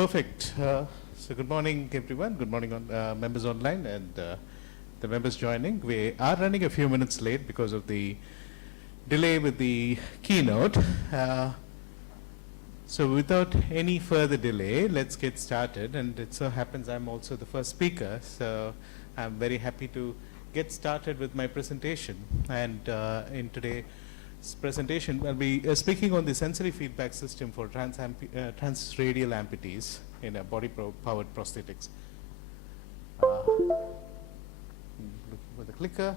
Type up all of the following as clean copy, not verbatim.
Perfect. So good morning, everyone. Good morning, members online and the members joining. We are running a few minutes late because of the delay with the keynote. So without any further delay, let's get started. And it so happens I'm also the first speaker, so I'm very happy to get started with my presentation. And in today's presentation, I'll be speaking on the sensory feedback transradial amputees in a body-powered prosthetics. Looking for the clicker.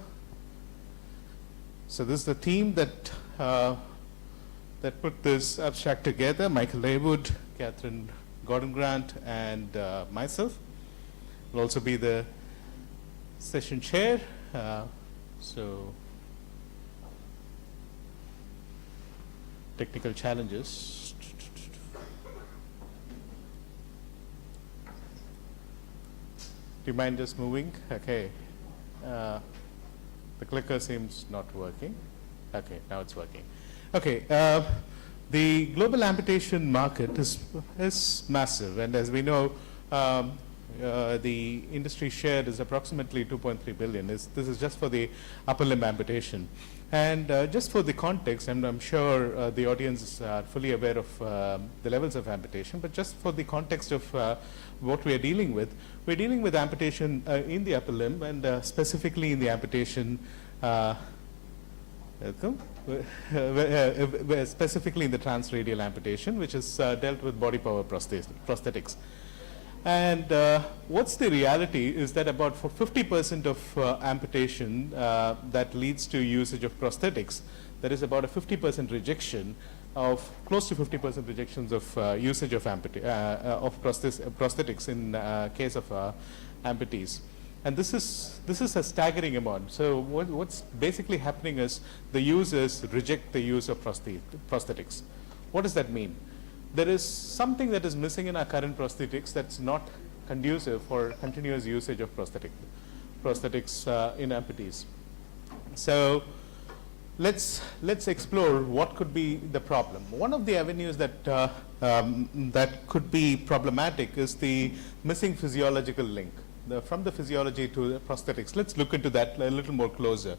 So this is the team that that put this abstract together: Michael Laywood, Catherine Gordon-Grant, and myself. Will also be the session chair. Technical challenges. Do you mind just moving? Okay. The clicker seems not working. Okay, now it's working. Okay. The global amputation market is massive, and as we know, the industry share is approximately 2.3 billion. This is just for the upper limb amputation. And just for the context, and I'm sure the audience are fully aware of the levels of amputation, but just for the context of what we are dealing with, we're dealing with amputation in the upper limb, and specifically in the amputation, specifically in the transradial amputation, which is dealt with body power prosthetics. And what's the reality is that about for 50% of amputation that leads to usage of prosthetics, there is about a 50% rejection of, close to 50% rejections of usage of prosthetics in case of amputees. And this is a staggering amount. So what's basically happening is the users reject the use of prosthetics. What does that mean? There is something that is missing in our current prosthetics that's not conducive for continuous usage of prosthetics in amputees. So let's explore what could be the problem. One of the avenues that that could be problematic is the missing physiological link. From the physiology to the prosthetics. Let's look into that a little more closer.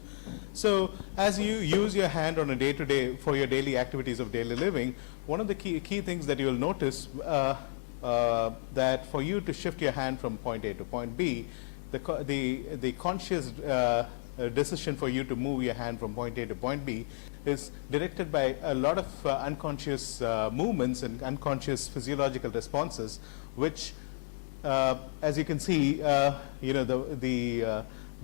So as you use your hand on a day-to-day for your daily activities of daily living, one of the key things that you'll notice that for you to shift your hand from point A to point B, the conscious decision for you to move your hand from point A to point B is directed by a lot of unconscious movements and unconscious physiological responses, which as you can see,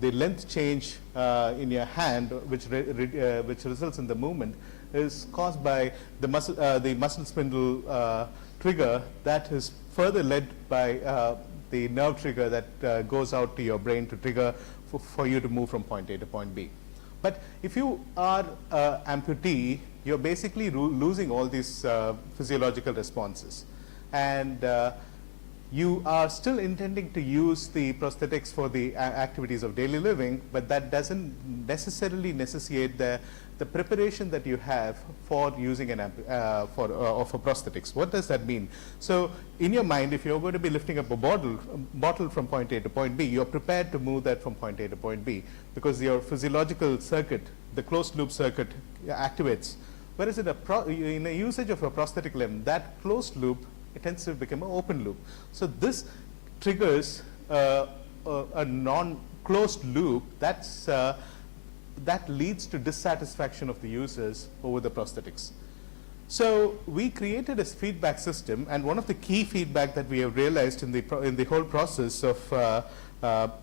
the length change in your hand, which results in the movement, is caused by the muscle spindle trigger that is further led by the nerve trigger that goes out to your brain to trigger for you to move from point A to point B. But if you are amputee, you're basically losing all these physiological responses, and you are still intending to use the prosthetics for the activities of daily living, but that doesn't necessarily necessitate the preparation that you have for using for prosthetics. What does that mean? So in your mind, if you're going to be lifting up a bottle from point A to point B, you're prepared to move that from point A to point B because your physiological circuit, the closed loop circuit, activates. Whereas in a usage of a prosthetic limb, that closed loop, it tends to become an open loop. So this triggers a non-closed loop that leads to dissatisfaction of the users over the prosthetics. So we created a feedback system, and one of the key feedback that we have realized in the whole process of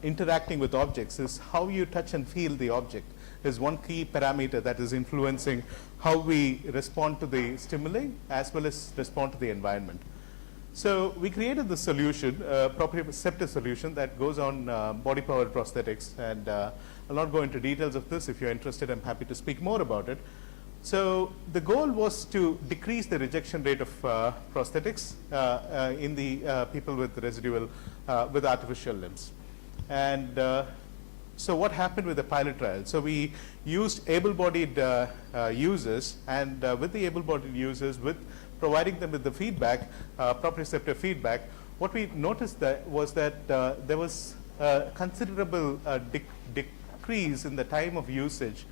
interacting with objects is how you touch and feel the object is one key parameter that is influencing how we respond to the stimuli as well as respond to the environment. So we created the solution, proprioceptive solution that goes on body-powered prosthetics, and I'll not go into details of this. If you're interested, I'm happy to speak more about it. So the goal was to decrease the rejection rate of prosthetics in the people with residual, with artificial limbs. And So what happened with the pilot trial? So we used able-bodied users, and with the able-bodied users, with providing them with the feedback, proprioceptive feedback, what we noticed was that there was considerable decrease in the time of usage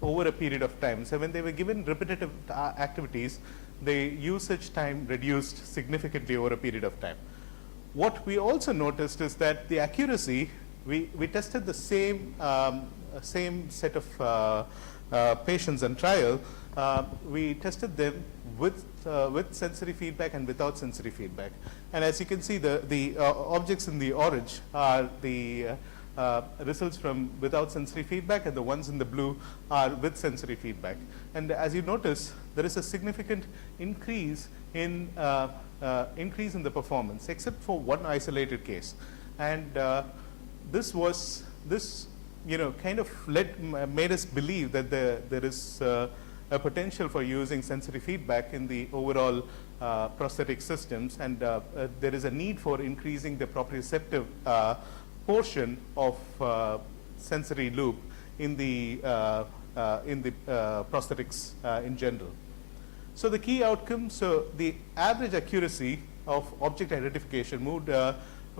over a period of time. So when they were given repetitive activities, the usage time reduced significantly over a period of time. What we also noticed is that the accuracy, we tested the same set of patients and trial. We tested them with sensory feedback and without sensory feedback. And as you can see, the objects in the orange are the results from without sensory feedback, and the ones in the blue are with sensory feedback. And as you notice, there is a significant increase in the performance, except for one isolated case. And this kind of made us believe that there is a potential for using sensory feedback in the overall prosthetic systems, and there is a need for increasing the proprioceptive portion of sensory loop in the prosthetics in general. So the key outcome, so the average accuracy of object identification moved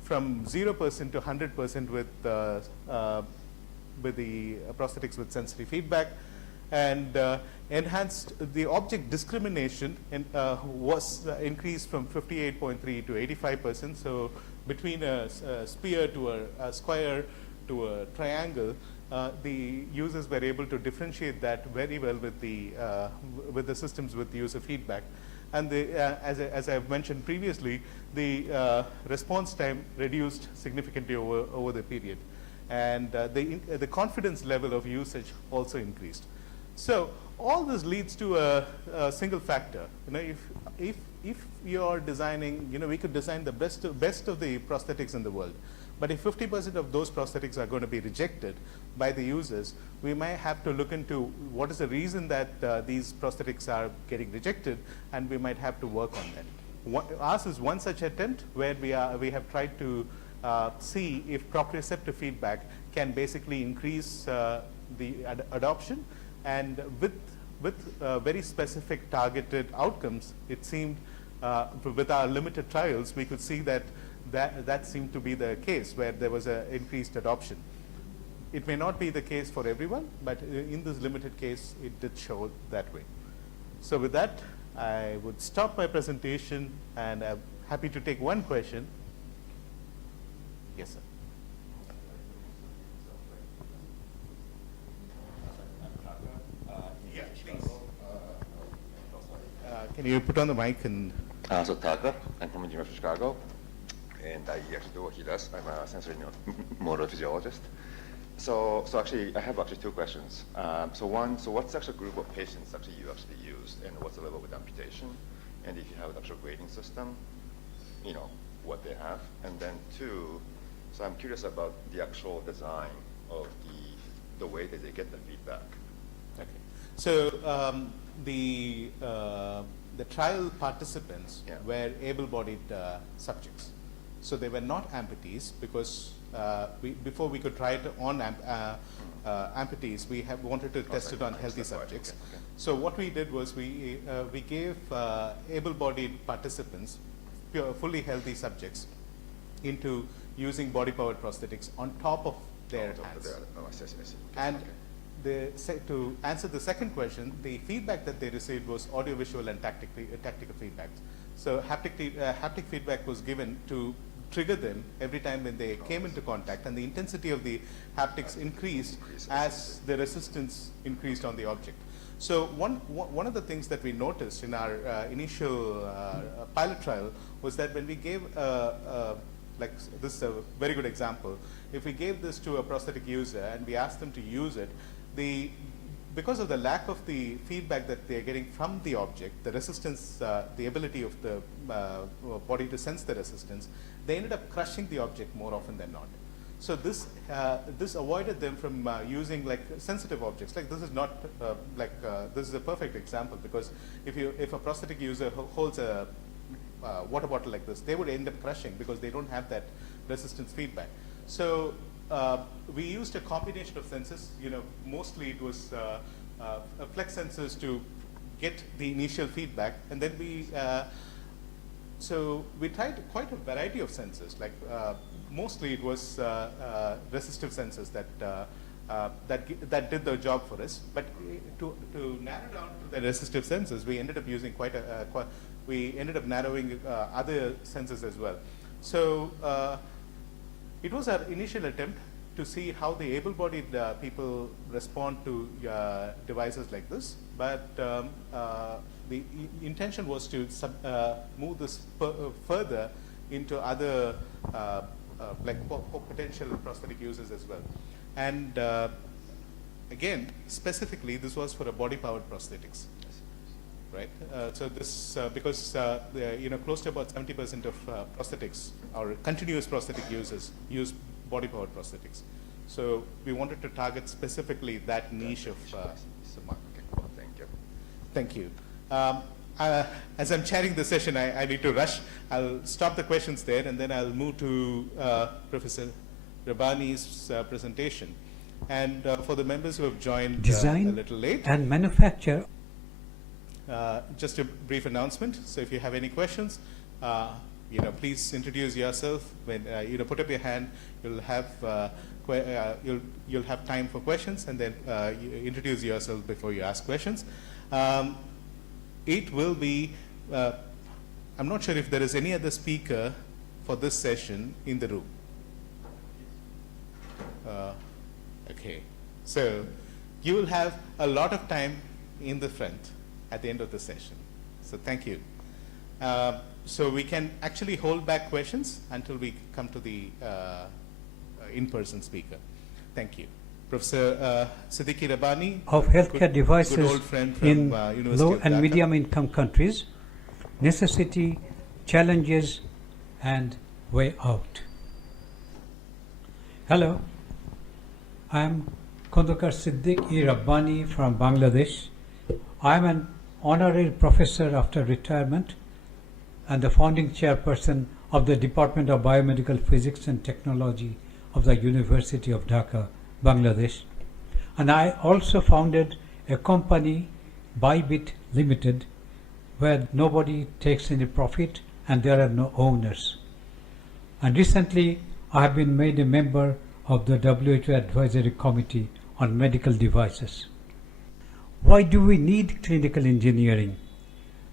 from 0% to 100% with the prosthetics with sensory feedback, and enhanced the object discrimination, and was increased from 58.3 to 85%. So between a sphere to a square to a triangle, the users were able to differentiate that very well with the systems with user feedback. And as I've mentioned previously, the response time reduced significantly over the period, and the confidence level of usage also increased. So all this leads to a single factor. If you're designing, we could design the best of the prosthetics in the world, but if 50% of those prosthetics are going to be rejected by the users, we might have to look into what is the reason that these prosthetics are getting rejected, and we might have to work on that. Ours is one such attempt where we have tried to see if proprioceptive feedback can basically increase the adoption, and with very specific targeted outcomes. It seemed with our limited trials, we could see that seemed to be the case, where there was an increased adoption. It may not be the case for everyone, but in this limited case, it did show that way. So with that, I would stop my presentation, and I'm happy to take one question. Yes, sir. Yeah, please. Can you put on the mic and? So Taka, I'm from the University of Chicago, and I actually do what he does. I'm a sensory motor physiologist. So actually, I have two questions. So one, what's the actual group of patients you actually used, and what's the level with amputation? And if you have an actual grading system, what they have. And then two, so I'm curious about the actual design of the way that they get the feedback. Okay. So the trial participants were able-bodied subjects. So they were not amputees, because before we could try it on amputees, we wanted to test it on healthy subjects. Okay. So what we did was we gave able-bodied participants, fully healthy subjects, into using body-powered prosthetics on top of their hands. I see. And to answer the second question, the feedback that they received was audiovisual and tactical feedback. So haptic feedback was given to trigger them every time when they came into contact, and the intensity of the haptics increased as the resistance increased on the object. So one of the things that we noticed in our initial pilot trial was that when we gave like this is a very good example. If we gave this to a prosthetic user and we asked them to use it, because of the lack of the feedback that they're getting from the object, the resistance, the ability of the body to sense the resistance, they ended up crushing the object more often than not. So this avoided them from using like sensitive objects. Like this is not this is a perfect example, because if a prosthetic user holds a water bottle like this, they would end up crushing because they don't have that resistance feedback. So we used a combination of sensors. Mostly it was flex sensors to get the initial feedback, and then so we tried quite a variety of sensors. Like mostly it was resistive sensors that did the job for us. But to narrow down to the resistive sensors, we ended up using we ended up narrowing other sensors as well. So it was our initial attempt to see how the able-bodied people respond to devices like this. But the intention was to move this further into other like potential prosthetic uses as well. And again, specifically, this was for a body-powered prosthetics, right? So this because close to about 70% of prosthetics or continuous prosthetic users use body-powered prosthetics. So we wanted to target specifically that niche of the market. Thank you. Thank you. As I'm chairing the session, I need to rush. I'll stop the questions there, and then I'll move to Professor Rabbani's presentation. And for the members who have joined Design a little late, and manufacture. just a brief announcement. So if you have any questions, please introduce yourself. When put up your hand, you'll have you'll have time for questions, and then you introduce yourself before you ask questions. It will be. I'm not sure if there is any other speaker for this session in the room. Okay, so you will have a lot of time in the front at the end of the session. So thank you. So we can actually hold back questions until we come to the in-person speaker. Thank you. Professor Siddiqui Rabbani Of healthcare good devices old friend from, in University low of and Dhaka. medium income countries, necessity, challenges, and way out. Hello, I am Khandakar Siddiqui Rabbani from Bangladesh. I am an honorary professor after retirement and the founding chairperson of the Department of Biomedical Physics and Technology of the University of Dhaka, Bangladesh. And I also founded a company, Bybit Limited, where nobody takes any profit and there are no owners. And recently I have been made a member of the WHO Advisory Committee on Medical Devices. Why do we need clinical engineering?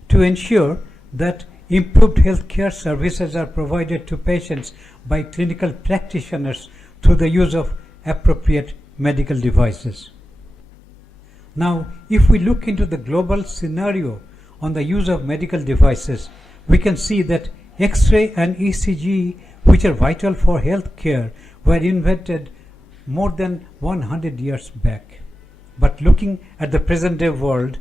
To ensure that improved healthcare services are provided to patients by clinical practitioners through the use of appropriate medical devices. Now, if we look into the global scenario on the use of medical devices, we can see that X-ray and ECG, which are vital for healthcare, were invented more than 100 years back. But looking at the present-day world,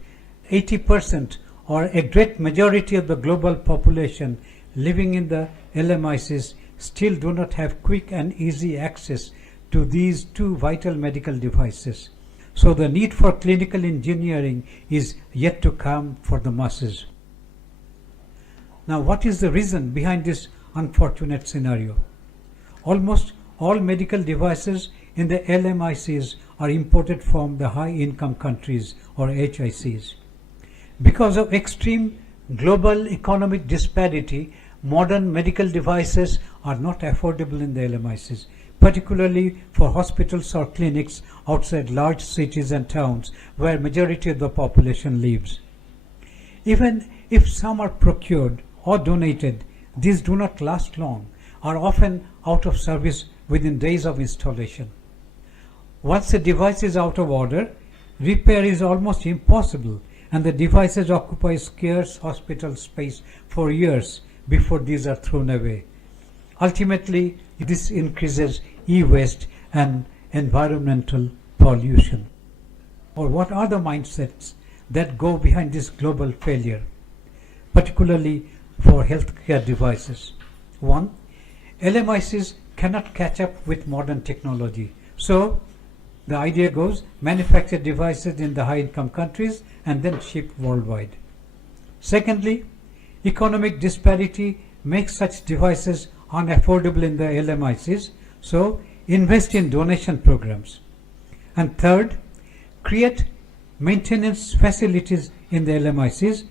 80% or a great majority of the global population living in the LMICs still do not have quick and easy access to these two vital medical devices. So the need for clinical engineering is yet to come for the masses. Now, what is the reason behind this unfortunate scenario? Almost all medical devices in the LMICs are imported from the high-income countries or HICs. Because of extreme global economic disparity, modern medical devices are not affordable in the LMICs, particularly for hospitals or clinics outside large cities and towns where majority of the population lives. Even if some are procured or donated, these do not last long, are often out of service within days of installation. Once a device is out of order, repair is almost impossible, and the devices occupy scarce hospital space for years before these are thrown away. Ultimately, this increases e-waste and environmental pollution. Or what are the mindsets that go behind this global failure, particularly for healthcare devices? One, LMICs cannot catch up with modern technology. So, the idea goes, manufacture devices in the high-income countries and then ship worldwide. Secondly, economic disparity makes such devices unaffordable in the LMICs, so invest in donation programs. And third, create maintenance facilities in the LMICs,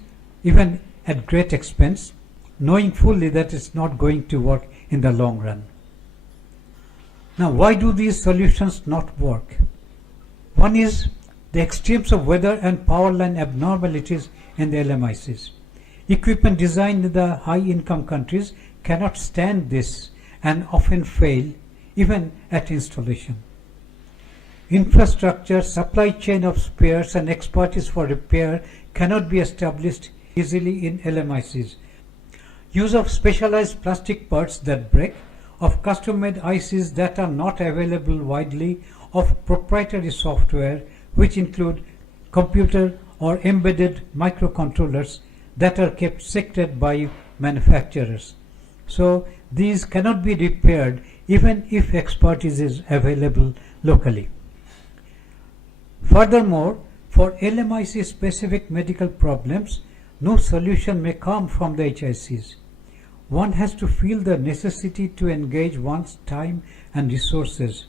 even at great expense, knowing fully that it's not going to work in the long run. Now, why do these solutions not work? One is the extremes of weather and power line abnormalities in the LMICs. Equipment designed in the high-income countries cannot stand this and often fail even at installation. Infrastructure, supply chain of spares and expertise for repair cannot be established easily in LMICs. Use of specialized plastic parts that break, of custom-made ICs that are not available widely, of proprietary software which include computer or embedded microcontrollers that are kept secret by manufacturers. So these cannot be repaired even if expertise is available locally. Furthermore, for LMIC specific medical problems, no solution may come from the HICs. One has to feel the necessity to engage one's time and resources.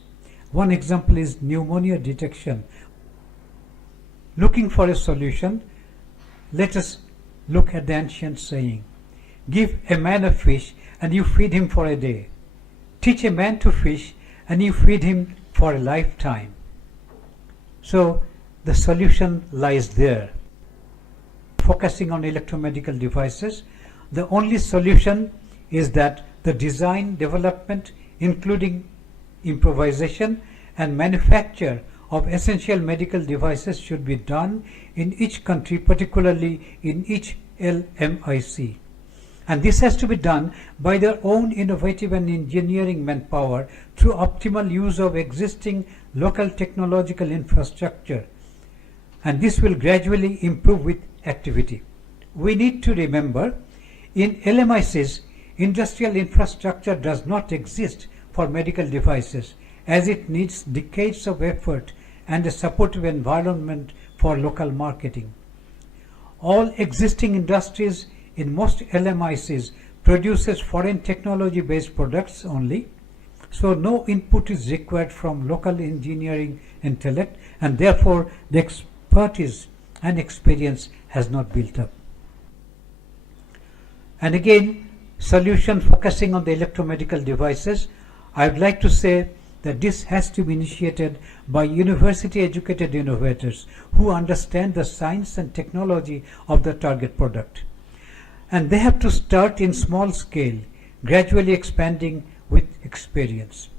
One example is pneumonia detection. Looking for a solution, let us look at the ancient saying, give a man a fish and you feed him for a day. Teach a man to fish and you feed him for a lifetime. So the solution lies there. Focusing on electromedical devices, the only solution is that the design, development, including improvisation and manufacture of essential medical devices should be done in each country, particularly in each LMIC. And this has to be done by their own innovative and engineering manpower through optimal use of existing local technological infrastructure. And this will gradually improve with activity. We need to remember, in LMICs, industrial infrastructure does not exist for medical devices, as it needs decades of effort and a supportive environment for local marketing. All existing industries in most LMICs produces foreign technology-based products only, so no input is required from local engineering intellect, and therefore the expertise and experience has not built up. And again, solution focusing on the electromedical devices, I would like to say that this has to be initiated by university-educated innovators who understand the science and technology of the target product. And they have to start in small scale, gradually expanding with experience.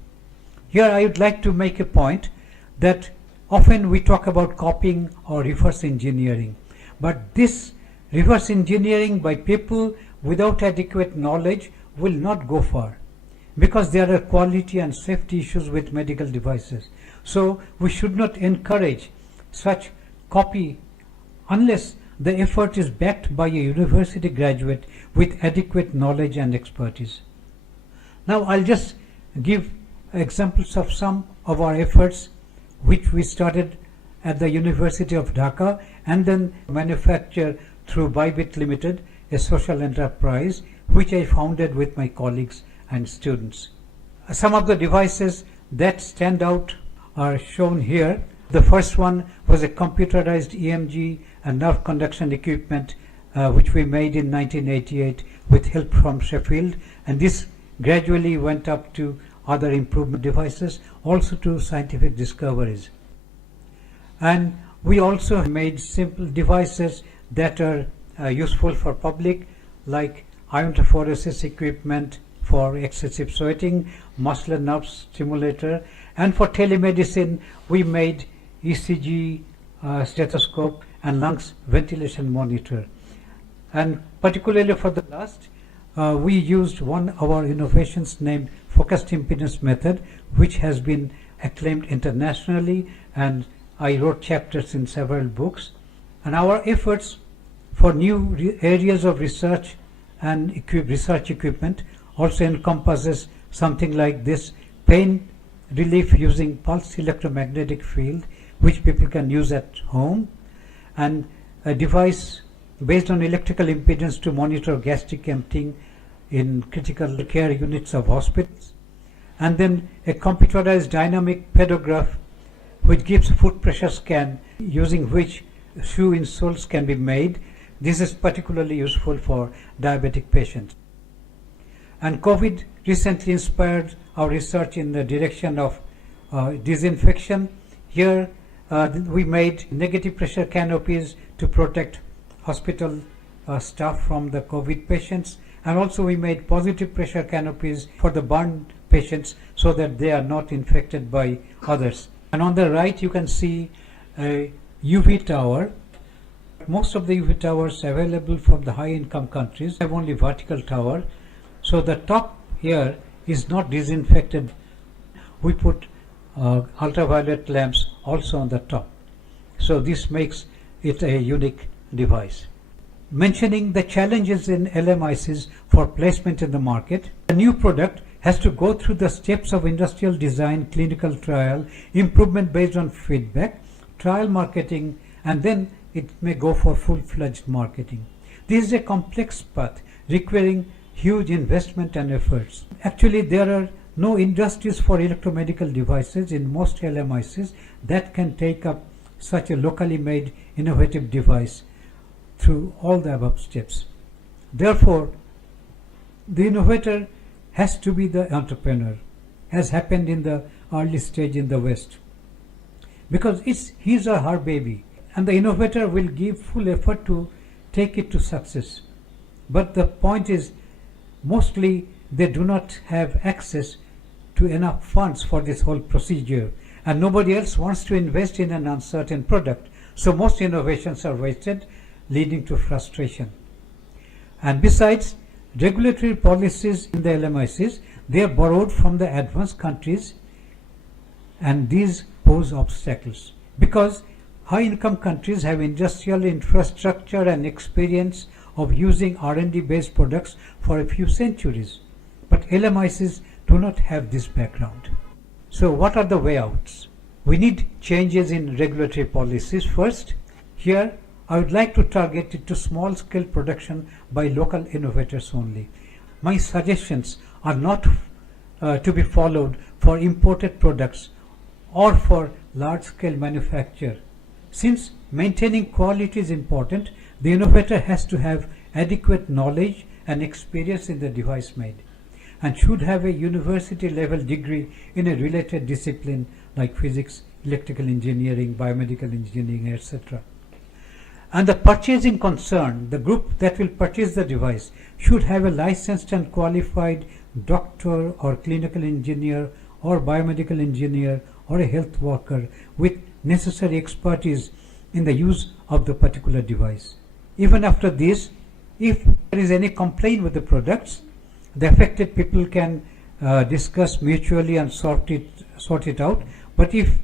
Here I would like to make a point that often we talk about copying or reverse engineering, but this reverse engineering by people without adequate knowledge will not go far, because there are quality and safety issues with medical devices. So we should not encourage such copy unless the effort is backed by a university graduate with adequate knowledge and expertise. Now I'll just give examples of some of our efforts which we started at the University of Dhaka and then manufacture through Bybit Limited, a social enterprise which I founded with my colleagues and students. Some of the devices that stand out are shown here. The first one was a computerized EMG and nerve conduction equipment which we made in 1988 with help from Sheffield, and this gradually went up to other improvement devices, also to scientific discoveries. And we also made simple devices that are useful for public, like iontophoresis equipment for excessive sweating, muscular nerve stimulator, and for telemedicine we made ECG stethoscope and lungs ventilation monitor. And particularly for the last, we used one of our innovations named focused impedance method, which has been acclaimed internationally, and I wrote chapters in several books. And our efforts for new areas of research and research equipment also encompasses something like this: pain relief using pulse electromagnetic field, which people can use at home, and a device based on electrical impedance to monitor gastric emptying in critical care units of hospitals, and then a computerized dynamic pedograph which gives foot pressure scan using which shoe insoles can be made. This is particularly useful for diabetic patients. And COVID recently inspired our research in the direction of disinfection. Here we made negative pressure canopies to protect hospital staff from the COVID patients, and also we made positive pressure canopies for the burned patients so that they are not infected by others. And on the right you can see a UV tower. Most of the UV towers available from the high income countries have only vertical tower, so the top here is not disinfected. We put ultraviolet lamps also on the top, so this makes it a unique device. Mentioning the challenges in LMICs for placement in the market, a new product has to go through the steps of industrial design, clinical trial, improvement based on feedback, trial marketing, and then it may go for full-fledged marketing. This is a complex path requiring huge investment and efforts. Actually, there are no industries for electromedical devices in most LMICs that can take up such a locally made innovative device through all the above steps. Therefore, the innovator has to be the entrepreneur, as happened in the early stage in the West, because it's his or her baby, and the innovator will give full effort to take it to success. But the point is, mostly they do not have access to enough funds for this whole procedure, and nobody else wants to invest in an uncertain product. So most innovations are wasted, leading to frustration. And besides, regulatory policies in the LMICs, they are borrowed from the advanced countries, and these pose obstacles because high income countries have industrial infrastructure and experience of using R&D based products for a few centuries, but LMICs do not have this background. So what are the way outs? We need changes in regulatory policies first. Here I would like to target it to small scale production by local innovators only. My suggestions are not to be followed for imported products or for large scale manufacture. Since maintaining quality is important, the innovator has to have adequate knowledge and experience in the device made, and should have a university level degree in a related discipline like physics, electrical engineering, biomedical engineering, etc. And the purchasing concern, the group that will purchase the device, should have a licensed and qualified doctor or clinical engineer or biomedical engineer or a health worker with necessary expertise in the use of the particular device. Even after this, if there is any complaint with the products, the affected people can discuss mutually and sort it out. But if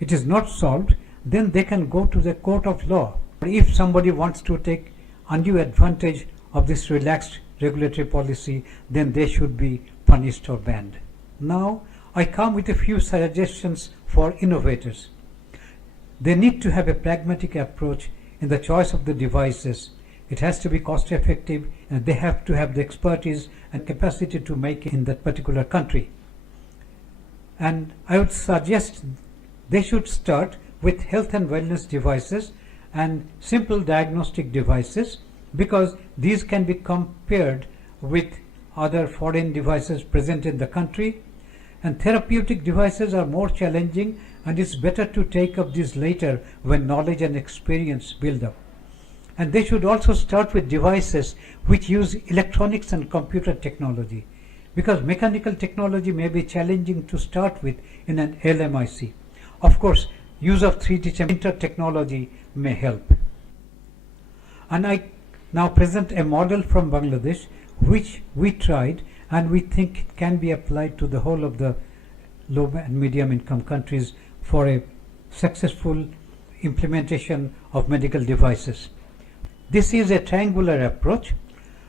it is not solved, then they can go to the court of law. If somebody wants to take undue advantage of this relaxed regulatory policy, then they should be punished or banned. Now, I come with a few suggestions for innovators. They need to have a pragmatic approach in the choice of the devices. It has to be cost effective, and they have to have the expertise and capacity to make it in that particular country. And I would suggest they should start with health and wellness devices and simple diagnostic devices, because these can be compared with other foreign devices present in the country. And therapeutic devices are more challenging, and it's better to take up these later when knowledge and experience build up. And they should also start with devices which use electronics and computer technology, because mechanical technology may be challenging to start with in an LMIC. Of course, use of 3D printer technology may help. And I now present a model from Bangladesh which we tried, and we think it can be applied to the whole of the low and medium income countries for a successful implementation of medical devices. This is a triangular approach.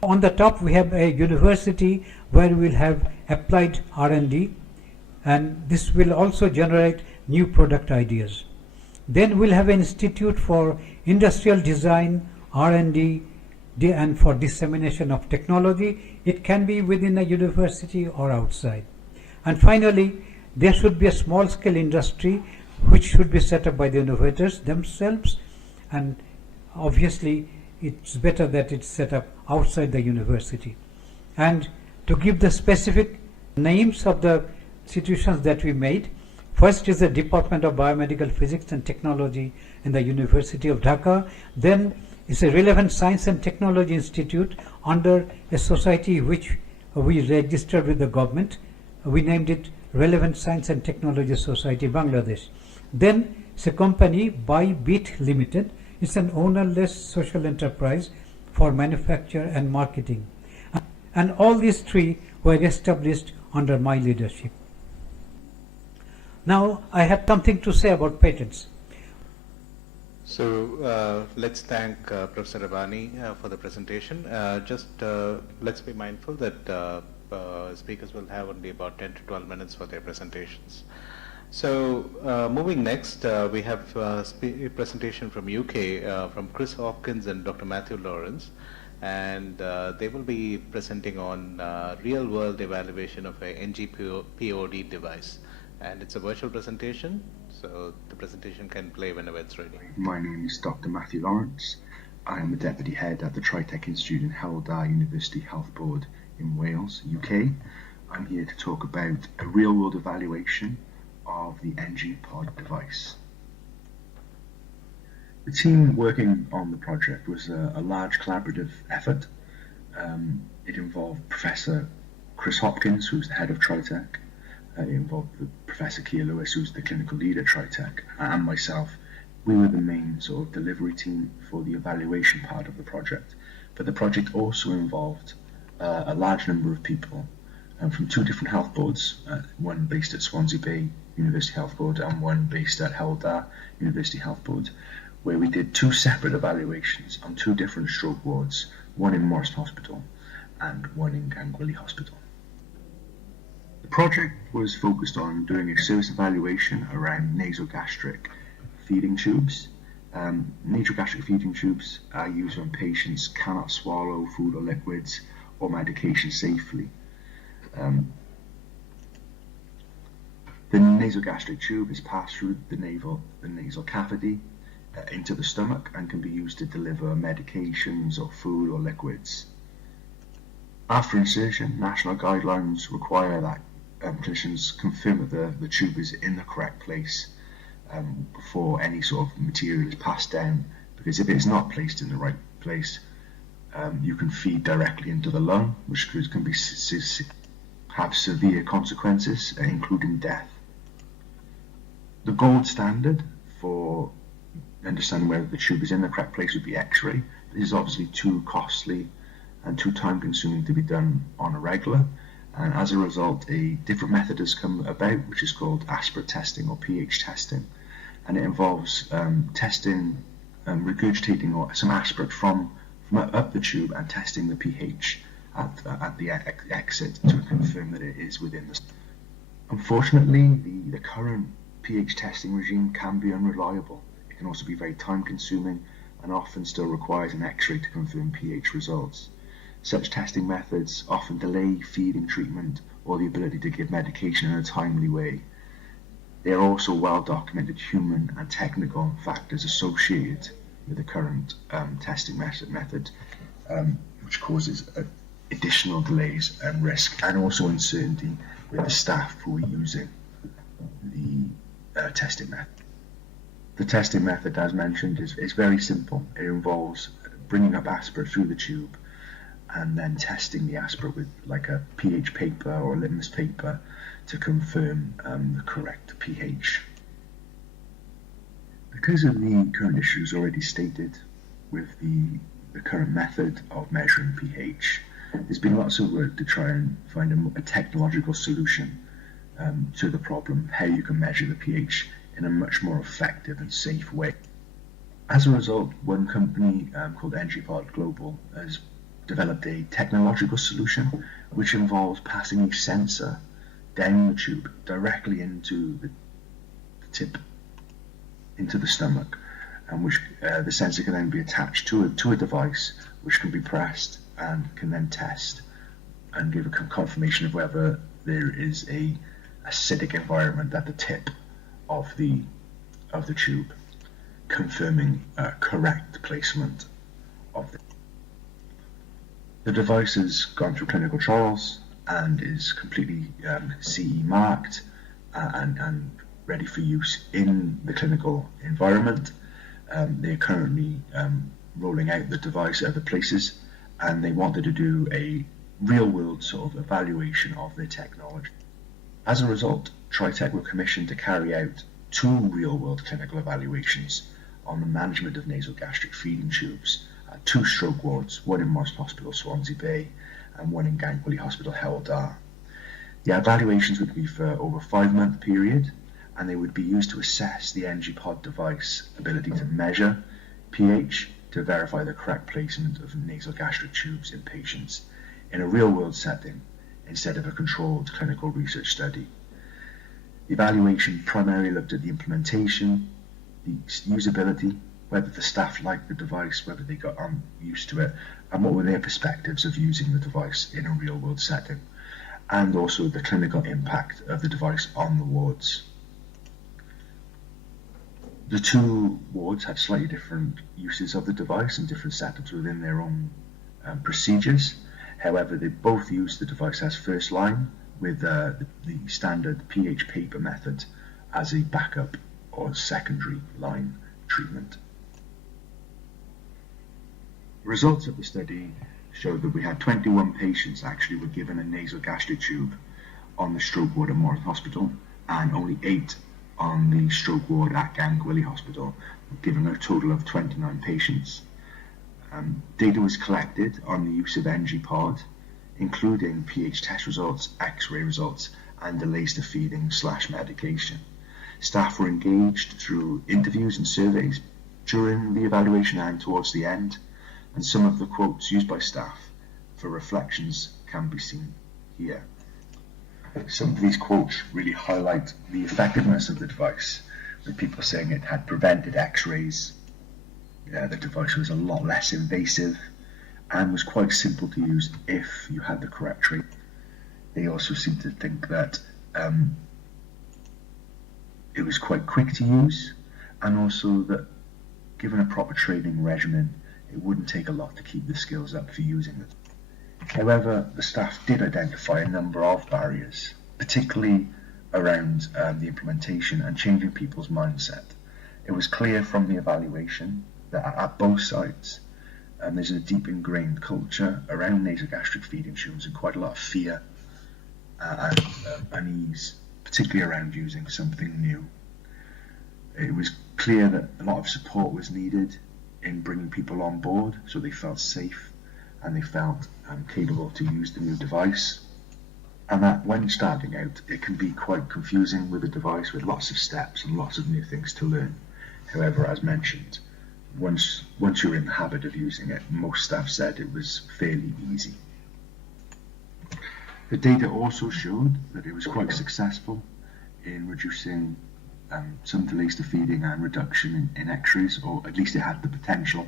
On the top we have a university where we will have applied R&D, and this will also generate new product ideas. Then we'll have an institute for industrial design, R&D, and for dissemination of technology. It can be within a university or outside. And finally, there should be a small-scale industry which should be set up by the innovators themselves, and obviously it's better that it's set up outside the university. And to give the specific names of the institutions that we made, first is the Department of Biomedical Physics and Technology in the University of Dhaka. Then is a Relevant Science and Technology Institute under a society which we registered with the government. We named it Relevant Science and Technology Society Bangladesh. Then it's a company Bybit Limited. It's an ownerless social enterprise for manufacture and marketing. And all these three were established under my leadership. Now I have something to say about patents. So let's thank Professor Rabbani for the presentation. Let's be mindful that speakers will have only about 10 to 12 minutes for their presentations. So moving next, we have a presentation from UK from Chris Hopkins and Dr. Matthew Lawrence, and they will be presenting on real-world evaluation of a NG-POD device. And it's a virtual presentation, so the presentation can play whenever it's ready. My name is Dr. Matthew Lawrence. I am the Deputy Head at the Tritech Institute in Hywel University Health Board in Wales, UK. I'm here to talk about a real-world evaluation of the NG-POD device. The team working on the project was a large collaborative effort. It involved Professor Chris Hopkins, who's the head of Tritech. It involved Professor Keir Lewis, who's the clinical lead at Tritech, and myself. We were the main sort of delivery team for the evaluation part of the project. But the project also involved a large number of people from two different health boards, one based at Swansea Bay University Health Board and one based at Hywel University Health Board, where we did two separate evaluations on two different stroke wards, one in Morriston Hospital and one in Ganguly Hospital. The project was focused on doing a service evaluation around nasogastric feeding tubes. Nasogastric feeding tubes are used when patients cannot swallow food or liquids or medication safely. The nasogastric tube is passed through the nasal cavity into the stomach and can be used to deliver medications or food or liquids. After insertion, national guidelines require that clinicians confirm that the tube is in the correct place before any sort of material is passed down, because if it's not placed in the right place, you can feed directly into the lung, which can have severe consequences, including death. The gold standard for understanding whether the tube is in the correct place would be X-ray. This is obviously too costly and too time-consuming to be done on a regular, and as a result a different method has come about, which is called aspirate testing or pH testing, and it involves testing, regurgitating or some aspirate from up the tube and testing the pH at the exit to confirm that it is within the. Unfortunately, the current pH testing regime can be unreliable. It can also be very time consuming and often still requires an X-ray to confirm pH results. Such testing methods often delay feeding treatment or the ability to give medication in a timely way. There are also well documented human and technical factors associated with the current testing method, which causes additional delays and risk, and also uncertainty with the staff who are using the testing method. The testing method, as mentioned, is very simple. It involves bringing up aspirate through the tube and then testing the aspirate with like a pH paper or a litmus paper to confirm the correct pH. Because of the current issues already stated with the current method of measuring pH, there's been lots of work to try and find a technological solution to the problem, how you can measure the pH in a much more effective and safe way. As a result, one company called NG-POD Global has developed a technological solution which involves passing a sensor down the tube directly into the tip, into the stomach, and which the sensor can then be attached to a device which can be pressed and can then test and give a confirmation of whether there is a acidic environment at the tip of the tube, confirming correct placement of the device has gone through clinical trials and is completely CE marked and ready for use in the clinical environment. They're currently rolling out the device at other places, and they wanted to do a real-world sort of evaluation of their technology. As a result, Tritech were commissioned to carry out 2 real-world clinical evaluations on the management of nasogastric feeding tubes at 2 stroke wards, one in Morris Hospital, Swansea Bay, and one in Gankwilly Hospital, Hywel Dda. The evaluations would be for over a 5-month period, and they would be used to assess the NG-Pod device ability to measure pH to verify the correct placement of nasogastric tubes in patients in a real-world setting instead of a controlled clinical research study. The evaluation primarily looked at the implementation, the usability, whether the staff liked the device, whether they got used to it, and what were their perspectives of using the device in a real-world setting, and also the clinical impact of the device on the wards. The 2 wards had slightly different uses of the device and different setups within their own procedures. However, they both used the device as first line with the standard pH paper method as a backup or secondary line treatment. Results of the study showed that we had 21 patients actually were given a nasogastric tube on the stroke ward at Morris Hospital, and only 8 on the stroke ward at Gankwilly Hospital, giving a total of 29 patients. Data was collected on the use of NG-Pod, including pH test results, X-ray results, and delays to feeding / medication. Staff were engaged through interviews and surveys during the evaluation and towards the end, and some of the quotes used by staff for reflections can be seen here. Some of these quotes really highlight the effectiveness of the device, with people saying it had prevented X-rays, the device was a lot less invasive, and was quite simple to use if you had the correct treatment. They also seem to think that it was quite quick to use, and also that given a proper training regimen, it wouldn't take a lot to keep the skills up for using it. However, the staff did identify a number of barriers, particularly around the implementation and changing people's mindset. It was clear from the evaluation that at both sites there's a deep ingrained culture around nasogastric feeding tubes and quite a lot of fear and unease, particularly around using something new. It was clear that a lot of support was needed in bringing people on board so they felt safe and they felt capable to use the new device, and that when starting out it can be quite confusing with a device with lots of steps and lots of new things to learn. However, as mentioned, once you're in the habit of using it, most staff said it was fairly easy. The data also showed that it was quite successful in reducing some delays to feeding and reduction in X-rays, or at least it had the potential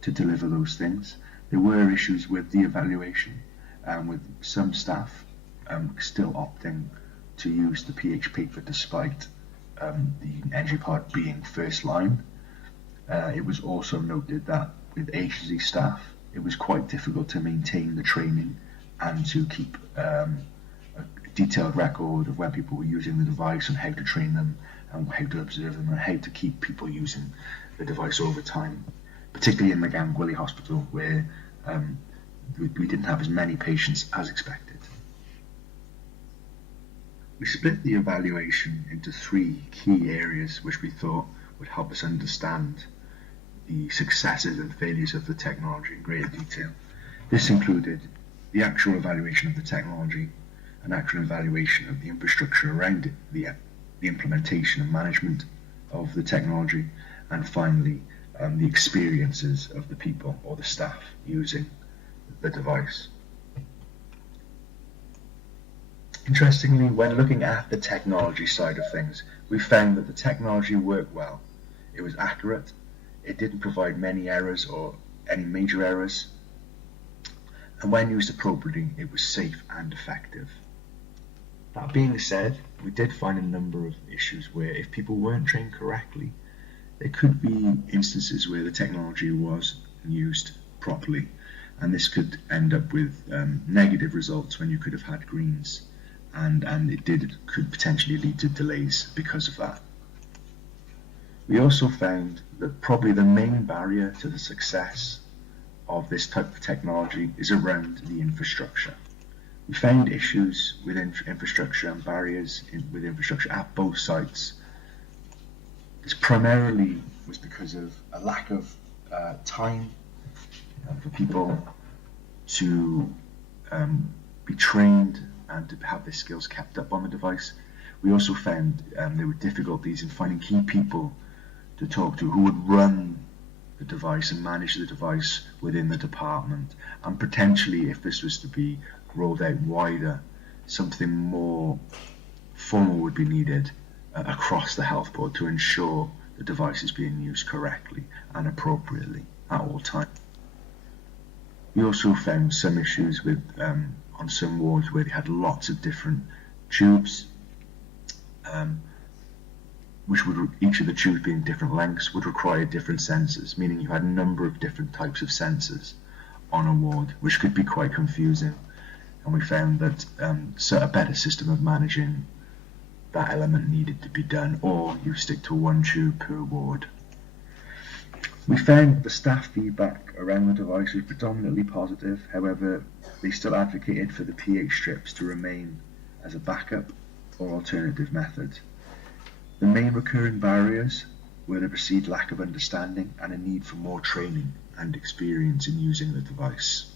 to deliver those things. There were issues with the evaluation, with some staff still opting to use the pH paper despite the NG-Pod being first line. It was also noted that with agency staff, it was quite difficult to maintain the training and to keep a detailed record of when people were using the device and how to train them and how to observe them and how to keep people using the device over time, particularly in the Gankwilly Hospital where we didn't have as many patients as expected. We split the evaluation into 3 key areas which we thought would help us understand the successes and failures of the technology in greater detail. This included the actual evaluation of the technology, an actual evaluation of the infrastructure around it, the implementation and management of the technology, and finally the experiences of the people or the staff using the device. Interestingly, when looking at the technology side of things, we found that the technology worked well. It was accurate, it didn't provide many errors or any major errors, and when used appropriately, it was safe and effective. That being said, we did find a number of issues where if people weren't trained correctly, there could be instances where the technology was used properly, and this could end up with negative results when you could have had greens, and could potentially lead to delays because of that. We also found that probably the main barrier to the success of this type of technology is around the infrastructure. We found issues with infrastructure and barriers with infrastructure at both sites. This primarily was because of a lack of time for people to be trained and to have their skills kept up on the device. We also found there were difficulties in finding key people to talk to who would run the device and manage the device within the department, and potentially, if this was to be rolled out wider, something more formal would be needed across the health board to ensure the device is being used correctly and appropriately at all times. We also found some issues with on some wards where they had lots of different tubes, which would, each of the tubes being different lengths, would require different sensors, meaning you had a number of different types of sensors on a ward, which could be quite confusing. And we found that a better system of managing that element needed to be done, or you stick to one tube per ward. We found the staff feedback around the device was predominantly positive. However, they still advocated for the pH strips to remain as a backup or alternative method. The main recurring barriers were the perceived lack of understanding and a need for more training and experience in using the device.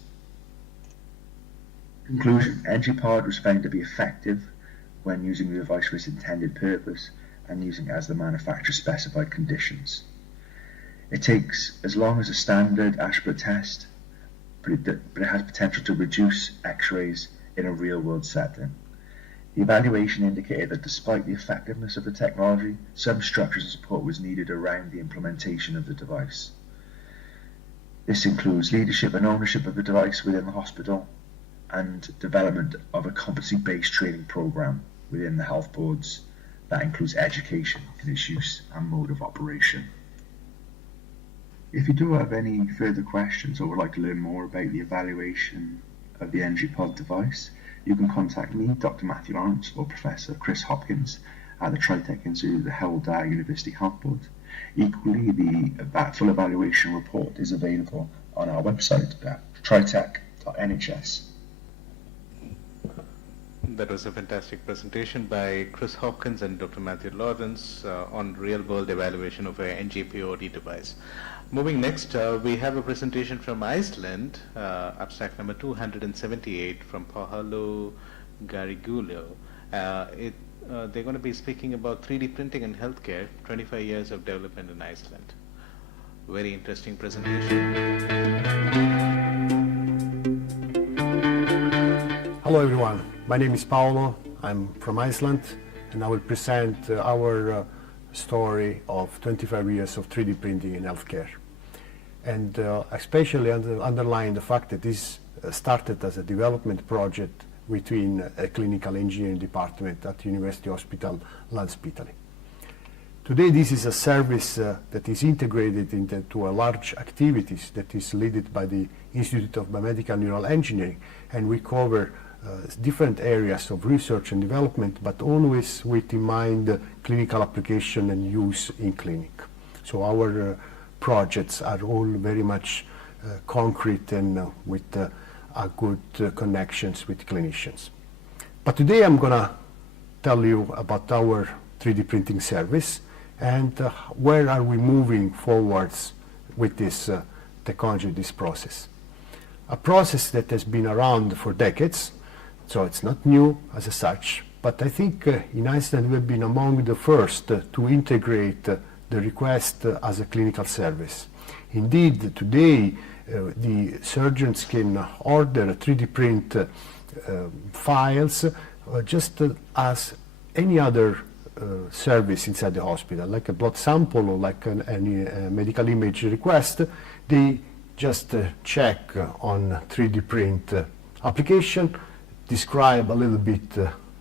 Conclusion: NG-POD was found to be effective when using the device for its intended purpose and using it as the manufacturer specified conditions. It takes as long as a standard Ashbrook test, but it has potential to reduce X-rays in a real-world setting. The evaluation indicated that despite the effectiveness of the technology, some structures and support was needed around the implementation of the device. This includes leadership and ownership of the device within the hospital and development of a competency-based training program within the health boards that includes education in its use and mode of operation. If you do have any further questions or would like to learn more about the evaluation of the NG-POD device, you can contact me, Dr. Matthew Lawrence, or Professor Chris Hopkins at the TriTech Institute of the Hull-Dare University Health Board. Equally, that full evaluation report is available on our website at tritech.nhs. That was a fantastic presentation by Chris Hopkins and Dr. Matthew Lawrence on real-world evaluation of a NG-POD device. Moving next, we have a presentation from Iceland, abstract number 278 from Paolo Garigulo. They're going to be speaking about 3D printing in healthcare, 25 years of development in Iceland. Very interesting presentation. Hello everyone, my name is Paolo, I'm from Iceland, and I will present our story of 25 years of 3D printing in healthcare. And especially underline the fact that this started as a development project between a clinical engineering department at University Hospital Landspitali. Today this is a service that is integrated into a large activities that is led by the Institute of Biomedical Neural Engineering, and we cover different areas of research and development, but always with in mind clinical application and use in clinic. So our projects are all very much concrete and with good connections with clinicians. But today I'm gonna tell you about our 3D printing service and where are we moving forwards with this technology, this process. A process that has been around for decades, so it's not new as such, but I think in Iceland we've been among the first to integrate the request as a clinical service. Indeed, today the surgeons can order 3D print files just as any other service inside the hospital, like a blood sample or like any medical image request. They just check on 3D print application, describe a little bit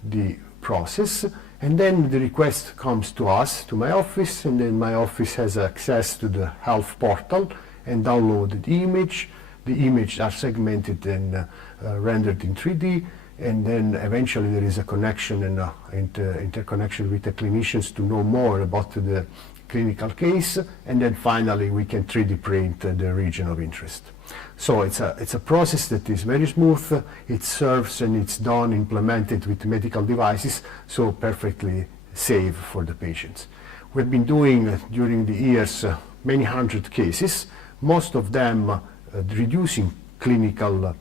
the process, and then the request comes to us, to my office, and then my office has access to the health portal and download the image. The images are segmented and rendered in 3D, and then eventually there is a connection and interconnection with the clinicians to know more about the clinical case, and then finally we can 3D print the region of interest. So it's a process that is very smooth. It serves and it's done, implemented with medical devices, so perfectly safe for the patients. We've been doing during the years many hundred cases, most of them reducing clinical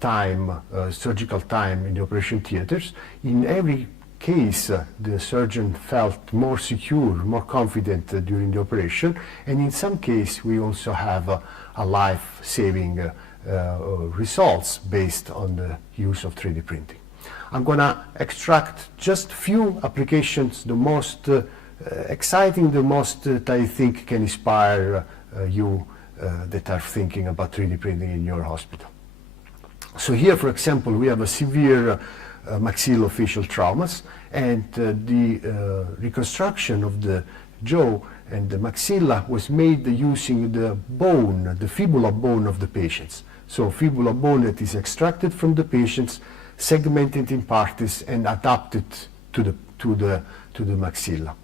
time, surgical time in the operation theaters. In every case, the surgeon felt more secure, more confident during the operation, and in some cases we also have a life-saving results based on the use of 3D printing. I'm going to extract just few applications, the most exciting, the most that I think can inspire you that are thinking about 3D printing in your hospital. So here, for example, we have a severe maxillofacial traumas, and the reconstruction of the jaw and the maxilla was made using the bone, the fibula bone of the patients. So fibula bone that is extracted from the patients, segmented in parts and adapted to the maxilla.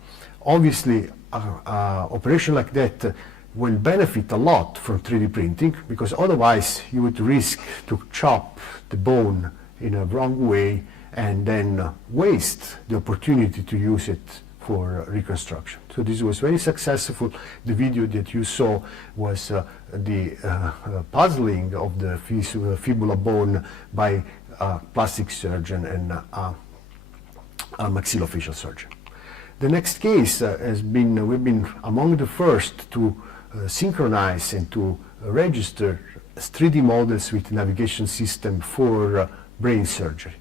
Obviously, operation like that will benefit a lot from 3D printing, because otherwise you would risk to chop the bone in a wrong way and then waste the opportunity to use it for reconstruction. So this was very successful. The video that you saw was the puzzling of the fibula bone by a plastic surgeon and a maxillofacial surgeon. The next case we've been among the first to synchronize and to register 3D models with navigation system for brain surgery.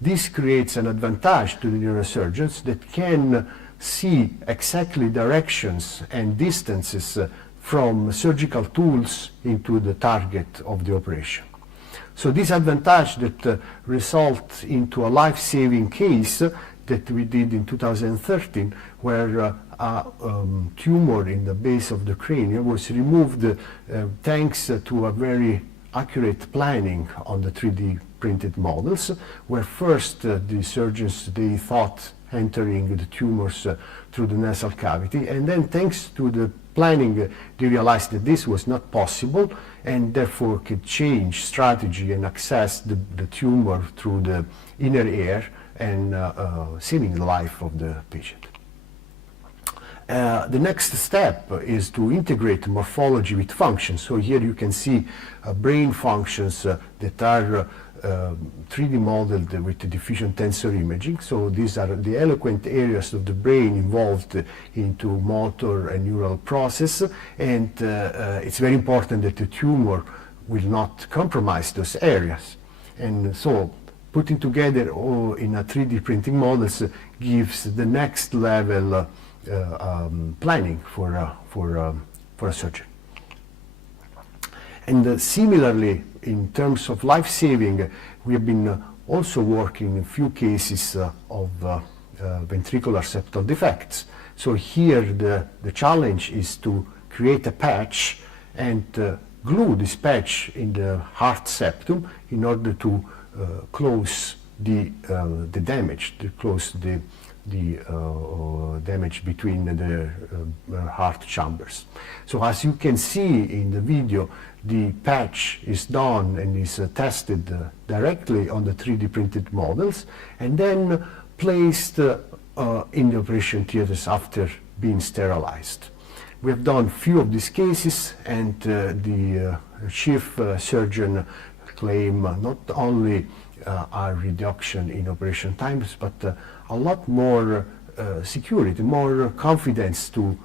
This creates an advantage to the neurosurgeons that can see exactly directions and distances from surgical tools into the target of the operation. So this advantage that results into a life-saving case that we did in 2013, where a tumor in the base of the cranium was removed thanks to a very accurate planning on the 3D printed models, where first the surgeons, they thought entering the tumors through the nasal cavity, and then thanks to the planning they realized that this was not possible, and therefore could change strategy and access the tumor through the inner ear and saving the life of the patient. The next step is to integrate morphology with functions. So here you can see brain functions that are 3D modeled with the diffusion tensor imaging. So these are the eloquent areas of the brain involved into motor and neural process, and it's very important that the tumor will not compromise those areas. And so putting together all in a 3D printing models gives the next level planning for a surgeon. And similarly, in terms of life-saving, we have been also working in a few cases of ventricular septal defects. So here the challenge is to create a patch and glue this patch in the heart septum in order to close the damage, to close the damage between the heart chambers. So as you can see in the video, the patch is done and is tested directly on the 3D printed models and then placed in the operation theaters after being sterilized. We have done few of these cases, and the chief surgeon claim not only a reduction in operation times, but a lot more security, more confidence to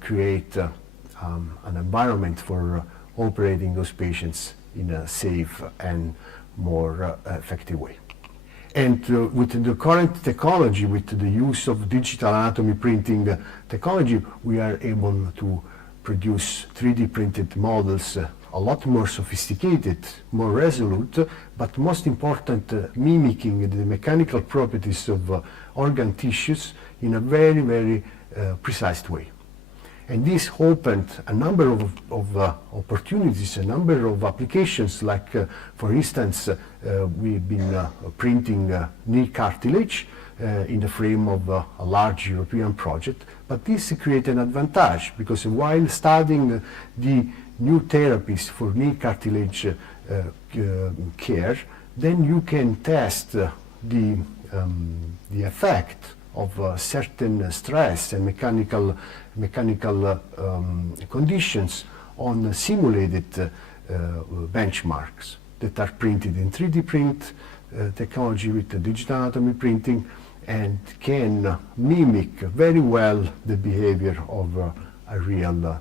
create an environment for operating those patients in a safe and more effective way. And with the current technology, with the use of digital anatomy printing technology, we are able to produce 3D printed models a lot more sophisticated, more resolute, but most important, mimicking the mechanical properties of organ tissues in a very, very precise way. And this opened a number of opportunities, a number of applications, like, for instance, we've been printing knee cartilage in the frame of a large European project. But this created an advantage, because while studying the new therapies for knee cartilage care, then you can test the effect of certain stress and mechanical conditions on simulated benchmarks that are printed in 3D print technology with the digital anatomy printing, and can mimic very well the behavior of a real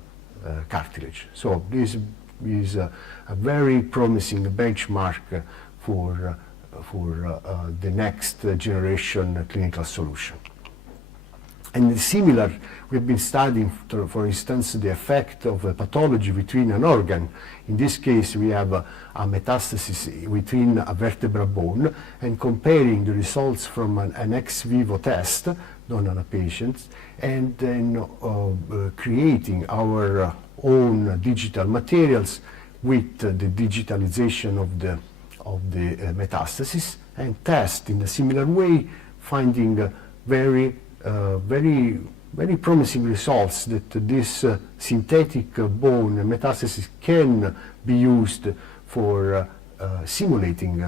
cartilage. So this is a very promising benchmark for the next generation clinical solution. And similar, we've been studying, for instance, the effect of a pathology between an organ. In this case, we have a metastasis within a vertebral bone, and comparing the results from an ex vivo test done on a patient, and then creating our own digital materials with the digitalization of the metastasis, and test in a similar way, finding very promising results that this synthetic bone metastasis can be used for simulating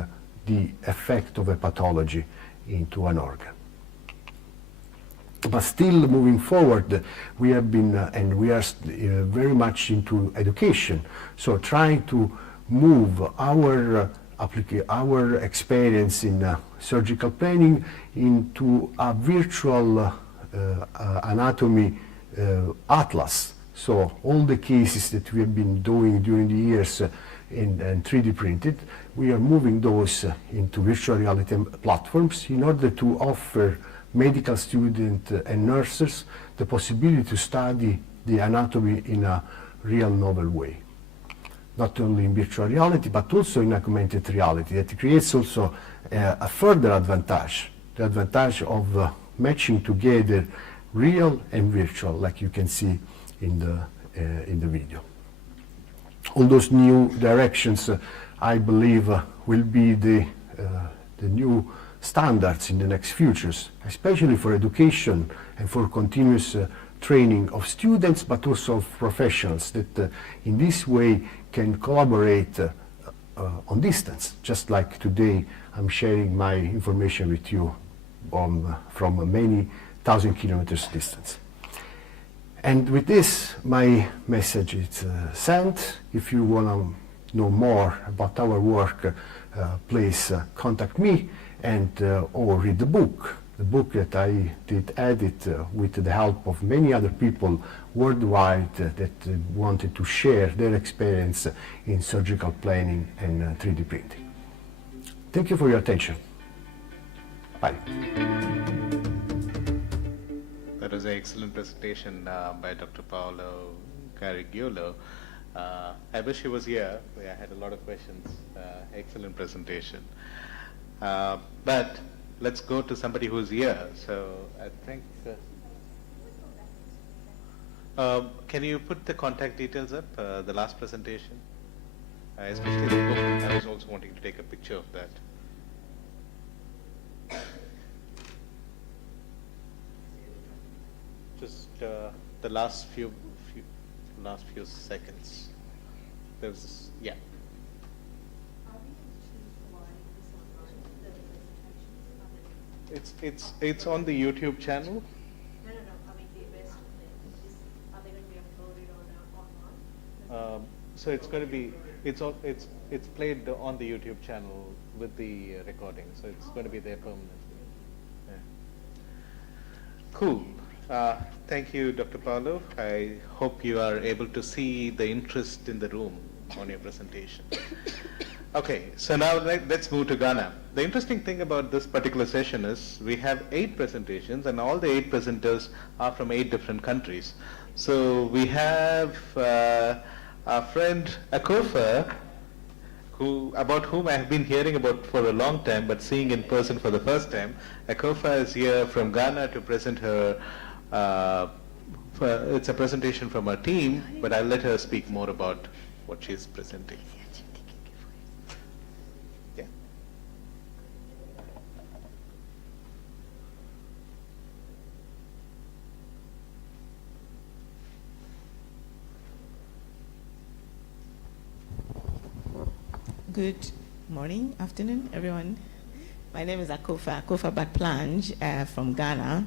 the effect of a pathology into an organ. But still moving forward, we have been and we are very much into education, so trying to move our experience in surgical planning into a virtual anatomy atlas. So all the cases that we have been doing during the years in 3D printed, we are moving those into virtual reality platforms in order to offer medical students and nurses the possibility to study the anatomy in a real novel way. Not only in virtual reality, but also in augmented reality. That creates also a further advantage, the advantage of matching together real and virtual, like you can see in the video. All those new directions, I believe, will be the new standards in the next futures, especially for education and for continuous training of students, but also of professionals that in this way can collaborate on distance, just like today I'm sharing my information with you from many thousand kilometers distance. And with this, my message is sent. If you want to know more about our work, please contact me and or read the book that I did edit with the help of many other people worldwide that wanted to share their experience in surgical planning and 3D printing. Thank you for your attention. Bye. That was an excellent presentation by Dr. Paolo Carigiolo. I wish he was here. I had a lot of questions. Excellent presentation. But let's go to somebody who's here. So I think, can you put the contact details up, the last presentation? Especially the book. I was also wanting to take a picture of that. Just the last few seconds. There's, yeah. It's on the YouTube channel. No. I mean the rest of them. Are they going to be uploaded online? So it's going to be it's played on the YouTube channel with the recording. So it's going to be there permanently. Yeah. Cool. Thank you, Dr. Paolo. I hope you are able to see the interest in the room on your presentation. Okay, so now let's move to Ghana. The interesting thing about this particular session is we have 8 presentations, and all the 8 presenters are from 8 different countries. So we have our friend Akofa, about whom I have been hearing about for a long time, but seeing in person for the first time. Akofa is here from Ghana to present her, it's a presentation from her team, but I'll let her speak more about what she's presenting. Yeah. Good morning, afternoon, everyone. My name is Akofa Batplange from Ghana,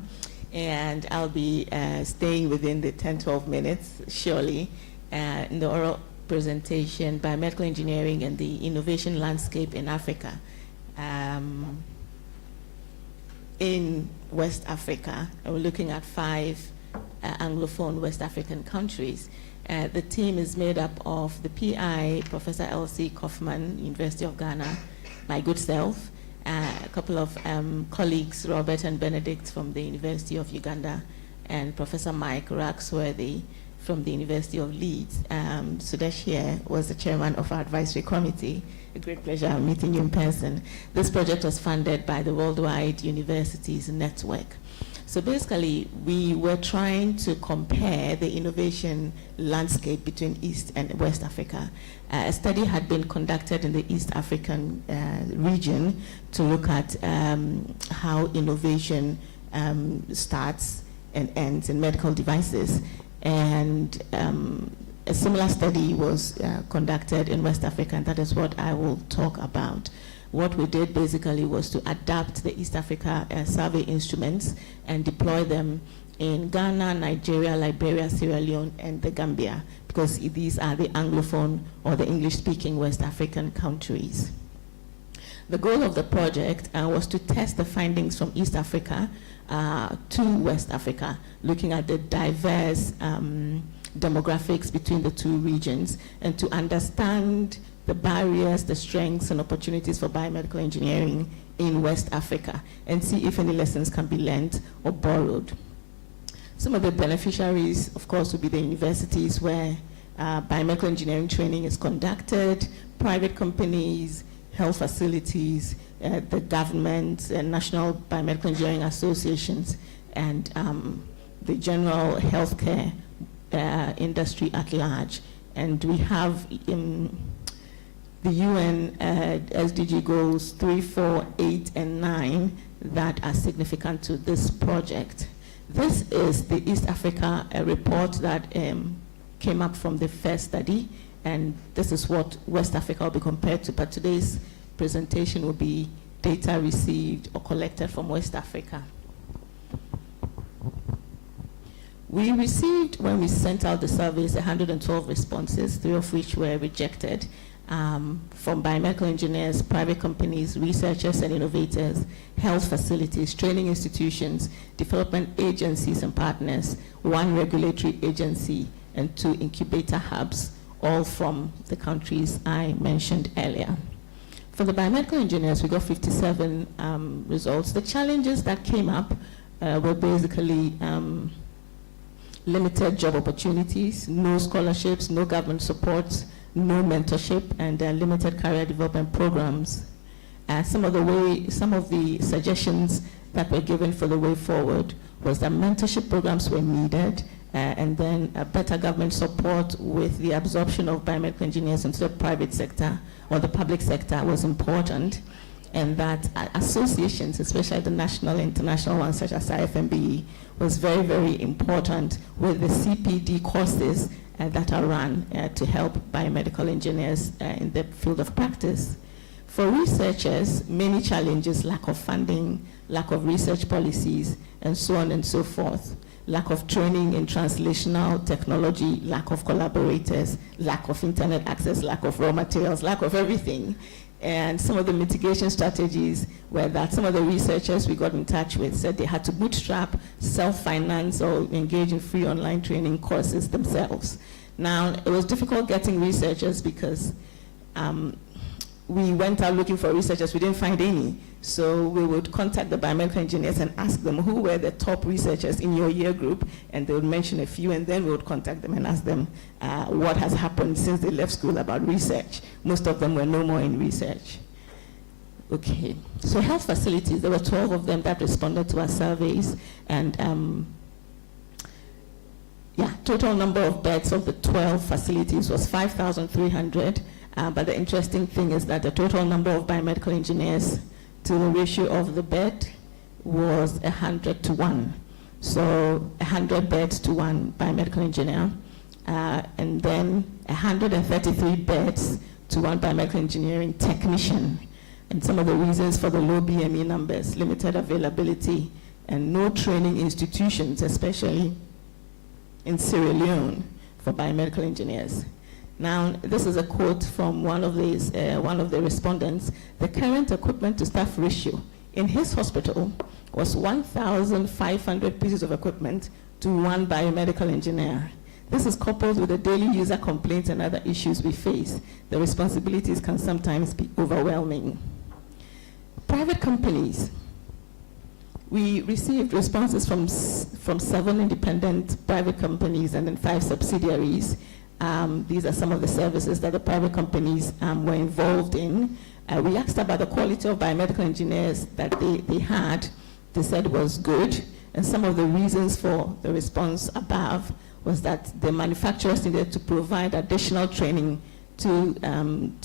and I'll be staying within the 10-12 minutes, surely, in the oral presentation, Biomedical Engineering and the Innovation Landscape in Africa. In West Africa, we're looking at 5 Anglophone West African countries. The team is made up of the PI, Professor L.C. Kaufman, University of Ghana, my good self, a couple of colleagues, Robert and Benedict from the University of Uganda, and Professor Mike Raxworthy from the University of Leeds. Sudesh here was the chairman of our advisory committee. A great pleasure meeting you in person. This project was funded by the Worldwide Universities Network. So basically, we were trying to compare the innovation landscape between East and West Africa. A study had been conducted in the East African region to look at how innovation starts and ends in medical devices. And a similar study was conducted in West Africa, and that is what I will talk about. What we did basically was to adapt the East Africa survey instruments and deploy them in Ghana, Nigeria, Liberia, Sierra Leone, and the Gambia, because these are the Anglophone or the English-speaking West African countries. The goal of the project was to test the findings from East Africa to West Africa, looking at the diverse demographics between the two regions, and to understand the barriers, the strengths, and opportunities for biomedical engineering in West Africa, and see if any lessons can be learned or borrowed. Some of the beneficiaries, of course, would be the universities where biomedical engineering training is conducted, private companies, health facilities, the government, national biomedical engineering associations, and the general healthcare industry at large. And we have the UN SDG goals 3, 4, 8, and 9 that are significant to this project. This is the East Africa report that came up from the first study, and this is what West Africa will be compared to, but today's presentation will be data received or collected from West Africa. We received, when we sent out the surveys, 112 responses, 3 of which were rejected, from biomedical engineers, private companies, researchers and innovators, health facilities, training institutions, development agencies and partners, 1 regulatory agency, and 2 incubator hubs, all from the countries I mentioned earlier. For the biomedical engineers, we got 57 results. The challenges that came up were basically limited job opportunities, no scholarships, no government supports, no mentorship, and limited career development programs. Some of the suggestions that were given for the way forward was that mentorship programs were needed, and then better government support with the absorption of biomedical engineers into the private sector or the public sector was important, and that associations, especially the national and international ones such as IFMBE, was very, very important with the CPD courses that are run to help biomedical engineers in the field of practice. For researchers, many challenges: lack of funding, lack of research policies, and so on and so forth. Lack of training in translational technology, lack of collaborators, lack of internet access, lack of raw materials, lack of everything. And some of the mitigation strategies were that some of the researchers we got in touch with said they had to bootstrap, self-finance, or engage in free online training courses themselves. Now, it was difficult getting researchers because we went out looking for researchers, we didn't find any. So we would contact the biomedical engineers and ask them who were the top researchers in your year group, and they would mention a few, and then we would contact them and ask them what has happened since they left school about research. Most of them were no more in research. Okay, so health facilities, there were 12 of them that responded to our surveys, and total number of beds of the 12 facilities was 5,300, but the interesting thing is that the total number of biomedical engineers to the ratio of the bed was 100 to 1. So 100 beds to 1 biomedical engineer, and then 133 beds to 1 biomedical engineering technician. And some of the reasons for the low BME numbers: limited availability and no training institutions, especially in Sierra Leone, for biomedical engineers. Now, this is a quote from one of the respondents. The current equipment to staff ratio in his hospital was 1,500 pieces of equipment to 1 biomedical engineer. This is coupled with the daily user complaints and other issues we face. The responsibilities can sometimes be overwhelming. Private companies. We received responses from 7 independent private companies and then 5 subsidiaries. These are some of the services that the private companies were involved in. We asked about the quality of biomedical engineers that they had. They said was good, and some of the reasons for the response above was that the manufacturers needed to provide additional training to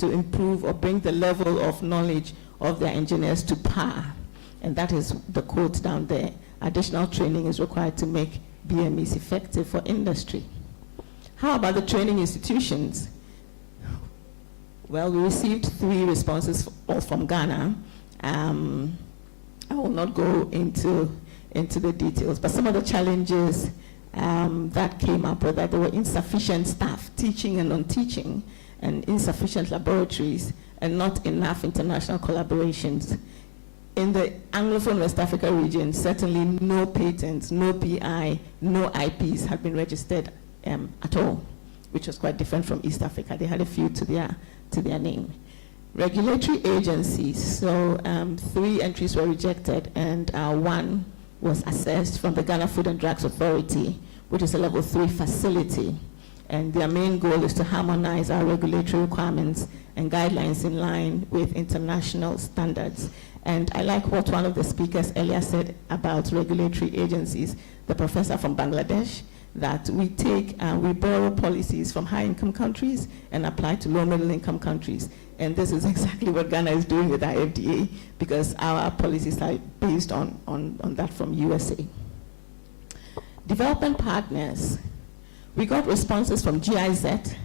improve or bring the level of knowledge of their engineers to par. And that is the quote down there. Additional training is required to make BMEs effective for industry. How about the training institutions? Well, we received 3 responses, all from Ghana. I will not go into the details, but some of the challenges that came up were that there were insufficient staff teaching and non-teaching, and insufficient laboratories, and not enough international collaborations. In the Anglophone West Africa region, certainly no patents, no PI, no IPs had been registered at all, which was quite different from East Africa. They had a few to their name. Regulatory agencies, so 3 entries were rejected, and 1 was assessed from the Ghana Food and Drugs Authority, which is a level 3 facility. And their main goal is to harmonize our regulatory requirements and guidelines in line with international standards. And I like what one of the speakers earlier said about regulatory agencies, the professor from Bangladesh, that we borrow policies from high-income countries and apply to low-middle-income countries. And this is exactly what Ghana is doing with our FDA, because our policies are based on that from USA. Development partners. We got responses from GIZ,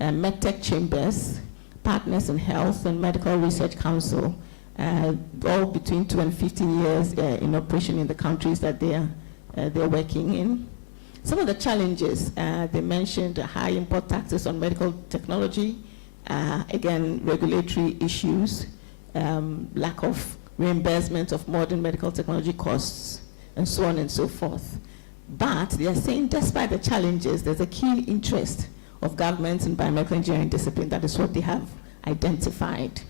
MedTech Chambers, Partners in Health, and Medical Research Council, all between 2 and 15 years in operation in the countries that they're working in. Some of the challenges, they mentioned high import taxes on medical technology, again, regulatory issues, lack of reimbursement of modern medical technology costs, and so on and so forth. But they are saying, despite the challenges, there's a keen interest of governments in biomedical engineering discipline. That is what they have identified.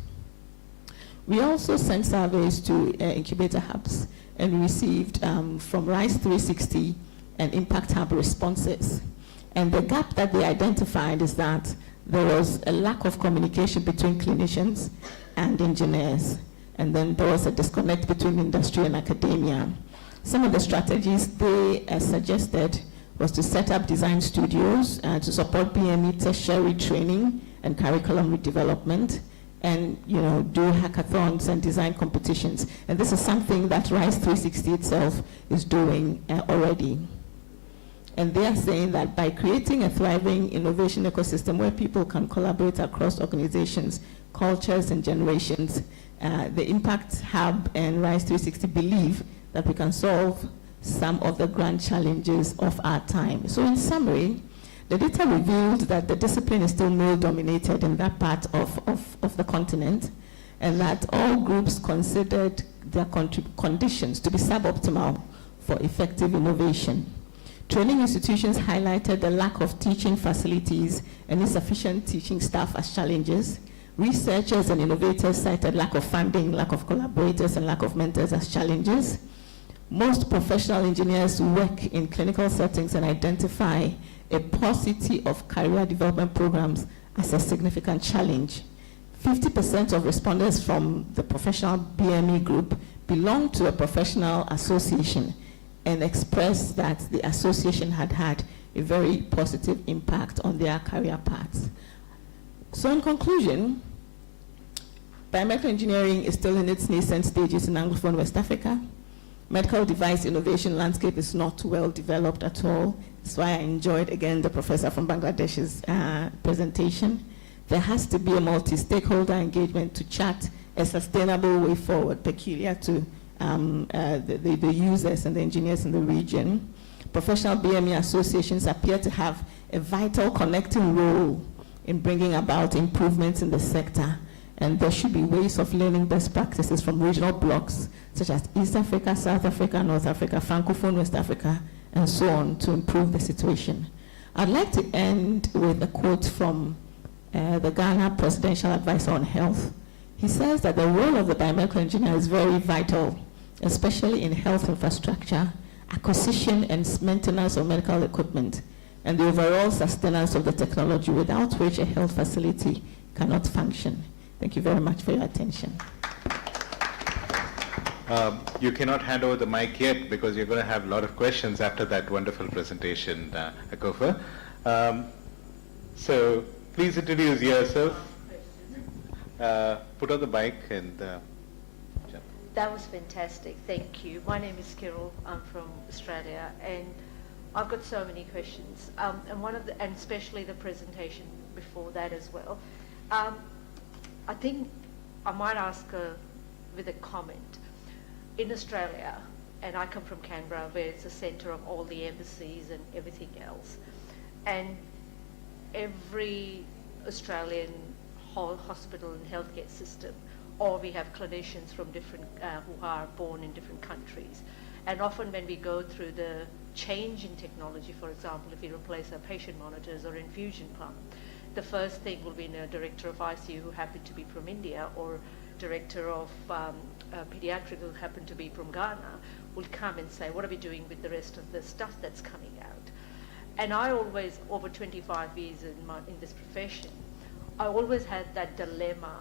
We also sent surveys to incubator hubs, and we received from RISE 360 and Impact Hub responses. And the gap that they identified is that there was a lack of communication between clinicians and engineers. And then there was a disconnect between industry and academia. Some of the strategies they suggested was to set up design studios to support BME tertiary training and curriculum redevelopment, and do hackathons and design competitions. And this is something that RISE 360 itself is doing already. And they are saying that by creating a thriving innovation ecosystem where people can collaborate across organizations, cultures, and generations, the Impact Hub and RISE 360 believe that we can solve some of the grand challenges of our time. So in summary, the data revealed that the discipline is still male-dominated in that part of the continent, and that all groups considered their conditions to be suboptimal for effective innovation. Training institutions highlighted the lack of teaching facilities and insufficient teaching staff as challenges, Researchers and innovators cited lack of funding, lack of collaborators, and lack of mentors as challenges. Most professional engineers work in clinical settings and identify a paucity of career development programs as a significant challenge. 50% of respondents from the professional BME group belong to a professional association and expressed that the association had had a very positive impact on their career paths. So in conclusion, biomedical engineering is still in its nascent stages in Anglophone West Africa. Medical device innovation landscape is not well developed at all. That's why I enjoyed, again, the professor from Bangladesh's presentation. There has to be a multi-stakeholder engagement to chart a sustainable way forward peculiar to the users and the engineers in the region. Professional BME associations appear to have a vital connecting role in bringing about improvements in the sector. And there should be ways of learning best practices from regional blocks, such as East Africa, South Africa, North Africa, Francophone West Africa, and so on, to improve the situation. I'd like to end with a quote from the Ghana Presidential Advisor on Health. He says that the role of the biomedical engineer is very vital, especially in health infrastructure, acquisition and maintenance of medical equipment, and the overall sustenance of the technology, without which a health facility cannot function. Thank you very much for your attention. You cannot hand over the mic yet because you're going to have a lot of questions after that wonderful presentation, Akofa. So please introduce yourself. Put on the mic and jump. That was fantastic. Thank you. My name is Carol. I'm from Australia, and I've got so many questions. And especially the presentation before that as well. I think I might ask with a comment. In Australia, and I come from Canberra, where it's the centre of all the embassies and everything else, and every Australian hospital and healthcare system, or we have clinicians from different who are born in different countries, and often when we go through the change in technology, for example, if we replace our patient monitors or infusion pump, the first thing will be a director of ICU who happened to be from India, or director of pediatric who happened to be from Ghana, will come and say, what are we doing with the rest of the stuff that's coming out? And I always, over 25 years in this profession, I always had that dilemma.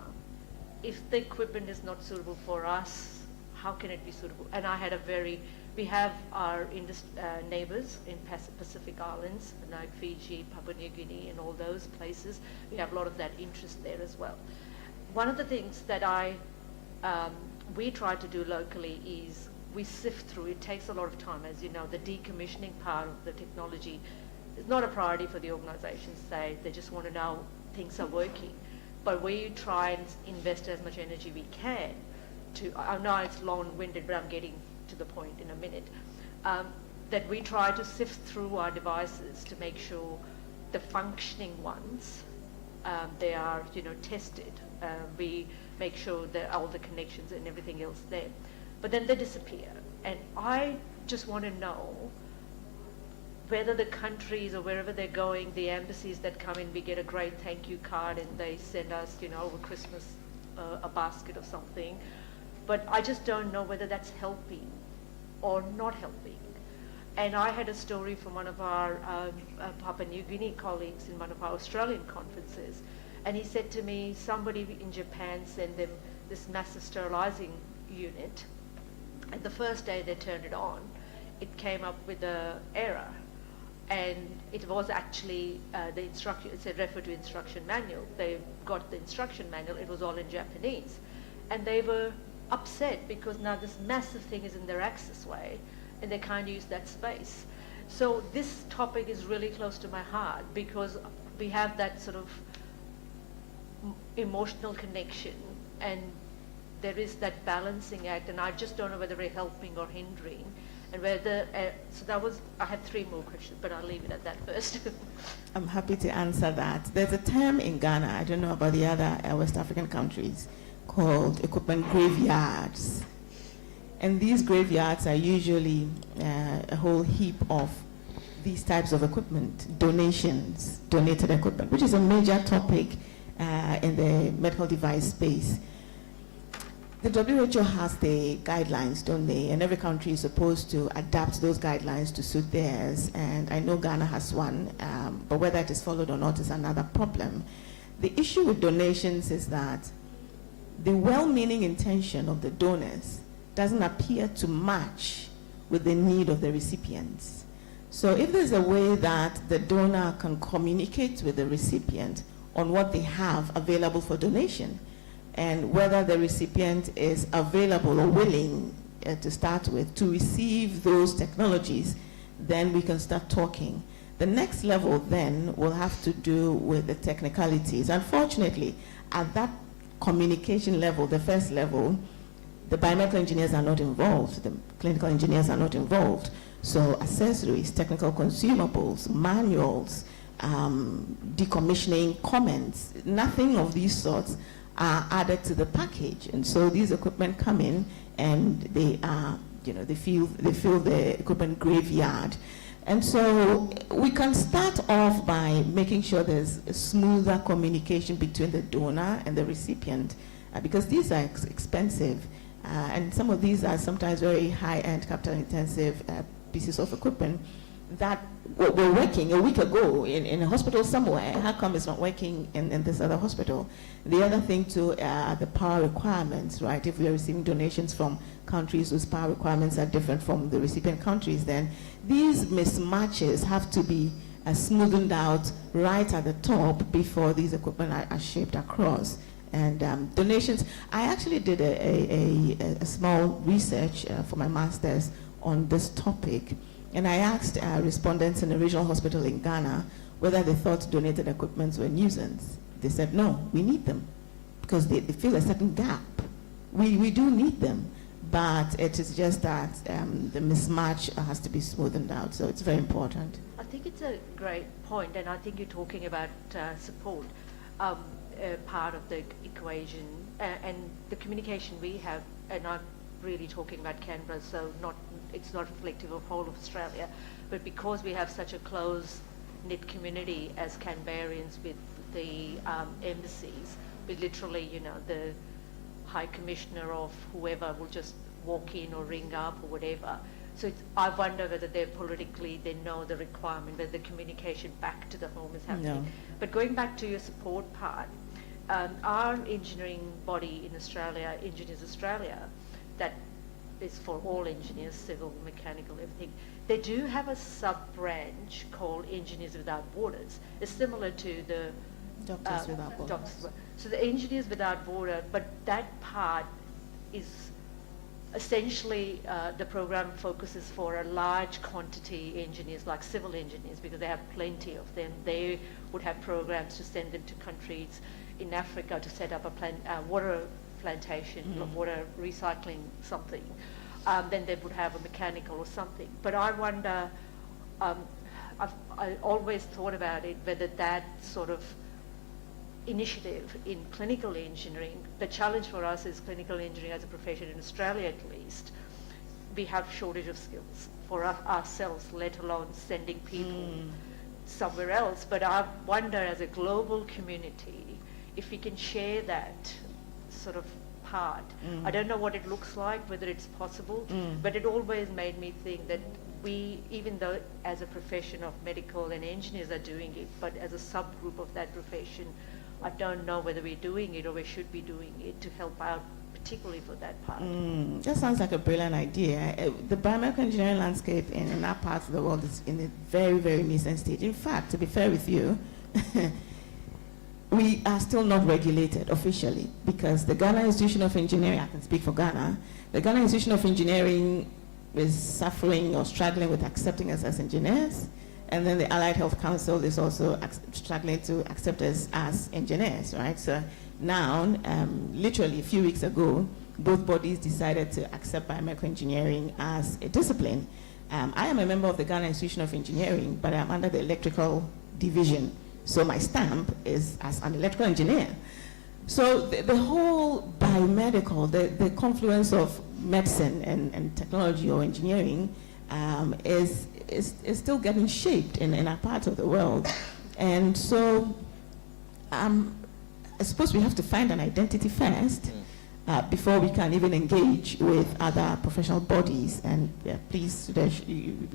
If the equipment is not suitable for us, how can it be suitable? And I had we have our neighbors in Pacific Islands, like Fiji, Papua New Guinea, and all those places. We have a lot of that interest there as well. One of the things that we try to do locally is we sift through. It takes a lot of time, as you know. The decommissioning part of the technology is not a priority for the organizations. They just want to know things are working. But we try and invest as much energy we can to, I know it's long-winded, but I'm getting to the point in a minute, that we try to sift through our devices to make sure the functioning ones, they are, tested. We make sure that all the connections and everything else there. But then they disappear. And I just want to know whether the countries or wherever they're going, the embassies that come in, we get a great thank you card and they send us, over Christmas, a basket or something. But I just don't know whether that's helping or not helping. And I had a story from one of our Papua New Guinea colleagues in one of our Australian conferences. And he said to me, somebody in Japan sent them this massive sterilizing unit. And the first day they turned it on, it came up with an error. And it was actually the instruction, it said refer to instruction manual. They got the instruction manual, it was all in Japanese. And they were upset because now this massive thing is in their access way and they can't use that space. So this topic is really close to my heart because we have that sort of emotional connection and there is that balancing act, and I just don't know whether we're helping or hindering. And whether, I had 3 more questions, but I'll leave it at that first. I'm happy to answer that. There's a term in Ghana, I don't know about the other West African countries, called equipment graveyards. And these graveyards are usually a whole heap of these types of equipment, donated equipment, which is a major topic in the medical device space. The WHO has the guidelines, don't they? And every country is supposed to adapt those guidelines to suit theirs. And I know Ghana has one, but whether it is followed or not is another problem. The issue with donations is that the well-meaning intention of the donors doesn't appear to match with the need of the recipients. So if there's a way that the donor can communicate with the recipient on what they have available for donation, and whether the recipient is available or willing to start with to receive those technologies, then we can start talking. The next level then will have to do with the technicalities. Unfortunately, at that communication level, the first level, the biomedical engineers are not involved, the clinical engineers are not involved. So accessories, technical consumables, manuals, decommissioning comments, nothing of these sorts are added to the package. And so these equipment come in and they are, they fill the equipment graveyard. And so we can start off by making sure there's a smoother communication between the donor and the recipient, because these are expensive. And some of these are sometimes very high-end, capital-intensive pieces of equipment that were working a week ago in a hospital somewhere. How come it's not working in this other hospital? The other thing too are the power requirements, right? If we are receiving donations from countries whose power requirements are different from the recipient countries, then these mismatches have to be smoothened out right at the top before these equipment are shipped across. And donations, I actually did a small research for my master's on this topic. And I asked respondents in a regional hospital in Ghana whether they thought donated equipments were a nuisance. They said, no, we need them because they fill a certain gap. We do need them, but it is just that the mismatch has to be smoothened out, so it's very important. I think it's a great point, and I think you're talking about support, part of the equation, and the communication we have, and I'm really talking about Canberra, so it's not reflective of whole of Australia, but because we have such a close-knit community as Canberrians with the embassies, we literally, the High Commissioner of whoever will just walk in or ring up or whatever. So I wonder whether they know the requirement, whether the communication back to the home is happening. No. But going back to your support part, our engineering body in Australia, Engineers Australia, that is for all engineers, civil, mechanical, everything. They do have a sub-branch called Engineers Without Borders. It's similar to the Doctors Without Borders. So the Engineers Without Borders, but that part is essentially the program focuses for a large quantity engineers, like civil engineers, because they have plenty of them. They would have programs to send them to countries in Africa to set up a water plantation, water recycling something. Then they would have a mechanical or something. But I wonder, I always thought about it, whether that sort of initiative in clinical engineering, the challenge for us is clinical engineering as a profession in Australia at least, we have shortage of skills for ourselves, let alone sending people somewhere else. But I wonder as a global community, if we can share that sort of part. I don't know what it looks like, whether it's possible, but it always made me think that we, even though as a profession of medical and engineers are doing it, but as a subgroup of that profession, I don't know whether we're doing it or we should be doing it to help out, particularly for that part. That sounds like a brilliant idea. The biomedical engineering landscape in our part of the world is in a very, very nascent stage. In fact, to be fair with you, we are still not regulated officially because the Ghana Institution of Engineering, I can speak for Ghana, the Ghana Institution of Engineering is suffering or struggling with accepting us as engineers, and then the Allied Health Council is also struggling to accept us as engineers, right? So now, literally a few weeks ago, both bodies decided to accept biomedical engineering as a discipline. I am a member of the Ghana Institution of Engineering, but I'm under the electrical division. So my stamp is as an electrical engineer. So the whole biomedical, the confluence of medicine and technology or engineering is still getting shaped in our part of the world. And so I suppose we have to find an identity first before we can even engage with other professional bodies. And please, Sudesh,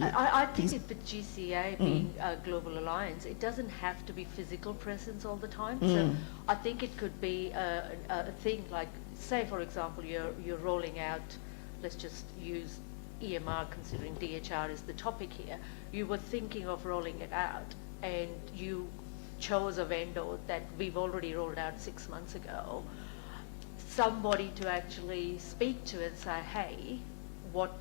I think with GCA being a global alliance, it doesn't have to be physical presence all the time. So I think it could be a thing like, say, for example, you're rolling out, let's just use EMR, considering DHR is the topic here. You were thinking of rolling it out, and you chose a vendor that we've already rolled out 6 months ago. Somebody to actually speak to and say, hey, what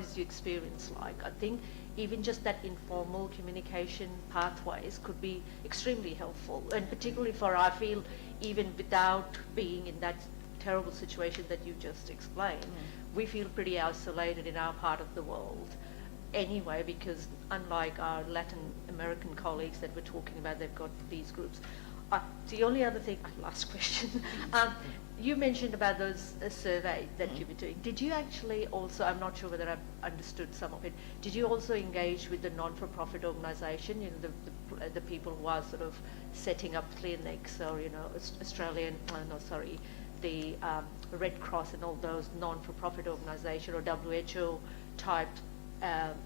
is your experience like? I think even just that informal communication pathways could be extremely helpful, and particularly for, I feel, even without being in that terrible situation that you just explained, we feel pretty isolated in our part of the world anyway, because unlike our Latin American colleagues that we're talking about, they've got these groups. The only other thing, last question, you mentioned about those survey that you were doing. Did you actually also, I'm not sure whether I've understood some of it, did you also engage with the non-for-profit organization, you know, the people who are sort of setting up clinics, or, you know, the Red Cross and all those non-for-profit organization or WHO type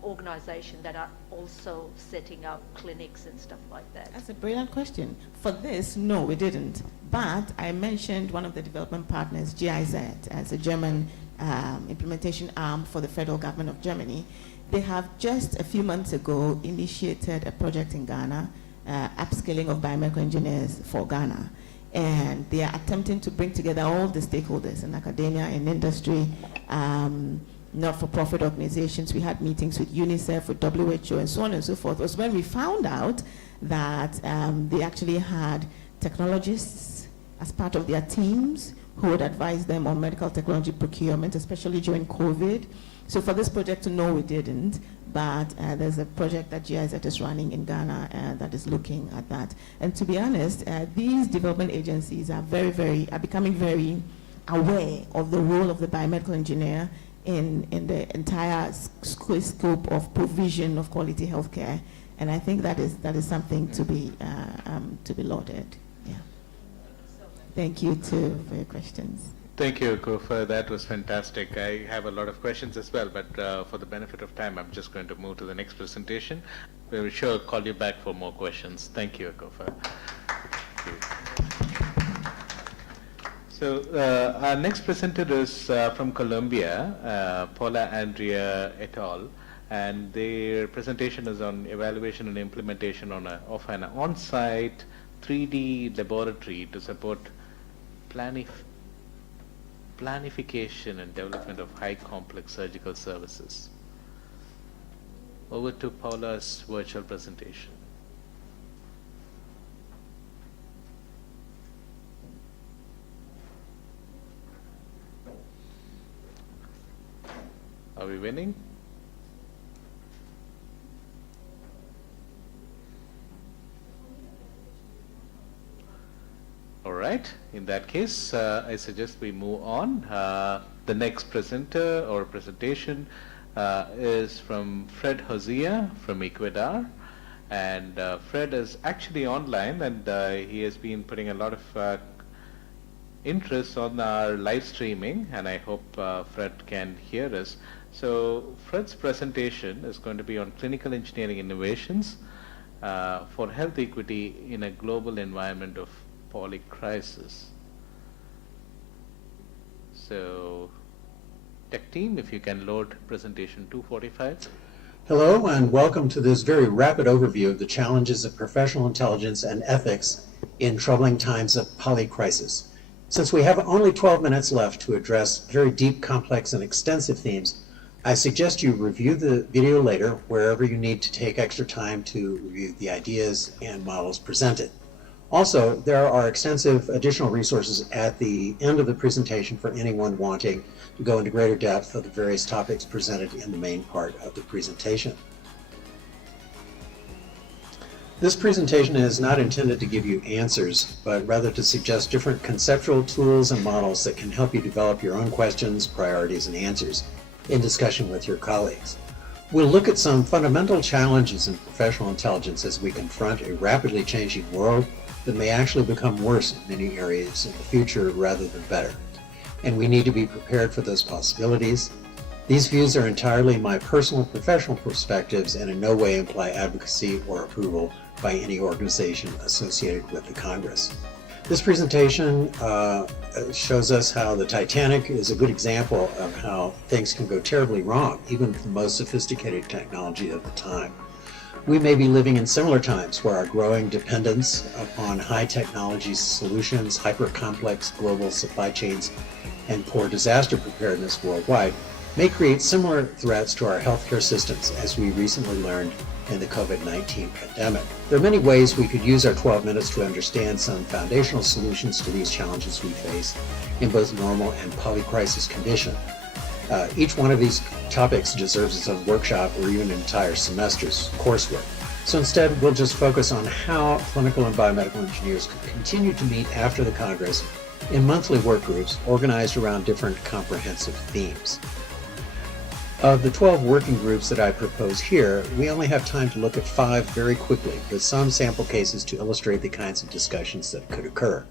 organization that are also setting up clinics and stuff like that? That's a brilliant question. For this, no, we didn't. But I mentioned one of the development partners, GIZ, as a German implementation arm for the federal government of Germany. They have just a few months ago initiated a project in Ghana, upskilling of biomedical engineers for Ghana. And they are attempting to bring together all the stakeholders in academia, in industry, not-for-profit organizations. We had meetings with UNICEF, with WHO, and so on and so forth. It was when we found out that they actually had technologists as part of their teams who would advise them on medical technology procurement, especially during COVID. So for this project, no, we didn't. But there's a project that GIZ is running in Ghana that is looking at that. And to be honest, these development agencies are becoming very aware of the role of the biomedical engineer in the entire scope of provision of quality healthcare. And I think that is something to be lauded. Yeah. Thank you too for your questions. Thank you, Kofa. That was fantastic. I have a lot of questions as well, but for the benefit of time, I'm just going to move to the next presentation. We will sure call you back for more questions. Thank you, Kofa. So our next presenter is from Colombia, Paula Andrea et al., and their presentation is on evaluation and implementation of an on-site 3D laboratory to support planification and development of high complex surgical services. Over to Paula's virtual presentation. Are we winning? All right, in that case, I suggest we move on. The next presenter or presentation is from Fred Hosea from Ecuador. And Fred is actually online, and he has been putting a lot of interest on our live streaming, and I hope Fred can hear us. So Fred's presentation is going to be on clinical engineering innovations for health equity in a global environment of polycrisis. So tech team, if you can load presentation 245. Hello and welcome to this very rapid overview of the challenges of professional intelligence and ethics in troubling times of polycrisis. Since we have only 12 minutes left to address very deep, complex, and extensive themes, I suggest you review the video later wherever you need to take extra time to review the ideas and models presented. Also, there are extensive additional resources at the end of the presentation for anyone wanting to go into greater depth of the various topics presented in the main part of the presentation. This presentation is not intended to give you answers, but rather to suggest different conceptual tools and models that can help you develop your own questions, priorities, and answers in discussion with your colleagues. We'll look at some fundamental challenges in professional intelligence as we confront a rapidly changing world that may actually become worse in many areas in the future rather than better. And we need to be prepared for those possibilities. These views are entirely my personal and professional perspectives and in no way imply advocacy or approval by any organization associated with the Congress. This presentation shows us how the Titanic is a good example of how things can go terribly wrong, even with the most sophisticated technology of the time. We may be living in similar times where our growing dependence upon high technology solutions, hyper-complex global supply chains, and poor disaster preparedness worldwide may create similar threats to our healthcare systems, as we recently learned in the COVID-19 pandemic. There are many ways we could use our 12 minutes to understand some foundational solutions to these challenges we face in both normal and poly-crisis condition. Each one of these topics deserves its own workshop or even an entire semester's coursework. So instead, we'll just focus on how clinical and biomedical engineers could continue to meet after the Congress in monthly work groups organized around different comprehensive themes. Of the 12 working groups that I propose here, we only have time to look at 5 very quickly, with some sample cases to illustrate the kinds of discussions that could occur.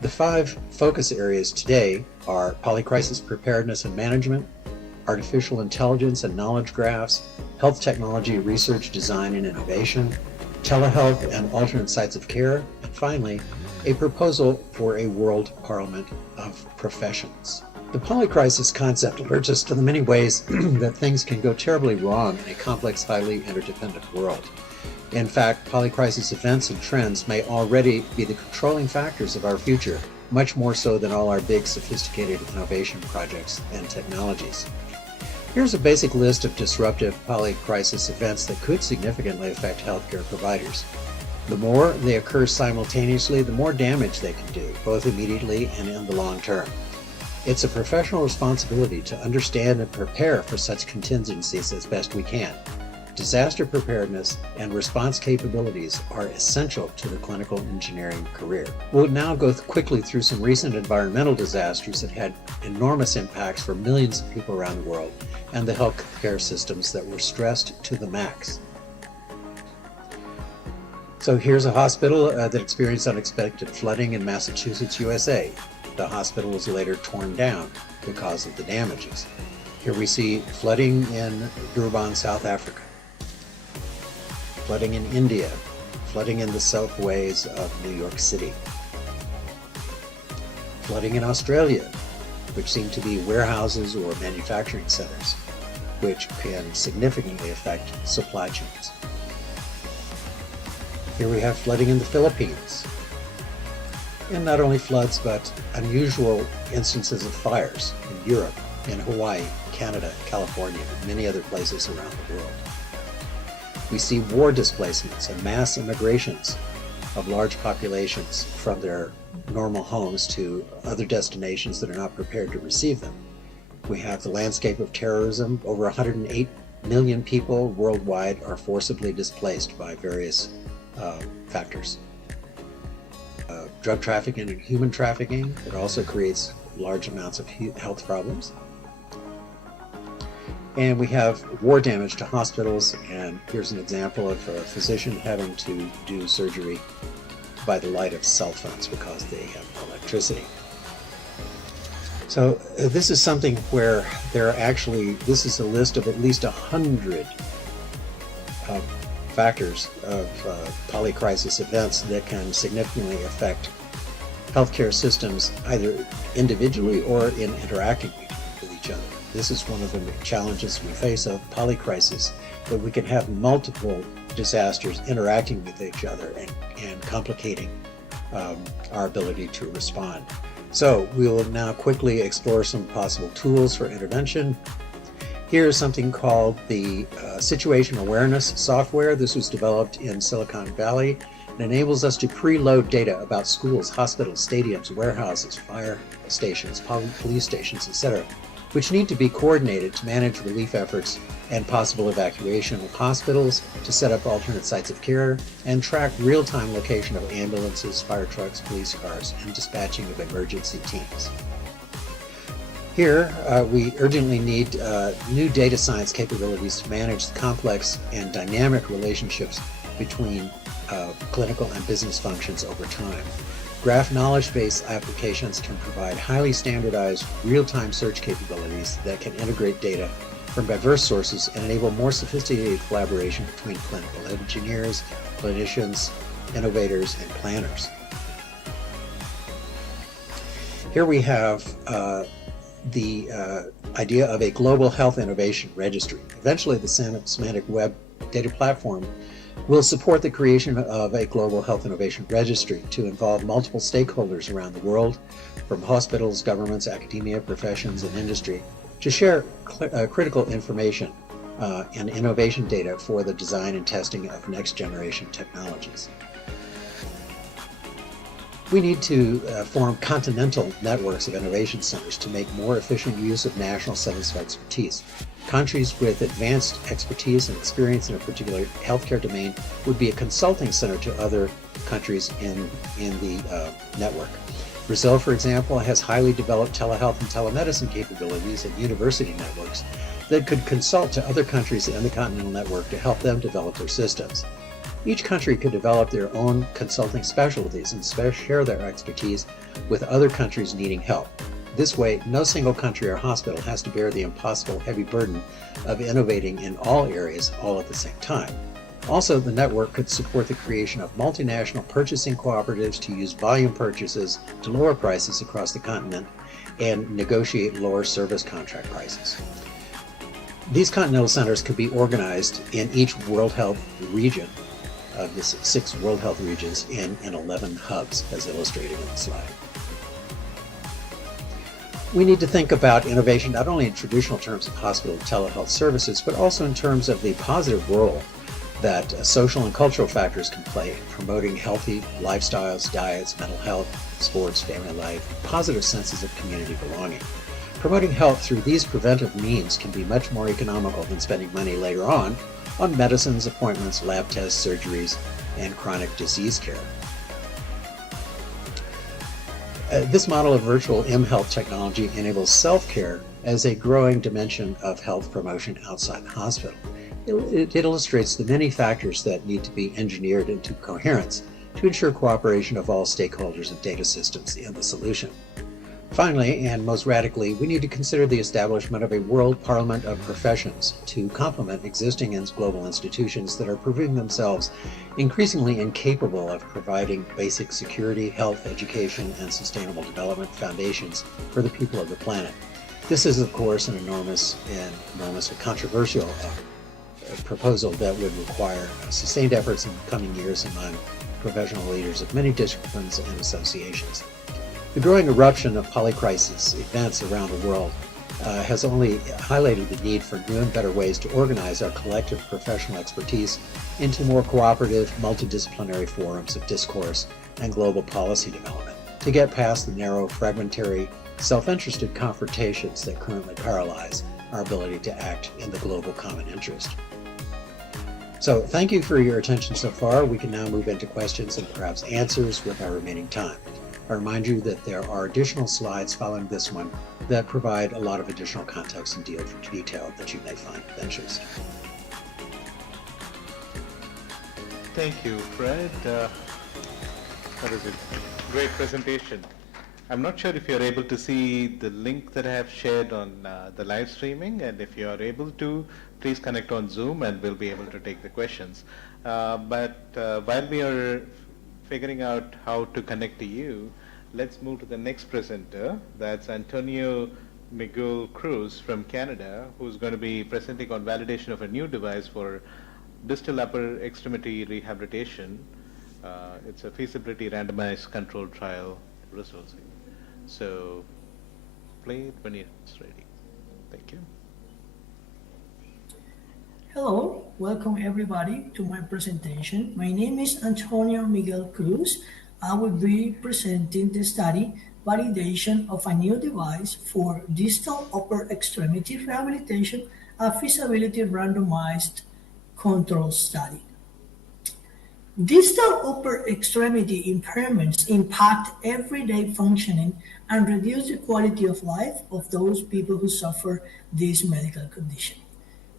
The 5 focus areas today are polycrisis preparedness and management, artificial intelligence and knowledge graphs, health technology research, design, and innovation, telehealth and alternate sites of care, and finally, a proposal for a world parliament of professions. The polycrisis concept alerts us to the many ways that things can go terribly wrong in a complex, highly interdependent world. In fact, polycrisis events and trends may already be the controlling factors of our future, much more so than all our big, sophisticated innovation projects and technologies. Here's a basic list of disruptive polycrisis events that could significantly affect healthcare providers. The more they occur simultaneously, the more damage they can do, both immediately and in the long term. It's a professional responsibility to understand and prepare for such contingencies as best we can. Disaster preparedness and response capabilities are essential to the clinical engineering career. We'll now go quickly through some recent environmental disasters that had enormous impacts for millions of people around the world and the healthcare systems that were stressed to the max. So here's a hospital that experienced unexpected flooding in Massachusetts, USA. The hospital was later torn down because of the damages. Here we see flooding in Durban, South Africa, flooding in India, flooding in the subways of New York City, flooding in Australia, which seem to be warehouses or manufacturing centers, which can significantly affect supply chains. Here we have flooding in the Philippines, and not only floods, but unusual instances of fires in Europe, in Hawaii, Canada, California, and many other places around the world. We see war displacements and mass immigrations of large populations from their normal homes to other destinations that are not prepared to receive them. We have the landscape of terrorism. Over 108 million people worldwide are forcibly displaced by various factors. Drug trafficking and human trafficking, it also creates large amounts of health problems. And we have war damage to hospitals, and here's an example of a physician having to do surgery by the light of cell phones because they have electricity. So this is something where there are actually, this is a list of at least 100 factors of polycrisis events that can significantly affect healthcare systems either individually or in interacting with each other. This is one of the challenges we face of polycrisis, that we can have multiple disasters interacting with each other and complicating our ability to respond. So we will now quickly explore some possible tools for intervention. Here's something called the Situation Awareness Software. This was developed in Silicon Valley and enables us to preload data about schools, hospitals, stadiums, warehouses, fire stations, police stations, etc., which need to be coordinated to manage relief efforts and possible evacuation of hospitals, to set up alternate sites of care, and track real-time location of ambulances, fire trucks, police cars, and dispatching of emergency teams. Here, we urgently need new data science capabilities to manage the complex and dynamic relationships between clinical and business functions over time. Graph knowledge base applications can provide highly standardized real-time search capabilities that can integrate data from diverse sources and enable more sophisticated collaboration between clinical engineers, clinicians, innovators, and planners. Here we have the idea of a global health innovation registry. Eventually, the Semantic Web Data Platform will support the creation of a global health innovation registry to involve multiple stakeholders around the world, from hospitals, governments, academia, professions, and industry, to share critical information and innovation data for the design and testing of next-generation technologies. We need to form continental networks of innovation centers to make more efficient use of national centers of expertise. Countries with advanced expertise and experience in a particular healthcare domain would be a consulting center to other countries in the network. Brazil, for example, has highly developed telehealth and telemedicine capabilities and university networks that could consult to other countries in the continental network to help them develop their systems. Each country could develop their own consulting specialties and share their expertise with other countries needing help. This way, no single country or hospital has to bear the impossible heavy burden of innovating in all areas all at the same time. Also, the network could support the creation of multinational purchasing cooperatives to use volume purchases to lower prices across the continent and negotiate lower service contract prices. These continental centers could be organized in each World Health region of the 6 World Health regions in 11 hubs, as illustrated in the slide. We need to think about innovation not only in traditional terms of hospital telehealth services, but also in terms of the positive role that social and cultural factors can play in promoting healthy lifestyles, diets, mental health, sports, family life, positive senses of community belonging. Promoting health through these preventive means can be much more economical than spending money later on medicines, appointments, lab tests, surgeries, and chronic disease care. This model of virtual mHealth technology enables self-care as a growing dimension of health promotion outside the hospital. It illustrates the many factors that need to be engineered into coherence to ensure cooperation of all stakeholders and data systems in the solution. Finally, and most radically, we need to consider the establishment of a world parliament of professions to complement existing global institutions that are proving themselves increasingly incapable of providing basic security, health, education, and sustainable development foundations for the people of the planet. This is, of course, an enormously controversial proposal that would require sustained efforts in the coming years among professional leaders of many disciplines and associations. The growing eruption of polycrisis events around the world has only highlighted the need for new and better ways to organize our collective professional expertise into more cooperative, multidisciplinary forums of discourse and global policy development to get past the narrow, fragmentary, self-interested confrontations that currently paralyze our ability to act in the global common interest. So thank you for your attention so far. We can now move into questions and perhaps answers with our remaining time. I remind you that there are additional slides following this one that provide a lot of additional context and detail that you may find of interest. Thank you, Fred. That was a great presentation. I'm not sure if you're able to see the link that I have shared on the live streaming, and if you are able to, please connect on Zoom and we'll be able to take the questions. But while we are figuring out how to connect to you, let's move to the next presenter. That's Antonio Miguel Cruz from Canada, who's going to be presenting on validation of a new device for distal upper extremity rehabilitation. It's a feasibility randomized controlled trial results. So play it when it's ready. Thank you. Hello, welcome everybody to my presentation. My name is Antonio Miguel Cruz. I will be presenting the study validation of a new device for distal upper extremity rehabilitation, a feasibility randomized control study. Distal upper extremity impairments impact everyday functioning and reduce the quality of life of those people who suffer this medical condition.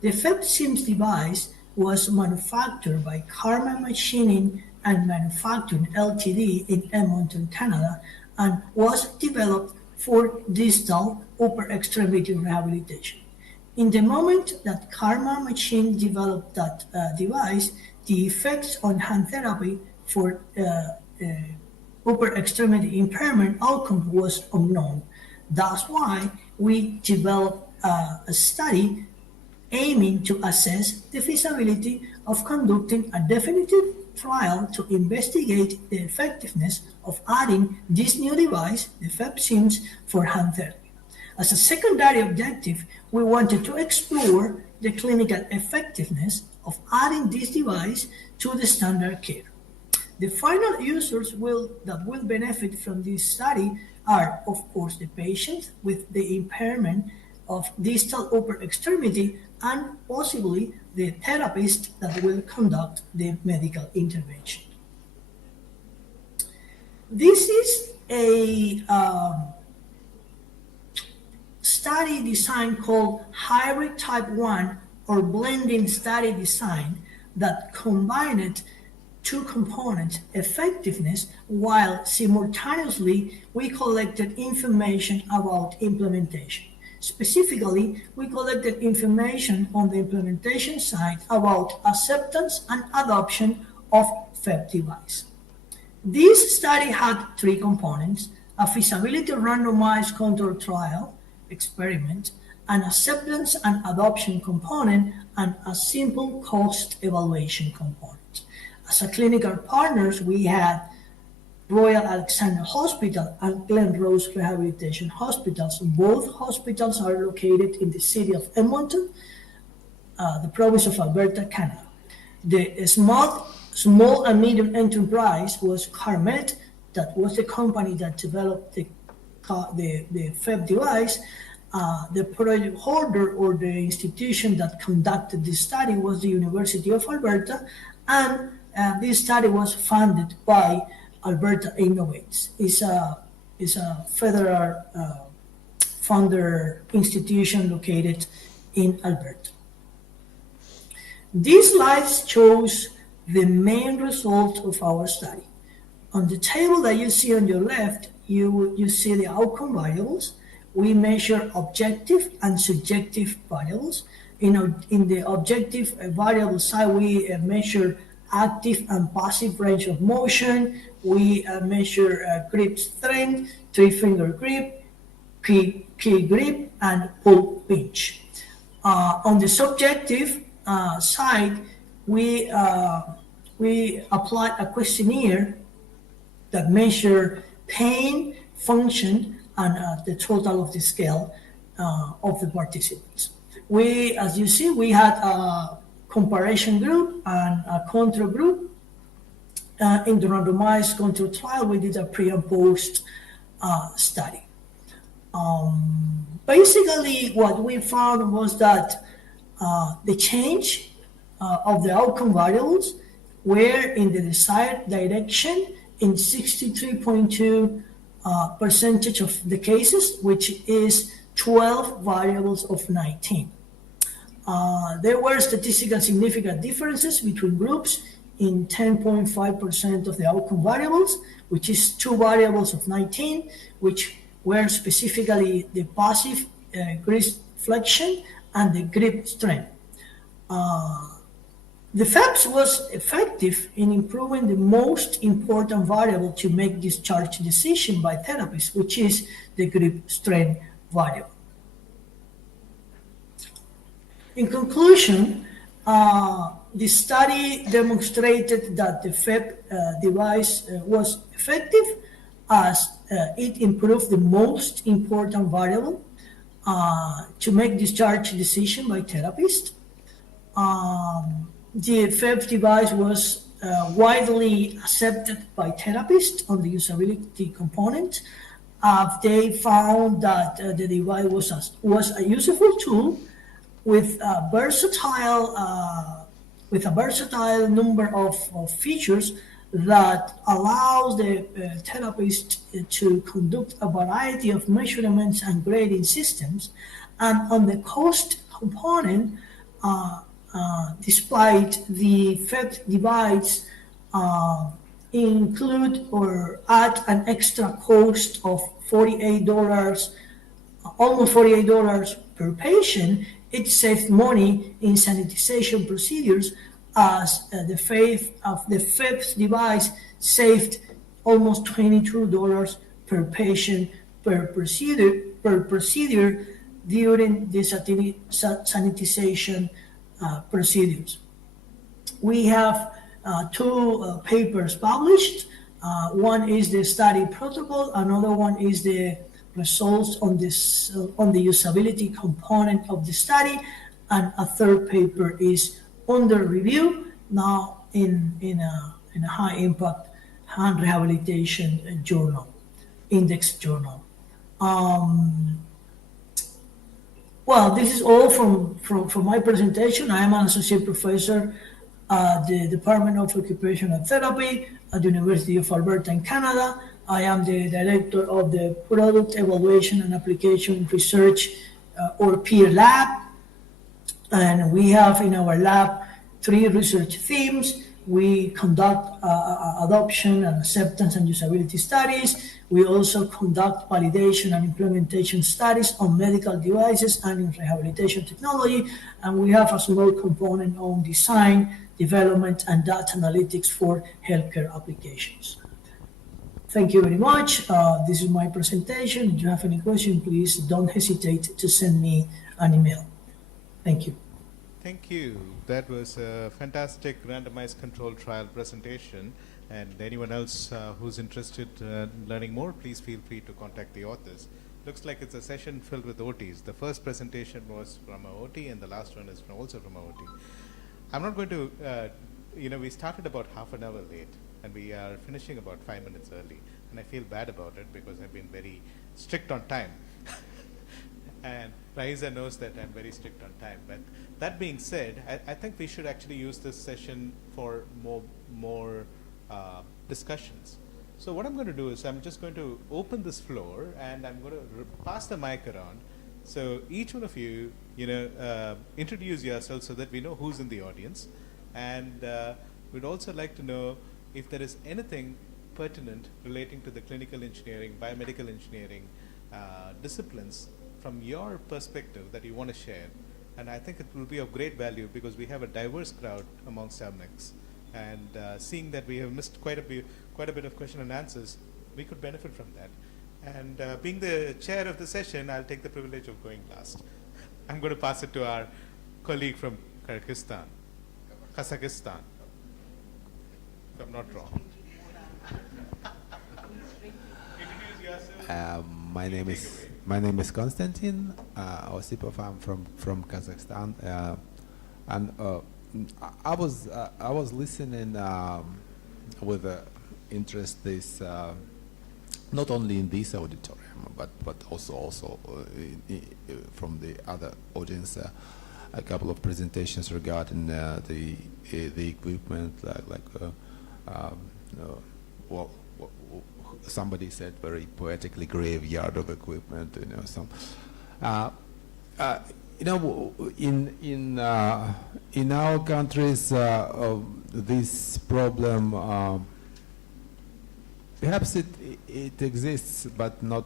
The FEP-SIMS device was manufactured by Karma Machining and Manufacturing Ltd. In Edmonton, Canada, and was developed for distal upper extremity rehabilitation. In the moment that Karma Machine developed that device, the effects on hand therapy for upper extremity impairment outcome was unknown. That's why we developed a study aiming to assess the feasibility of conducting a definitive trial to investigate the effectiveness of adding this new device, the FEP-SIMS, for hand therapy. As a secondary objective, we wanted to explore the clinical effectiveness of adding this device to the standard care. The final users that will benefit from this study are, of course, the patients with the impairment of distal upper extremity and possibly the therapist that will conduct the medical intervention. This is a study design called hybrid type 1 or blending study design that combined two components, effectiveness, while simultaneously we collected information about implementation. Specifically, we collected information on the implementation side about acceptance and adoption of FEP device. This study had three components: a feasibility randomized control trial experiment, an acceptance and adoption component, and a simple cost evaluation component. As a clinical partners, we had Royal Alexandra Hospital and Glen Rose Rehabilitation Hospitals. Both hospitals are located in the city of Edmonton, the province of Alberta, Canada. The small and medium enterprise was CarMed. That was the company that developed the FEP device. The project holder or the institution that conducted this study was the University of Alberta, and this study was funded by Alberta Innovates. It's a federal funder institution located in Alberta. This slide shows the main results of our study. On the table that you see on your left, you see the outcome variables. We measure objective and subjective variables. In the objective variable side, we measure active and passive range of motion. We measure grip strength, three-finger grip, key grip, and pull pinch. On the subjective side, we applied a questionnaire that measure pain, function, and the total of the scale of the participants. As you see, we had a comparison group and a control group. In the randomized control trial, we did a pre and post study. Basically, what we found was that the change of the outcome variables were in the desired direction in 63.2% of the cases, which is 12 variables of 19. There were statistical significant differences between groups in 10.5% of the outcome variables, which is 2 variables of 19, which were specifically the passive grip flexion and the grip strength. The FEPS was effective in improving the most important variable to make discharge decision by therapists, which is the grip strength variable. In conclusion, the study demonstrated that the FEP device was effective as it improved the most important variable to make discharge decision by therapists. The FEP device was widely accepted by therapists on the usability component. They found that the device was a useful tool with a versatile number of features that allows the therapist to conduct a variety of measurements and grading systems. And on the cost component, despite the FEP device include or add an extra cost of $48, almost $48 per patient, it saved money in sanitization procedures as the FEP device saved almost $22 per patient per procedure during the sanitization procedures. We have two papers published. One is the study protocol, another one is the results on this on the usability component of the study, and a third paper is under review now in a high impact hand rehabilitation journal, index journal. Well, this is all from my presentation. I am an associate professor at the Department of Occupational Therapy at the University of Alberta in Canada. I am the director of the Product Evaluation and Application Research or peer lab. And we have in our lab 3 research themes. We conduct adoption and acceptance and usability studies. We also conduct validation and implementation studies on medical devices and in rehabilitation technology. And we have a small component on design, development, and data analytics for healthcare applications. Thank you very much. This is my presentation. If you have any question, please don't hesitate to send me an email. Thank you. Thank you. That was a fantastic randomized controlled trial presentation. And anyone else who's interested in learning more, please feel free to contact the authors. Looks like it's a session filled with OTs. The first presentation was from a OT, and the last one is also from a OT. I'm not going to, we started about half an hour late, and we are finishing about 5 minutes early. And I feel bad about it because I've been very strict on time. And Raisa knows that I'm very strict on time. But that being said, I think we should actually use this session for more discussions. So what I'm going to do is I'm just going to open this floor, and I'm going to pass the mic around. So each one of you, introduce yourself so that we know who's in the audience. And we'd also like to know if there is anything pertinent relating to the clinical engineering, biomedical engineering disciplines from your perspective that you want to share. And I think it will be of great value because we have a diverse crowd amongst our mix. And seeing that we have missed quite a bit of question and answers, we could benefit from that. And being the chair of the session, I'll take the privilege of going last. I'm going to pass it to our colleague from Kazakhstan, if I'm not wrong. My name is Konstantin Osipov. I'm from Kazakhstan, and I was listening with interest this not only in this auditorium but also from the other audience, a couple of presentations regarding the equipment, somebody said very poetically graveyard of equipment, in our countries this problem perhaps it exists, but not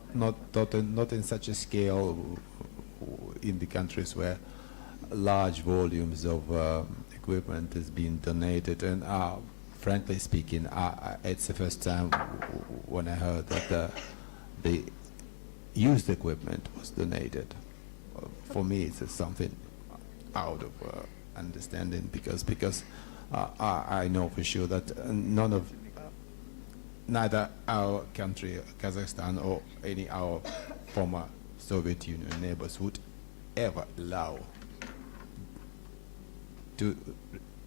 in such a scale in the countries where large volumes of equipment is being donated. And frankly speaking, it's the first time when I heard that the used equipment was donated. For me, it's something out of understanding because I know for sure that neither our country, Kazakhstan, or any our former Soviet Union neighbors would ever allow to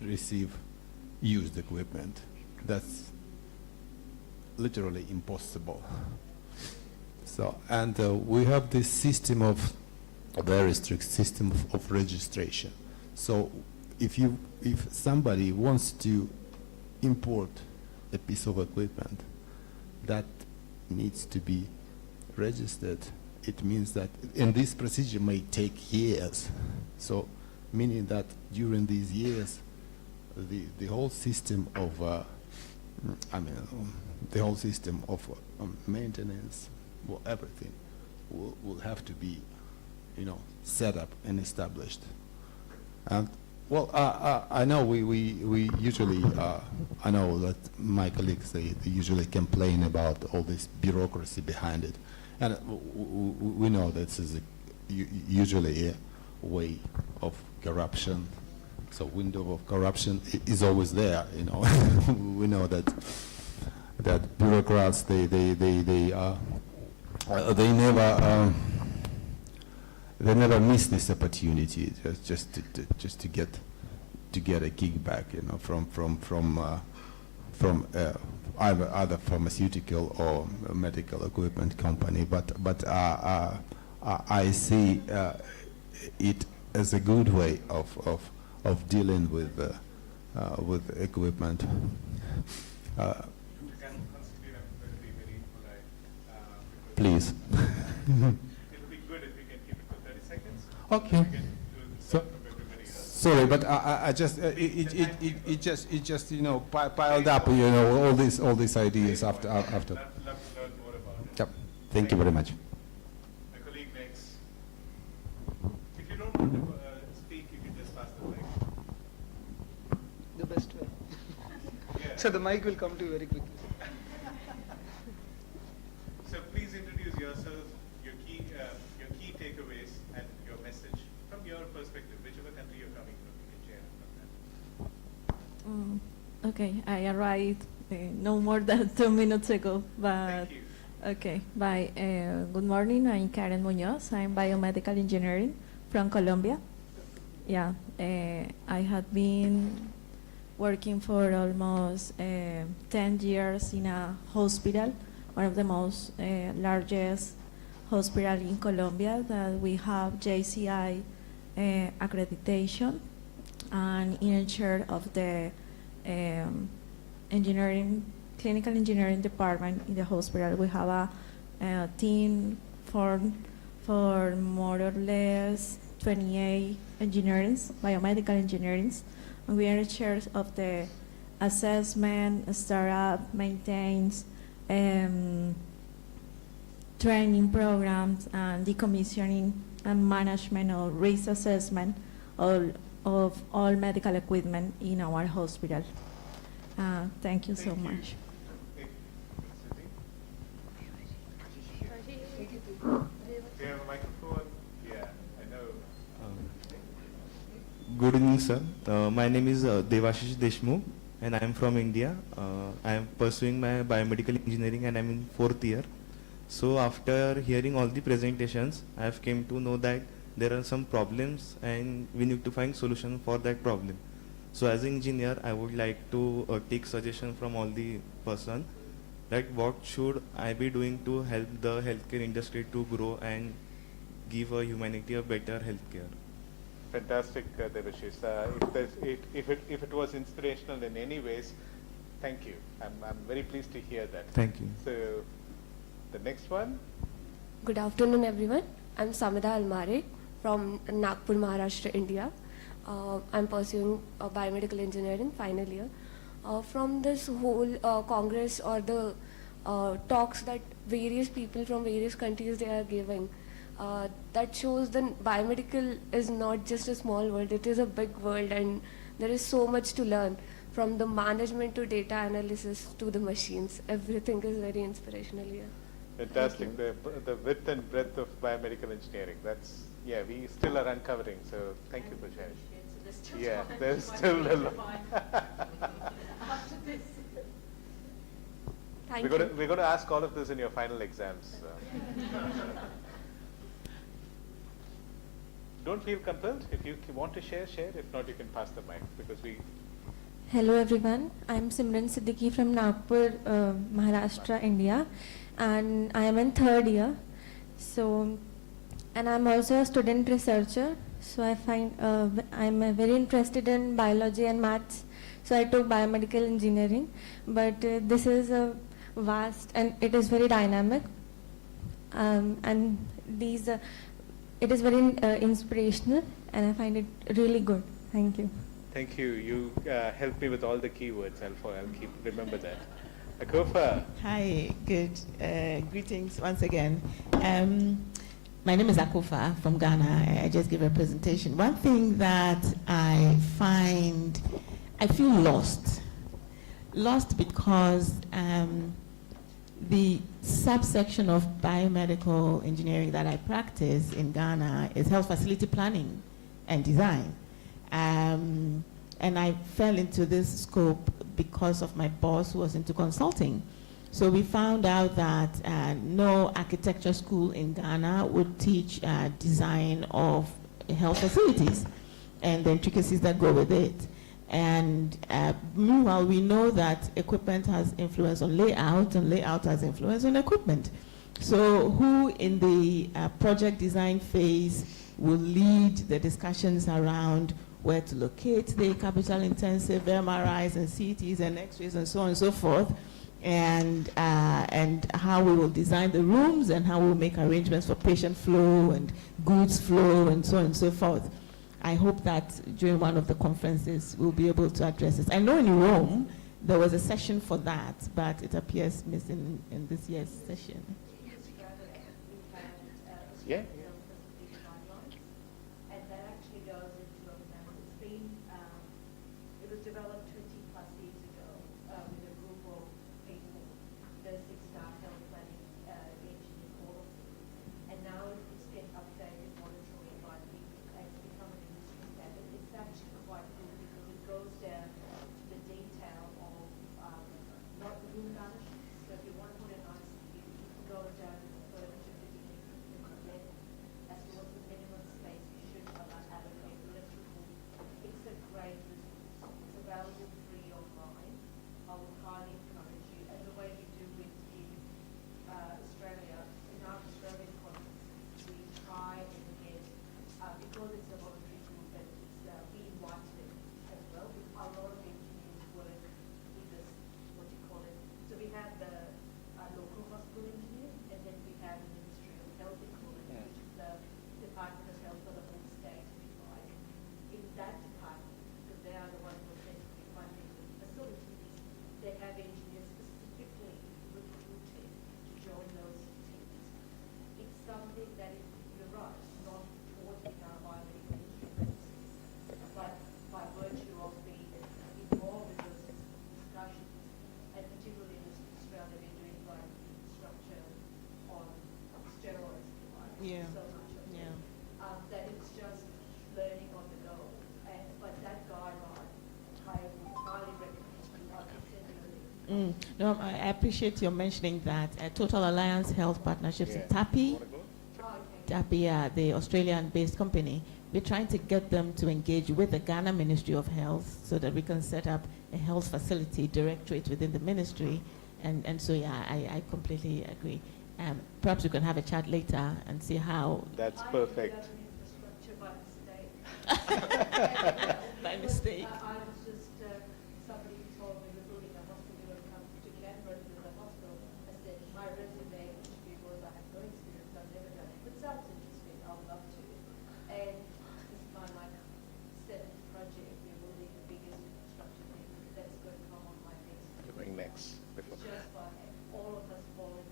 receive used equipment. That's literally impossible. So, and we have this system of a very strict system of registration. So, if somebody wants to import a piece of equipment, that needs to be registered. It means that, and this procedure may take years. So, meaning that during these years, the whole system of, the whole system of maintenance, well, everything will have to be, set up and established. And well, I know we usually, I know that my colleagues, they usually complain about all this bureaucracy behind it. And we know that this is usually a way of corruption. So window of corruption is always there, We know that bureaucrats, they never miss this opportunity just to get a kickback, from either pharmaceutical or medical equipment company. But I see it as a good way of dealing with equipment. Please. Okay. Sorry, but I just it just piled up, all these ideas after. Yep. Thank you very much. My colleague next. If you don't want to speak, you can just pass the mic. The best way. Yeah. So the mic will come to you very quickly. So please introduce yourself, your key takeaways, and your message from your perspective, whichever country you're coming from. You can share from that. Okay, I arrived no more than 2 minutes ago, but Thank you. okay. Bye. Good morning. I'm Karen Munoz. I'm biomedical engineering from Colombia. Yeah, I have been working for almost 10 years in a hospital, one of the most largest hospital in Colombia, that we have JCI accreditation, and in charge of the clinical engineering department in the hospital. We have a team for more or less 28 engineers, biomedical engineers, and we are in charge of the assessment, startup, maintains, training programs, and decommissioning and management or risk assessment of all medical equipment in our hospital. Thank you so much. Do you have a microphone? Yeah, I know. Good evening, sir. My name is Devashish Deshmukh, and I am from India. I am pursuing my biomedical engineering, and I am in 4th year. So after hearing all the presentations, I have came to know that there are some problems, and we need to find solution for that problem. So as an engineer, I would like to take suggestion from all the person, that what should I be doing to help the healthcare industry to grow and give humanity a better healthcare. Fantastic, Devashish. If it was inspirational in any ways, thank you. I'm very pleased to hear that. Thank you. So, the next one. Good afternoon, everyone. I'm Samida Almare from Nagpur, Maharashtra, India. I'm pursuing biomedical engineering final year. From this whole congress or the talks that various people from various countries they are giving, that shows that biomedical is not just a small world, it is a big world, and there is so much to learn, from the management to data analysis to the machines. Everything is very inspirational here. Fantastic. The width and breadth of biomedical engineering. That's, yeah, we still are uncovering, so thank you for sharing. Yeah, there's still a lot. We're going to ask all of this in your final exams. Don't feel compelled. If you want to share, share. If not, you can pass the mic, because we... Hello everyone, I am Simran Siddiqui from Nagpur, Maharashtra, India, and I am in 3rd year. So, and I am also a student researcher. So I find I am very interested in biology and maths. So I took biomedical engineering, but this is a vast and it is very dynamic, and these it is very inspirational, and I find it really good. Thank you. Thank you. You helped me with all the keywords. I'll remember that. Akofa. Hi, good. Greetings once again. My name is Akofa from Ghana. I just gave a presentation. One thing that I feel lost. Lost because the subsection of biomedical engineering that I practice in Ghana is health facility planning and design. And I fell into this scope because of my boss who was into consulting. So we found out that no architecture school in Ghana would teach design of health facilities and the intricacies that go with it. And meanwhile, we know that equipment has influence on layout, and layout has influence on equipment. So who in the project design phase will lead the discussions around where to locate the capital intensive MRIs and CTs and X-rays and so on and so forth, and how we will design the rooms and how we'll make arrangements for patient flow and goods flow and so on and so forth. I hope that during one of the conferences we'll be able to address this. I know in Rome there was a session for that, but it appears missing in this year's session. Yeah. And that actually goes into it was developed 20 plus years ago with a group of people, the 6-star health planning engineers, all of them. And now it's been updated, monitored by people, and it's become an industry standard. It's actually quite good because it goes down to the detail of not the room garnishes. So if you want to put an ICU, you can go down to the furniture level as to what's the minimum space you should allocate electrical. It's a great resource. It's available free online. I would highly encourage you. And the way we do it in Australia, in our Australian context, we try and get, because it's a voluntary group, and we invite them as well. A lot of engineers work with this, what you call it. So we have the local hospital engineer, and then we have the Ministry of Health equivalent, which is the Department of Health for the whole state, if you like. In that department, because they are the ones who are centrally funding the facilities, they have engineers specifically recruited to join those teams. It's something that is, you're right, not taught in our biomedical engineering courses, but by virtue of being involved in those discussions, and particularly in Australia, they're doing like infrastructure on steroids, if you like. Yeah. So much of Yeah. it. That it's just learning on the go. But that guideline, I would highly recommend you. I can send you a link. No, I appreciate your mentioning that. Total Alliance Health Partnerships, Yeah. TAPI, Oh, okay. TAPI, the Australian-based company, we're trying to get them to engage with the Ghana Ministry of Health so that we can set up a health facility directorate within the ministry. And so, yeah, I completely agree. Perhaps we can have a chat later and see how. That's perfect. I did infrastructure by mistake. By mistake. I was just, somebody told me we're building a hospital and come to Canberra to build a hospital. I said, my resume, which was I have no experience, I've never done it. But sounds interesting, I would love to. And this is my seventh project. We're building the biggest infrastructure thing that's going to come on my next. Doing next. It's just by all of us falling.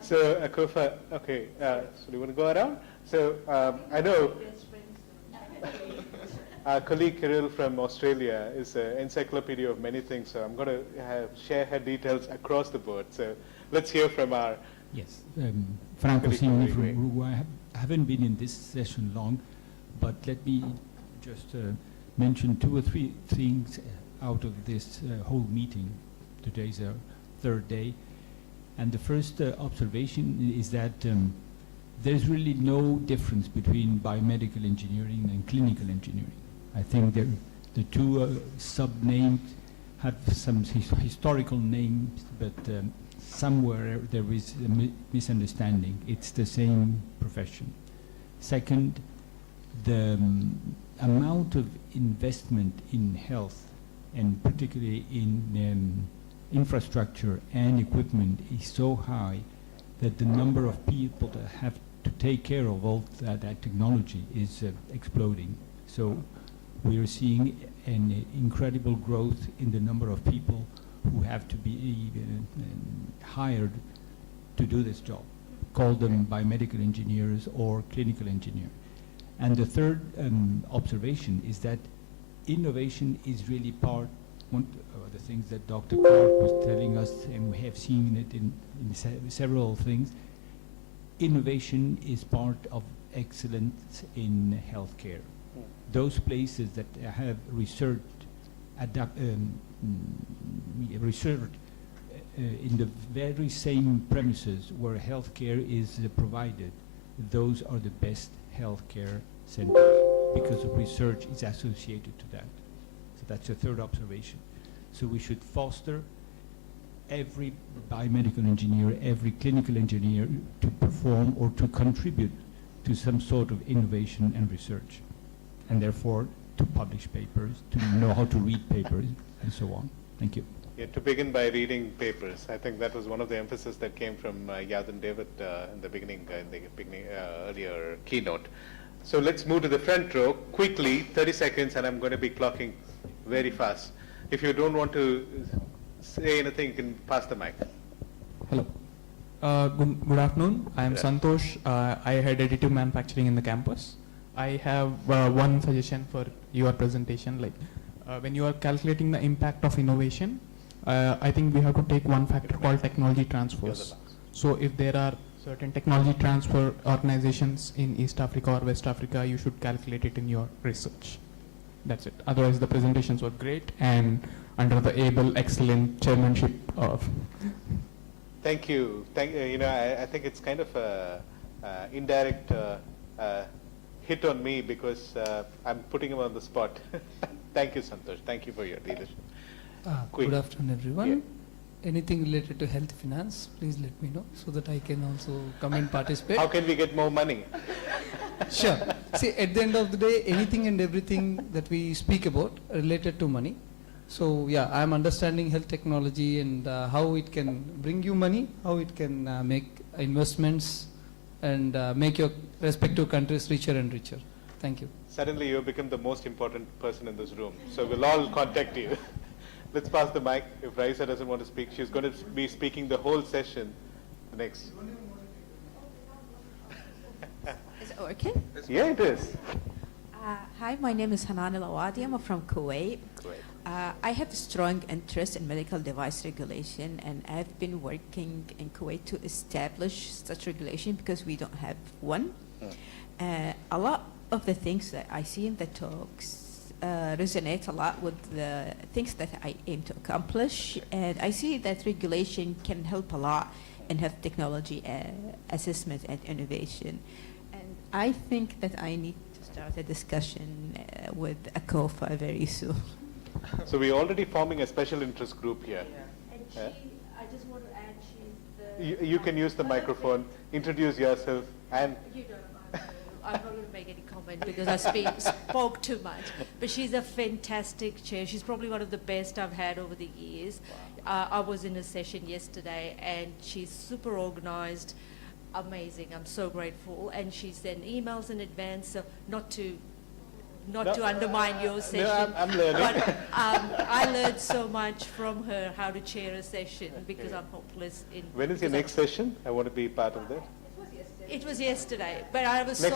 So Akofa, okay, so do you want to go around? So I know our colleague Kirill from Australia is an encyclopedia of many things, so I'm going to share her details across the board. So let's hear from our Yes, Franco colleague Simoni from from Uruguay. Uruguay. I haven't been in this session long, but let me just mention 2 or 3 things out of this whole meeting. Today's our third day. And the first observation is that there's really no difference between biomedical engineering and clinical engineering. I think the two sub-names have some historical names, but somewhere there is a misunderstanding. It's the same profession. Second, the amount of investment in health, and particularly in infrastructure and equipment, is so high that the number of people that have to take care of all that technology is exploding. So we are seeing an incredible growth in the number of people who have to be hired to do this job. Call them biomedical engineers or clinical engineers. And the third observation is that innovation is really part, one of the things that Dr. Clark was telling us, and we have seen it in several things. Innovation is part of excellence in healthcare. Those places that have researched, in the very same premises where healthcare is provided, those are the best healthcare centers because of research is associated to that. So that's the third observation. So we should foster every biomedical engineer, every clinical engineer to perform or to contribute to some sort of innovation and research, and therefore to publish papers, to know how to read papers, and so on. Thank you. Yeah, to begin by reading papers. I think that was one of the emphasis that came from Yadin David in the beginning, earlier keynote. So let's move to the front row quickly, 30 seconds, and I'm going to be clocking very fast. If you don't want to say anything, you can pass the mic. Hello. Good afternoon. I am Santosh. I head additive manufacturing in the campus. I have one suggestion for your presentation. Like when you are calculating the impact of innovation, I think we have to take one factor called technology transfers. So if there are certain technology transfer organizations in East Africa or West Africa, you should calculate it in your research. That's it. Otherwise, the presentations were great and under the able, excellent chairmanship of. Thank you. I think it's kind of a indirect hit on me because I'm putting him on the spot. Thank you, Santosh. Thank you for your leadership. Good afternoon, everyone. Yeah. Anything related to health finance, please let me know so that I can also come and participate. How can we get more money? Sure. See, at the end of the day, anything and everything that we speak about related to money. So yeah, I'm understanding health technology and how it can bring you money, how it can make investments and make your respective countries richer and richer. Thank you. Suddenly you have become the most important person in this room. So we'll all contact you. Let's pass the mic. If Raisa doesn't want to speak, she's going to be speaking the whole session. The next. Is it working? Yeah, it is. Hi, my name is Hanan El-Awadi. I'm from Kuwait. I have a strong interest in medical device regulation, and I've been working in Kuwait to establish such regulation because we don't have one. A lot of the things that I see in the talks resonate a lot with the things that I aim to accomplish, and I see that regulation can help a lot in health technology assessment and innovation. And I think that I need to start a discussion with ACOFA very soon. So we're already forming a special interest group here. Yeah. And I just want to add, she's the... You can use the microphone, introduce yourself, and... You don't. I'm not going to make any comment because I spoke too much. But she's a fantastic chair. She's probably one of the best I've had over the years. Wow. I was in a session yesterday, and she's super organized, amazing. I'm so grateful. And she sent emails in advance, so not to undermine your session. No, I'm learning. But I learned so much from her how to chair a session because I'm hopeless in... When is your next session? I want to be part of that. It was yesterday, but I was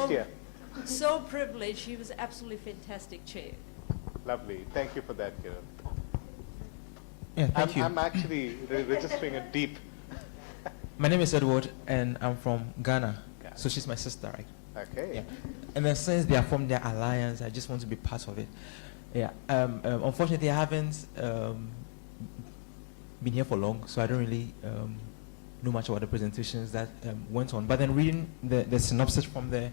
so privileged. She was absolutely fantastic chair. Lovely. Thank you for that, Kiran. Yeah, thank you. I'm actually registering a deep. My name is Edward, and I'm from Ghana. So she's my sister, right? Okay. Yeah. And then since they have formed their alliance, I just want to be part of it. Yeah. Unfortunately, I haven't been here for long, so I don't really know much about the presentations that went on. But then reading the synopsis from the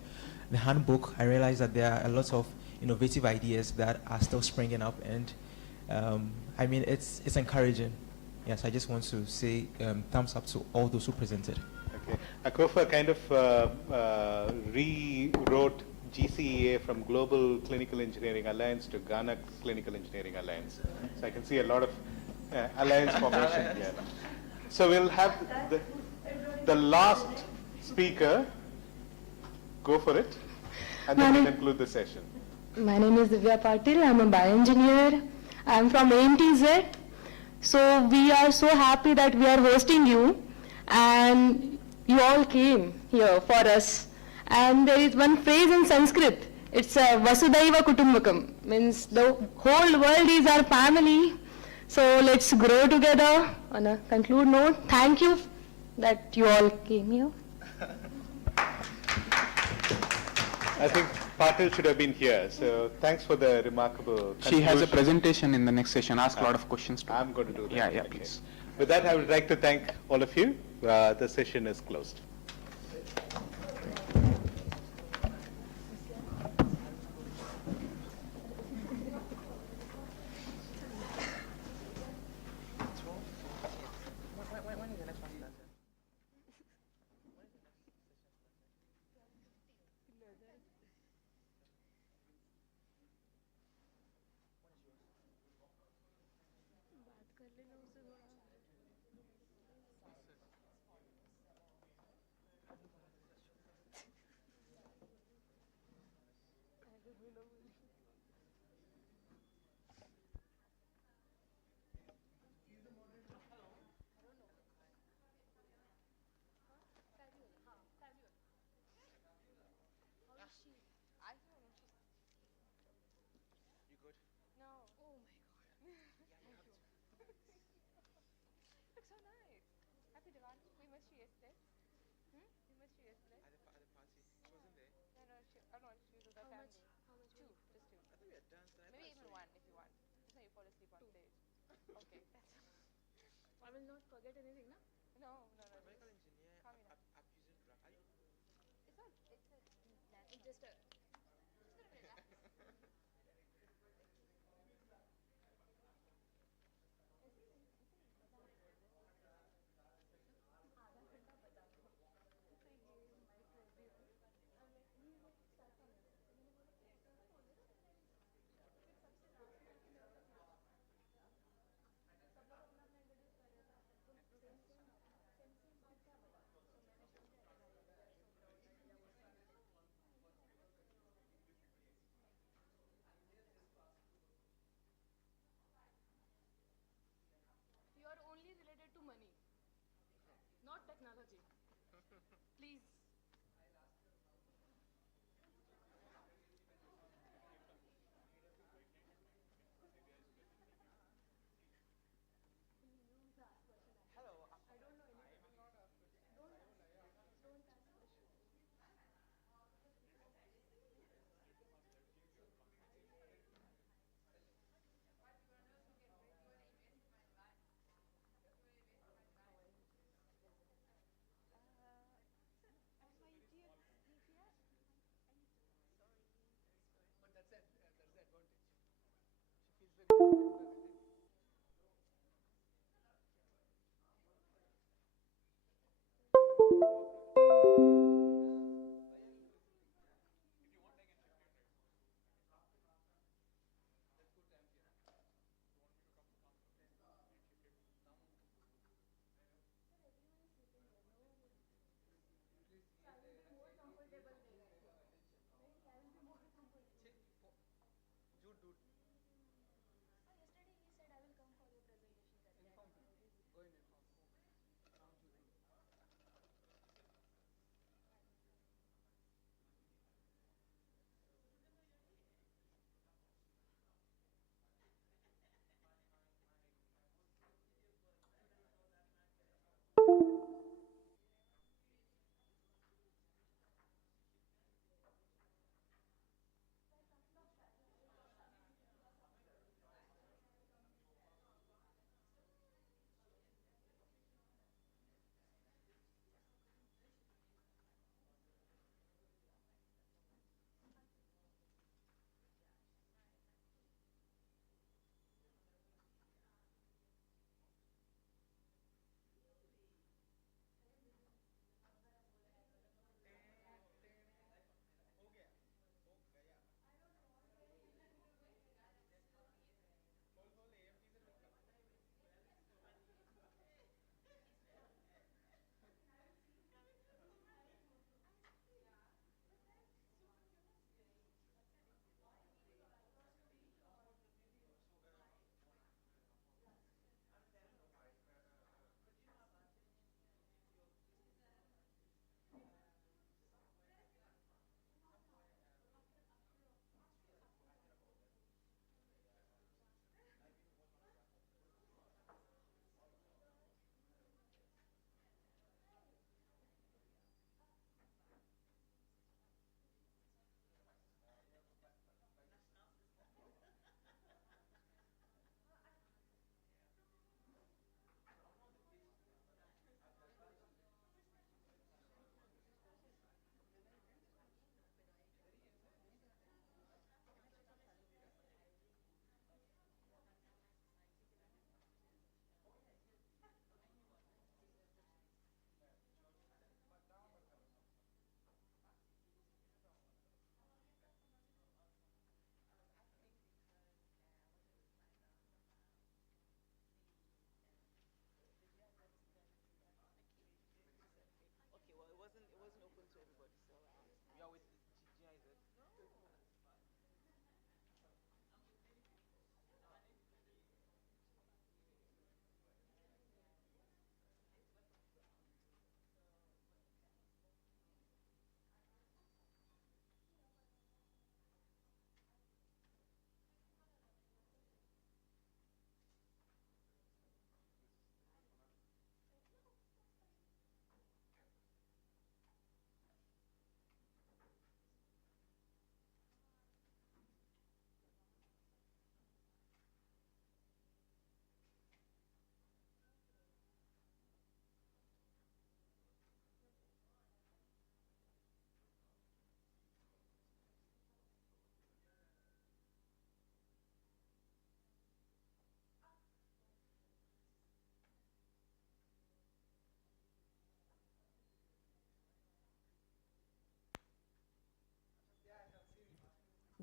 handbook, I realized that there are a lot of innovative ideas that are still springing up, and I mean, it's encouraging. Yes, I just want to say thumbs up to all those who presented. Okay. ACOFA kind of rewrote GCEA from Global Clinical Engineering Alliance to Ghana Clinical Engineering Alliance. So I can see a lot of alliance formation here. So we'll have the last speaker go for it, and then we conclude the session. My name is Divya Patil. I'm a bioengineer. I'm from AMTZ. So we are so happy that we are hosting you, and you all came here for us. And there is one phrase in Sanskrit. It's Vasudhaiva Kutumbakam. Means the whole world is our family. So let's grow together. On a conclude note, thank you that you all came here. I think Patil should have been here, so thanks for the remarkable She has a conclusion. presentation in the next session. Ask a lot of questions too. I'm going to do that. Yeah, Okay. please. With that, I would like to thank all of you. The session is closed.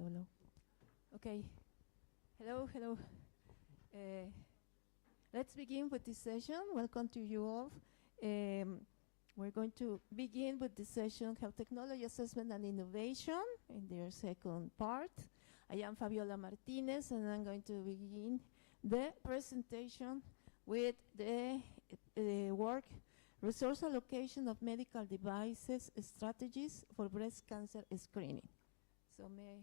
Hello. Okay. Hello. Let's begin with this session. Welcome to you all. We're going to begin with this session, Health Technology Assessment and Innovation, in their second part. I am Fabiola Martinez, and I'm going to begin the presentation with the work, Resource Allocation of Medical Devices Strategies for Breast Cancer Screening. So may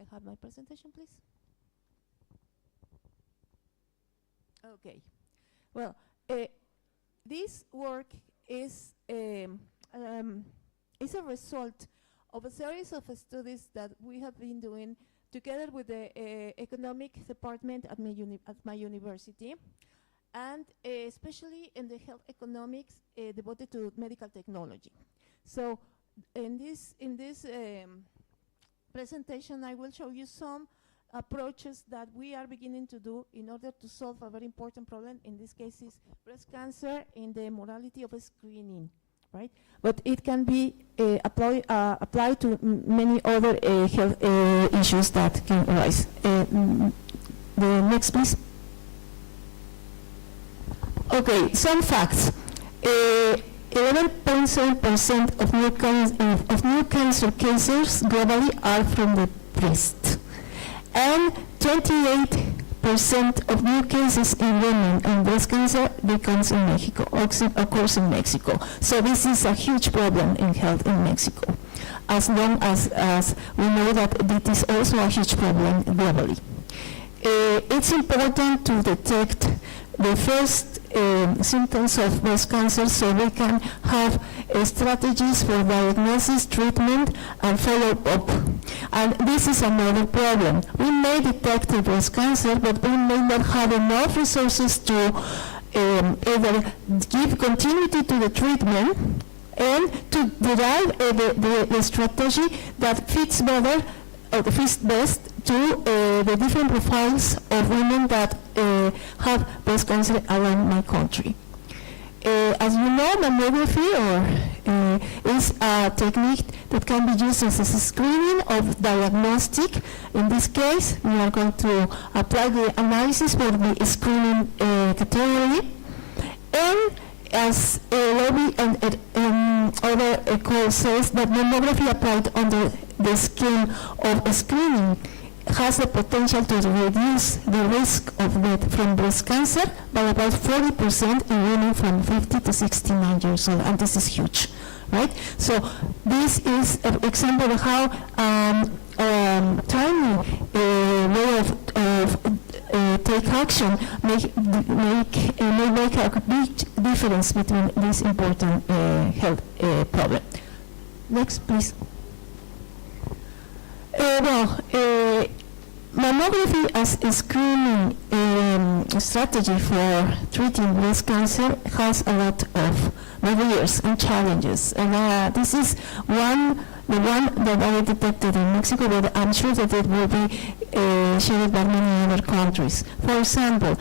I have my presentation, please? Okay. Well, this work is a result of a series of studies that we have been doing together with the economic department at my university, and especially in the health economics devoted to medical technology. So in this presentation, I will show you some approaches that we are beginning to do in order to solve a very important problem. In this case is breast cancer in the modality of screening, right? But it can be applied to many other health issues that can arise. The next, please. Okay, some facts. 11.7% of new cancer cases globally are from the breast, and 28% of new cases in women and breast cancer occurs in Mexico. So this is a huge problem in health in Mexico, as long as we know that it is also a huge problem globally. It's important to detect the first symptoms of breast cancer so we can have strategies for diagnosis, treatment, and follow-up. And this is another problem. We may detect the breast cancer, but we may not have enough resources to either give continuity to the treatment and to derive the strategy that fits better or fits best to the different profiles of women that have breast cancer around my country. As you know, mammography is a technique that can be used as a screening of diagnostic. In this case, we are going to apply the analysis for the screening category. And as Lobby and other code says, that mammography applied under the skin of screening has the potential to reduce the risk of death from breast cancer by about 40% in women from 50 to 69 years old, and this is huge, right? So this is an example of how timely way of take action may make a big difference between this important health problem. Next, please. Mammography as a screening strategy for treating breast cancer has a lot of barriers and challenges, and this is the one that I detected in Mexico, but I'm sure that it will be shared by many other countries. For example,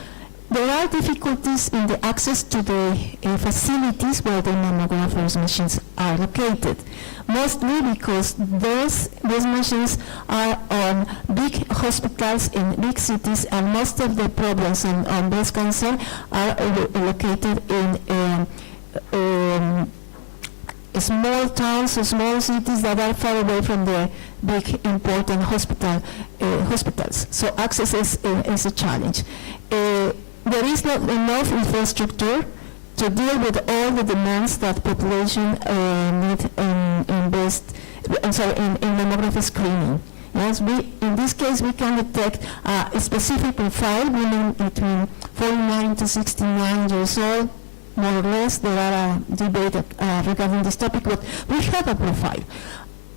there are difficulties in the access to the facilities where the mammographers machines are located, mostly because those machines are on big hospitals in big cities, and most of the problems on breast cancer are located in small towns or small cities that are far away from the big important hospitals. So access is a challenge. There is not enough infrastructure to deal with all the demands that population need in mammography screening. Yes, in this case we can detect a specific profile, women between 49 to 69 years old, more or less. There are a debate regarding this topic, but we have a profile,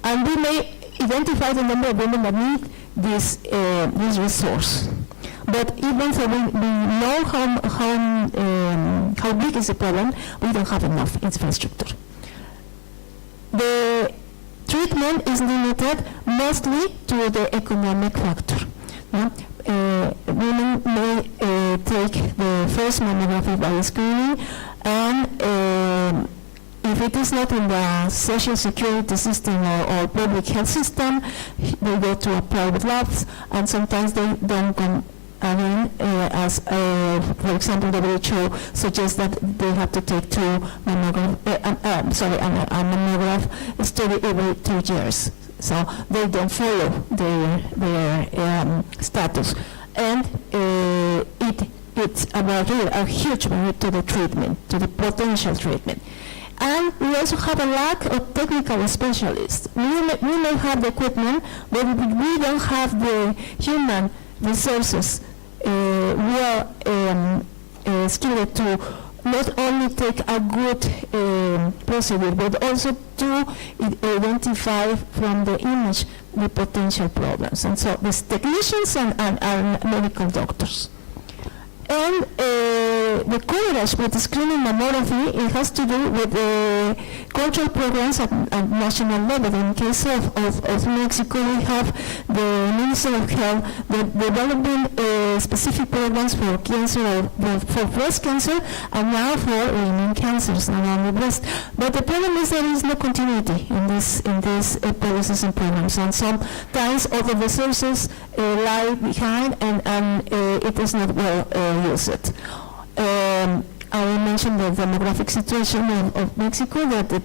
and we may identify the number of women that need this resource. But even though we know how big is the problem, we don't have enough infrastructure. The treatment is limited mostly to the economic factor. Women may take the first mammography by screening, and if it is not in the social security system or public health system, they go to a private labs, and sometimes they don't come again, as for example, the WHO suggests that they have to take a mammograph study every 2 years. So they don't follow their status, and it's about a huge barrier to the treatment, to the potential treatment. And we also have a lack of technical specialists. We may have the equipment, but we don't have the human resources. We are skilled to not only take a good procedure, but also to identify from the image the potential problems. And so these technicians and medical doctors. And the coverage with the screening mammography, it has to do with the control programs at national level. In case of Mexico, we have the Ministry of Health developing specific programs for cancer, for breast cancer, and now for women cancers, not only breast. But the problem is there is no continuity in these policies and programs, and sometimes other resources lie behind, and it is not well used. I mentioned the demographic situation of Mexico, that it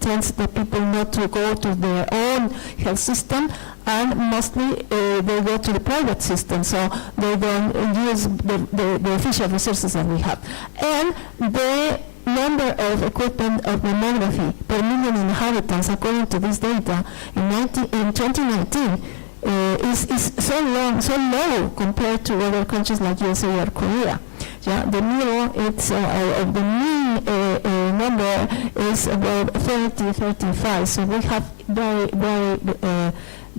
tends the people not to go to their own health system, and mostly they go to the private system, so they don't use the official resources that we have. And the number of equipment of mammography per million inhabitants, according to this data, in 2019, is so low compared to other countries like USA or Korea. Yeah, the mean number is about 30-35. So we have very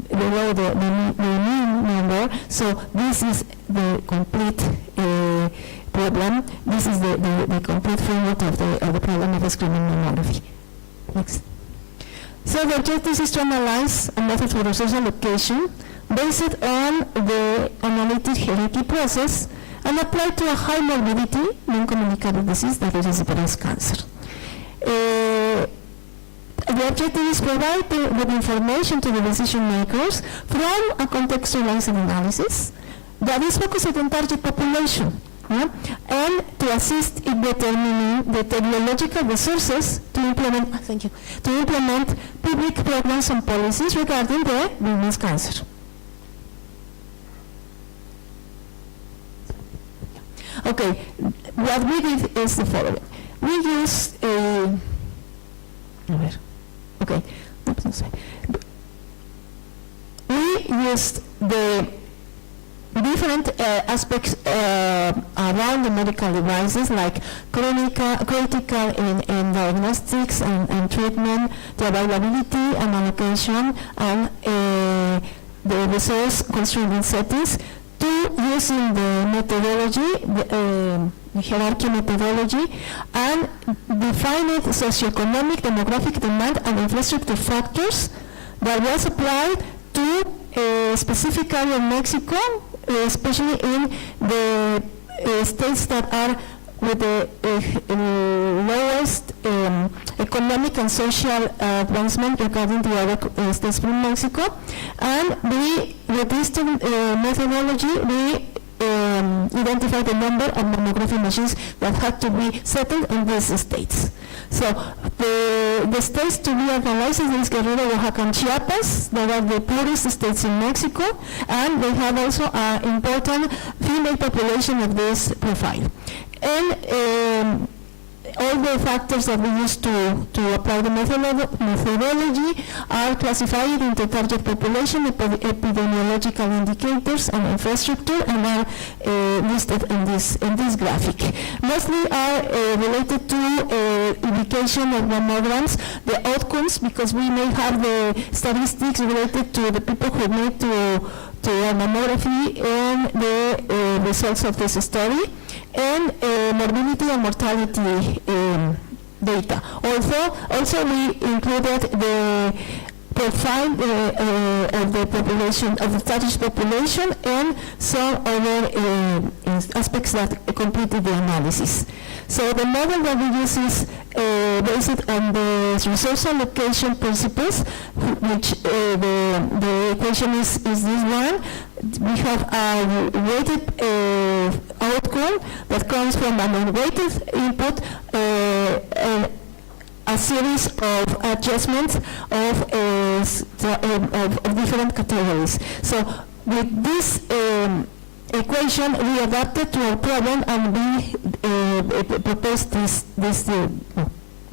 below the mean number. So this is the complete problem. This is the complete framework of the problem of screening mammography. Next. So the objective is to analyze a method for resource allocation based on the analytic hierarchy process and apply to a high morbidity non-communicable disease that is breast cancer. The objective is provide the information to the decision makers from a contextualized analysis that is focused on target population. Yeah? And to assist in determining the technological resources to implement, public programs and policies regarding the women's cancer. Okay, what we did is the following. We used we used the different aspects around the medical devices, like critical in diagnostics and treatment, the availability and allocation, and the resource constraint settings, to using the methodology, the hierarchy methodology, and defining socioeconomic, demographic demand, and infrastructure factors that was applied to specifically in Mexico, especially in the states that are with the lowest economic and social advancement regarding the other states from Mexico. And with this methodology, we identify the number of mammography machines that had to be settled in these states. So the states to be analyzed is Guerrero, Oaxaca, and Chiapas. They are the poorest states in Mexico, and they have also an important female population of this profile. And all the factors that we use to apply the methodology are classified into target population, epidemiological indicators, and infrastructure, and are listed in this graphic. Mostly are related to indication of mammograms, the outcomes, because we may have the statistics related to the people who made to a mammography and the results of this study, and morbidity and mortality data. Also we included the profile of the population, of the status population, and some other aspects that completed the analysis. So the model that we use is based on the resource allocation principles, which the equation is this one. We have a weighted outcome that comes from an unweighted input, a series of adjustments of different categories. So with this equation, we adapted to our problem, and we proposed this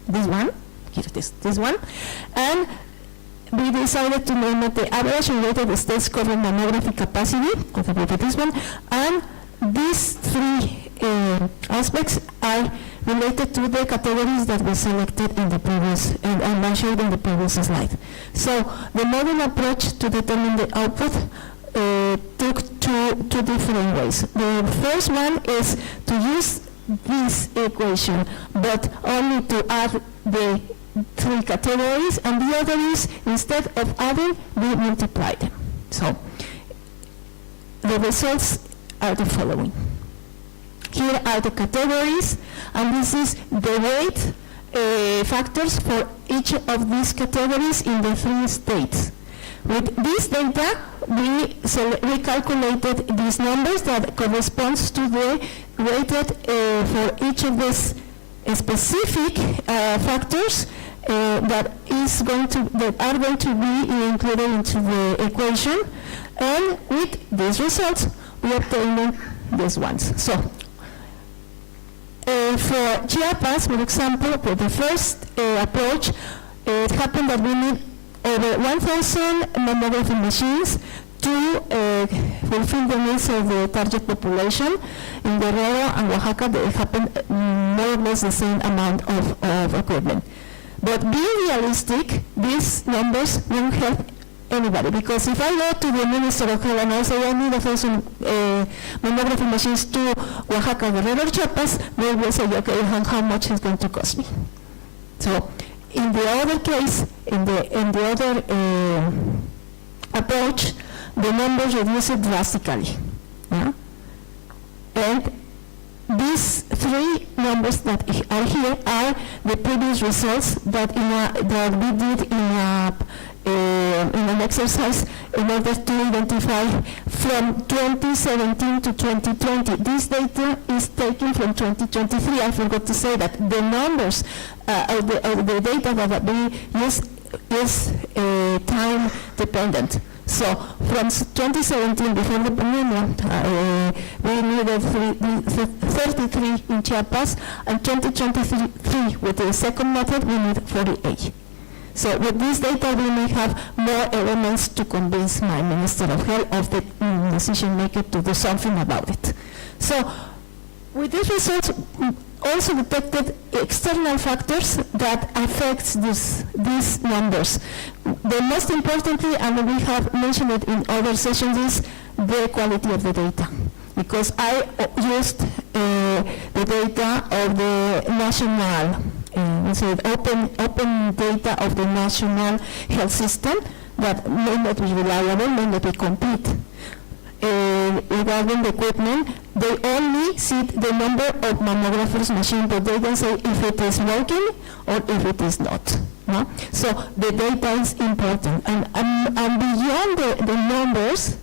one. Here it is, this one, and we decided to name it the average weighted states covered mammography capacity of the advertisement, and these three aspects are related to the categories that we selected in the previous and measured in the previous slide. So the model approach to determine the output took two different ways. The first one is to use this equation, but only to add the three categories, and the other is, instead of adding, we multiply them. So the results are the following. Here are the categories, and this is the weight factors for each of these categories in the three states. With this data, we calculated these numbers that corresponds to the weighted for each of these specific factors that are going to be included into the equation, and with these results, we obtained these ones. So. For Chiapas, for example, for the first approach, it happened that we need over 1,000 mammography machines to fulfill the needs of the target population. In Guerrero and Oaxaca, they happened more or less the same amount of equipment. But being realistic, these numbers won't help anybody, because if I go to the Minister of Health and I say I need 1,000 mammography machines to Oaxaca, Guerrero, Chiapas, they will say, okay, how much is going to cost me? So in the other case, in the other approach, the numbers reduce drastically. Yeah? And these three numbers that are here are the previous results that we did in an exercise in order to identify from 2017 to 2020. This data is taken from 2023. I forgot to say that the numbers of the data that we use is time dependent. So from 2017, before the pandemic, we needed 33 in Chiapas, and 2023, with the second method, we need 48. So with this data, we may have more elements to convince my Minister of Health, of the decision maker, to do something about it. So with these results, also detected external factors that affects these numbers. The most importantly, and we have mentioned it in other sessions, is the quality of the data. Because I used the data of the national, open data of the national health system that may not be reliable, may not be complete. Regarding the equipment, they only see the number of mammographers machine, but they don't say if it is working or if it is not. No? So the data is important, and beyond the numbers,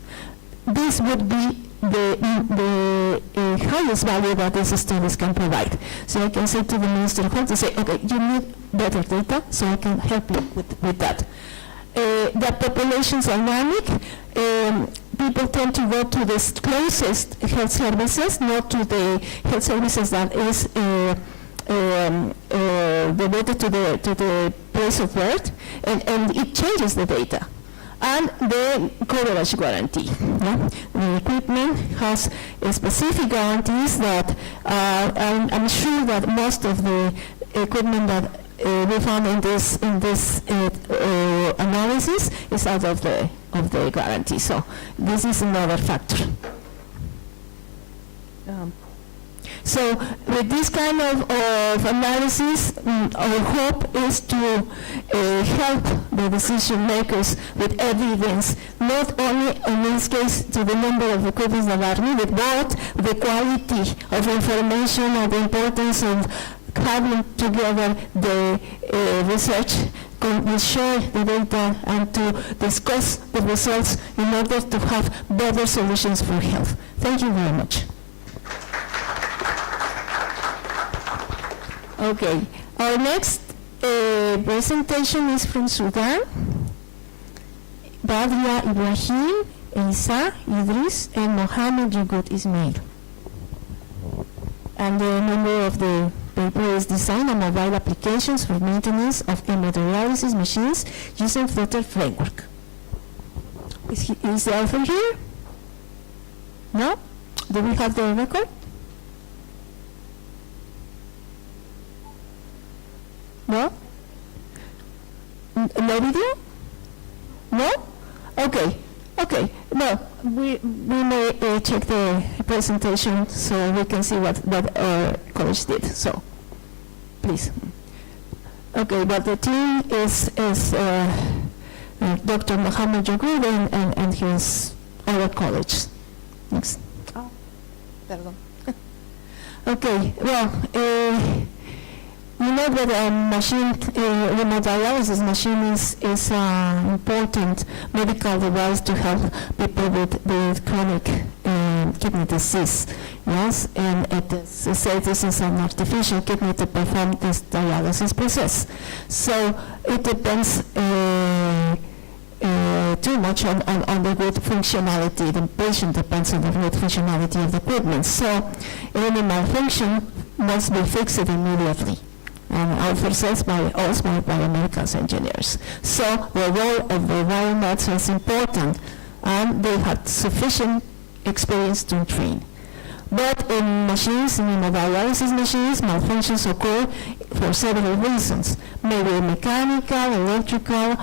this would be the highest value that these studies can provide. So I can say to the Minister of Health to say, okay, you need better data, so I can help you with that. The population's dynamic. People tend to go to the closest health services, not to the health services that is related to the place of birth, and it changes the data. And the coverage guarantee. Yeah? The equipment has specific guarantees that I'm sure that most of the equipment that we found in this analysis is out of the guarantee. So this is another factor. So with this kind of analysis, our hope is to help the decision makers with evidence, not only in this case to the number of equipments that are needed, but the quality of information and the importance of having together the research, we share the data and to discuss the results in order to have better solutions for health. Thank you very much. Okay, our next presentation is from Sudan. Badria Ibrahim, Isa Idris, and Mohammed Yugut Ismail. And the number of the paper is Design and Mobile Applications for Maintenance of Hemodialysis Machines using Flutter Framework. Is the author here? No? Do we have the record? No? No video? No? Okay. Okay. No, we may check the presentation so we can see what our college did. So, please. Okay, but the team is Dr. Mohammed Jagud and his our college. Next. Oh, perdón. Okay, well, you know that a machine, hemodialysis machine is an important medical device to help people with chronic kidney disease. Yes, and it is said this is an artificial kidney to perform this dialysis process. So it depends too much on the good functionality. The patient depends on the good functionality of the equipment. So any malfunction must be fixed immediately. And offered by us, by biomedical engineers. So the role of the biomeds is important, and they had sufficient experience to train. But in machines, in hemodialysis machines, malfunctions occur for several reasons. Maybe mechanical, electrical,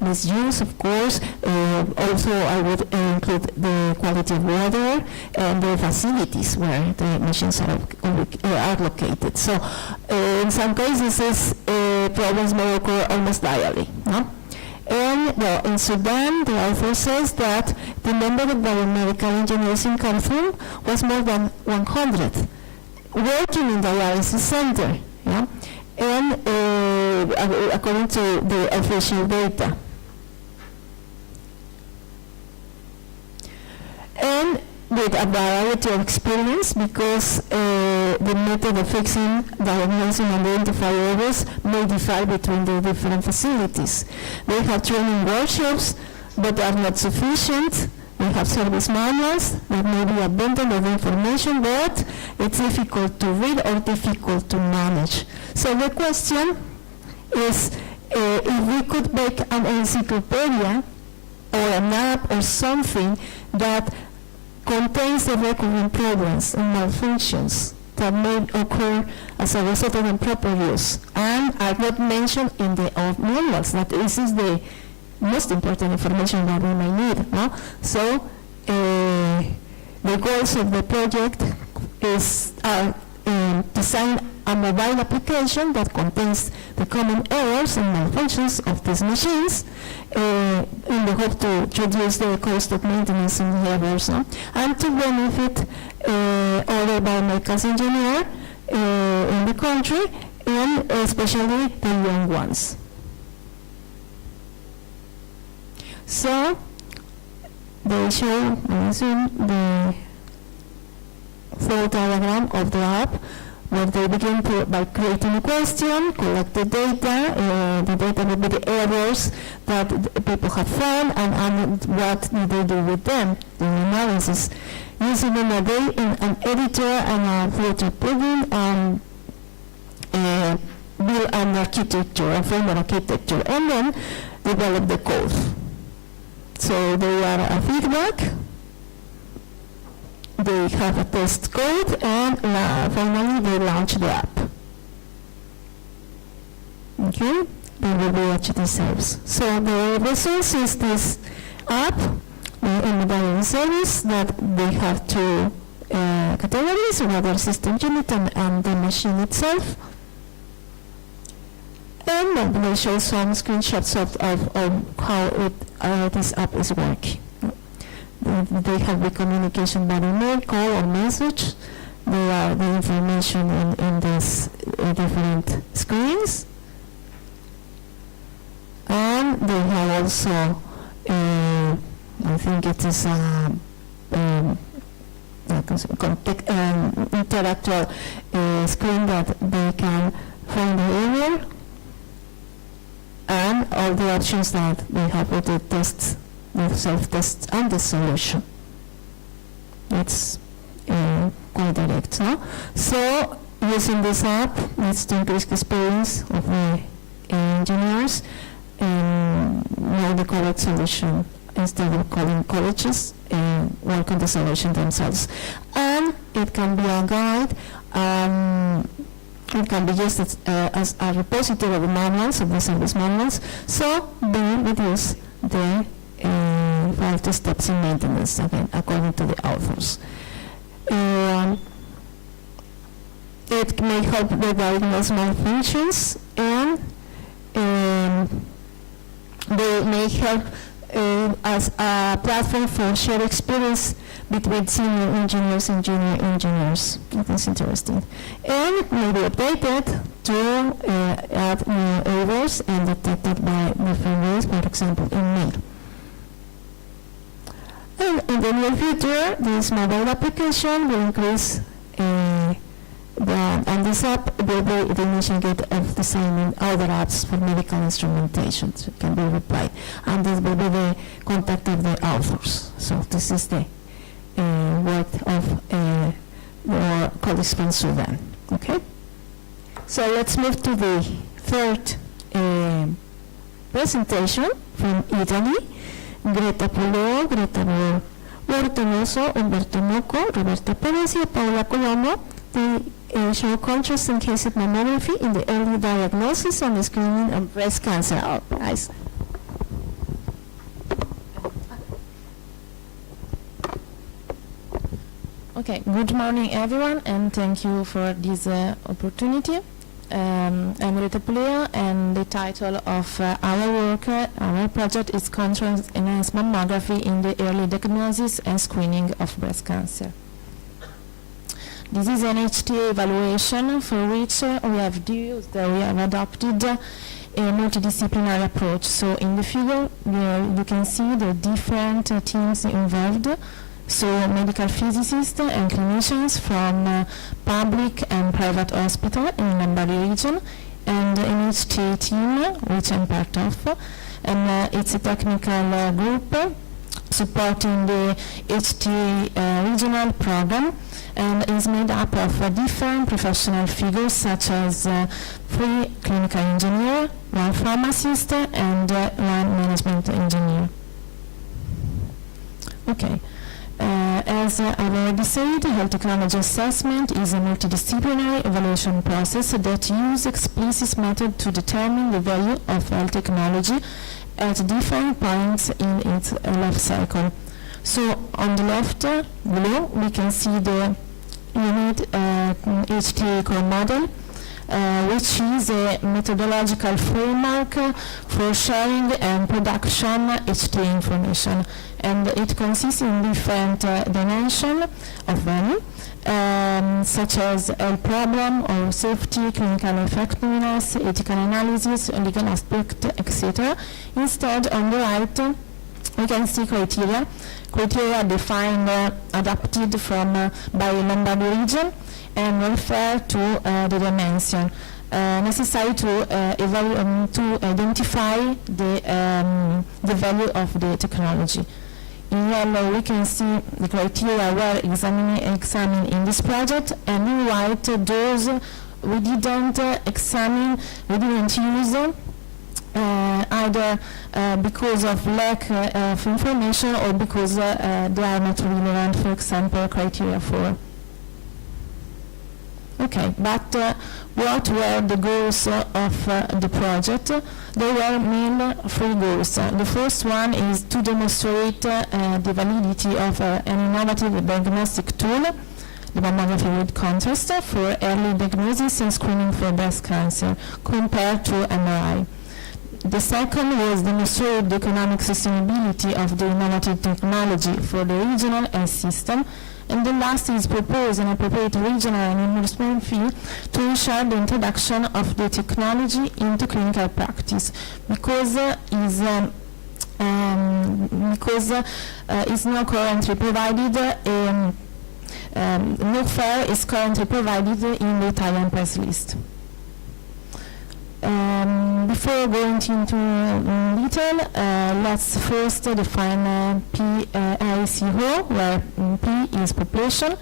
misuse, of course. Also, I would include the quality of water and the facilities where the machines are located. So, in some cases, problems may occur almost daily. No? And well, in Sudan, the author says that the number of biomedical engineers in Khartoum was more than 100 working in the dialysis center, yeah? And according to the official data. And with a variety of experience, because the method of fixing, diagnosing, and identifying errors may differ between the different facilities. They have training workshops, but are not sufficient. They have service manuals that may be abundant of information, but it's difficult to read or difficult to manage. So the question is, if we could make an encyclopedia or an app or something that contains the recurring problems and malfunctions that may occur as a result of improper use and are not mentioned in the old manuals. That this is the most important information that we may need. No? So the goals of the project is design a mobile application that contains the common errors and malfunctions of these machines in the hope to reduce the cost of maintenance and the errors, no? And to benefit other biomedical engineers in the country, and especially the young ones. So they show the flow diagram of the app, where they begin by creating a question, collect the data. The data will be the errors that the people have found, and what do they do with them, the analysis. Using an editor and a filter plugin, and build an architecture, a framework architecture, and then develop the code. So they are a feedback. They have a test code, and finally they launch the app. Okay, they will be HD service. So the results is this app in the dialysis service that they have to categories, whether system unit and the machine itself. And then they show some screenshots of how this app is working. They have the communication by email, call, or message. They are the information in these different screens. And they have also, I think it is interactive screen that they can find the email and all the options that they have with the tests, the self-tests and the solution. It's quite direct, no? So using this app is to increase the experience of the engineers and know the correct solution instead of calling colleges and work on the solution themselves. And it can be a guide. It can be used as a repository of the manuals, of the service manuals. So they reduce the 5 steps in maintenance, again, according to the authors. It may help with diagnose malfunctions, and they may help as a platform for shared experience between senior engineers and junior engineers. That is interesting. And it may be updated to add new errors and detected by different ways, for example, in mail. And in the near future, this mobile application will increase and this app will be the initial gate of designing other apps for medical instrumentation. So it can be replied. And this will be the contact of the authors. So this is the work of your colleagues from Sudan. Okay? So let's move to the third presentation from Italy. Greta Puleo, Greta Bortonoso, Umberto Mocco, Roberta Perez, and Paola Colombo. They show contrast and case mammography in the early diagnosis and screening of breast cancer. Oh, nice. Okay, good morning everyone, and thank you for this opportunity. I'm Greta Puleo, and the title of our work, our project is Contrast Enhanced Mammography in the Early Diagnosis and Screening of Breast Cancer. This is an HTA evaluation for which we have adopted a multidisciplinary approach. So in the figure, you can see the different teams involved. So medical physicists and clinicians from public and private hospital in Lombardy region, and an HTA team, which I'm part of, and it's a technical group supporting the HTA regional program, and is made up of different professional figures such as 3 clinical engineer, 1 pharmacist, and 1 management engineer. Okay. As I've already said, health technology assessment is a multidisciplinary evaluation process that uses explicit method to determine the value of health technology at different points in its life cycle. So on the left below, we can see the unit HTA core model, which is a methodological framework for sharing and production HTA information. And it consists in different dimensions of value, such as health problem or safety, clinical effectiveness, ethical analysis, legal aspect, etc. Instead, on the right, we can see criteria defined, adapted from by Lombardy region, and refer to the dimension necessary to identify the value of the technology. In yellow, we can see the criteria were examined in this project, and in white, those we didn't examine, we didn't use, either because of lack of information or because they are not relevant, for example, criteria 4. Okay, but what were the goals of the project? There were main 3 goals. The first one is to demonstrate the validity of an innovative diagnostic tool the mammography with contrast for early diagnosis and screening for breast cancer compared to MRI. The second was demonstrate the economic sustainability of the innovative technology for the regional health system. And the last is propose an appropriate regional and reimbursement fee to ensure the introduction of the technology into clinical practice, because it's not currently provided. No fare is currently provided in the Italian price list. Before going into detail, let's first define PICO, where P is population,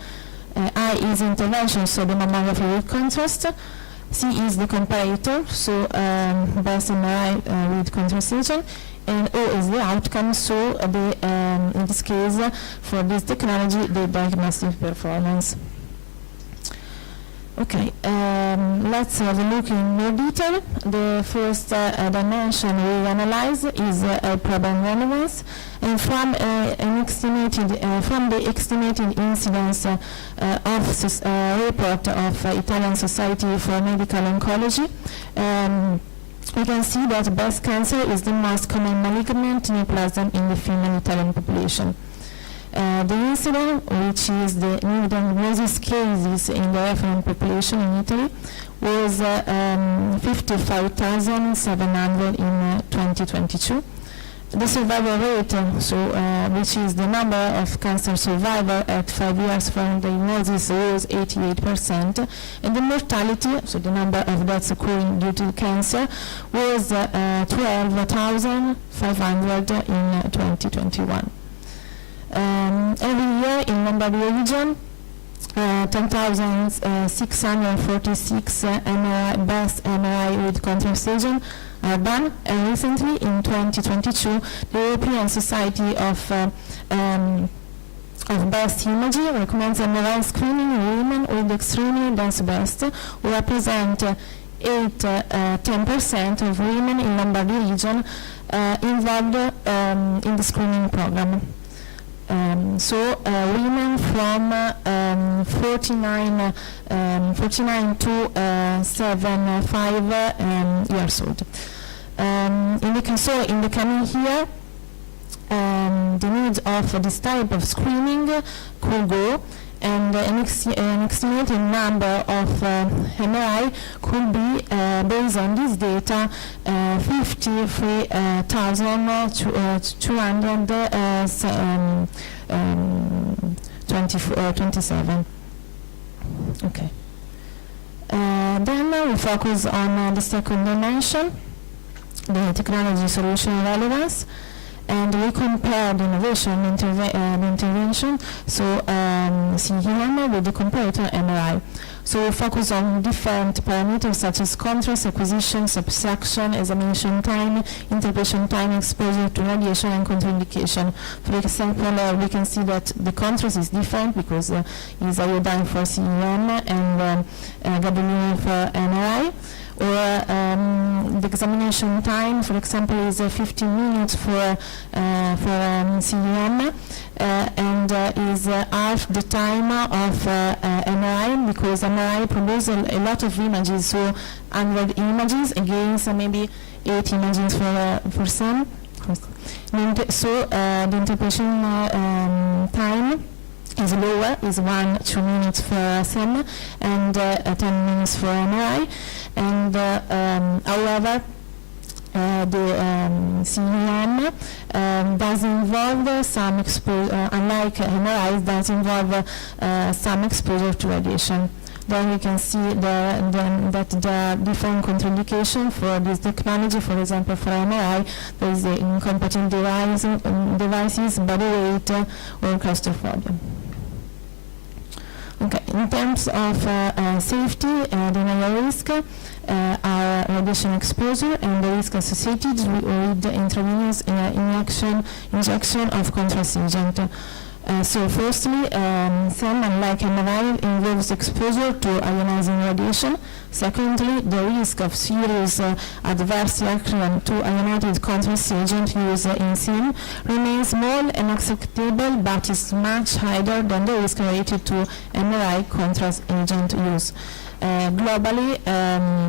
I is intervention, so the mammography with contrast, C is the comparator, so breast MRI with contrast agent, and O is the outcome, so in this case, for this technology, the diagnostic performance. Okay, let's have a look in more detail. The first dimension we analyze is problem relevance, and from the estimated incidence of report of Italian Society for Medical Oncology, we can see that breast cancer is the most common malignant neoplasm in the female Italian population. The incidence, which is the new diagnosis cases in the reference population in Italy, was 55,700 in 2022. The survival rate, which is the number of cancer survivors at 5 years from diagnosis, was 88%, and the mortality, so the number of deaths occurring due to cancer, was 12,500 in 2021. Every year in Lombardy region, 10,646 breast MRI with contrast agent are done, and recently in 2022, the European Society of Breast Imaging recommends MRI screening in women with extremely dense breast, who represent 10% of women in Lombardy region involved in the screening program. Women from 49 to 75 years old. In the coming year, the needs of this type of screening could go, and an estimated number of MRI could be, based on this data, 53,227. Okay. Then we focus on the second dimension, the technology solution relevance. And we compare the innovation the intervention, CEM with the comparator MRI. So we focus on different parameters such as contrast, acquisition, subtraction, examination time, interpretation time, exposure to radiation, and contraindication. For example, we can see that the contrast is different because it's iodine for CEM and gadolinium for MRI. Or the examination time, for example, is 15 minutes for CEM, and is half the time of MRI, because MRI produces a lot of images, so 100 images against maybe 8 images for some. So the interpretation time is lower, is 1-2 minutes for SEM and 10 minutes for MRI. And however, the CEM does involve some exposure, unlike MRI, does involve some exposure to radiation. Then we can see that there are different contraindications for this technology. For example, for MRI, there is the incompatible devices, body weight, or claustrophobia. Okay, in terms of safety, the main risk are radiation exposure and the risk associated with intravenous injection of contrast agent. So firstly, SEM, unlike MRI, involves exposure to ionizing radiation. Secondly, the risk of serious adverse reaction to ionized contrast agent use in SEM remains small and acceptable, but is much higher than the risk related to MRI contrast agent use. Globally,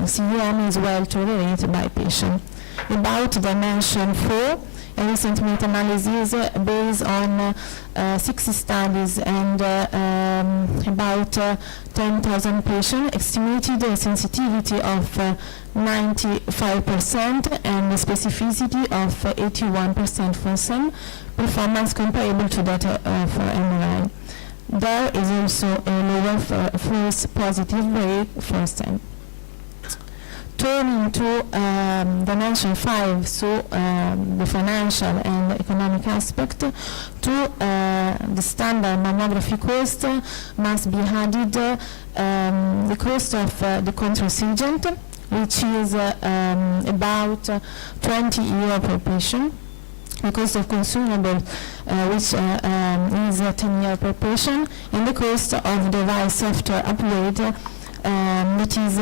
CEM is well tolerated by patients. About dimension 4, a recent meta-analysis based on 60 studies and about 10,000 patients estimated a sensitivity of 95% and a specificity of 81% for SEM, performance comparable to that for MRI. There is also a lower false positive rate for SEM. Turning to dimension 5, so the financial and economic aspect, to the standard mammography cost must be added the cost of the contrast agent, which is about 20 euro per patient. The cost of consumable, which is 10 euro per patient, and the cost of device software upgrade, which is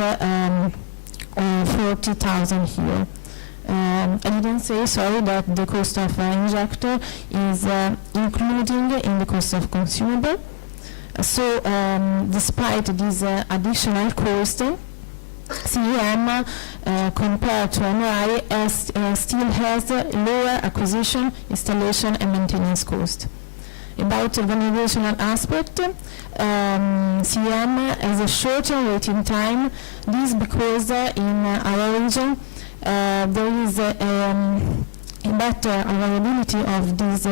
40,000 here. I didn't say, sorry, that the cost of injector is including in the cost of consumable. So despite this additional cost, CEM compared to MRI still has lower acquisition, installation and maintenance cost. About organizational aspect, CEM has a shorter waiting time. This because in our region there is a better availability of this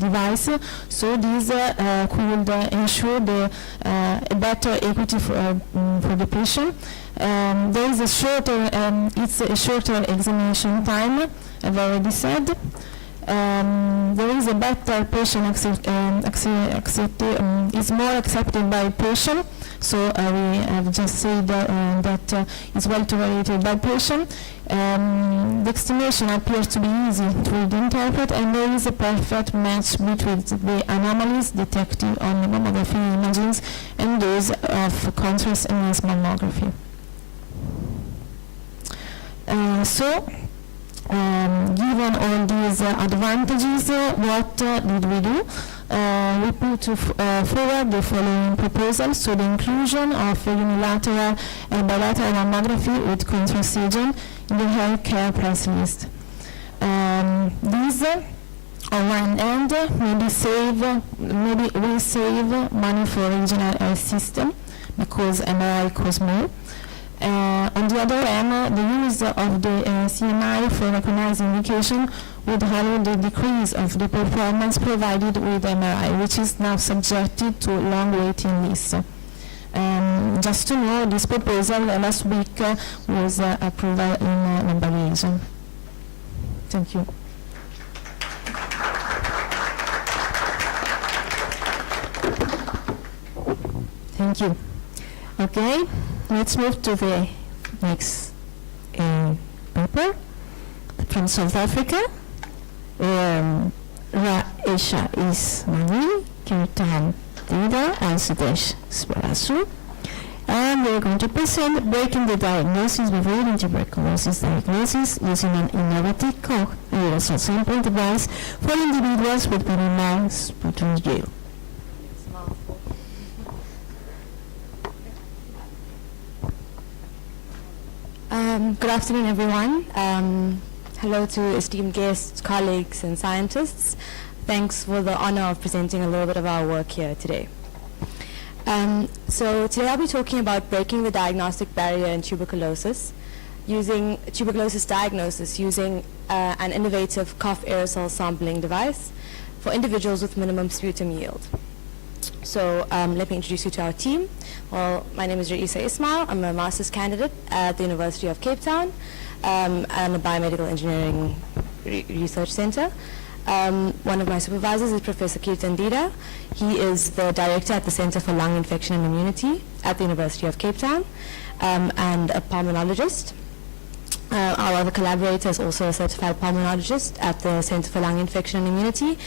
device, so this could ensure a better equity for the patient. There is a shorter, it's a shorter examination time, I've already said. There is a better patient is more accepted by patient, so we have just said that it's well tolerated by patient. The estimation appears to be easy to interpret, and there is a perfect match between the anomalies detected on the mammography images and those of contrast enhanced mammography. Given all these advantages, what did we do? We put forward the following proposals, so the inclusion of unilateral and bilateral mammography with contrast agent in the healthcare price list. These, on one end, maybe will save money for regional health system because MRI costs more. On the other hand, the use of the CMI for recognized indication would allow the decrease of the performance provided with MRI, which is now subjected to long waiting lists. Just to know, this proposal last week was approved in Lombardy region. Thank you. Thank you. Okay, let's move to the next paper from South Africa. Aisha Ismail, Kirtan Dida, and Sudesh Sparasu. And we're going to present breaking the diagnosis with early tuberculosis diagnosis using an innovative cohort sample device for individuals with minimal sputum gel. Good afternoon, everyone. Hello to esteemed guests, colleagues, and scientists. Thanks for the honor of presenting a little bit of our work here today. So today I'll be talking about breaking the diagnostic barrier in tuberculosis, using tuberculosis diagnosis using an innovative cough aerosol sampling device for individuals with minimum sputum yield. So let me introduce you to our team. Well, my name is Raisa Ismail. I'm a master's candidate at the University of Cape Town and a biomedical engineering research center. One of my supervisors is Professor Kirtan Dida. He is the director at the Center for Lung Infection and Immunity at the University of Cape Town and a pulmonologist. Our other collaborator is also a certified pulmonologist at the Center for Lung Infection and Immunity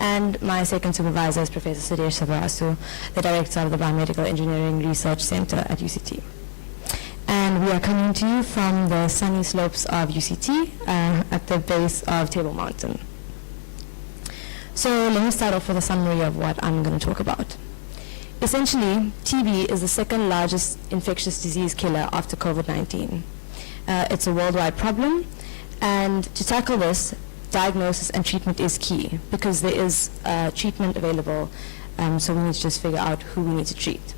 And my second supervisor is Professor Suresh Sabarasu, the Director of the Biomedical Engineering Research Center at UCT. And we are coming to you from the sunny slopes of UCT at the base of Table Mountain. So let me start off with a summary of what I'm going to talk about. Essentially, TB is the second largest infectious disease killer after COVID-19. It's a worldwide problem, and to tackle this, diagnosis and treatment is key because there is treatment available, so we need to just figure out who we need to treat.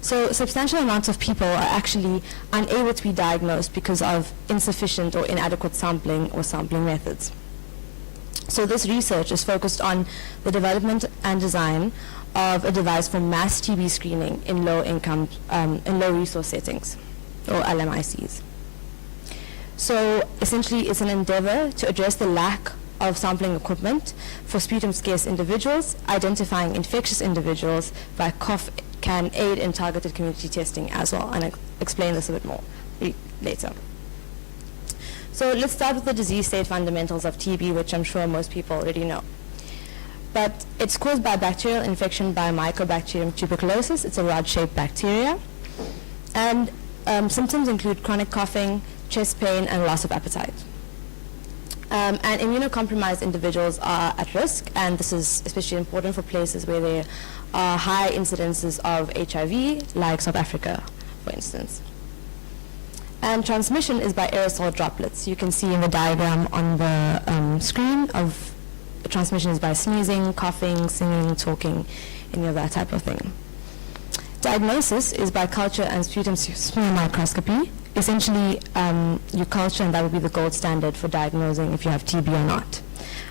So substantial amounts of people are actually unable to be diagnosed because of insufficient or inadequate sampling or sampling methods. So this research is focused on the development and design of a device for mass TB screening in low-income, in low-resource settings, or LMICs. So essentially, it's an endeavor to address the lack of sampling equipment for sputum-scarce individuals, identifying infectious individuals by cough can aid in targeted community testing as well, and I'll explain this a bit more later. So let's start with the disease state fundamentals of TB, which I'm sure most people already know. But it's caused by bacterial infection by Mycobacterium tuberculosis. It's a rod-shaped bacteria. And symptoms include chronic coughing, chest pain, and loss of appetite. And immunocompromised individuals are at risk, and this is especially important for places where there are high incidences of HIV, like South Africa, for instance. And transmission is by aerosol droplets. You can see in the diagram on the screen of transmission is by sneezing, coughing, singing, talking, any of that type of thing. Diagnosis is by culture and sputum smear microscopy. Essentially, you culture, and that would be the gold standard for diagnosing if you have TB or not.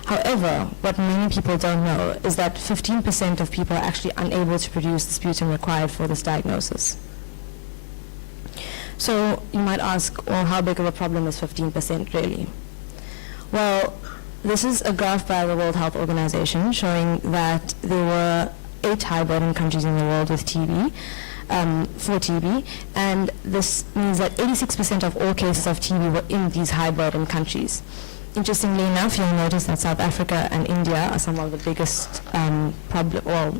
However, what many people don't know is that 15% of people are actually unable to produce the sputum required for this diagnosis. So you might ask, well, how big of a problem is 15% really? Well, this is a graph by the World Health Organization showing that there were 8 high-burden countries in the world with TB, for TB, and this means that 86% of all cases of TB were in these high-burden countries. Interestingly enough, you'll notice that South Africa and India are some of the biggest are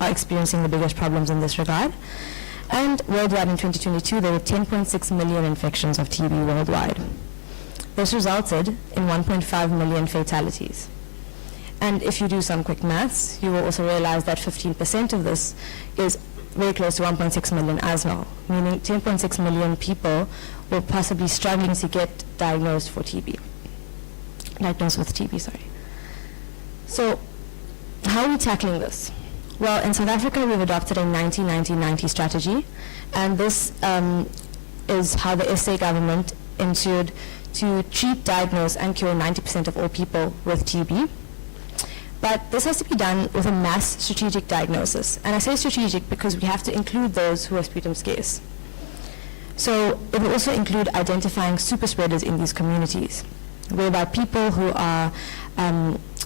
experiencing the biggest problems in this regard. And worldwide in 2022, there were 10.6 million infections of TB worldwide. This resulted in 1.5 million fatalities. And if you do some quick maths, you will also realize that 15% of this is very close to 1.6 million as well, meaning 10.6 million people were possibly struggling to get diagnosed with TB, sorry. So how are we tackling this? Well, in South Africa, we've adopted a 90-90-90 strategy, and this is how the SA government ensured to treat, diagnose, and cure 90% of all people with TB. But this has to be done with a mass strategic diagnosis. And I say strategic because we have to include those who are sputum scarce. So it will also include identifying super spreaders in these communities, whereby people who are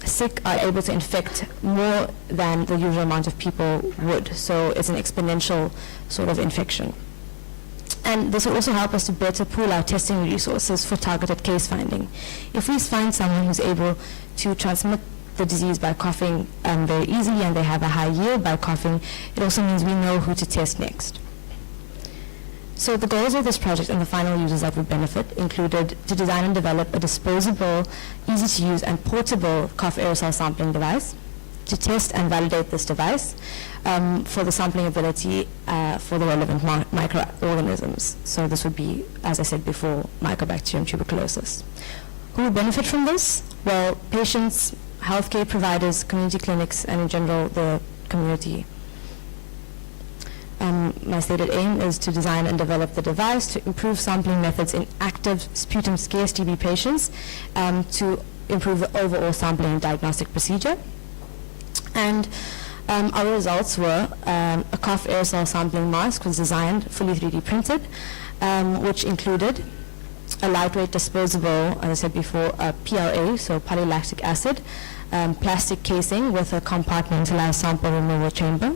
sick are able to infect more than the usual amount of people would. So it's an exponential sort of infection. And this will also help us to better pool our testing resources for targeted case finding. If we find someone who's able to transmit the disease by coughing very easily and they have a high yield by coughing, it also means we know who to test next. So the goals of this project and the final users that would benefit included to design and develop a disposable, easy-to-use and portable cough aerosol sampling device, to test and validate this device for the sampling ability for the relevant microorganisms. So this would be, as I said before, Mycobacterium tuberculosis. Who would benefit from this? Well, patients, healthcare providers, community clinics, and in general, the community. My stated aim is to design and develop the device to improve sampling methods in active sputum scarce TB patients to improve the overall sampling and diagnostic procedure. And our results were a cough aerosol sampling mask was designed, fully 3D printed, which included a lightweight disposable, as I said before, PLA, so polylactic acid, plastic casing with a compartmentalized sample removal chamber,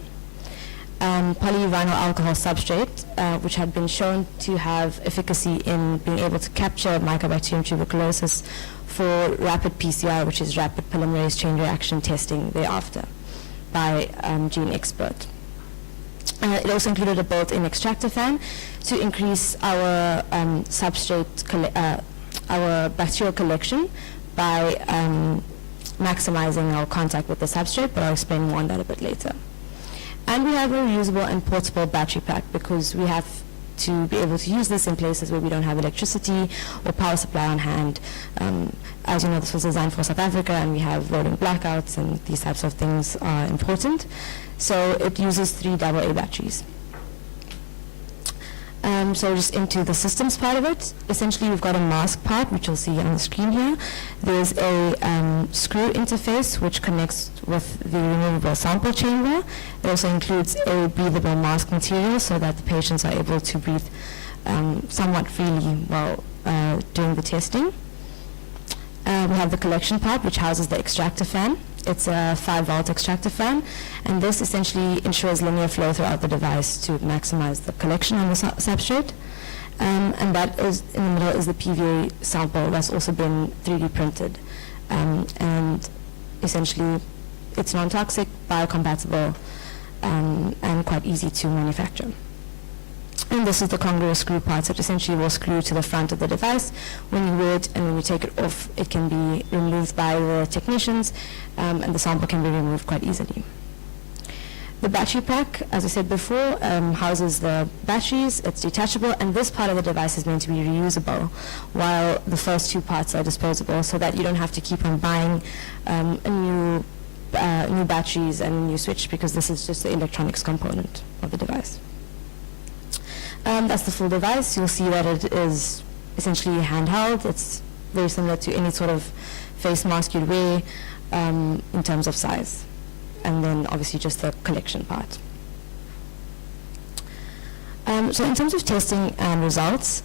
polyvinyl alcohol substrate, which had been shown to have efficacy in being able to capture Mycobacterium tuberculosis for rapid PCR, which is rapid polymerase chain reaction testing thereafter by GeneXpert. It also included a built-in extractor fan to increase our our bacterial collection by maximizing our contact with the substrate, but I'll explain more on that a bit later. And we have a reusable and portable battery pack because we have to be able to use this in places where we don't have electricity or power supply on hand. As you know, this was designed for South Africa, and we have rolling blackouts, and these types of things are important. So it uses 3 AA batteries. So just into the systems part of it, essentially we've got a mask part, which you'll see on the screen here. There's a screw interface, which connects with the removable sample chamber. It also includes a breathable mask material so that the patients are able to breathe somewhat freely while doing the testing. We have the collection part, which houses the extractor fan. It's a 5-volt extractor fan, and this essentially ensures linear flow throughout the device to maximize the collection on the substrate. And that is, in the middle, is the PVA sample that's also been 3D printed. And essentially, it's non-toxic, biocompatible, and quite easy to manufacture. And this is the congruous screw part that essentially will screw to the front of the device. When you wear it and when you take it off, it can be removed by the technicians, and the sample can be removed quite easily. The battery pack, as I said before, houses the batteries. It's detachable, and this part of the device is meant to be reusable, while the first 2 parts are disposable, so that you don't have to keep on buying new batteries and a new switch, because this is just the electronics component of the device. That's the full device. You'll see that it is essentially handheld. It's very similar to any sort of face mask you'd wear in terms of size. And then obviously just the collection part. So in terms of testing and results,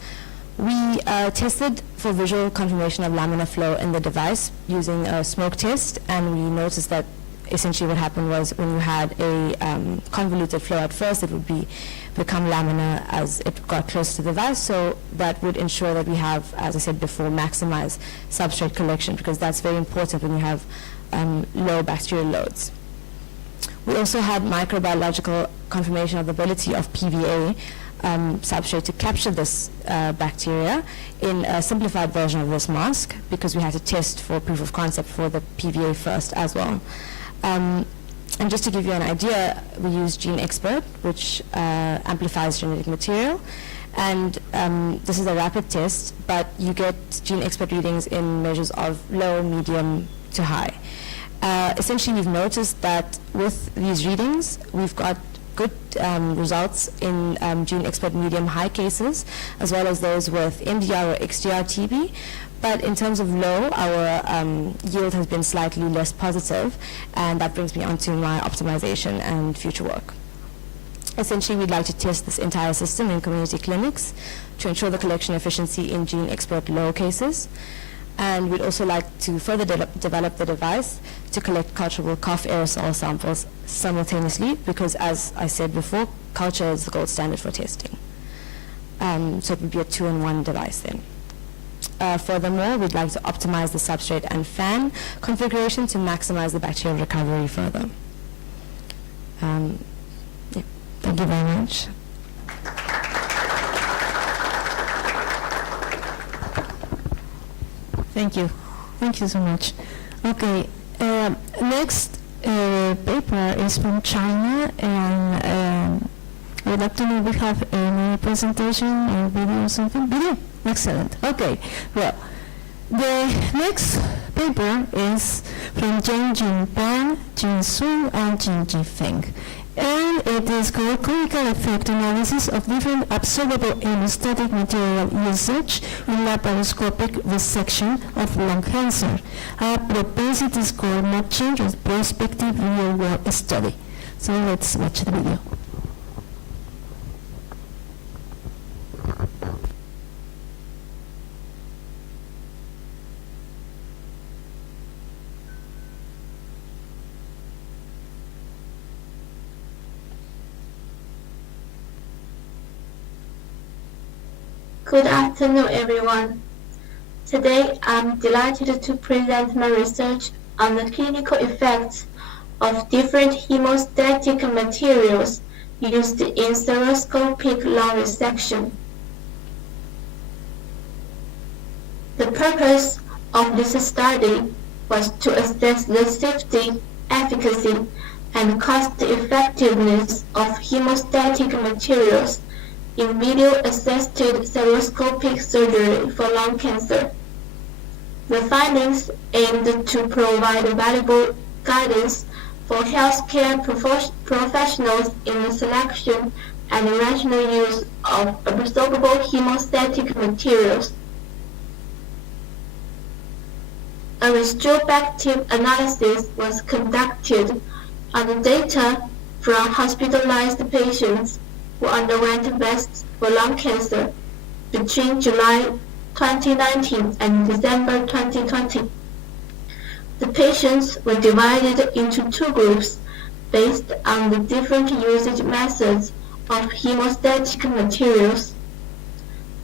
we tested for visual confirmation of laminar flow in the device using a smoke test, and we noticed that essentially what happened was when you had a convoluted flow at first, it would become laminar as it got close to the device. So that would ensure that we have, as I said before, maximized substrate collection, because that's very important when you have low bacterial loads. We also had microbiological confirmation of the ability of PVA substrate to capture this bacteria in a simplified version of this mask, because we had to test for proof of concept for the PVA first as well. And just to give you an idea, we use GeneXpert, which amplifies genetic material. And this is a rapid test, but you get GeneXpert readings in measures of low, medium to high. Essentially, we've noticed that with these readings, we've got good results in GeneXpert medium-high cases, as well as those with MDR or XDR TB. But in terms of low, our yield has been slightly less positive, and that brings me on to my optimization and future work. Essentially, we'd like to test this entire system in community clinics to ensure the collection efficiency in GeneXpert low cases. And we'd also like to further develop the device to collect culturable cough aerosol samples simultaneously, because as I said before, culture is the gold standard for testing. So it would be a 2-in-1 device then. Furthermore, we'd like to optimize the substrate and fan configuration to maximize the bacterial recovery further. Yeah, thank you very much. Thank you. Thank you so much. Okay, next paper is from China, and I would like to know if we have any presentation or video or something. Video? Excellent. Okay, well, the next paper is from Zheng Jinpan, Jin Su, and Jin Jifeng. And it is called Clinical Effect Analysis of Different Absorbable Anesthetic Material Usage in Laparoscopic Resection of Lung Cancer, a propensity score matching with prospective real-world study. So let's watch the video. Good afternoon, everyone. Today, I'm delighted to present my research on the clinical effects of different hemostatic materials used in stereoscopic lung resection. The purpose of this study was to assess the safety, efficacy, and cost-effectiveness of hemostatic materials in video-assisted stereoscopic surgery for lung cancer. The findings aimed to provide valuable guidance for healthcare professionals in the selection and rational use of absorbable hemostatic materials. A retrospective analysis was conducted on the data from hospitalized patients who underwent tests for lung cancer between July 2019 and December 2020. The patients were divided into two groups based on the different usage methods of hemostatic materials.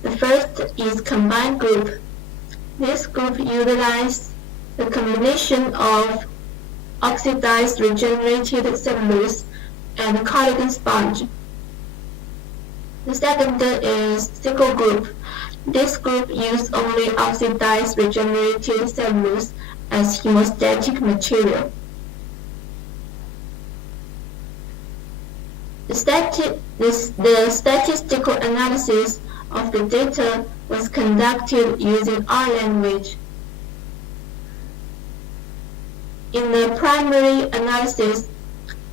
The first is combined group. This group utilized the combination of oxidized regenerated cellulose and collagen sponge. The second is single group. This group used only oxidized regenerated cellulose as hemostatic material. The statistical analysis of the data was conducted using R language. In the primary analysis,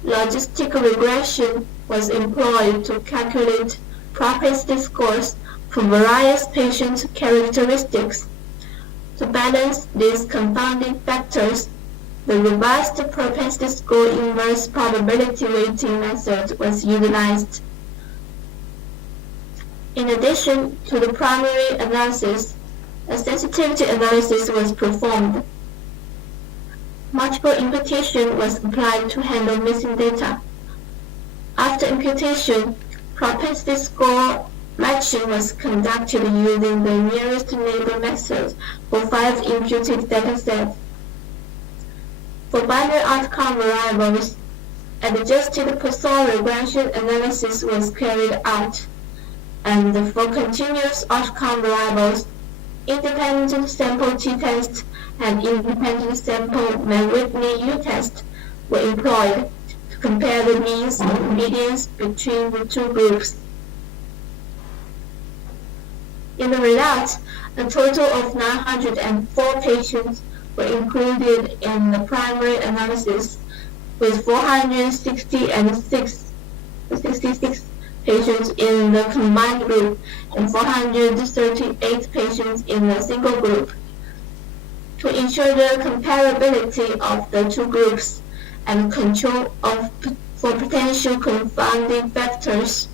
logistic regression was employed to calculate propensity scores for various patient characteristics. To balance these confounding factors, the robust propensity score inverse probability weighting method was utilized. In addition to the primary analysis, a sensitivity analysis was performed. Multiple imputation was applied to handle missing data. After imputation, propensity score matching was conducted using the nearest neighbor method for 5 imputed datasets. For binary outcome variables, an adjusted Poisson regression analysis was carried out, and for continuous outcome variables, independent sample t-test and independent sample Mann-Whitney U-test were employed to compare the means and medians between the two groups. In the results, a total of 904 patients were included in the primary analysis, with 466 patients in the combined group and 438 patients in the single group. To ensure the comparability of the two groups and control for potential confounding factors,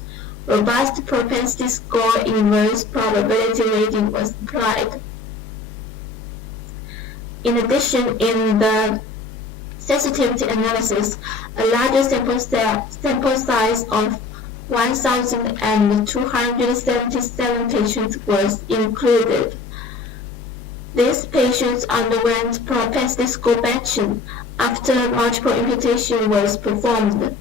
robust propensity score inverse probability weighting was applied. In addition, in the sensitivity analysis, a larger sample size of 1,277 patients was included. These patients underwent propensity score matching after multiple imputation was performed.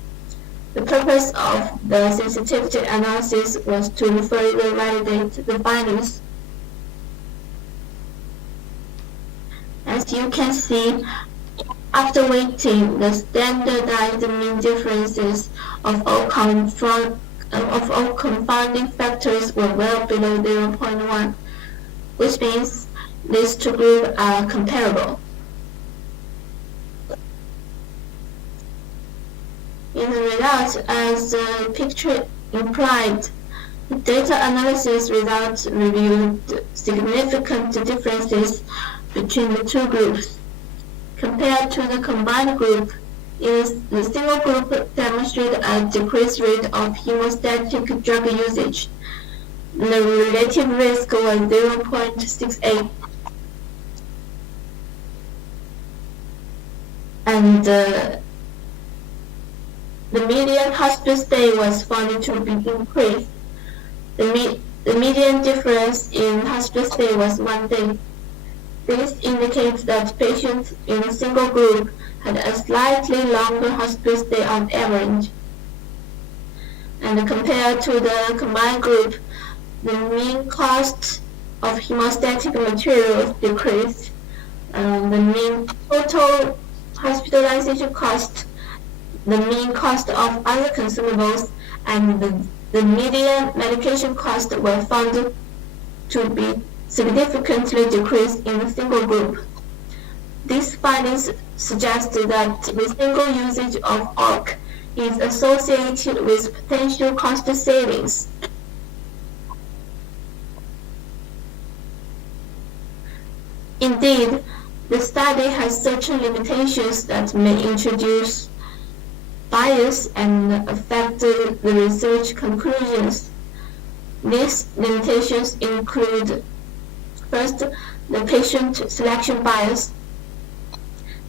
The purpose of the sensitivity analysis was to further validate the findings. As you can see, after weighting, the standardized mean differences of all confounding factors were well below 0.1, which means these two groups are comparable. In the results, as the picture implied, the data analysis results revealed significant differences between the two groups. Compared to the combined group, the single group demonstrated a decreased rate of hemostatic drug usage. The relative risk was 0.68. And the median hospital stay was found to be increased. The The median difference in hospital stay was 1 day. This indicates that patients in a single group had a slightly longer hospital stay on average. And compared to the combined group, the mean cost of hemostatic materials decreased. The mean total hospitalization cost, the mean cost of other consumables, and the median medication cost were found to be significantly decreased in a single group. These findings suggest that the single usage of ORC is associated with potential cost savings. Indeed, the study has certain limitations that may introduce bias and affect the research conclusions. These limitations include, first, the patient selection bias.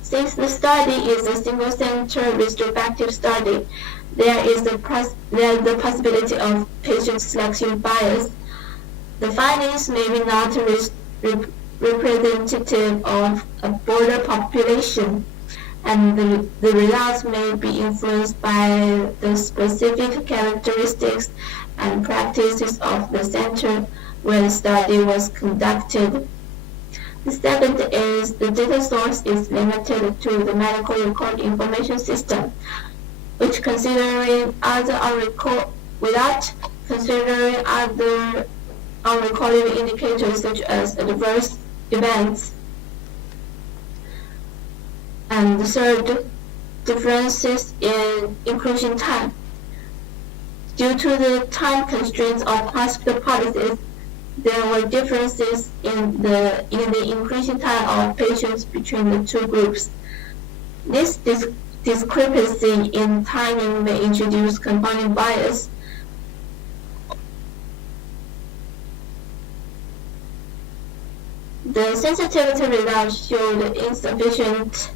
Since the study is a single-center retrospective study, there is the possibility of patient selection bias. The findings may be not representative of a broader population, and the results may be influenced by the specific characteristics and practices of the center where the study was conducted. The second is the data source is limited to the medical record information system, which without considering other unrecorded indicators such as adverse events. And the third, differences in inclusion time. Due to the time constraints of hospital policies, there were differences in the inclusion time of patients between the two groups. This discrepancy in timing may introduce confounding bias. The sensitivity results showed insufficient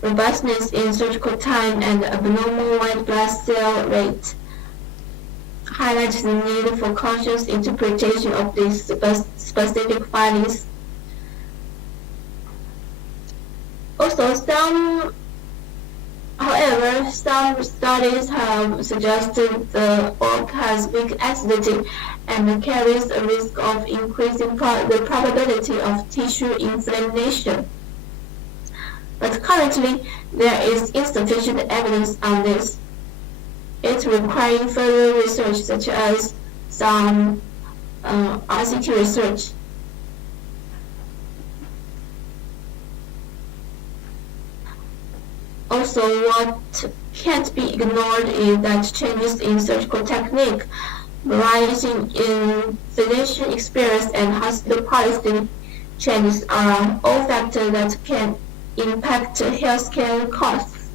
robustness in surgical time and abnormal white blood cell rate, highlights the need for cautious interpretation of these specific findings. Also, however, some studies have suggested the ORC has weak acidity and carries a risk of increasing the probability of tissue inflammation. But currently, there is insufficient evidence on this. It's requiring further research, such as some RCT research. Also, what can't be ignored is that changes in surgical technique, variation in physician experience, and hospital policy changes are all factors that can impact healthcare costs.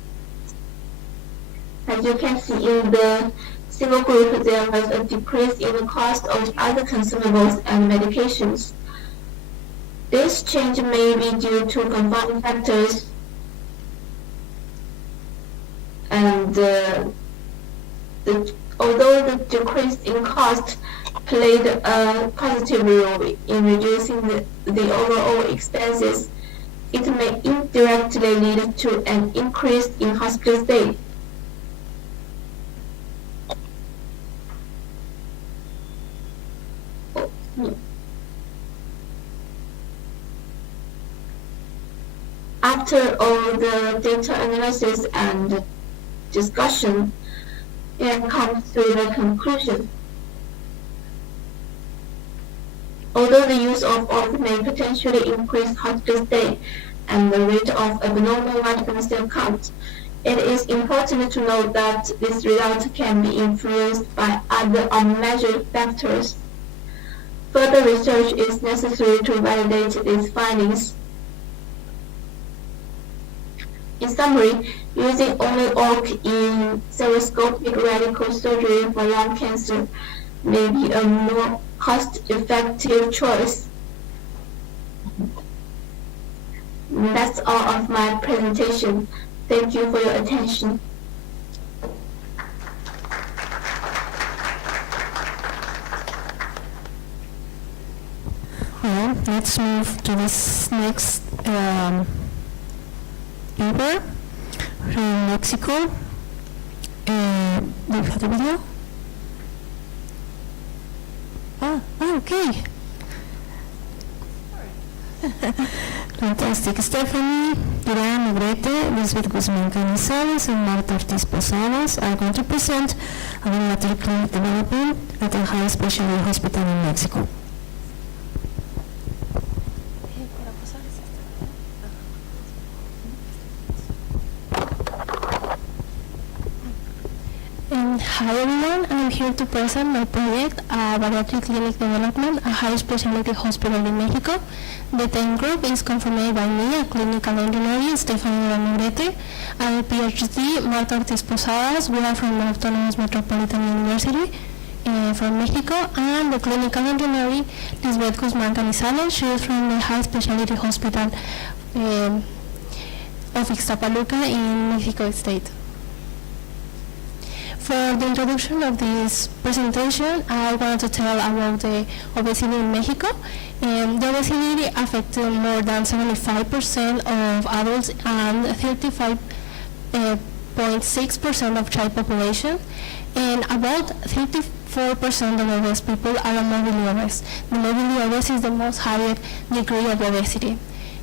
As you can see in the single group, there was a decrease in the cost of other consumables and medications. This change may be due to confounding factors, and although the decrease in cost played a positive role in reducing the overall expenses, it may indirectly lead to an increase in hospital stay. After all the data analysis and discussion, it comes to the conclusion. Although the use of ORC may potentially increase hospital stay and the rate of abnormal white blood cell count, it is important to note that this result can be influenced by other unmeasured factors. Further research is necessary to validate these findings. In summary, using only ORC in seroscopic radical surgery for lung cancer may be a more cost-effective choice. That's all of my presentation. Thank you for your attention. Well, let's move to this next paper from Mexico. Do you have the video? Okay. Fantastic. Stephanie Piran Negrete, Lisbeth Guzman Canizales, and Marta Ortiz Posadas are going to present a bariatric clinic development at a high specialty hospital in Mexico. Hi everyone, I'm here to present my project, Bariatric Clinic Development, a high specialty hospital in Mexico. The team group is confirmed by me, a clinical engineer, Stephanie Negrete, and a PhD, Marta Ortiz Posadas. We are from the Autonomous Metropolitan University from Mexico, and the clinical engineer, Lisbeth Guzman Canizales. She is from the high specialty hospital of Ixtapaluca in Mexico State. For the introduction of this presentation, I want to tell about the obesity in Mexico. The obesity affects more than 75% of adults and 35.6% of child population, and about 34% of obese people are morbidly obese. The morbidly obese is the most highest degree of obesity.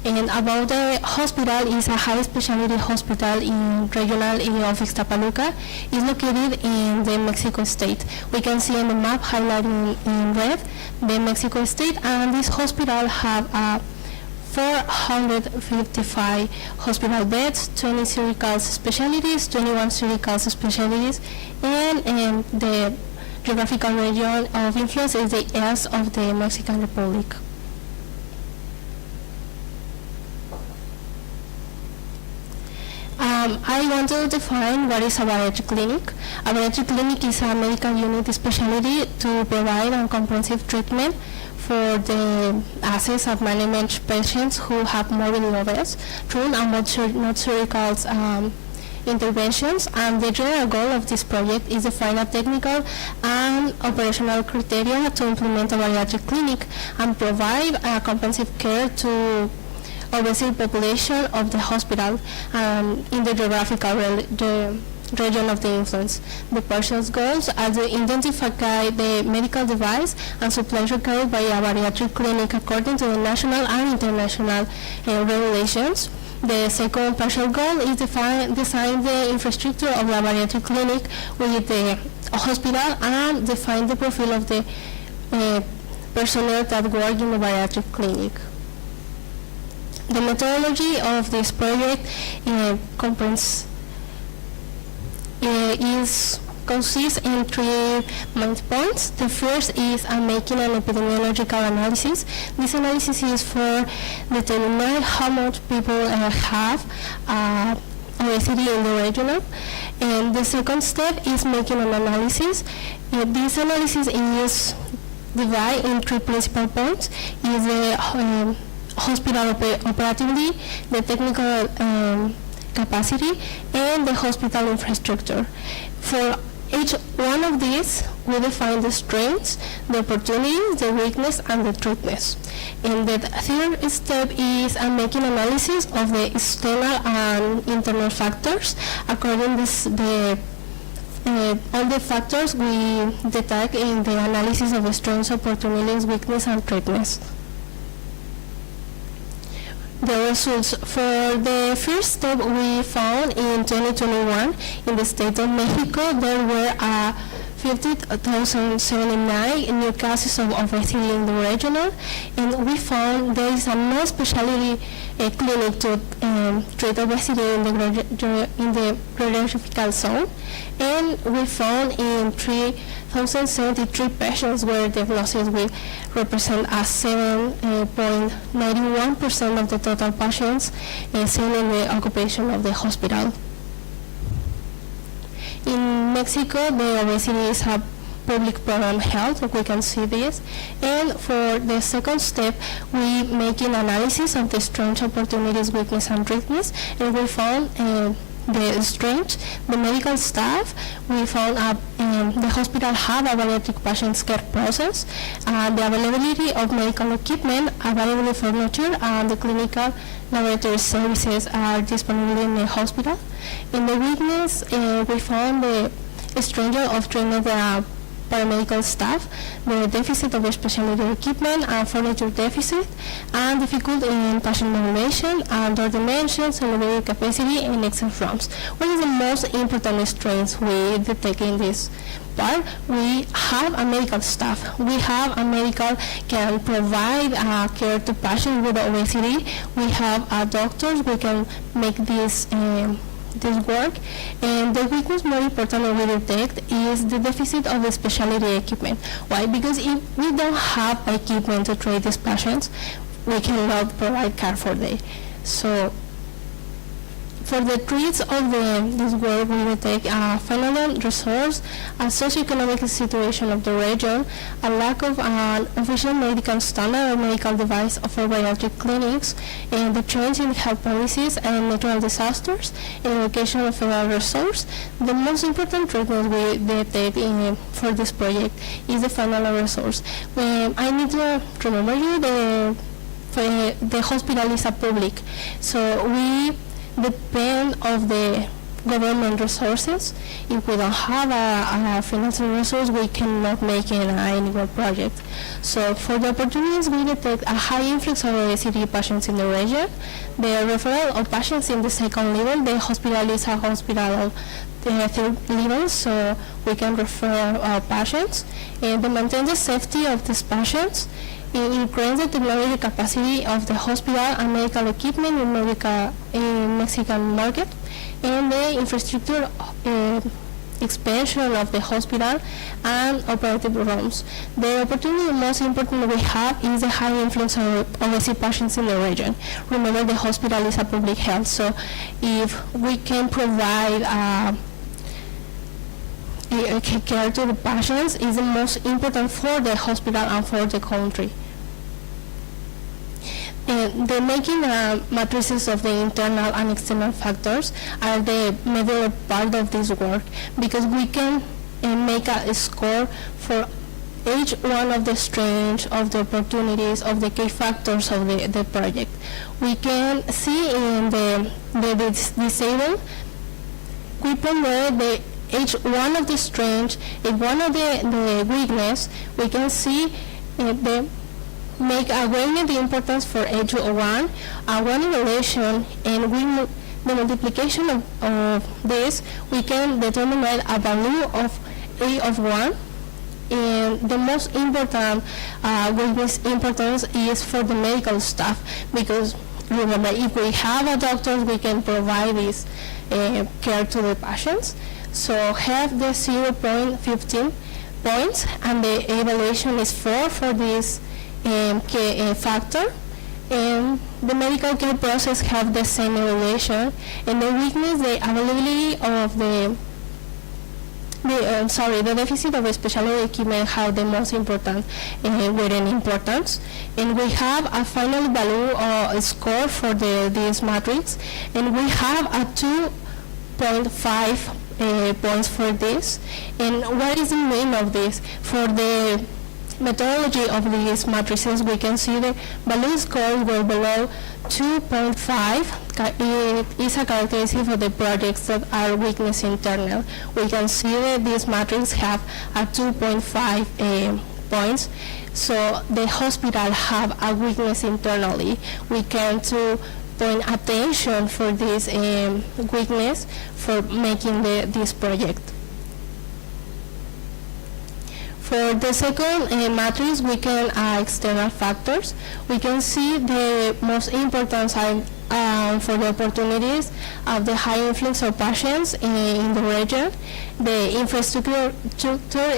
And about the hospital, is a high specialty hospital in regional of Ixtapaluca. It's located in the Mexico State. We can see on the map highlighted in red the Mexico State, and this hospital have 455 hospital beds, 20 surgical specialties, 21 surgical specialties, and the geographical region of influence is the east of the Mexican Republic. I want to define what is a bariatric clinic. A bariatric clinic is a medical unit specialty to provide a comprehensive treatment for the access of managed patients who have morbidly obese through not surgical interventions, and the general goal of this project is to find a technical and operational criteria to implement a bariatric clinic and provide comprehensive care to obesity population of the hospital in the geographical region of the influence. The partial goals are to identify the medical device and supply required by a bariatric clinic according to the national and international regulations. The second partial goal is to design the infrastructure of the bariatric clinic with the hospital and define the profile of the personnel that work in the bariatric clinic. The methodology of this project consists in 3 main points. The first is making an epidemiological analysis. This analysis is for determining how much people have obesity in the region. And the second step is making an analysis. This analysis is divided in 3 principal points. Is the hospital operatively, the technical capacity, and the hospital infrastructure. For each one of these, we define the strengths, the opportunities, the weakness, and the threats. And the third step is making analysis of the external and internal factors. According to all the factors we detect in the analysis of the strengths, opportunities, weakness, and threats. The results for the first step we found in 2021 in the state of Mexico, there were 50,079 new cases of obesity in the regional, and we found there is no specialty clinic to treat obesity in the geographical zone, and we found in 3,073 patients where diagnosis will represent a 7.91% of the total patients seen in the occupation of the hospital. In Mexico, the obesity is a public problem health, we can see this. And for the second step, we make an analysis of the strengths, opportunities, weakness, and threats, and we found the strength, the medical staff, we found the hospital have a bariatric patient care process, the availability of medical equipment, available furniture, and the clinical laboratory services are disponible in the hospital. In the weakness, we found the strength of trained paramedical staff, the deficit of specialty equipment and furniture deficit, and difficulty in patient mobilization, and door dimensions, elevator capacity, and access ramps. What is the most important strengths we detect in this part? We have a medical staff. We have a medical can provide care to patients with obesity. We have doctors. We can make this work, and the weakness more important we detect is the deficit of the specialty equipment. Why? Because if we don't have equipment to treat these patients, we cannot provide care for them. So for the treats of this work, we detect a financial resource, a socioeconomic situation of the region, a lack of an official medical standard or medical device for bariatric clinics, and the change in health policies and natural disasters, and allocation of federal resource. The most important treatment we detect for this project is the financial resource. I need to remember you the hospital is a public, so we depend of the government resources. If we don't have a financial resource, we cannot make any more project. So for the opportunities, we detect a high influx of obesity patients in the region. The referral of patients in the second level, the hospital is a hospital of the third level, so we can refer our patients. And to maintain the safety of these patients, it increases the technology capacity of the hospital and medical equipment in Mexican market, and the infrastructure expansion of the hospital and operative rooms. The opportunity most important we have is the high influence of obesity patients in the region. Remember, the hospital is a public health, so if we can provide care to the patients, is the most important for the hospital and for the country. The making matrices of the internal and external factors are the middle part of this work, because we can make a score for each one of the strengths, of the opportunities, of the key factors of the project. We can see in the disabled, we promote each one of the strengths, each one of the weakness. We can see make a weighing the importance for each one evaluation, and the multiplication of this, we can determine a value of A of 1. And the most important weakness importance is for the medical staff, because remember, if we have a doctor, we can provide this care to the patients. So have the 0.15 points, and the evaluation is 4 for this factor, and the medical care process have the same evaluation, and the weakness, the availability of the deficit of specialty equipment have the most important weighted importance, and we have a final value score for this matrix, and we have a 2.5 points for this. And what is the mean of this? For the methodology of these matrices, we can see the value scores were below 2.5. It is a characteristic for the projects that are weakness internal. We can see that these matrices have a 2.5 points. So the hospital have a weakness internally. We can to point attention for this weakness for making this project. For the second matrix, we can external factors. We can see the most important side for the opportunities of the high influx of patients in the region, the infrastructure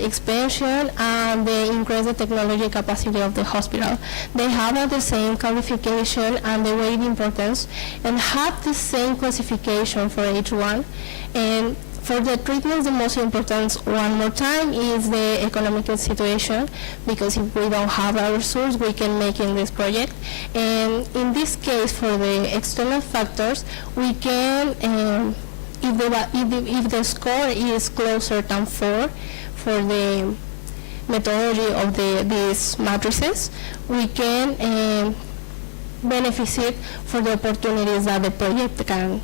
expansion, and the increased technology capacity of the hospital. They have the same qualification and the weight importance, and have the same classification for each one. And for the treatments, the most important, one more time, is the economic situation, because if we don't have a resource, we can make in this project. And in this case, for the external factors, we can if the score is closer than 4 for the methodology of these matrices, we can benefit for the opportunities that the project can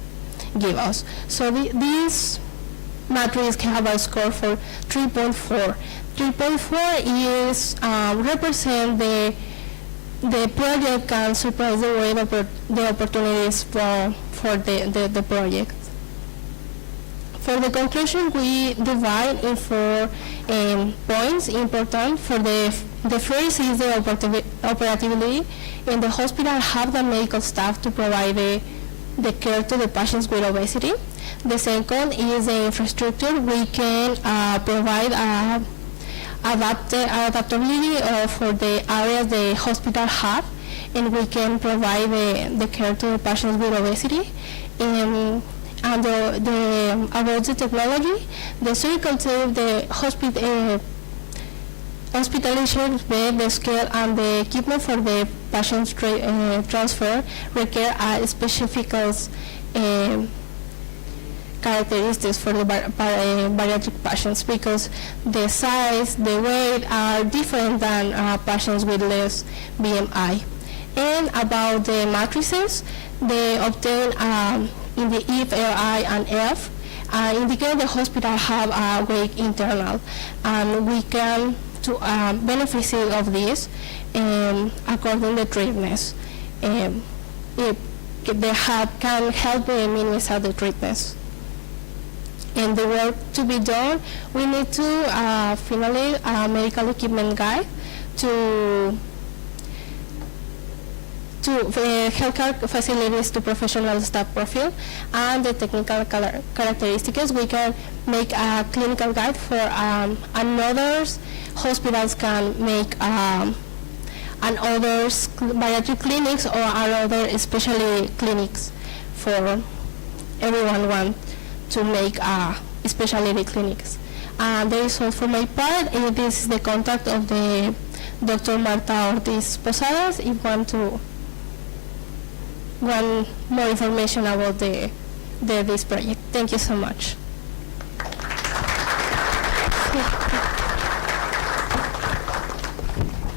give us. So these matrices have a score for 3.4. 3.4 is represent the project can surprise the way the opportunities for the project. For the conclusion, we divide in 4 points important. For the first is the operativity. In the hospital, have the medical staff to provide the care to the patients with obesity. The second is the infrastructure. We can provide adaptability for the areas the hospital have, and we can provide the care to the patients with obesity. And about the technology, the surgical team, the hospitalization bed, the scale, and the equipment for the patient's transfer require specific characteristics for the bariatric patients, because the size, the weight are different than patients with less BMI. And about the matrices, they obtain in the if, LI, and F, indicate the hospital have a weak internal, and we can to benefit of this according to treatments. If they can help minimize the treatments. And the work to be done, we need to finally medical equipment guide to healthcare facilities to professional staff profile and the technical characteristics. We can make a clinical guide for and others hospitals can make and others bariatric clinics or other specialty clinics for everyone want to make specialty clinics. That is all for my part. This is the contact of the Dr. Marta Ortiz Posadas if you want more information about this project. Thank you so much.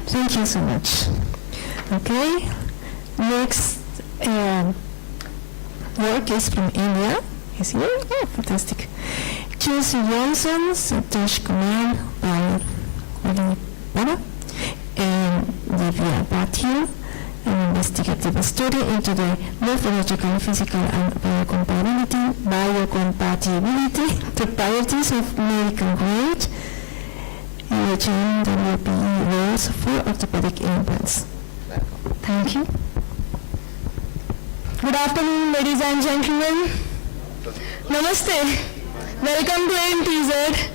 Thank you so much. Okay, next work is from India. Is here? Oh, fantastic. Chelsea Johnson, Santosh Kumar, Bana, and Divya Patil, an investigative study into the morphological, physical, and biocompatibility properties of medical grade ICEHTMC rules for orthopedic implants. Thank you. Good afternoon, ladies and gentlemen. Namaste. Welcome to AMTZ.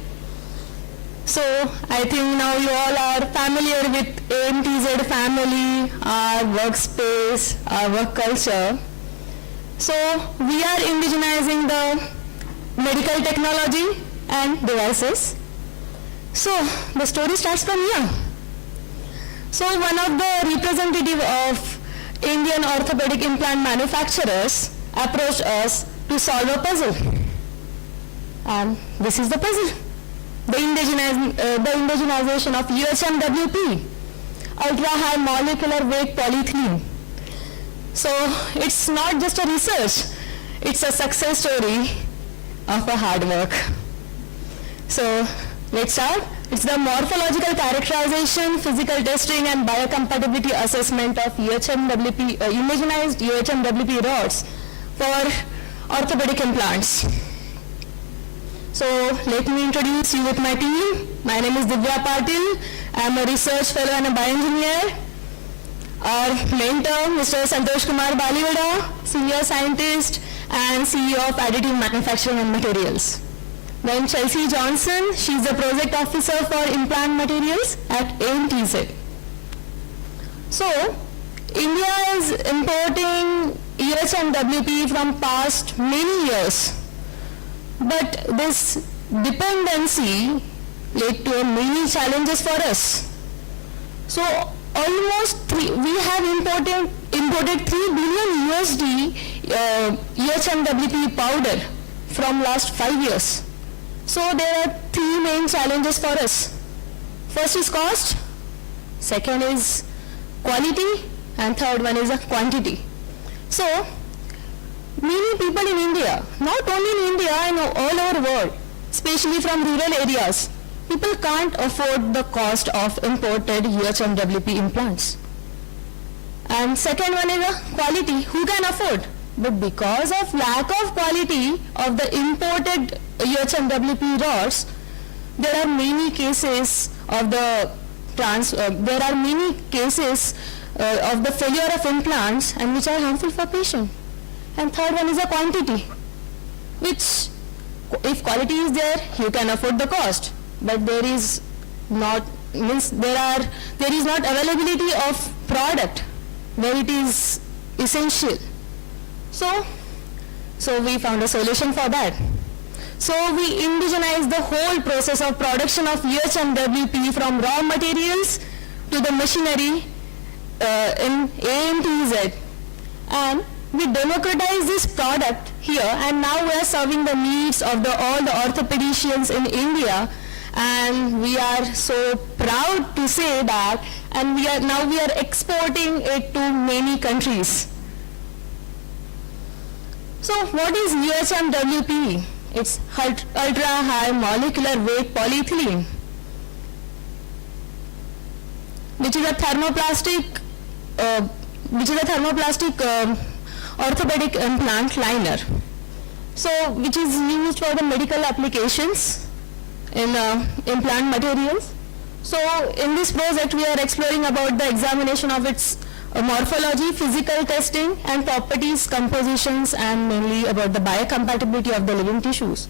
So, I think now you all are familiar with AMTZ family, our workspace, our work culture. So, we are indigenizing the medical technology and devices. So, the story starts from here. So, one of the representatives of Indian orthopedic implant manufacturers approached us to solve a puzzle. And this is the puzzle. The indigenization of ICEHTMC, ultra-high molecular weight polyethylene. So it's not just a research, it's a success story of a hard work. So let's start. It's the morphological characterization, physical testing, and biocompatibility assessment of ICEHTMC, indigenized ICEHTMC rods for orthopedic implants. So let me introduce you with my team. My name is Divya Patil. I am a research fellow and a bioengineer. Our mentor, Mr. Santosh Kumar Balivada, senior scientist and CEO of Additive Manufacturing and Materials. Then Chelsea Johnson, she is the project officer for implant materials at AMTZ. So, India is importing ICEHTMC from past many years. But this dependency led to many challenges for us. So almost we have imported $3 billion USD ICEHTMC powder from last 5 years. So there are 3 main challenges for us. First is cost, second is quality, and third one is a quantity. So many people in India, not only in India, and all over the world, especially from rural areas, people can't afford the cost of imported UHMWP implants. And second one is quality. Who can afford? But because of lack of quality of the imported UHMWP rods, there are many cases of the of the failure of implants, and which are harmful for patient. And third one is a quantity, which if quality is there, you can afford the cost, but there is not there is not availability of product where it is essential. So we found a solution for that. So we indigenized the whole process of production of UHMWP from raw materials to the machinery in AMTZ, and we democratized this product here, and now we are serving the needs of all the orthopedicians in India, and we are so proud to say that, and we are exporting it to many countries. So what is UHMWP? It's ultra high molecular weight polyethylene, which is a thermoplastic orthopedic implant liner. So which is used for the medical applications in implant materials. So in this project we are exploring about the examination of its morphology, physical testing, and properties, compositions, and mainly about the biocompatibility of the living tissues.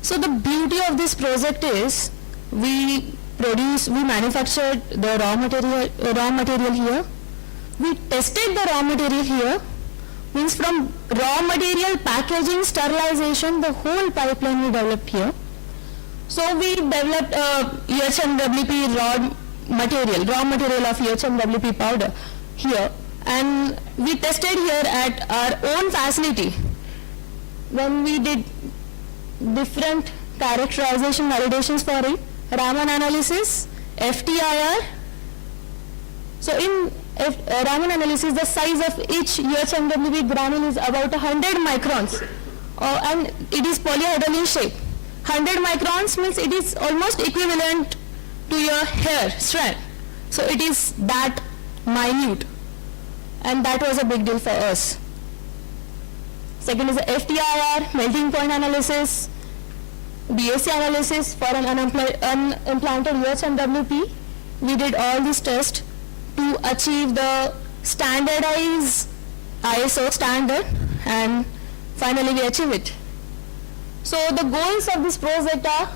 So the beauty of this project is we manufactured the raw material here. We tested the raw material here, means from raw material, packaging, sterilization, the whole pipeline we developed here. So we developed UHMWP raw material of UHMWP powder here, and we tested here at our own facility. When we did different characterization validations for it, Raman analysis, FTIR. So in Raman analysis, the size of each UHMWP granule is about 100 microns, and it is polyhedral in shape. 100 microns means it is almost equivalent to your hair strand. So it is that minute, and that was a big deal for us. Second is the FTIR, melting point analysis, BAC analysis for an unimplanted UHMWP. We did all these tests to achieve the standardized ISO standard, and finally we achieve it. So the goals of this project are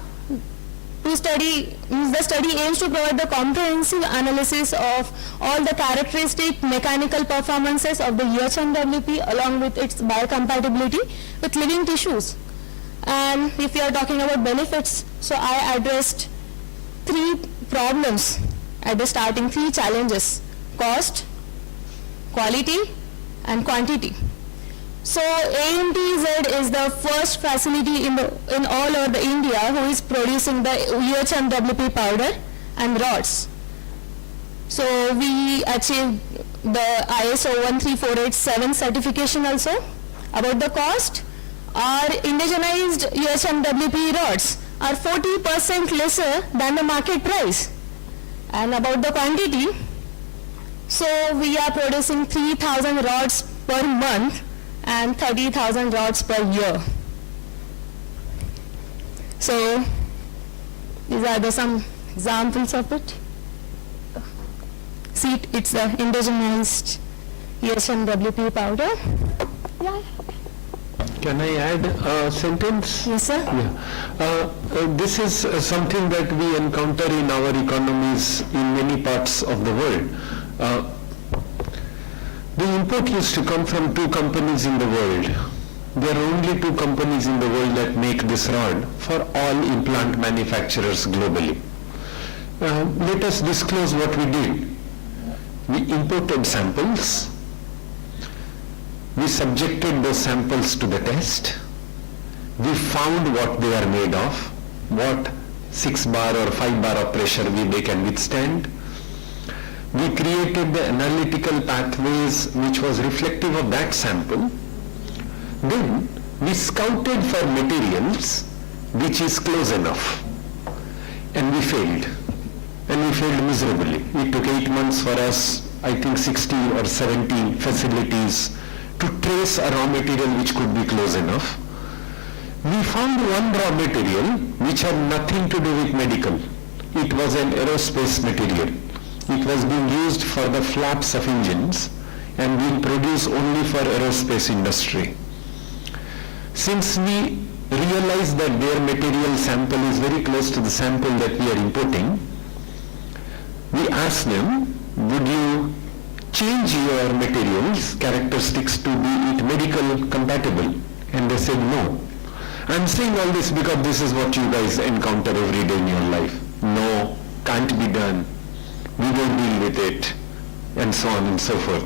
the study aims to provide the comprehensive analysis of all the characteristic mechanical performances of the UHMWP along with its biocompatibility with living tissues. And if you are talking about benefits, so I addressed 3 problems at the starting, 3 challenges: cost, quality, and quantity. So AMTZ is the first facility in all over India who is producing the UHMWP powder and rods. So we achieved the ISO 13487 certification also. About the cost, our indigenized UHMWP rods are 40% lesser than the market price. And about the quantity, so we are producing 3,000 rods per month and 30,000 rods per year. So these are some examples of it. See, it's the indigenized UHMWP powder. Yeah. Can I add a sentence? Yes, sir. Yeah. This is something that we encounter in our economies in many parts of the world. The import used to come from 2 companies in the world. There are only 2 companies in the world that make this rod for all implant manufacturers globally. Let us disclose what we did. We imported samples. We subjected those samples to the test. We found what they are made of, what 6 bar or 5 bar of pressure they can withstand. We created the analytical pathways which was reflective of that sample. Then we scouted for materials which is close enough, and we failed. And we failed miserably. It took 8 months for us, I think 16 or 17 facilities to trace a raw material which could be close enough. We found one raw material which had nothing to do with medical. It was an aerospace material. It was being used for the flaps of engines and being produced only for aerospace industry. Since we realized that their material sample is very close to the sample that we are importing, we asked them, would you change your materials characteristics to be it medical compatible? And they said no. I'm saying all this because this is what you guys encounter every day in your life. No, can't be done. We won't deal with it, and so on and so forth.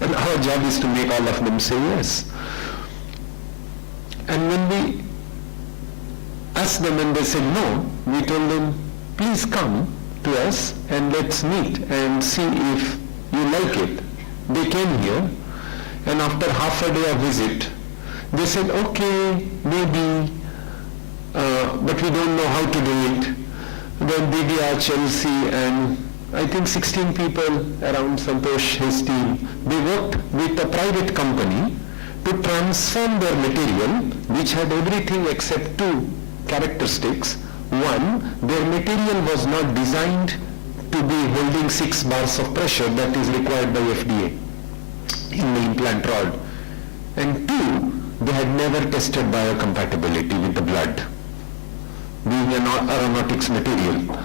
And our job is to make all of them say yes. And when we asked them and they said no, we told them, please come to us and let's meet and see if you like it. They came here, and after half a day of visit, they said, okay, maybe, but we don't know how to do it. Then DDR, Chelsea, and I think 16 people around Santosh, his team, they worked with a private company to transform their material, which had everything except 2 characteristics. One, their material was not designed to be holding 6 bars of pressure that is required by FDA in the implant rod. And 2, they had never tested biocompatibility with the blood, being an aeronautics material.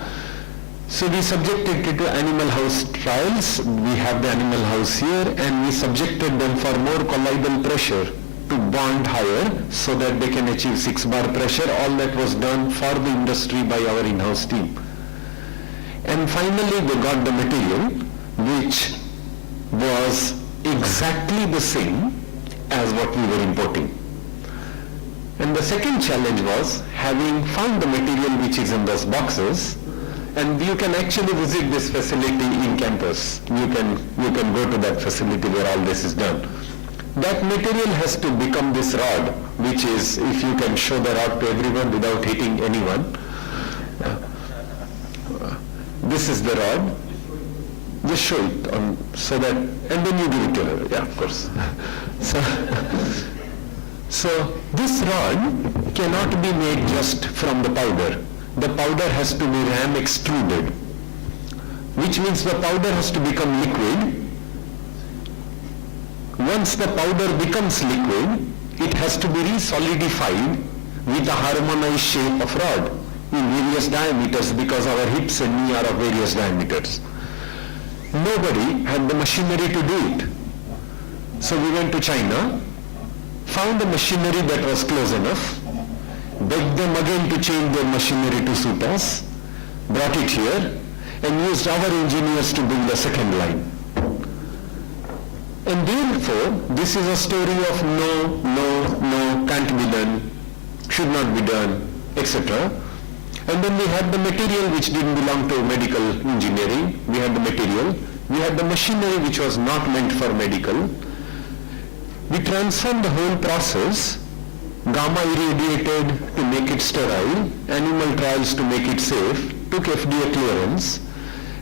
So we subjected it to animal house trials. We have the animal house here, and we subjected them for more colloidal pressure to bond higher so that they can achieve 6 bar pressure. All that was done for the industry by our in-house team. And finally they got the material which was exactly the same as what we were importing. And the second challenge was, having found the material which is in those boxes, and you can actually visit this facility in campus. You can go to that facility where all this is done. That material has to become this rod, which is, if you can show the rod to everyone without hitting anyone. This is the rod. Just show it on, so that, and then you give it to her. Yeah, of course. So this rod cannot be made just from the powder. The powder has to be ram extruded, which means the powder has to become liquid. Once the powder becomes liquid, it has to be re-solidified with a harmonized shape of rod in various diameters, because our hips and knee are of various diameters. Nobody had the machinery to do it. So we went to China, found the machinery that was close enough, begged them again to change their machinery to suit us, brought it here, and used our engineers to build the second line. And therefore, this is a story of no, can't be done, should not be done, etc. And then we had the material which didn't belong to medical engineering. We had the material. We had the machinery which was not meant for medical. We transformed the whole process, gamma irradiated to make it sterile, animal trials to make it safe, took FDA clearance,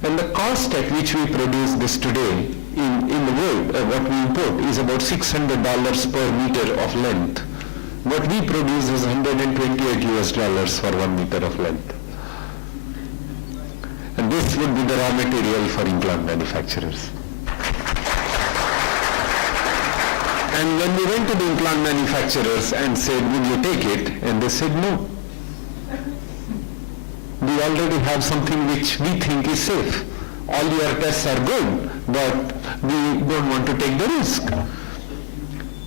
and the cost at which we produce this today in the world, what we import, is about $600 per meter of length. What we produce is $128 for 1 meter of length. And this would be the raw material for implant manufacturers. And when we went to the implant manufacturers and said, will you take it? And they said no. We already have something which we think is safe. All your tests are good, but we don't want to take the risk.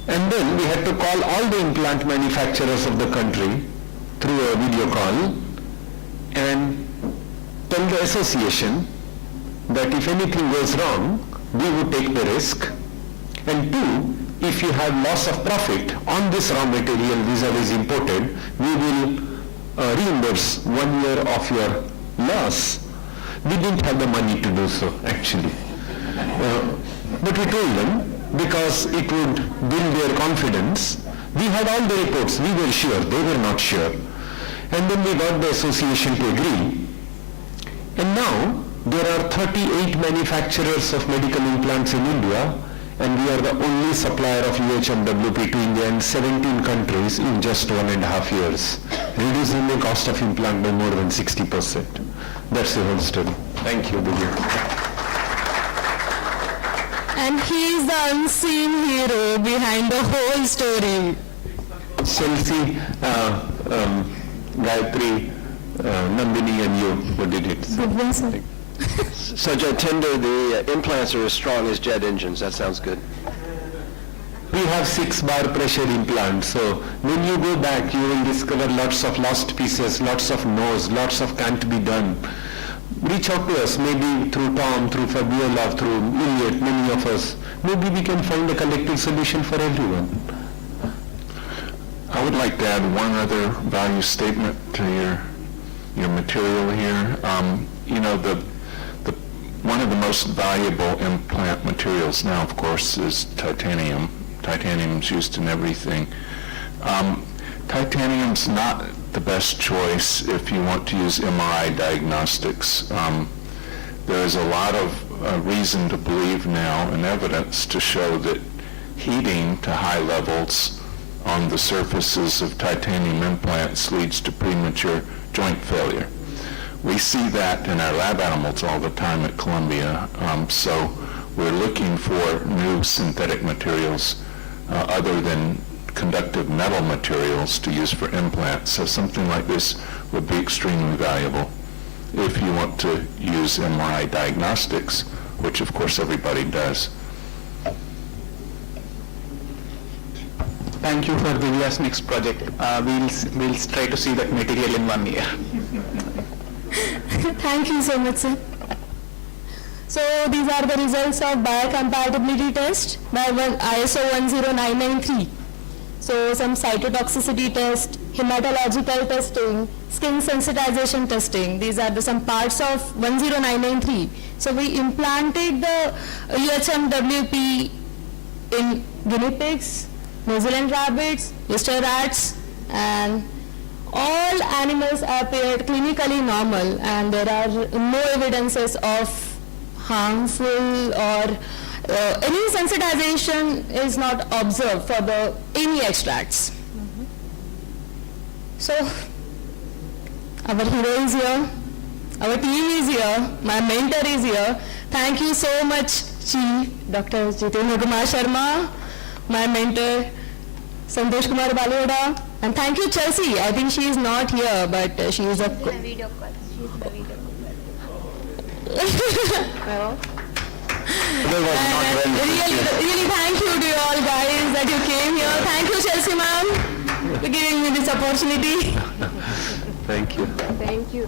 And then we had to call all the implant manufacturers of the country through a video call and tell the association that if anything goes wrong, we would take the risk. And 2, if you have loss of profit on this raw material vis-a-vis imported, we will reimburse 1 year of your loss. We didn't have the money to do so, actually. But we told them, because it would build their confidence. We had all the reports, we were sure, they were not sure. And then we got the association to agree. And now, there are 38 manufacturers of medical implants in India, and we are the only supplier of ICEHTMC to India in 17 countries in just 1.5 years, reducing the cost of implant by more than 60%. That's the whole story. Thank you, Divya. And he is the unseen hero behind the whole story. Chelsea, Gayatri, Nandini, and you who did it. So Jatinder, the implants are as strong as jet engines. That sounds good. We have 6-bar pressure implants, so when you go back, you will discover lots of lost pieces, lots of no's, lots of can't be done. Reach out to us, maybe through Tom, through Fabiola, through Elliot, many of us. Maybe we can find a collective solution for everyone. I would like to add one other value statement to your material here. You know, one of the most valuable implant materials now, of course, is titanium. Titanium's used in everything. Titanium's not the best choice if you want to use MRI diagnostics. There is a lot of reason to believe now and evidence to show that heating to high levels on the surfaces of titanium implants leads to premature joint failure. We see that in our lab animals all the time at Columbia, so we're looking for new synthetic materials other than conductive metal materials to use for implants. So something like this would be extremely valuable if you want to use MRI diagnostics, which of course everybody does. Thank you for Divya's next project. We'll try to see that material in 1 year. Thank you so much, sir. So these are the results of biocompatibility test by ISO 10993. So some cytotoxicity test, hematological testing, skin sensitization testing. These are some parts of 10993. So we implanted the ICEHTMC in guinea pigs, New Zealand rabbits, Easter rats, and all animals appeared clinically normal, and there are no evidences of harmful or any sensitization is not observed for any extracts. So our hero is here, our team is here, my mentor is here. Thank you so much, Chief Dr. Jitendra Kumar Sharma, my mentor Santosh Kumar Balwada, and thank you Chelsea. I think she is not here, but she is a Video call. She's in the video well, really thank you to you all guys that you came here. Thank you Chelsea ma'am for giving me this opportunity. Thank you. Thank you.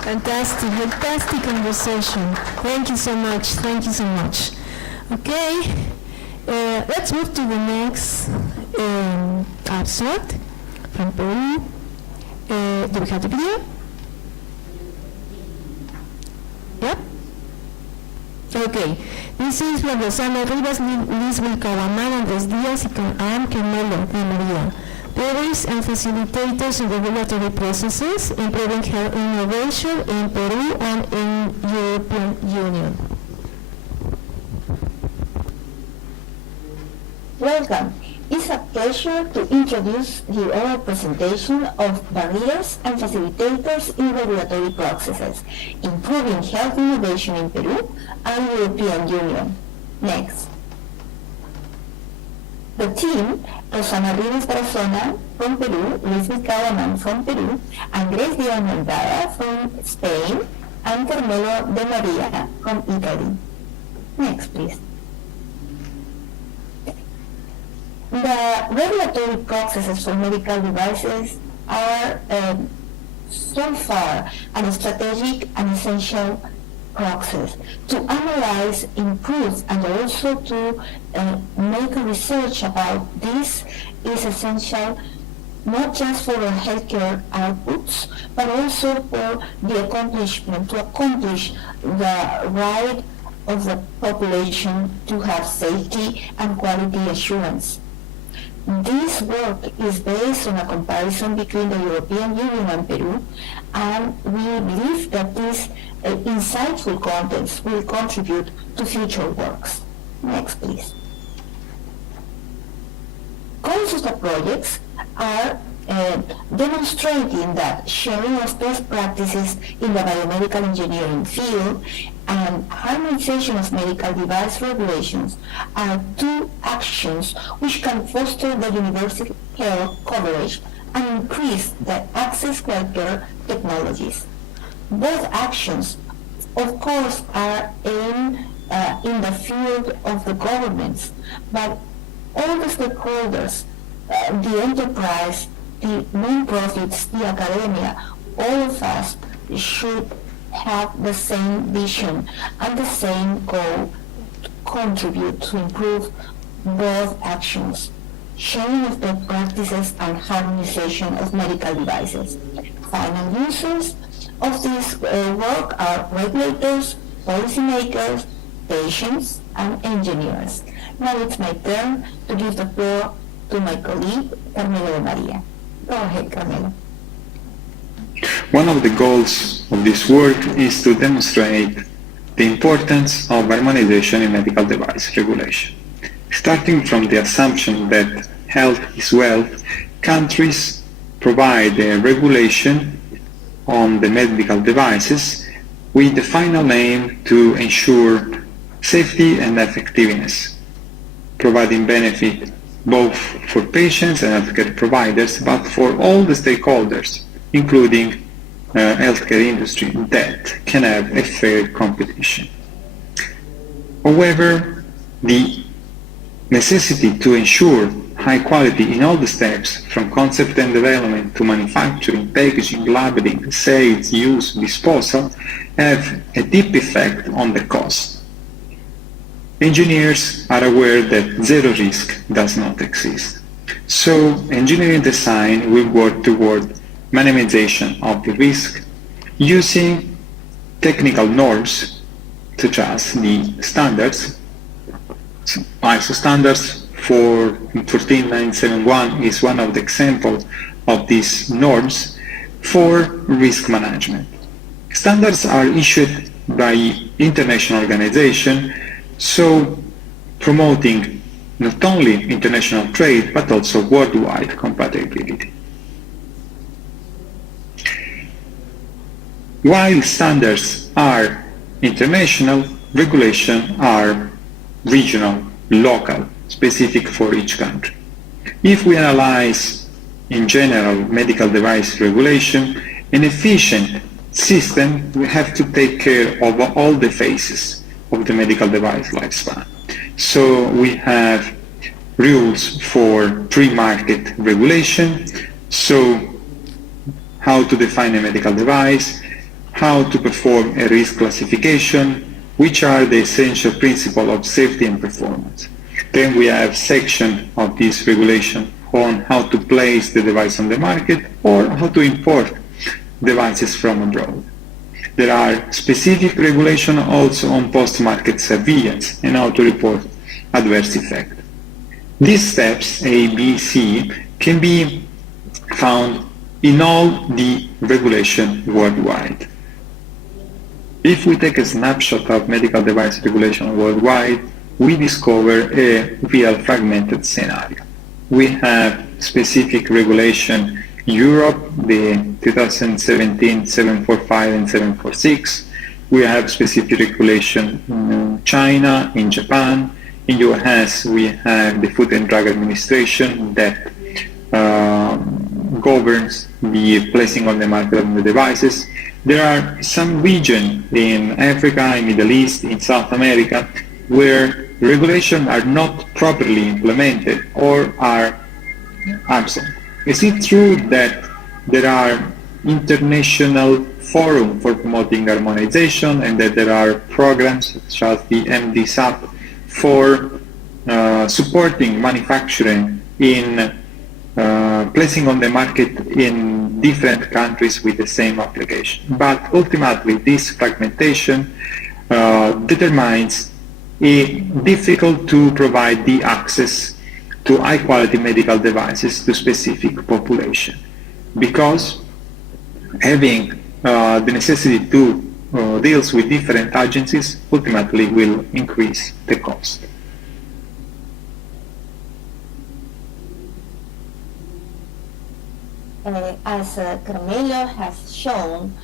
Fantastic conversation. Thank you so much. Thank you so much. Okay, let's move to the next abstract from Peru. Do we have the video? Yep. Okay, this is from Rosana Rivas, Liz Wilcahuamán, Andrés Díaz, and Carmelo de María. Theories and facilitators in regulatory processes, improving health innovation in Peru and in European Union. Welcome. It's a pleasure to introduce the oral presentation of barriers and facilitators in regulatory processes, improving health innovation in Peru and European Union. Next. The team, Rosana Rivas Tarazona from Peru, Luis Wilcahuamán from Peru, Andrés Díaz Mendara from Spain, and Carmelo de María from Italy. Next, please. The regulatory processes for medical devices are so far a strategic and essential process to analyze, improve, and also to make a research about this is essential, not just for the healthcare outputs, but also for the accomplishment, to accomplish the right of the population to have safety and quality assurance. This work is based on a comparison between the European Union and Peru, and we believe that these insightful contents will contribute to future works. Next, please. Goals of the projects are demonstrating that sharing of best practices in the biomedical engineering field and harmonization of medical device regulations are two actions which can foster the universal health coverage and increase the access to healthcare technologies. Both actions, of course, are aimed in the field of the governments, but all the stakeholders, the enterprise, the non-profits, the academia, all of us should have the same vision and the same goal to contribute to improve both actions, sharing of best practices and harmonization of medical devices. Final users of this work are regulators, policymakers, patients, and engineers. Now it's my turn to give the floor to my colleague, Carmelo de Maria. Go ahead, Carmelo. One of the goals of this work is to demonstrate the importance of harmonization in medical device regulation. Starting from the assumption that health is wealth, countries provide a regulation on the medical devices with the final aim to ensure safety and effectiveness, providing benefit both for patients and healthcare providers, but for all the stakeholders, including healthcare industry, that can have a fair competition. However, the necessity to ensure high quality in all the steps, from concept and development to manufacturing, packaging, labeling, sales, use, disposal, have a deep effect on the cost. Engineers are aware that zero risk does not exist. So engineering design will work toward minimization of the risk using technical norms such as the standards. So ISO standards for 14971 is one of the examples of these norms for risk management. Standards are issued by international organizations, so promoting not only international trade but also worldwide compatibility. While standards are international, regulations are regional, local, specific for each country. If we analyze in general medical device regulation, an efficient system will have to take care of all the phases of the medical device lifespan. So we have rules for pre-market regulation, so how to define a medical device, how to perform a risk classification, which are the essential principles of safety and performance. Then we have section of this regulation on how to place the device on the market or how to import devices from abroad. There are specific regulations also on post-market surveillance and how to report adverse effects. These steps, A, B, C, can be found in all the regulation worldwide. If we take a snapshot of medical device regulation worldwide, we discover a real fragmented scenario. We have specific regulation Europe, the 2017 745 and 746. We have specific regulation in China, in Japan. In US, we have the Food and Drug Administration that governs the placing on the market of the devices. There are some regions in Africa, in Middle East, in South America, where regulations are not properly implemented or are absent. Is it true that there are international forum for promoting harmonization, and that there are programs such as the MDSAP for supporting manufacturing in placing on the market in different countries with the same application. But ultimately, this fragmentation determines it difficult to provide the access to high-quality medical devices to specific population, because having the necessity to deals with different agencies ultimately will increase the cost. As Carmelo has shown,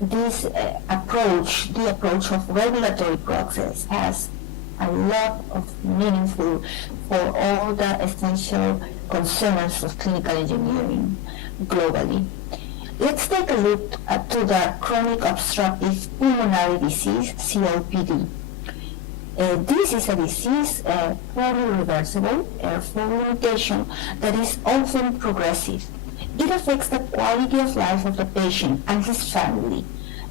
this approach, the approach of regulatory process, has a lot of meaningful for all the essential concerns of clinical engineering globally. Let's take a look to the chronic obstructive pulmonary disease, COPD. This is a disease poorly reversible, for limitation, that is often progressive. It affects the quality of life of the patient and his family,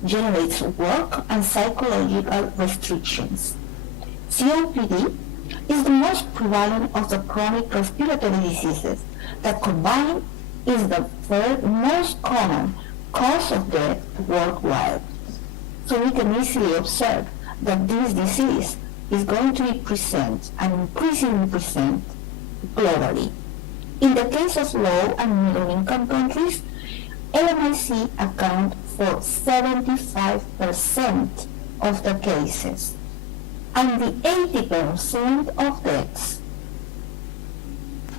generates work and psychological restrictions. COPD is the most prevalent of the chronic respiratory diseases that combined is the third most common cause of death worldwide. So we can easily observe that this disease is going to be present and increasingly present globally. In the case of low and middle income countries, LMIC account for 75% of the cases, and the 80% of deaths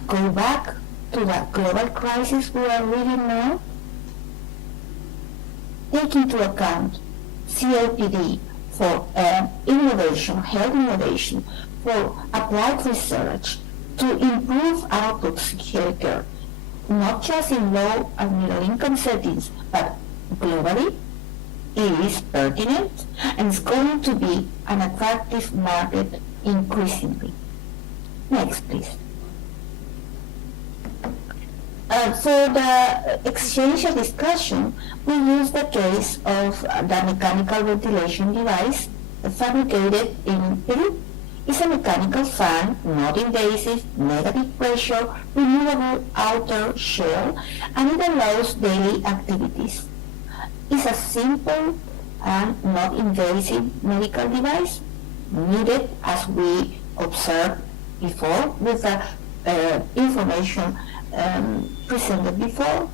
go back to the global crisis we are living now. Take into account COPD for innovation, health innovation, for applied research, to improve outputs here, not just in low and middle income settings, but globally. It is pertinent and is going to be an attractive market increasingly. Next, please. For the exchange of discussion, we use the case of the mechanical ventilation device fabricated in Peru. It's a mechanical fan, not invasive, negative pressure, removable outer shell, and it allows daily activities. It's a simple and not invasive medical device, needed as we observed before with the information presented before,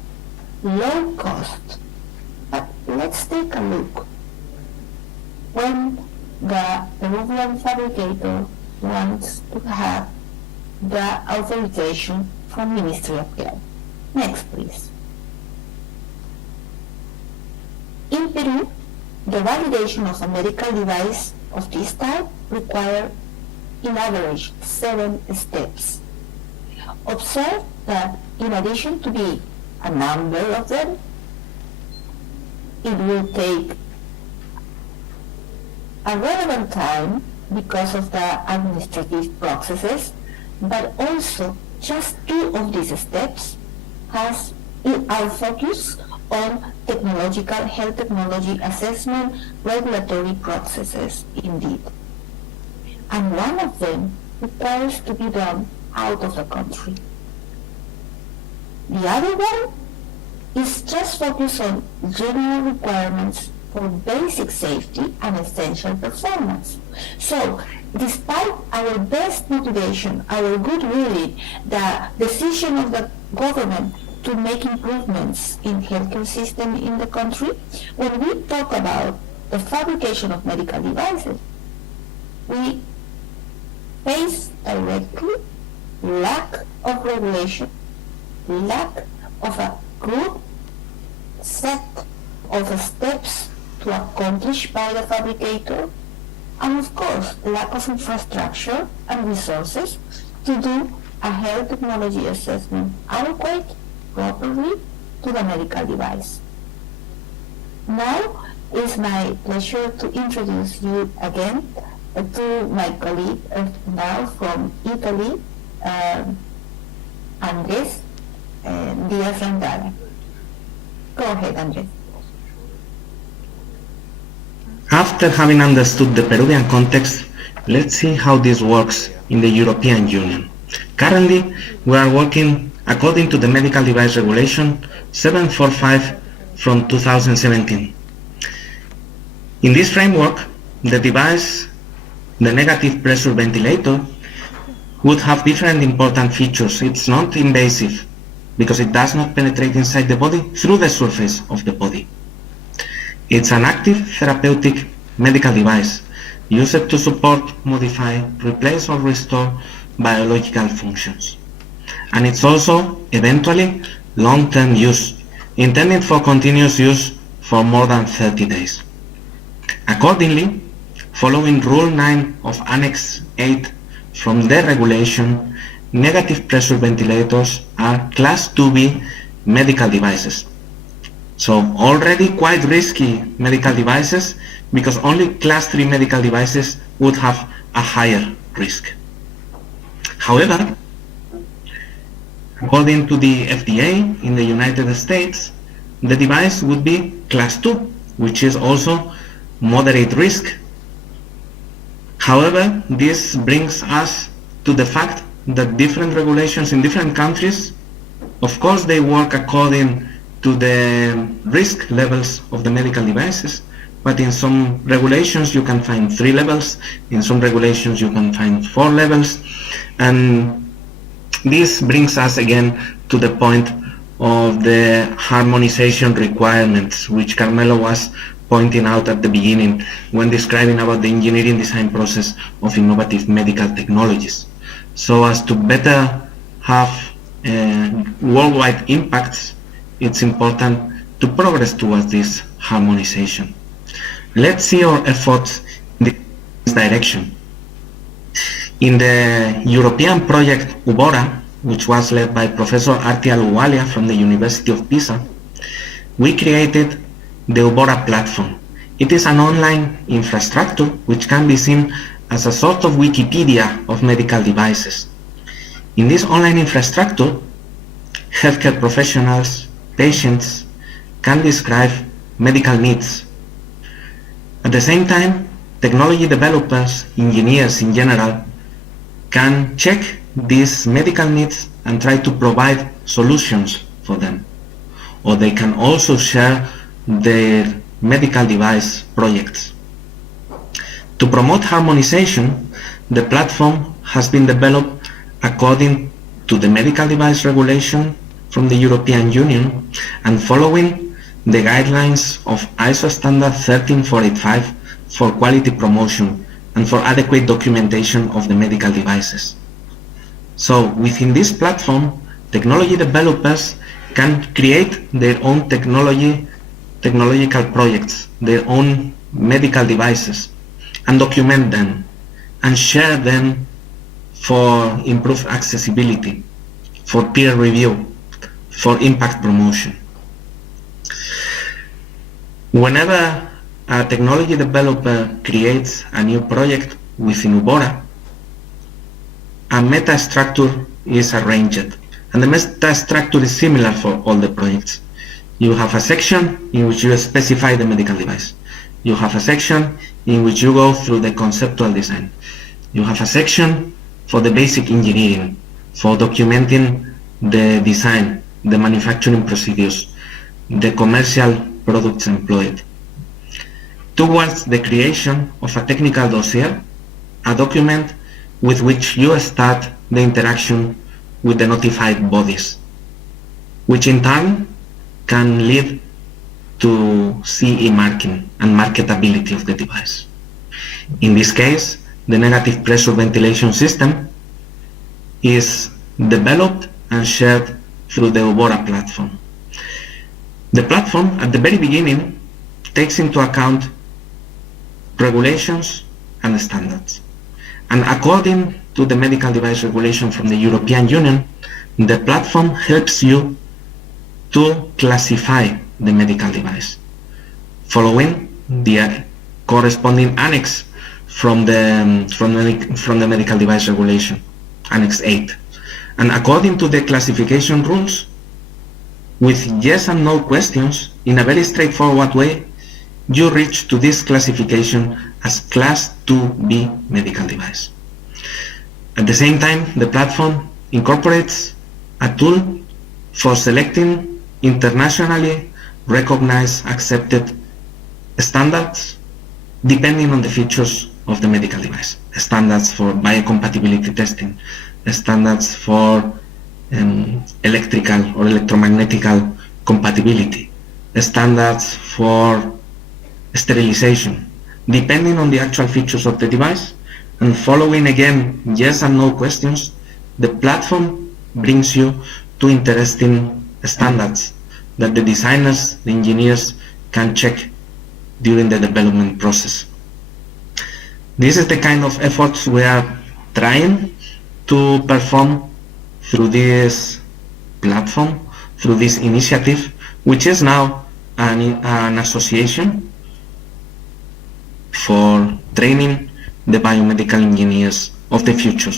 low cost. But let's take a look. When the Peruvian fabricator wants to have the authorization from Ministry of Health. Next, please. In Peru, the validation of a medical device of this type requires, in average, 7 steps. Observe that in addition to be a number of them, it will take a relevant time because of the administrative processes, but also just 2 of these steps are focused on technological, health technology assessment, regulatory processes indeed. And one of them requires to be done out of the country. The other one is just focused on general requirements for basic safety and essential performance. So, despite our best motivation, our good willing, the decision of the government to make improvements in healthcare system in the country, when we talk about the fabrication of medical devices, we face directly lack of regulation, lack of a good set of steps to accomplish by the fabricator, and of course, lack of infrastructure and resources to do a health technology assessment adequate, properly to the medical device. Now, it's my pleasure to introduce you again to my colleague now from Italy, Andres Diaz Randala. Go ahead, Andres. After having understood the Peruvian context, let's see how this works in the European Union. Currently, we are working according to the Medical Device Regulation 745 from 2017. In this framework, the device, the negative pressure ventilator, would have different important features. It's not invasive because it does not penetrate inside the body through the surface of the body. It's an active therapeutic medical device used to support, modify, replace or restore biological functions. And it's also eventually long-term use, intended for continuous use for more than 30 days. Accordingly, following Rule 9 of Annex 8 from the regulation, negative pressure ventilators are Class 2B medical devices. So already quite risky medical devices, because only Class 3 medical devices would have a higher risk. However, according to the FDA in the United States, the device would be Class 2, which is also moderate risk. However, this brings us to the fact that different regulations in different countries, of course, they work according to the risk levels of the medical devices, but in some regulations you can find 3 levels, in some regulations you can find 4 levels, and this brings us again to the point of the harmonization requirements, which Carmelo was pointing out at the beginning when describing about the engineering design process of innovative medical technologies. So as to better have worldwide impacts, it's important to progress towards this harmonization. Let's see our efforts in this direction. In the European project UBORA, which was led by Professor Arti Aluwalia from the University of Pisa, we created the UBORA platform. It is an online infrastructure which can be seen as a sort of Wikipedia of medical devices. In this online infrastructure, healthcare professionals, patients can describe medical needs. At the same time, technology developers, engineers in general, can check these medical needs and try to provide solutions for them. Or they can also share their medical device projects. To promote harmonization, the platform has been developed according to the medical device regulation from the European Union and following the guidelines of ISO standard 13485 for quality promotion and for adequate documentation of the medical devices. So within this platform, technology developers can create their own technological projects, their own medical devices, and document them and share them for improved accessibility, for peer review, for impact promotion. Whenever a technology developer creates a new project within UBORA, a meta structure is arranged, and the meta structure is similar for all the projects. You have a section in which you specify the medical device. You have a section in which you go through the conceptual design. You have a section for the basic engineering, for documenting the design, the manufacturing procedures, the commercial products employed. Towards the creation of a technical dossier, a document with which you start the interaction with the notified bodies, which in turn can lead to CE marking and marketability of the device. In this case, the negative pressure ventilation system is developed and shared through the UBORA platform. The platform, at the very beginning, takes into account regulations and standards. And according to the medical device regulation from the European Union, the platform helps you to classify the medical device, following the corresponding annex from the medical device regulation, Annex 8. And according to the classification rules, with yes and no questions in a very straightforward way, you reach to this classification as Class 2B medical device. At the same time, the platform incorporates a tool for selecting internationally recognized, accepted standards depending on the features of the medical device. Standards for biocompatibility testing, standards for electrical or electromagnetical compatibility, standards for sterilization, depending on the actual features of the device, and following again yes and no questions, the platform brings you to interesting standards that the designers, the engineers can check during the development process. This is the kind of efforts we are trying to perform through this platform, through this initiative, which is now an association for training the biomedical engineers of the future.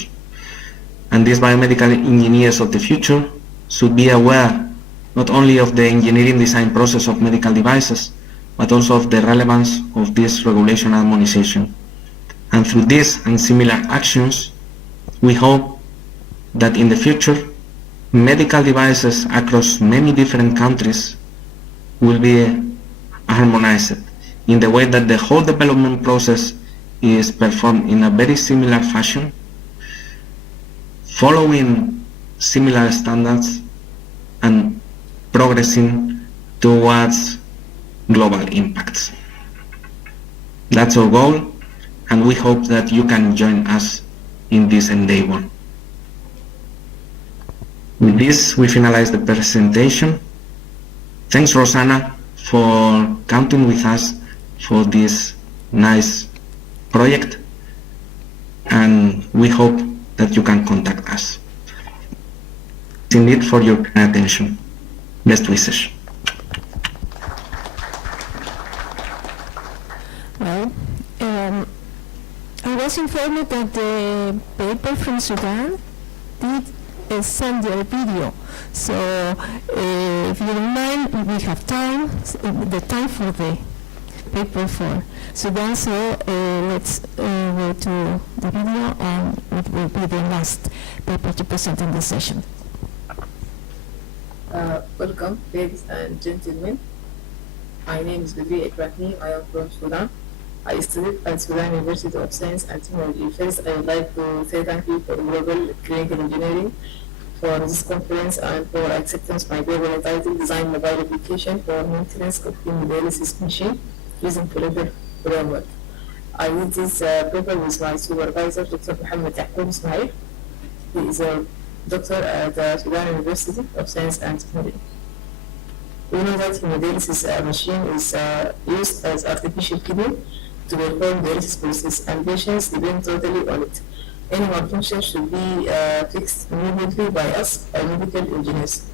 And these biomedical engineers of the future should be aware not only of the engineering design process of medical devices, but also of the relevance of this regulation harmonization. And through this and similar actions, we hope that in the future, medical devices across many different countries will be harmonized in the way that the whole development process is performed in a very similar fashion, following similar standards and progressing towards global impacts. That's our goal, and we hope that you can join us in this endeavor. With this, we finalize the presentation. Thanks, Rosanna, for counting with us for this nice project, and we hope that you can contact us. Thanks indeed for your attention. Best wishes. Well, I was informed that the paper from Sudan did send their video. So if you don't mind, we have time, the time for the paper for Sudan. So let's go to the video, and it will be the last paper to present in this session. Welcome, ladies and gentlemen. My name is Bibi Ibrahim. I am from Sudan. I studied at Sudan University of Science and Technology. First, I would like to say thank you for Global Clinical Engineering for this conference and for acceptance my paper entitled Design Mobile Application for Maintenance of Hemodialysis Machine using Fluid Framework. I did this paper with my supervisor, Dr. Mohammed Yaqub Ismail. He is a doctor at the Sudan University of Science and Technology. We know that hemodialysis machine is used as artificial kidney to perform dialysis process, and patients depend totally on it. Any malfunction should be fixed immediately by us, by medical engineers.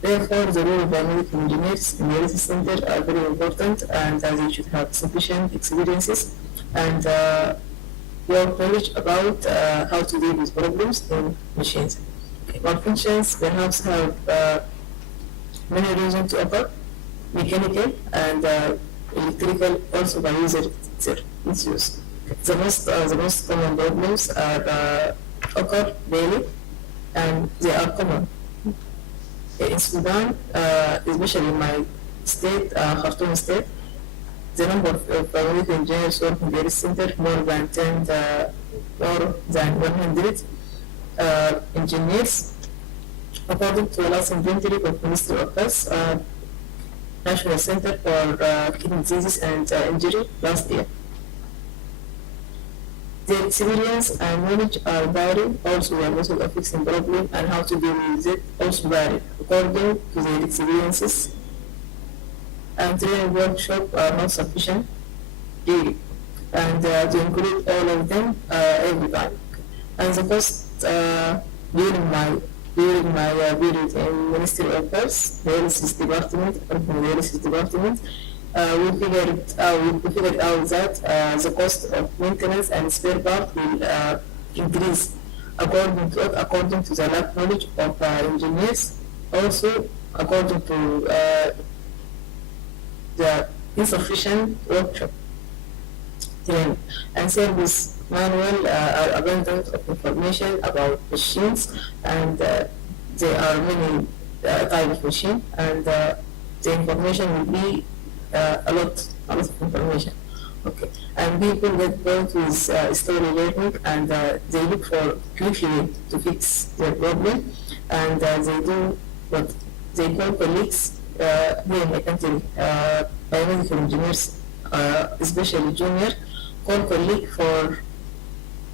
Therefore, the role of biomedical engineers in the dialysis center are very important, and they should have sufficient experiences and work knowledge about how to deal with problems in machines. Malfunctions perhaps have many reasons to occur, mechanical and electrical, also by user issues. The most common problems are occur daily, and they are common. In Sudan, especially in my state, Khartoum state, the number of biomedical engineers working in the center more than 100 engineers, according to the last inventory of Ministry of Health, National Center for Kidney Diseases and Injury last year. Their experience and knowledge are varied. Also, their method of fixing problem and how to deal with it also vary according to their experiences. And training workshops are not sufficient, really, and to include all of them every time. And the cost during my period in Ministry of Health, dialysis department, we figured out that the cost of maintenance and spare part will increase according to the lack knowledge of engineers. Also, according to the insufficient workshop training and service manual are abundant of information about machines, and there are many types of machine, and the information will be a lot of information. Okay, and people get bored with story learning, and they look for quickly to fix their problem, and they do what they call colleagues here in my country, biomedical engineers, especially junior, call colleague for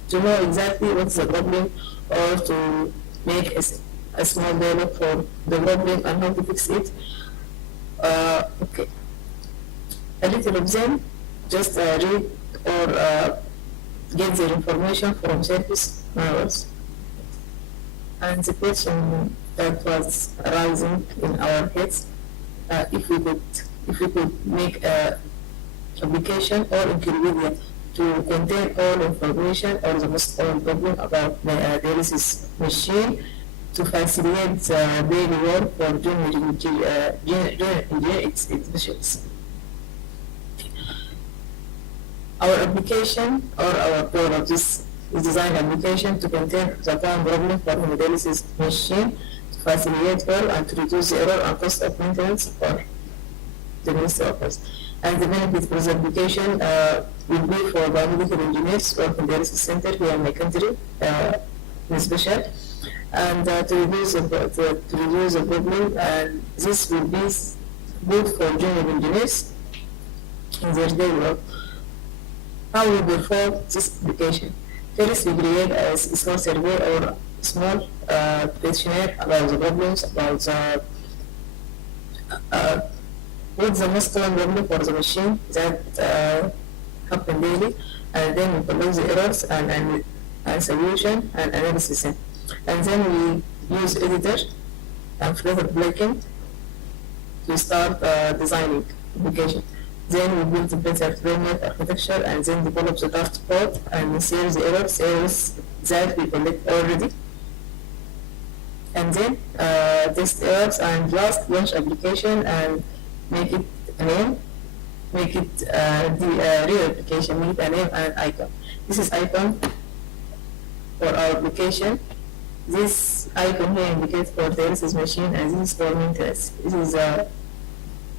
to know exactly what's the problem, or to make a small dialogue for the problem and how to fix it. Okay, a little of them just read or get their information from service manuals. And the question that was arising in our heads, if we could make a application or Wikipedia to contain all information or the most common problem about the dialysis machine to facilitate daily work for junior engineer specialists. Our application or our goal of this is design application to contain the common problem for hemodialysis machine to facilitate well and to reduce the error and cost of maintenance for the Ministry of Health. And the benefit for the application will be for biomedical engineers or hemodialysis center here in my country, in special, and to reduce the problem. And this will be good for junior engineers in their daily work. How we perform this application? First, we create a small survey or small questionnaire about the problems, about what's the most common problem for the machine that happen daily, and then we collect the errors and solution and analysis. And then we use editor and further plugin to start designing application. Then we build the better framework architecture, and then develop the draft code and save the errors that we collect already. And then test errors and last launch application and make it a name, make it the real application, make it a name and icon. This is icon for our application. This icon here indicates for dialysis machine, and this is for maintenance. This is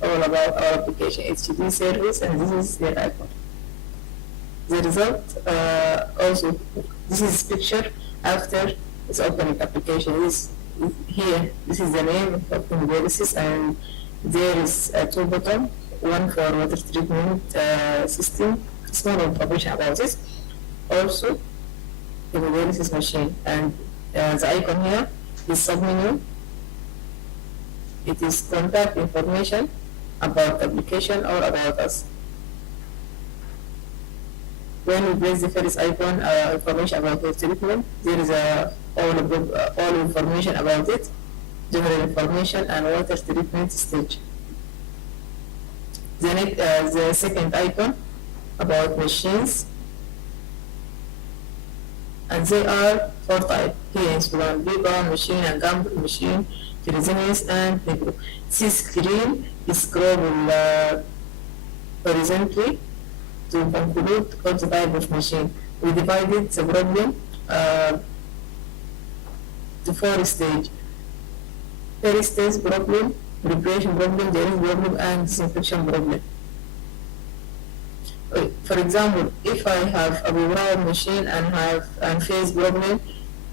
all about our application HTTP service, and this is their icon. The result also, this is picture after it's opening application. This is the name of the dialysis, and there is two buttons, one for water treatment system, small information about this. Also, the dialysis machine, and the icon here is submenu. It is contact information about application or about us. When we press the first icon, information about the treatment, there is all information about it, general information and water treatment stage. The second icon about machines, and they are four types here in Sudan: B-bound machine and gamble machine, resilience and negro. This screen is scrollable horizontally to conclude all the type of machine. We divided the problem to four stages. First stage problem, preparation problem, dairy problem, and disinfection problem. For example, if I have a B-bound machine and face problem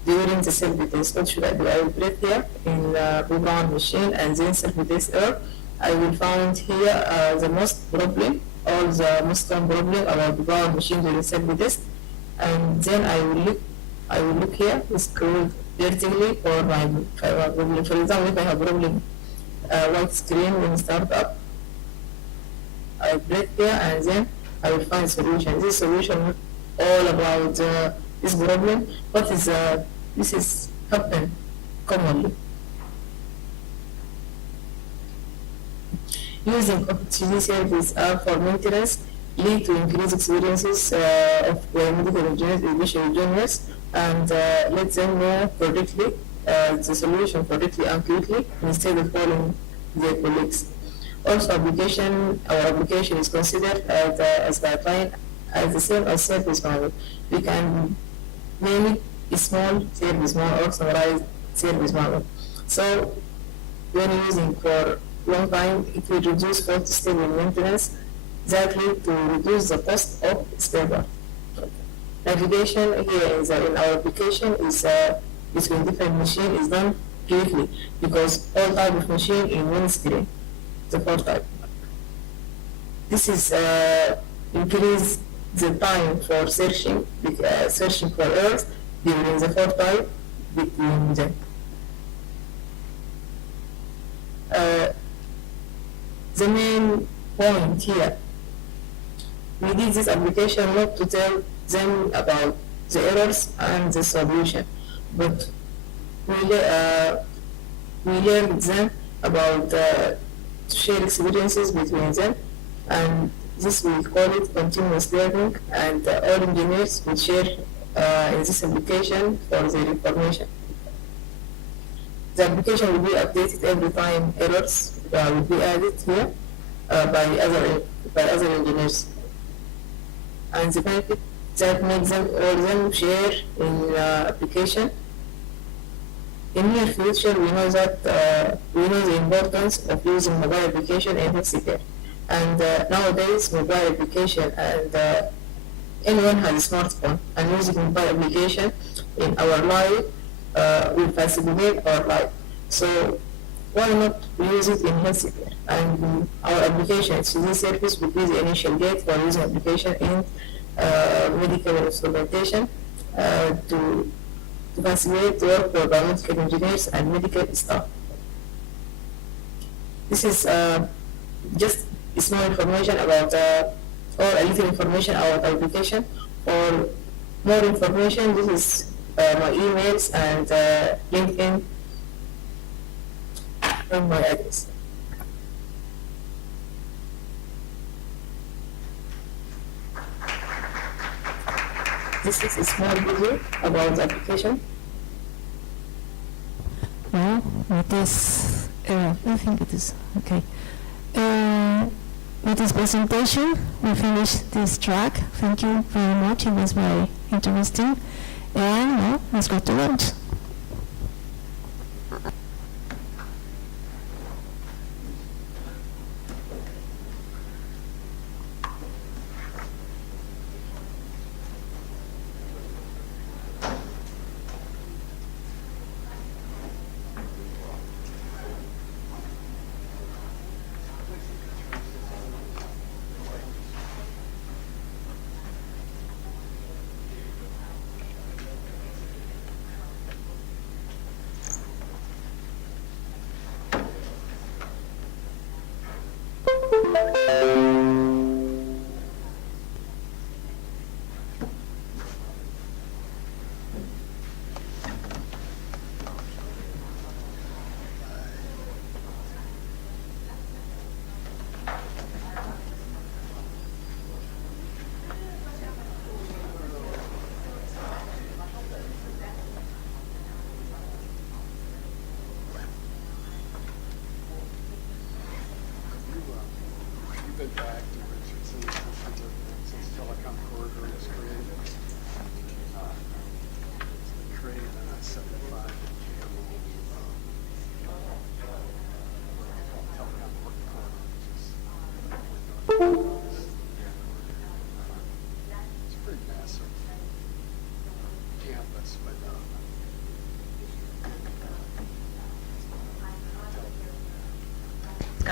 during the self-test, what should I do? I will press here in the B-bound machine and then self-test error. I will find here the most problem, all the most common problem about the B-bound machine during self-test, and then I will look here, scroll vertically for my problem. For example, if I have problem white screen when start up, I press here and then I will find solution. This solution all about this problem. What is this is happen commonly. Using HTTP service for maintenance lead to increased experiences of medical engineers, especially juniors, and let them know correctly the solution correctly and quickly instead of following their colleagues. Also, our application is considered as by client as the same as service model. We can name it a small service model or summarized service model. So when using for long time, it will reduce fault stable maintenance, exactly to reduce the cost of spare part. Navigation here in our application is between different machines is done quickly because all type of machine in one screen, the fourth type. This is increase the time for searching for errors during the fourth type between them. The main point here, we did this application not to tell them about the errors and the solution, but we learned them about to share experiences between them, and this we call it continuous learning, and all engineers will share in this application for their information. The application will be updated every time errors will be added here by other engineers, and the benefit that makes them all them share in application. In near future, we know that we know the importance of using mobile application in healthcare, and nowadays mobile application and anyone has a smartphone, and using mobile application in our life will facilitate our life. So why not use it in healthcare? And our application, this service will be the initial gate for using application in medical instrumentation to facilitate the work for biomedical engineers and medical staff. This is just small information about, or a little information about our application. For more information, this is my emails and LinkedIn and my address. This is a small video about the application. Well, with this, I think it is okay. With this presentation, we finish this track. Thank you very much. It was very interesting. And well, let's go to lunch.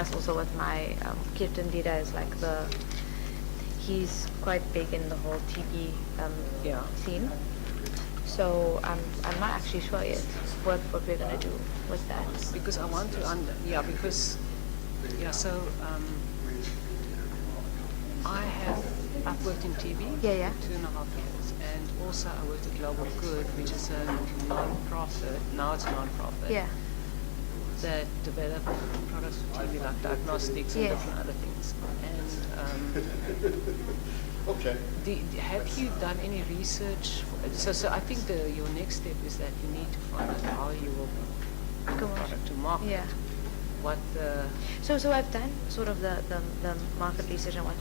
Discuss also with my Kirtan Dida is like he's quite big in the whole TV scene. So I'm not actually sure yet what we're going to do with that. Because I want to, I've worked in TV for 2.5 years, and also I worked at Global Good, which is a non-profit, now it's a non-profit, that develop products for TV like diagnostics and different other things. And have you done any research? So I think your next step is that you need to find out how you will bring a product to market. what the... So I've done sort of the market research and what...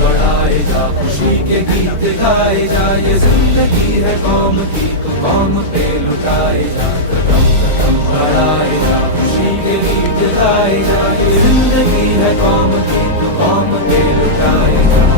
बढ़ाए जा खुशी के गीत गाए जा ये जिंदगी है कौम की तो कौम पे लुटाए जा कदम कदम बढ़ाए जा खुशी के गीत गाए जा ये जिंदगी है कौम की तो कौम पे लुटाए जा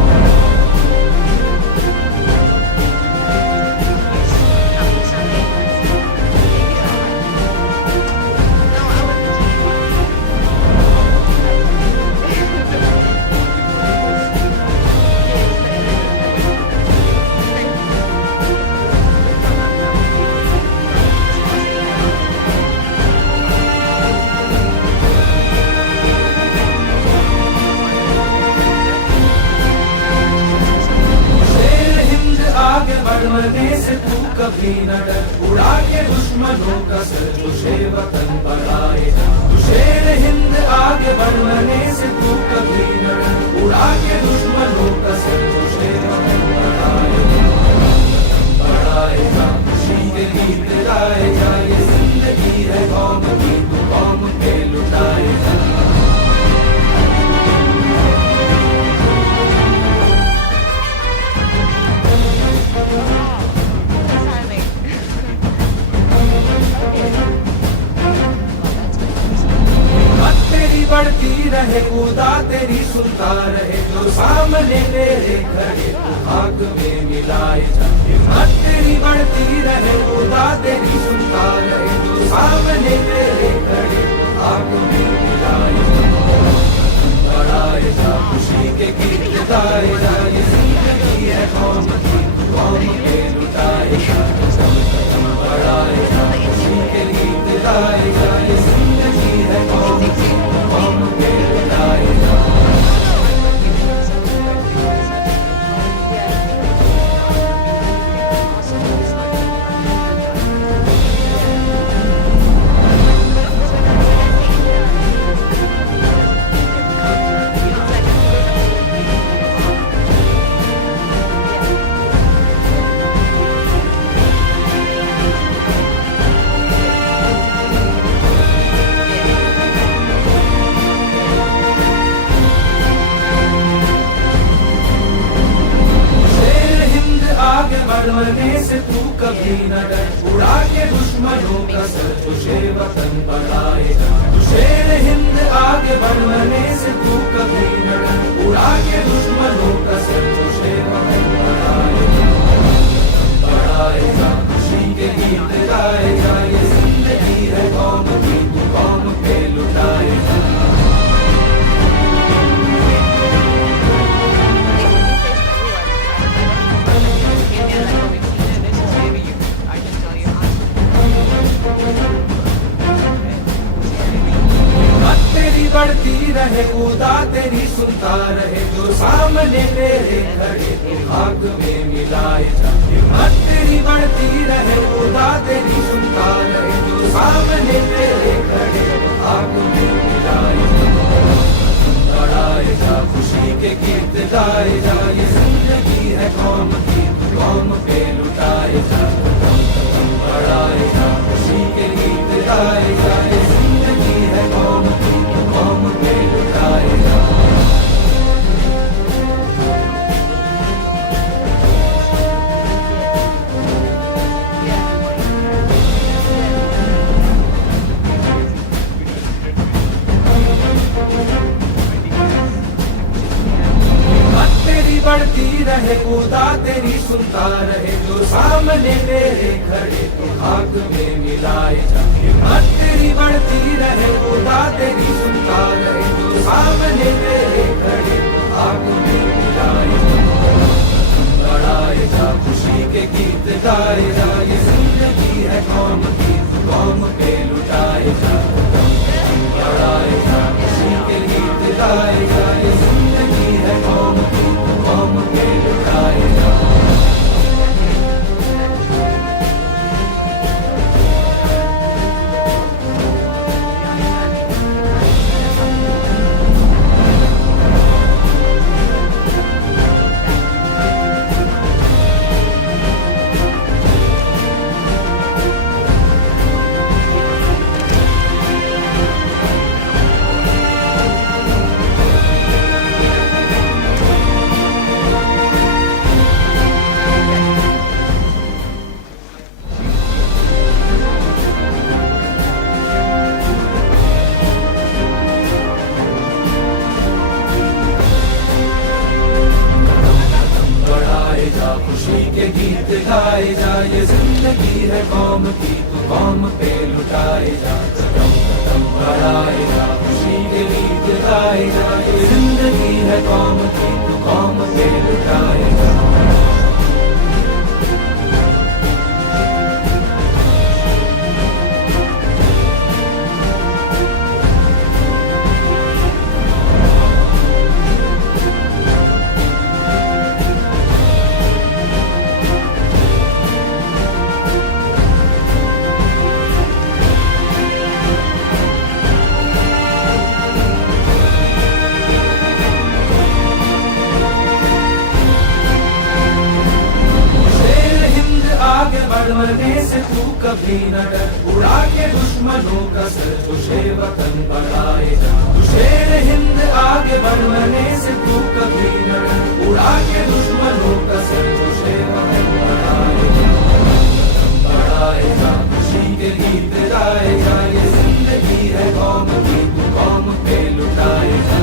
बढ़ने से तू कभी न डर उड़ा के दुश्मनों का सर तुझे वतन बढ़ाए तू शेर हिंद आगे बढ़ने से तू कभी न डर उड़ा के दुश्मनों का सर तुझे वतन बढ़ाए जा खुशी के गीत गाए जा ये जिंदगी है कौम की तू कौम पे लुटाए जा तेरी बढ़ती रहे खुदा तेरी सुनता रहे जो सामने तेरे खड़े तू आग में मिलाए जा हिम्मत तेरी बढ़ती रहे खुदा तेरी सुनता रहे जो सामने तेरे खड़े तू आग में मिलाए जा बढ़ाए जा खुशी के गीत गाए जा ये जिंदगी है कौम की कौम पे लुटाए जा बढ़ाए जा खुशी के गीत गाए जा ये जिंदगी है कौम की कौम पे लुटाए जा बढ़ने से तू कभी न डर उड़ा के दुश्मनों का सर तुझे वतन बढ़ाए तू शेर हिंद आगे बढ़ने से तू कभी न डर उड़ा के दुश्मनों का सर तुझे वतन बढ़ाए जा खुशी के गीत गाए जा ये जिंदगी है कौम की तू कौम पे लुटाए जा तेरी बढ़ती रहे खुदा तेरी सुनता रहे जो सामने तेरे खड़े तू आग में मिलाए जा हिम्मत तेरी बढ़ती रहे खुदा तेरी सुनता रहे जो सामने तेरे खड़े तू आग में मिलाए जा बढ़ाए जा खुशी के गीत गाए जा ये जिंदगी है कौम की कौम पे लुटाए जा बढ़ाए जा खुशी के गीत गाए जा ये जिंदगी है कौम की कौम पे लुटाए जा तेरी बढ़ती रहे खुदा तेरी सुनता रहे जो सामने तेरे खड़े तू आग में मिलाए जा हिम्मत तेरी बढ़ती रहे खुदा तेरी सुनता रहे जो सामने तेरे खड़े तू आग में मिलाए जा बढ़ाए जा खुशी के गीत गाए जा ये जिंदगी है कौम की कौम पे लुटाए जा बढ़ाए जा खुशी के गीत गाए जा ये जिंदगी है कौम की कौम पे लुटाए जा है कौम की तो कौम पे लुटाए जा, कदम कदम बढ़ाए जा, खुशी के गीत गाए जा। ये जिंदगी है कौम की तो कौम पे लुटाए जा। बढ़ने से तू कभी न डर, उड़ा के दुश्मनों का सर तुझे वतन बढ़ाए जा। तू शेर हिंद आगे बढ़ने से तू कभी न डर, उड़ा के दुश्मनों का सर तुझे वतन बढ़ाए जा, वतन बढ़ाए जा, खुशी के गीत गाए जा। ये जिंदगी है कौम की तू कौम पे लुटाए जा।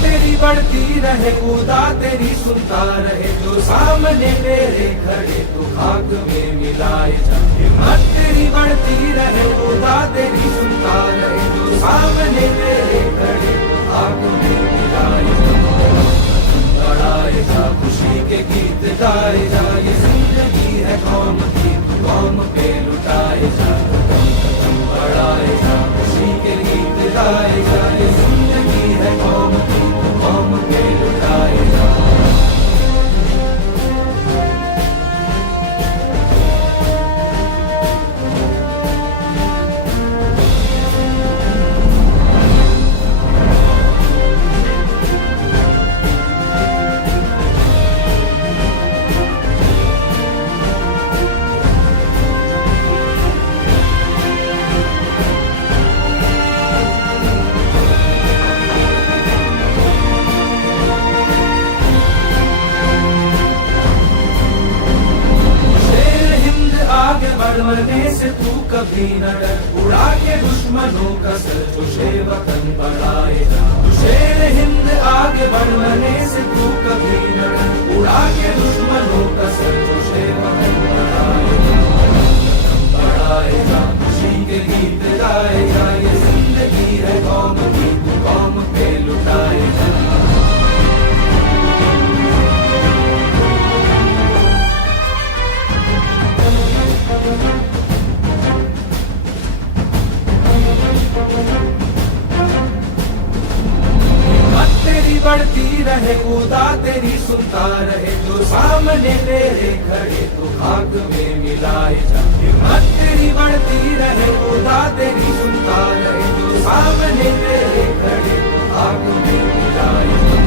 तेरी बढ़ती रहे खुदा तेरी सुनता रहे, जो सामने तेरे खड़े तो खाक में मिलाए जा। हिम्मत तेरी बढ़ती रहे खुदा तेरी सुनता रहे, जो सामने तेरे खड़े तो खाक में मिलाए जा। बढ़ाए जा, खुशी के गीत गाए जा। ये जिंदगी है कौम की तो कौम पे लुटाए जा, कदम कदम बढ़ाए जा, खुशी के गीत गाए जा। ये जिंदगी है कौम की तो कौम पे लुटाए जा। बढ़ने से तू कभी न डर, उड़ा के दुश्मनों का सर तुझे वतन बढ़ाए जा। तू शेर हिंद आगे बढ़ने से तू कभी न डर, उड़ा के दुश्मनों का सर तुझे वतन बढ़ाए जा, वतन बढ़ाए जा, खुशी के गीत गाए जा। ये जिंदगी है कौम की तू कौम पे लुटाए जा। तेरी बढ़ती रहे खुदा तेरी सुनता रहे, जो सामने तेरे खड़े तो खाक में मिलाए जा। हिम्मत तेरी बढ़ती रहे खुदा तेरी सुनता रहे, जो सामने तेरे खड़े तो खाक में मिलाए जा।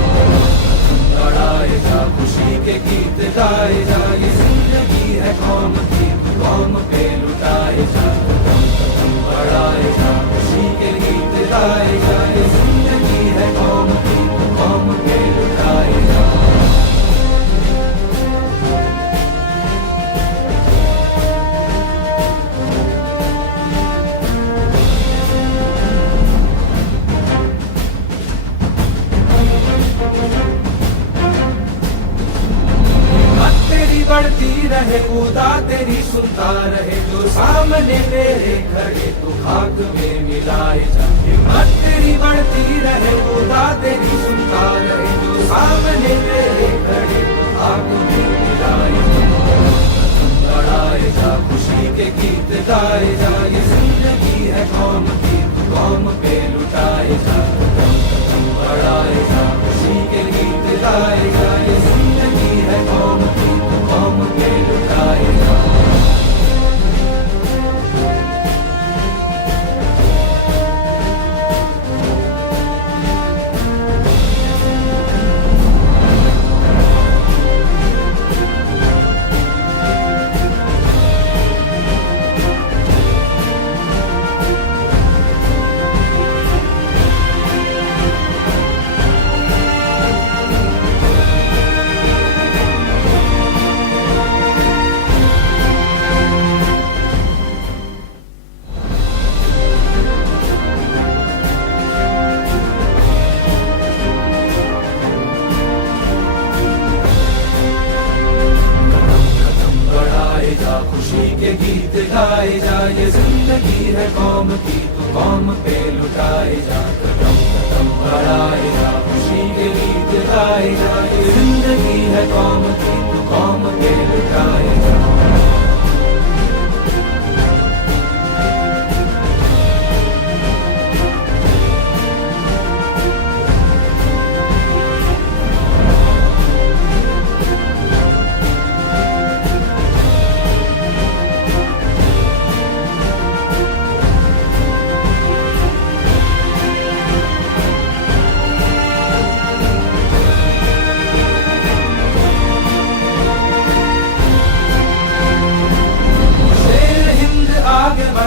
बढ़ाए जा, खुशी के गीत गाए जा। ये जिंदगी है कौम की कौम पे लुटाए जा, कदम कदम बढ़ाए जा, खुशी के गीत गाए जा। ये जिंदगी है कौम की कौम पे लुटाए जा। तेरी बढ़ती रहे खुदा तेरी सुनता रहे, जो सामने तेरे खड़े तो खाक में मिलाए जा। हिम्मत तेरी बढ़ती रहे खुदा तेरी सुनता रहे, जो सामने तेरे खड़े तो खाक में मिलाए जा। बढ़ाए जा, खुशी के गीत गाए जा। ये जिंदगी है कौम की तो कौम पे लुटाए जा, कदम कदम बढ़ाए जा, खुशी के गीत गाए जा। ये जिंदगी है कौम की तो कौम पे लुटाए जा। गाए जा, ये जिंदगी है कौम की, तो कौम पे लुटाए जा, कदम कदम बढ़ाए जा, खुशी के गीत गाए जा, ये जिंदगी है कौम की, तो कौम पे लुटाए जा।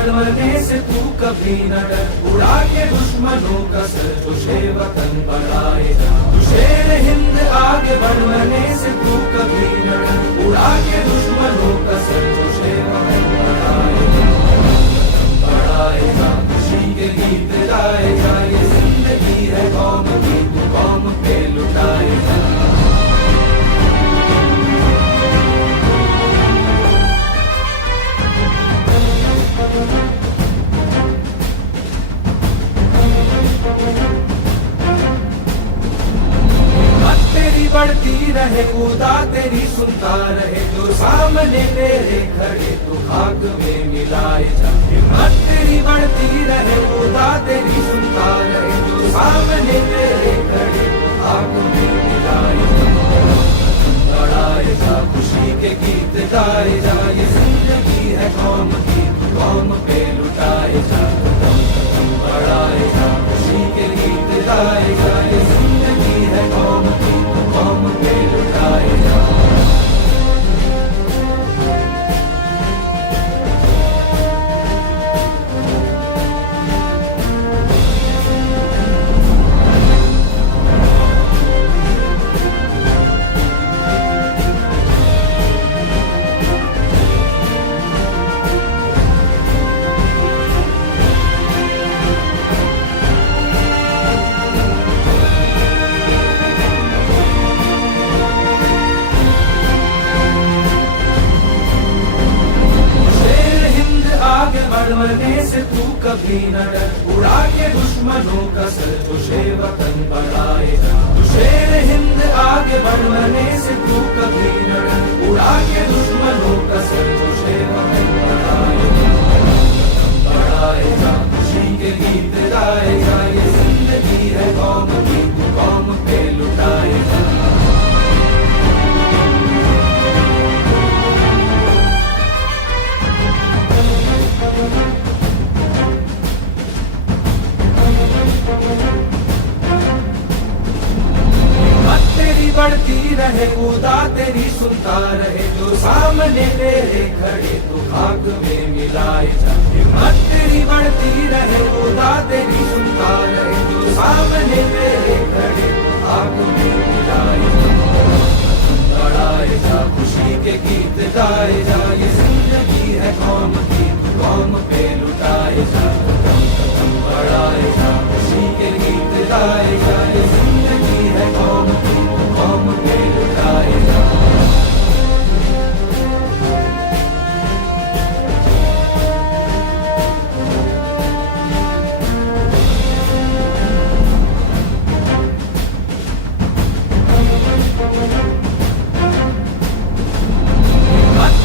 बढ़ने से तू कभी न डर, उड़ा के दुश्मनों का सर, तुझे वतन बढ़ाए जा, तू शेर हिंद आगे बढ़ने से तू कभी न डर, उड़ा के दुश्मनों का सर, तुझे वतन बढ़ाए जा, बढ़ाए जा, खुशी के गीत गाए जा, ये जिंदगी है कौम की, तू कौम पे लुटाए जा। तेरी बढ़ती रहे खुदा तेरी सुनता रहे, जो सामने तेरे खड़े तो खाक में मिलाए जा, हिम्मत तेरी बढ़ती रहे खुदा तेरी सुनता रहे, जो सामने तेरे खड़े तो खाक में मिलाए जा, बढ़ाए जा, खुशी के गीत गाए जा, ये जिंदगी है कौम की, कौम पे लुटाए जा, बढ़ाए जा, खुशी के गीत गाए जा, ये जिंदगी है कौम की, कौम पे लुटाए जा। बढ़ने से तू कभी न डर, उड़ा के दुश्मनों का सर, तुझे वतन बढ़ाए जा, तू शेर हिंद आगे बढ़ने से तू कभी न डर, उड़ा के दुश्मनों का सर, तुझे वतन बढ़ाए जा, बढ़ाए जा, खुशी के गीत गाए जा, ये जिंदगी है कौम की, तू कौम पे लुटाए जा। तेरी बढ़ती रहे खुदा तेरी सुनता रहे, जो सामने तेरे खड़े तो खाक में मिलाए जा, हिम्मत तेरी बढ़ती रहे खुदा तेरी सुनता रहे, जो सामने तेरे खड़े तो खाक में मिलाए जा, बढ़ाए जा, खुशी के गीत गाए जा, ये जिंदगी है कौम की, कौम पे लुटाए जा, बढ़ाए जा, खुशी के गीत गाए जा, ये जिंदगी है कौम की, कौम पे लुटाए जा।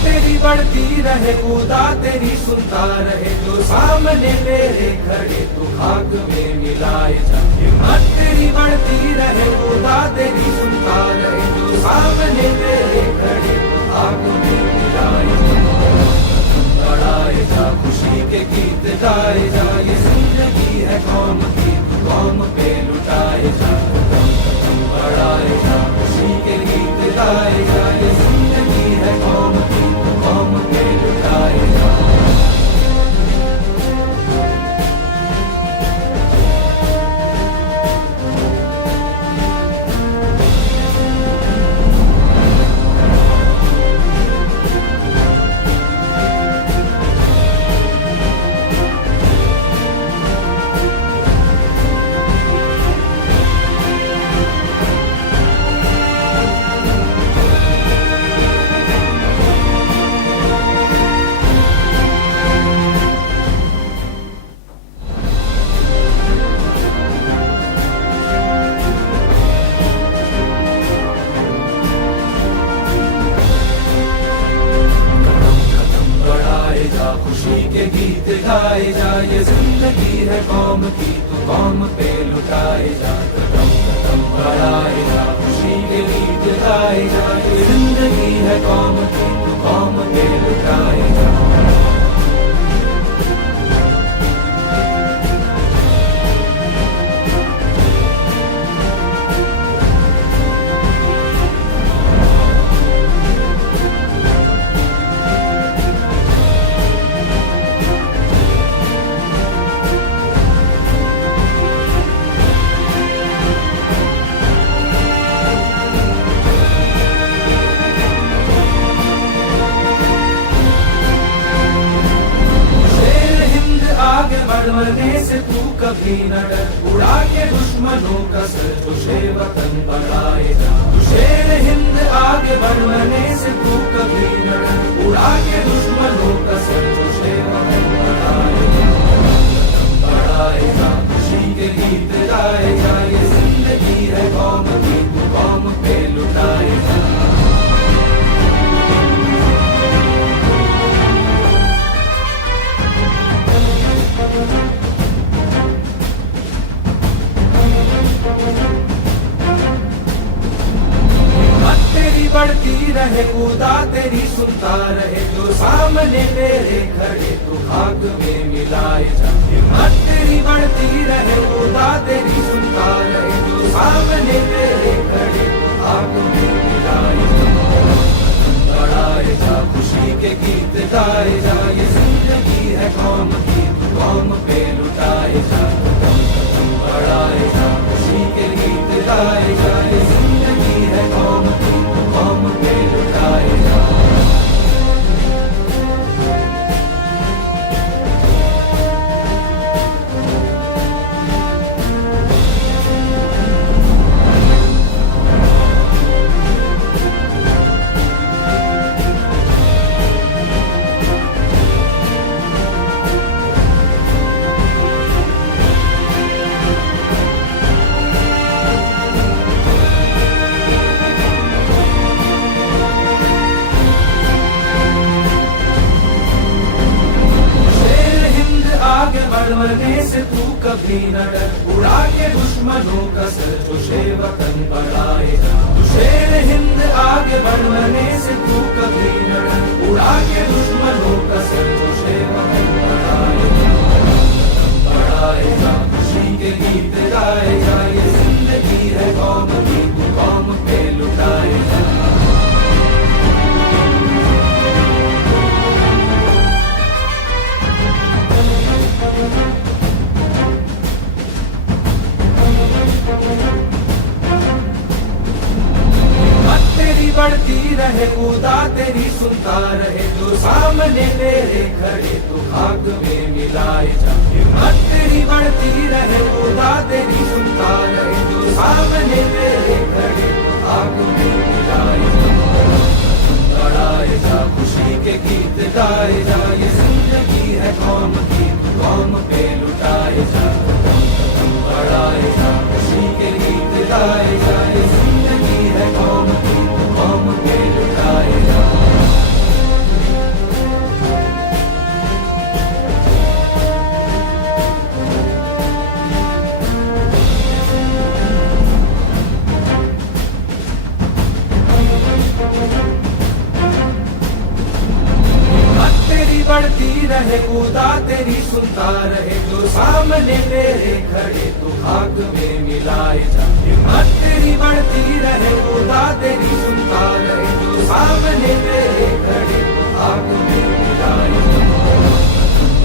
तेरी बढ़ती रहे खुदा तेरी सुनता रहे, जो सामने तेरे खड़े तो खाक में मिलाए जा, हिम्मत तेरी बढ़ती रहे खुदा तेरी सुनता रहे, जो सामने तेरे खड़े तो खाक में मिलाए जा, बढ़ाए जा, खुशी के गीत गाए जा, ये जिंदगी है कौम की, कौम पे लुटाए जा, बढ़ाए जा, खुशी के गीत गाए जा, ये जिंदगी है कौम की, कौम पे लुटाए जा। खुशी के गीत गाए जा, ये जिंदगी है कौम की तो कौम पे लुटाए जा, कदम कदम बढ़ाए जा, खुशी के गीत गाए जा, ये जिंदगी है कौम की तो कौम पे लुटाए जा। बढ़ने से तू कभी न डर, उड़ा के दुश्मनों का सर, तुझे वतन बढ़ाए जा, तू शेर हिंद आगे बढ़ने से तू कभी न डर, उड़ा के दुश्मनों का सर, तुझे वतन बढ़ाए जा, वतन बढ़ाए जा, खुशी के गीत गाए जा, ये जिंदगी है कौम की तू कौम पे लुटाए जा। तेरी बढ़ती रहे खुदा तेरी सुनता रहे, जो सामने तेरे खड़े तो खाक में मिलाए जा, हिम्मत तेरी बढ़ती रहे खुदा तेरी सुनता रहे, जो सामने तेरे खड़े तो खाक में मिलाए जा, बढ़ाए जा, खुशी के गीत गाए जा, ये जिंदगी है कौम की तो कौम पे लुटाए जा, कदम कदम बढ़ाए जा, खुशी के गीत गाए जा, ये जिंदगी है कौम की तो कौम पे लुटाए जा। बढ़ने से तू कभी न डर, उड़ा के दुश्मनों का सर, तुझे वतन बढ़ाए जा, तू शेर हिंद आगे बढ़ने से तू कभी न डर, उड़ा के दुश्मनों का सर, तुझे वतन बढ़ाए जा, वतन बढ़ाए जा, खुशी के गीत गाए जा, ये जिंदगी है कौम की तू कौम पे लुटाए जा। तेरी बढ़ती रहे खुदा तेरी सुनता रहे, जो सामने तेरे खड़े तो खाक में मिलाए जा, हिम्मत तेरी बढ़ती रहे खुदा तेरी सुनता रहे, जो सामने तेरे खड़े तो खाक में मिलाए जा, बढ़ाए जा, खुशी के गीत गाए जा, ये जिंदगी है कौम की तो कौम पे लुटाए जा, कदम कदम बढ़ाए जा, खुशी के गीत गाए जा, ये जिंदगी है कौम की तो कौम पे लुटाए जा। तेरी बढ़ती रहे खुदा तेरी सुनता रहे, जो सामने तेरे खड़े तो खाक में मिलाए जा, हिम्मत तेरी बढ़ती रहे खुदा तेरी सुनता रहे, जो सामने तेरे खड़े तो खाक में मिलाए जा,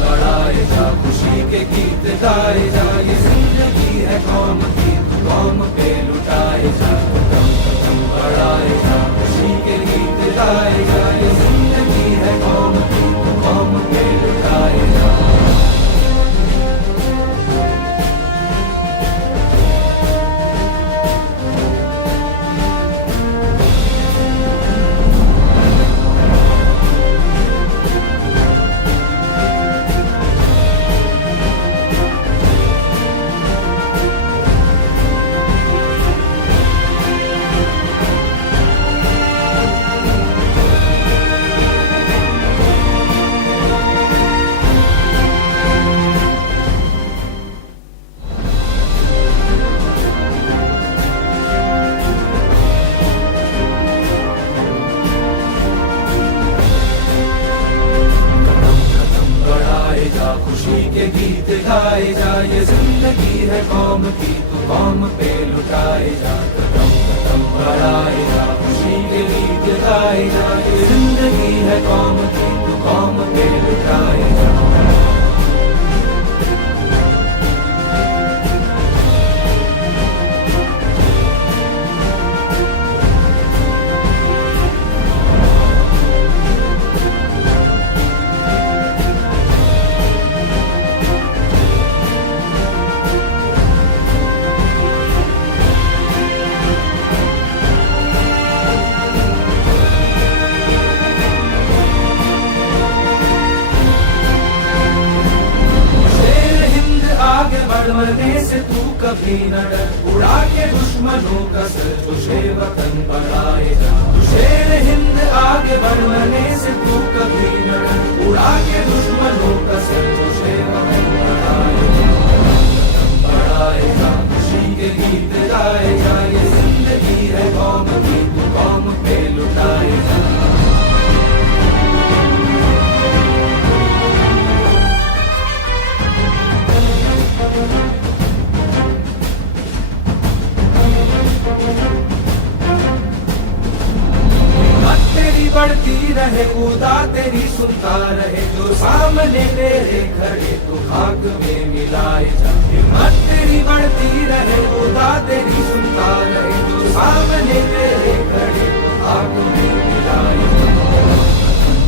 बढ़ाए जा, खुशी के गीत गाए जा, ये जिंदगी है कौम की तो कौम पे लुटाए जा, कदम कदम बढ़ाए जा, खुशी के गीत गाए जा, ये जिंदगी है कौम की तो कौम पे लुटाए जा। खुशी के गीत गाए जा, ये जिंदगी है कौम की, तू कौम पे लुटाए जा, कदम कदम बढ़ाए जा, खुशी के गीत गाए जा, ये जिंदगी है कौम की, तू कौम पे लुटाए जा। बढ़ने से तू कभी न डर, उड़ा के दुश्मनों का सर, तुझे वतन बढ़ाए जा, शेर हिंद आगे बढ़ने से तू कभी न डर, उड़ा के दुश्मनों का सर, तुझे वतन बढ़ाए जा, वतन बढ़ाए जा, खुशी के गीत गाए जा, ये जिंदगी है कौम की, तू कौम पे लुटाए जा। तेरी बढ़ती रहे, खुदा तेरी सुनता रहे, जो सामने तेरे खड़े तो खाक में मिलाए जा, हिम्मत तेरी बढ़ती रहे, खुदा तेरी सुनता रहे, जो सामने तेरे खड़े तो खाक में मिलाए जा,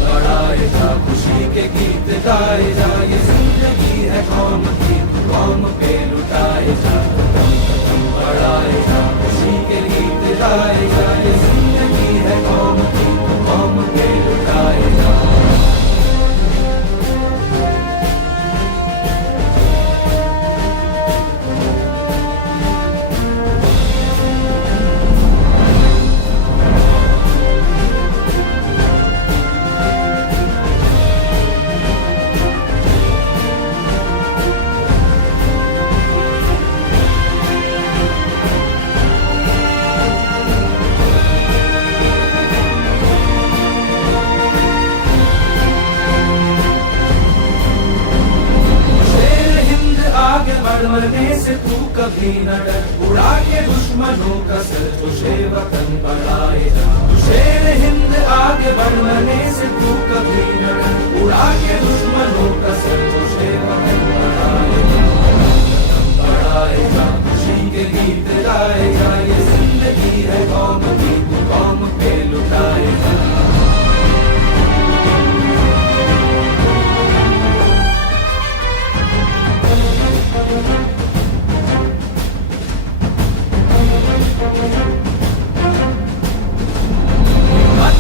बढ़ाए जा, खुशी के गीत गाए जा, ये जिंदगी है कौम की, कौम पे लुटाए जा, बढ़ाए जा, खुशी के गीत गाए जा, ये जिंदगी है कौम की, कौम पे लुटाए जा। बढ़ने से तू कभी न डर, उड़ा के दुश्मनों का सर, तुझे वतन बढ़ाए जा, शेर हिंद आगे बढ़ने से तू कभी न डर, उड़ा के दुश्मनों का सर, तुझे वतन बढ़ाए जा, वतन बढ़ाए जा, खुशी के गीत गाए जा, ये जिंदगी है कौम की, तू कौम पे लुटाए जा।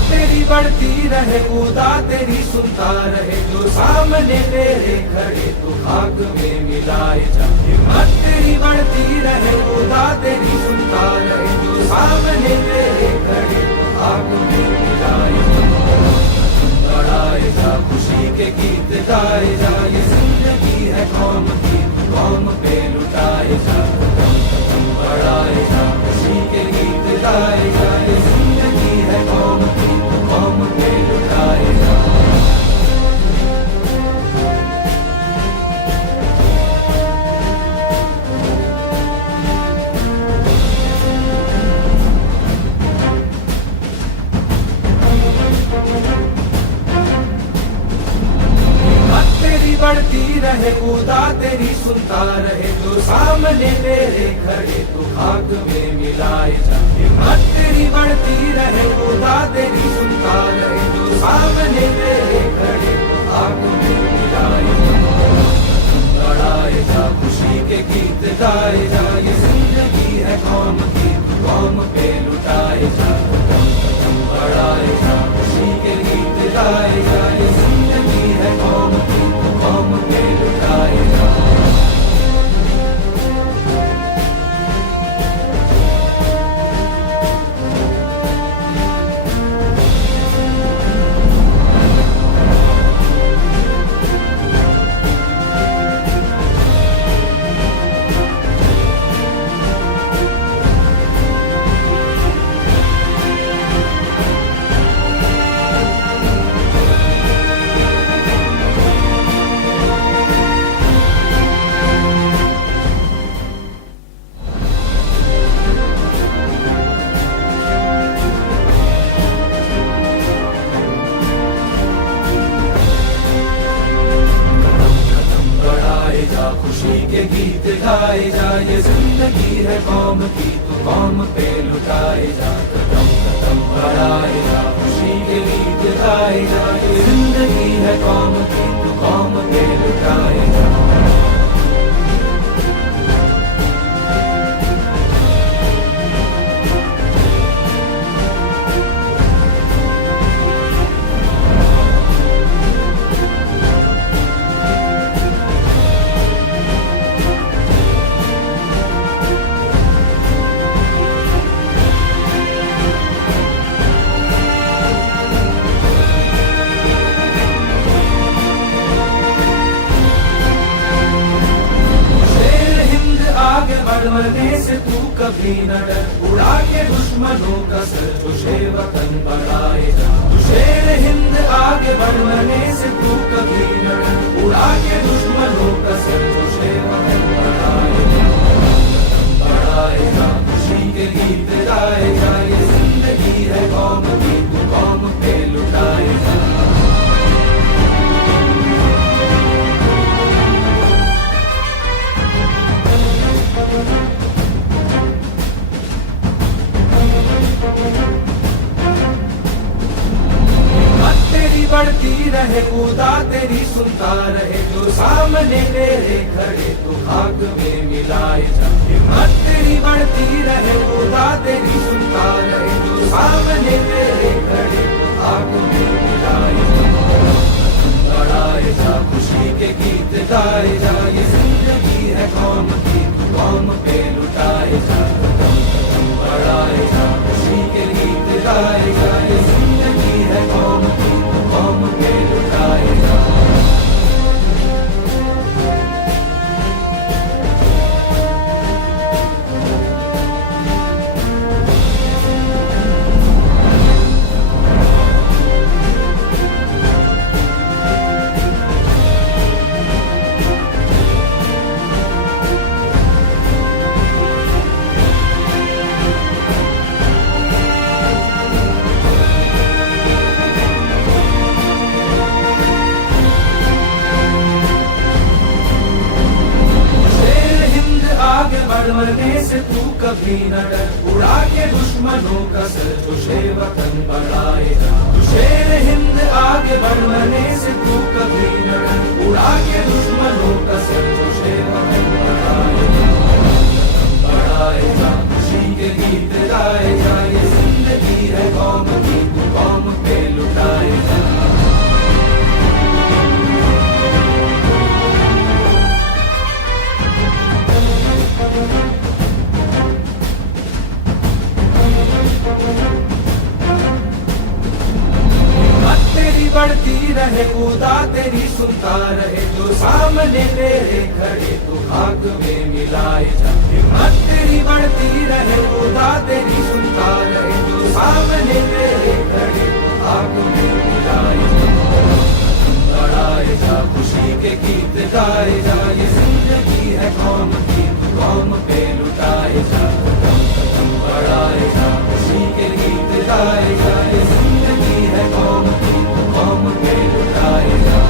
तेरी बढ़ती रहे, खुदा तेरी सुनता रहे, जो सामने तेरे खड़े तो खाक में मिलाए जा, हिम्मत तेरी बढ़ती रहे, खुदा तेरी सुनता रहे, जो सामने तेरे खड़े तो खाक में मिलाए जा, बढ़ाए जा, खुशी के गीत गाए जा, ये जिंदगी है कौम की, कौम पे लुटाए जा, बढ़ाए जा, खुशी के गीत गाए जा, ये जिंदगी है कौम की, कौम पे लुटाए जा। तेरी बढ़ती रहे, खुदा तेरी सुनता रहे, जो सामने तेरे खड़े तो खाक में मिलाए जा, हिम्मत तेरी बढ़ती रहे, खुदा तेरी सुनता रहे, जो सामने तेरे खड़े तो खाक में मिलाए जा, बढ़ाए जा, खुशी के गीत गाए जा, ये जिंदगी है कौम की, कौम पे लुटाए जा, बढ़ाए जा, खुशी के गीत गाए जा, ये जिंदगी है कौम की, कौम पे लुटाए जा। खुशी के गीत गाए जा, ये जिंदगी है कौम की तो कौम पे लुटाए जा, कदम कदम बढ़ाए जा, खुशी के गीत गाए जा, ये जिंदगी है कौम की तो कौम पे लुटाए जा। बढ़ने से तू कभी न डर, उड़ा के दुश्मनों का सर, तुझे वतन बढ़ाए जा, तू शेर हिंद आगे बढ़ने से तू कभी न डर, उड़ा के दुश्मनों का सर, तुझे वतन बढ़ाए जा, वतन बढ़ाए जा, खुशी के गीत गाए जा, ये जिंदगी है कौम की तू कौम पे लुटाए जा। तेरी बढ़ती रहे खुदा तेरी सुनता रहे, जो सामने तेरे खड़े तो खाक में मिलाए जा, हिम्मत तेरी बढ़ती रहे खुदा तेरी सुनता रहे, जो सामने तेरे खड़े तो खाक में मिलाए जा, बढ़ाए जा, खुशी के गीत गाए जा, ये जिंदगी है कौम की कौम पे लुटाए जा, कदम कदम बढ़ाए जा, खुशी के गीत गाए जा, ये जिंदगी है कौम की कौम पे लुटाए जा। बढ़ने से तू कभी न डर, उड़ा के दुश्मनों का सर, तुझे वतन बढ़ाए जा, तू शेर हिंद आगे बढ़ने से तू कभी न डर, उड़ा के दुश्मनों का सर, तुझे वतन बढ़ाए जा, वतन बढ़ाए जा, खुशी के गीत गाए जा, ये जिंदगी है कौम की तू कौम पे लुटाए जा। तेरी बढ़ती रहे खुदा तेरी सुनता रहे, जो सामने तेरे खड़े तो खाक में मिलाए जा, हिम्मत तेरी बढ़ती रहे खुदा तेरी सुनता रहे, जो सामने तेरे खड़े तो खाक में मिलाए जा, बढ़ाए जा, खुशी के गीत गाए जा, ये जिंदगी है कौम की कौम पे लुटाए जा, कदम कदम बढ़ाए जा, खुशी के गीत गाए जा, ये जिंदगी है कौम की कौम पे लुटाए जा।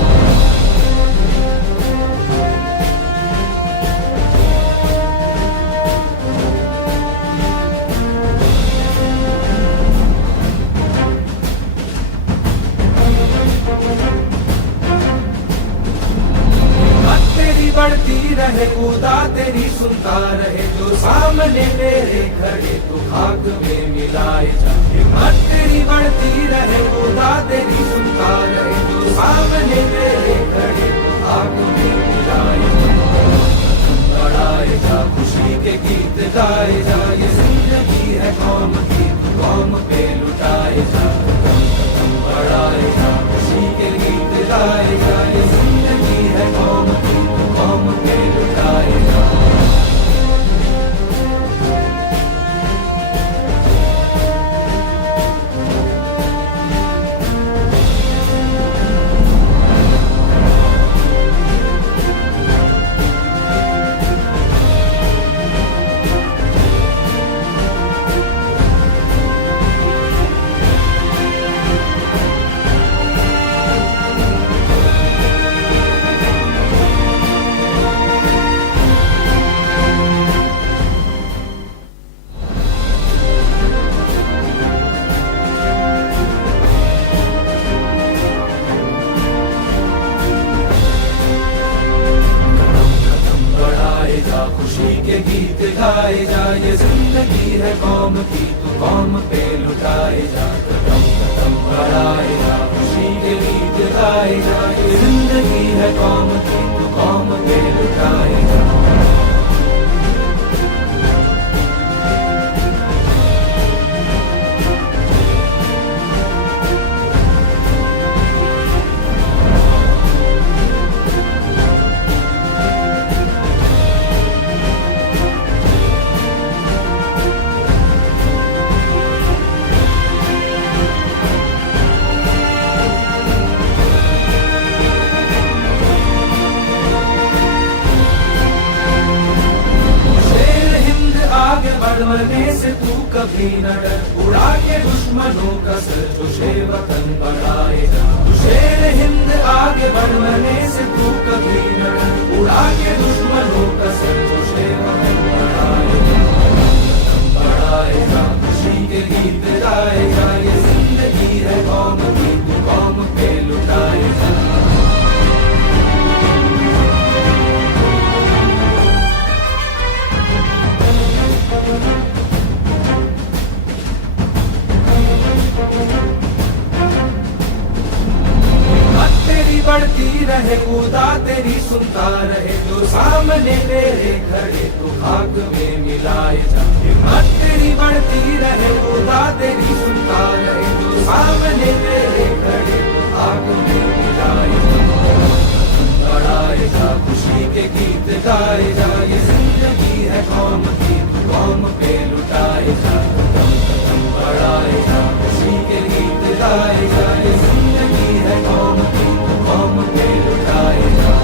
तेरी बढ़ती रहे खुदा तेरी सुनता रहे, जो सामने तेरे खड़े तो खाक में मिलाए जा, हिम्मत तेरी बढ़ती रहे खुदा तेरी सुनता रहे, जो सामने तेरे खड़े तो खाक में मिलाए जा, बढ़ाए जा, खुशी के गीत गाए जा, ये जिंदगी है कौम की कौम पे लुटाए जा, कदम कदम बढ़ाए जा, खुशी के गीत गाए जा, ये जिंदगी है कौम की कौम पे लुटाए जा। लुटाए जा, ये जिंदगी है कौम की, तू कौम पे लुटाए जा, कदम कदम बढ़ाए जा, खुशी के गीत गाए जा, ये जिंदगी है कौम की, तू कौम पे लुटाए जा। बढ़ने से तू कभी न डर, उड़ा के दुश्मनों का सर, तुझे वतन बढ़ाए जा, शेर हिंद आगे बढ़ने से तू कभी न डर, उड़ा के दुश्मनों का सर, तुझे वतन बढ़ाए जा, वतन बढ़ाए जा, खुशी के गीत गाए जा, ये जिंदगी है कौम की, तू कौम पे लुटाए जा। तेरी बढ़ती रहे, खुदा तेरी सुनता रहे, जो सामने तेरे खड़े तो खाक में मिलाए जा, हिम्मत तेरी बढ़ती रहे, खुदा तेरी सुनता रहे, जो सामने तेरे खड़े तो खाक में मिलाए जा, बढ़ाए जा, खुशी के गीत गाए जा, ये जिंदगी है कौम की, कौम पे लुटाए जा, कदम कदम बढ़ाए जा, खुशी के गीत गाए जा, ये जिंदगी है कौम की, कौम पे लुटाए जा।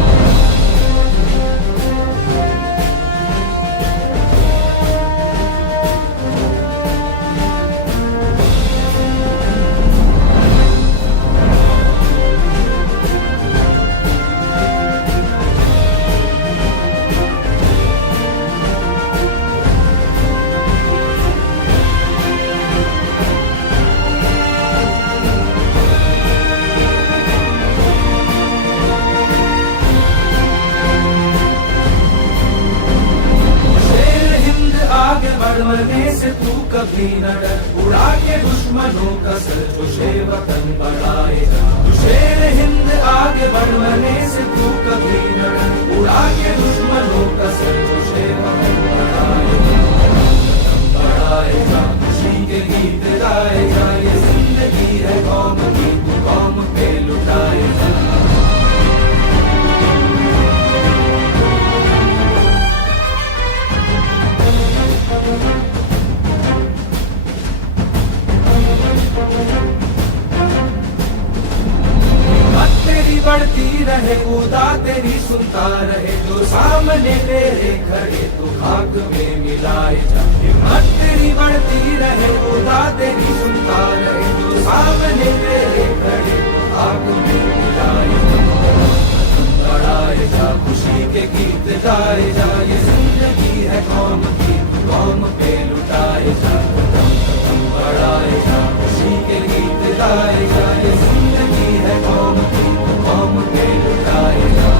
बढ़ने से तू कभी न डर, उड़ा के दुश्मनों का सर, तुझे वतन बढ़ाए जा, शेर हिंद आगे बढ़ने से तू कभी न डर, उड़ा के दुश्मनों का सर, तुझे वतन बढ़ाए जा, वतन बढ़ाए जा, खुशी के गीत गाए जा, ये जिंदगी है कौम की, तू कौम पे लुटाए जा। तेरी बढ़ती रहे, खुदा तेरी सुनता रहे, जो सामने तेरे खड़े तो खाक में मिलाए जा, हिम्मत तेरी बढ़ती रहे, खुदा तेरी सुनता रहे, जो सामने तेरे खड़े तो खाक में मिलाए जा, वतन बढ़ाए जा, खुशी के गीत गाए जा, ये जिंदगी है कौम की, कौम पे लुटाए जा, कदम कदम बढ़ाए जा, खुशी के गीत गाए जा, ये जिंदगी है कौम की, कौम पे लुटाए जा।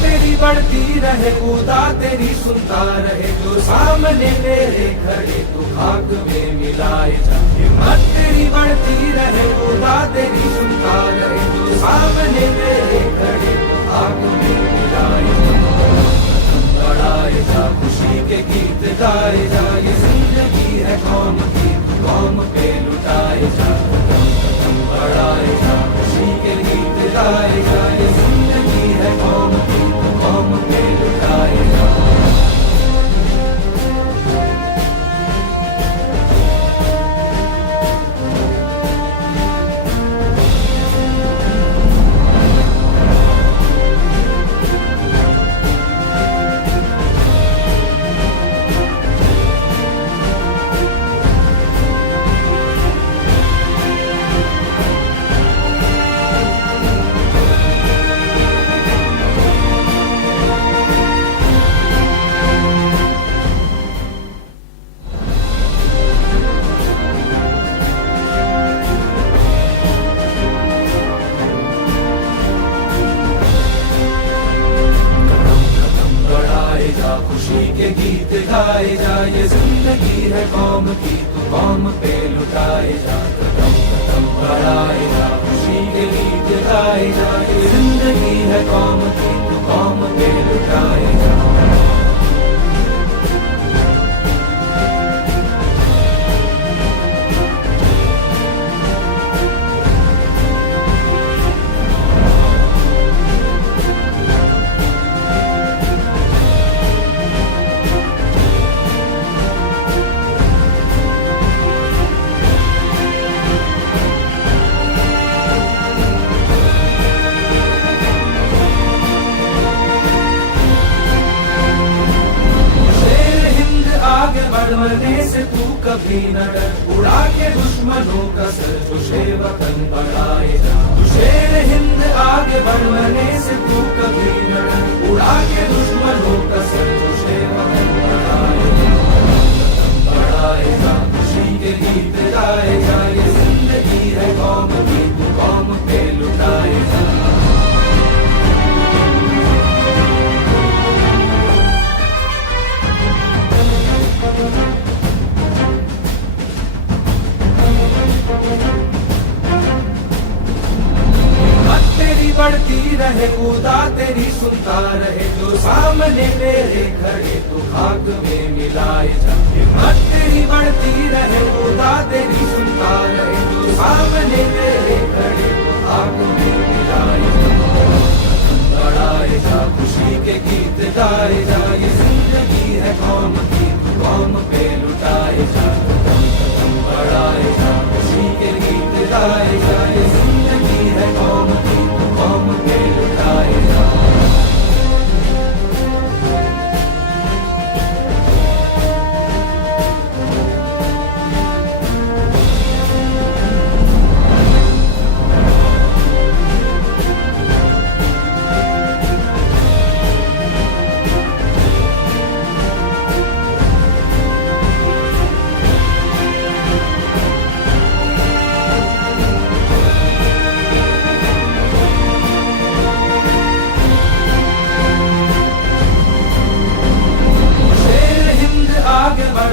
तेरी बढ़ती रहे, खुदा तेरी सुनता रहे, जो सामने तेरे खड़े तो खाक में मिलाए जा, हिम्मत तेरी बढ़ती रहे, खुदा तेरी सुनता रहे, जो सामने तेरे खड़े तो खाक में मिलाए जा, वतन बढ़ाए जा, खुशी के गीत गाए जा, ये जिंदगी है कौम की, कौम पे लुटाए जा, कदम कदम बढ़ाए जा, खुशी के गीत गाए जा, ये जिंदगी है कौम की, कौम पे लुटाए जा। खुशी के गीत गाए जा, ये जिंदगी है कौम की, तू कौम पे लुटाए जा, कदम कदम बढ़ाए जा, खुशी के गीत गाए जा, ये जिंदगी है कौम की, तू कौम पे लुटाए जा। बढ़ने से तू कभी न डर, उड़ा के दुश्मनों का सर, तुझे वतन बढ़ाए जा, शेर हिंद आगे बढ़ने से तू कभी न डर, उड़ा के दुश्मनों का सर, तुझे वतन बढ़ाए जा, बढ़ाए जा, खुशी के गीत गाए जा, ये जिंदगी है कौम की, तू कौम पे लुटाए जा। तेरी बढ़ती रहे, खुदा तेरी सुनता रहे, जो सामने तेरे खड़े तो खाक में मिलाए जा, हिम्मत तेरी बढ़ती रहे, खुदा तेरी सुनता रहे, जो सामने तेरे खड़े तो खाक में मिलाए जा, बढ़ाए जा, खुशी के गीत गाए जा, ये जिंदगी है कौम की, कौम पे लुटाए जा, बढ़ाए जा, खुशी के गीत गाए जा, ये जिंदगी है कौम की, कौम पे लुटाए जा।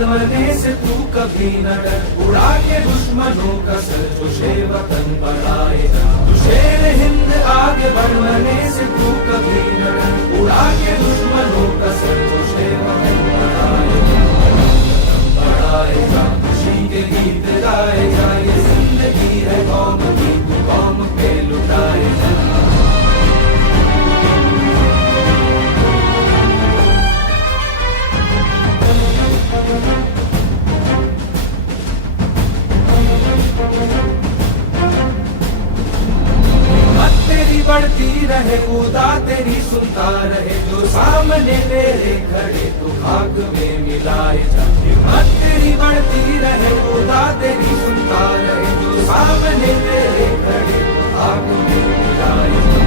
बढ़ने से तू कभी न डर, उड़ा के दुश्मनों का सर, तुझे वतन बढ़ाए जा, शेर हिंद आगे बढ़ने से तू कभी न डर, उड़ा के दुश्मनों का सर, तुझे वतन बढ़ाए जा, बढ़ाए जा, खुशी के गीत गाए जा, ये जिंदगी है कौम की, तू कौम पे लुटाए जा। तेरी बढ़ती रहे, खुदा तेरी सुनता रहे, जो सामने तेरे खड़े तो खाक में मिलाए जा, हिम्मत तेरी बढ़ती रहे, खुदा तेरी सुनता रहे, जो सामने तेरे खड़े तो खाक में मिलाए जा,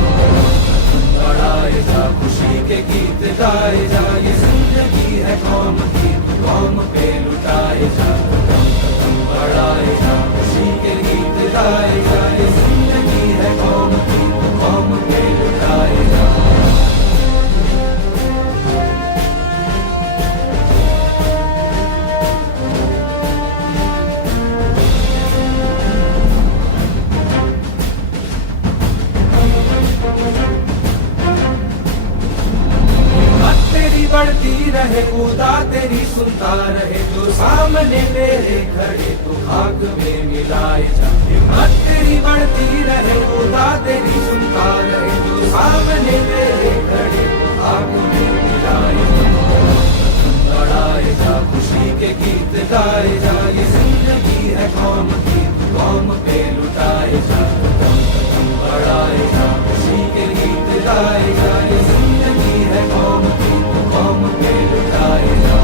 बढ़ाए जा, खुशी के गीत गाए जा, ये जिंदगी है कौम की, कौम पे लुटाए जा, बढ़ाए जा, खुशी के गीत गाए जा, ये जिंदगी है कौम की, कौम पे लुटाए जा। तेरी बढ़ती रहे, खुदा तेरी सुनता रहे, जो सामने तेरे खड़े तो खाक में मिलाए जा, हिम्मत तेरी बढ़ती रहे, खुदा तेरी सुनता रहे, जो सामने तेरे खड़े तो खाक में मिलाए जा, बढ़ाए जा, खुशी के गीत गाए जा, ये जिंदगी है कौम की, कौम पे लुटाए जा, बढ़ाए जा, खुशी के गीत गाए जा, ये जिंदगी है कौम की, कौम पे लुटाए जा।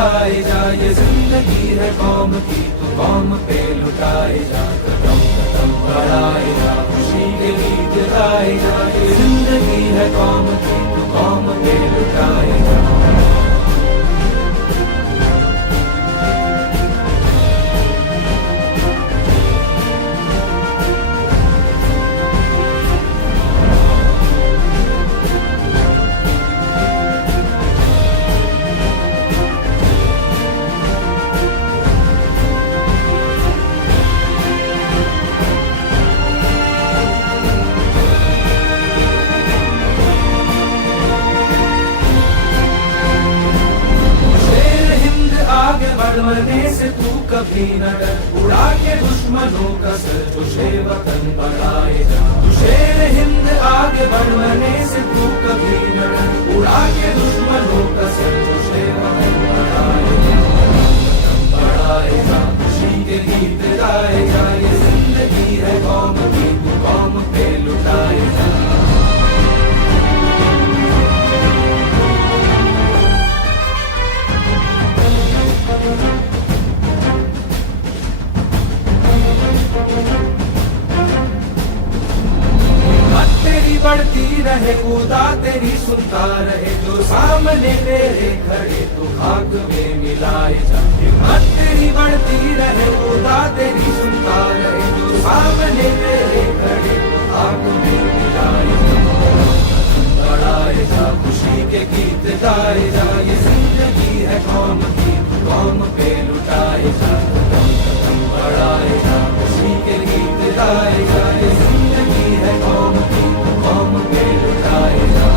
गाए जा, ये जिंदगी है कौम की तो कौम पे लुटाए जा, कदम कदम बढ़ाए जा, खुशी के गीत गाए जा, ये जिंदगी है कौम की तो कौम पे लुटाए जा। बढ़ने से तू कभी न डर, उड़ा के दुश्मनों का सर जो शेर वतन बढ़ाए जा, तू शेर हिंद आगे बढ़ने से तू कभी न डर, उड़ा के दुश्मनों का सर जो शेर वतन बढ़ाए जा, वतन बढ़ाए जा, खुशी के गीत गाए जा, ये जिंदगी है कौम की तू कौम पे लुटाए जा। तेरी बढ़ती रहे खुदा तेरी सुनता रहे, जो सामने तेरे खड़े तो खाक में मिलाए जा, हिम्मत तेरी बढ़ती रहे खुदा तेरी सुनता रहे, जो सामने तेरे खड़े तो खाक में मिलाए जा, बढ़ाए जा, खुशी के गीत गाए जा, ये जिंदगी है कौम की कौम पे लुटाए जा, कदम कदम बढ़ाए जा, खुशी के गीत गाए जा, ये जिंदगी है कौम की कौम पे लुटाए जा।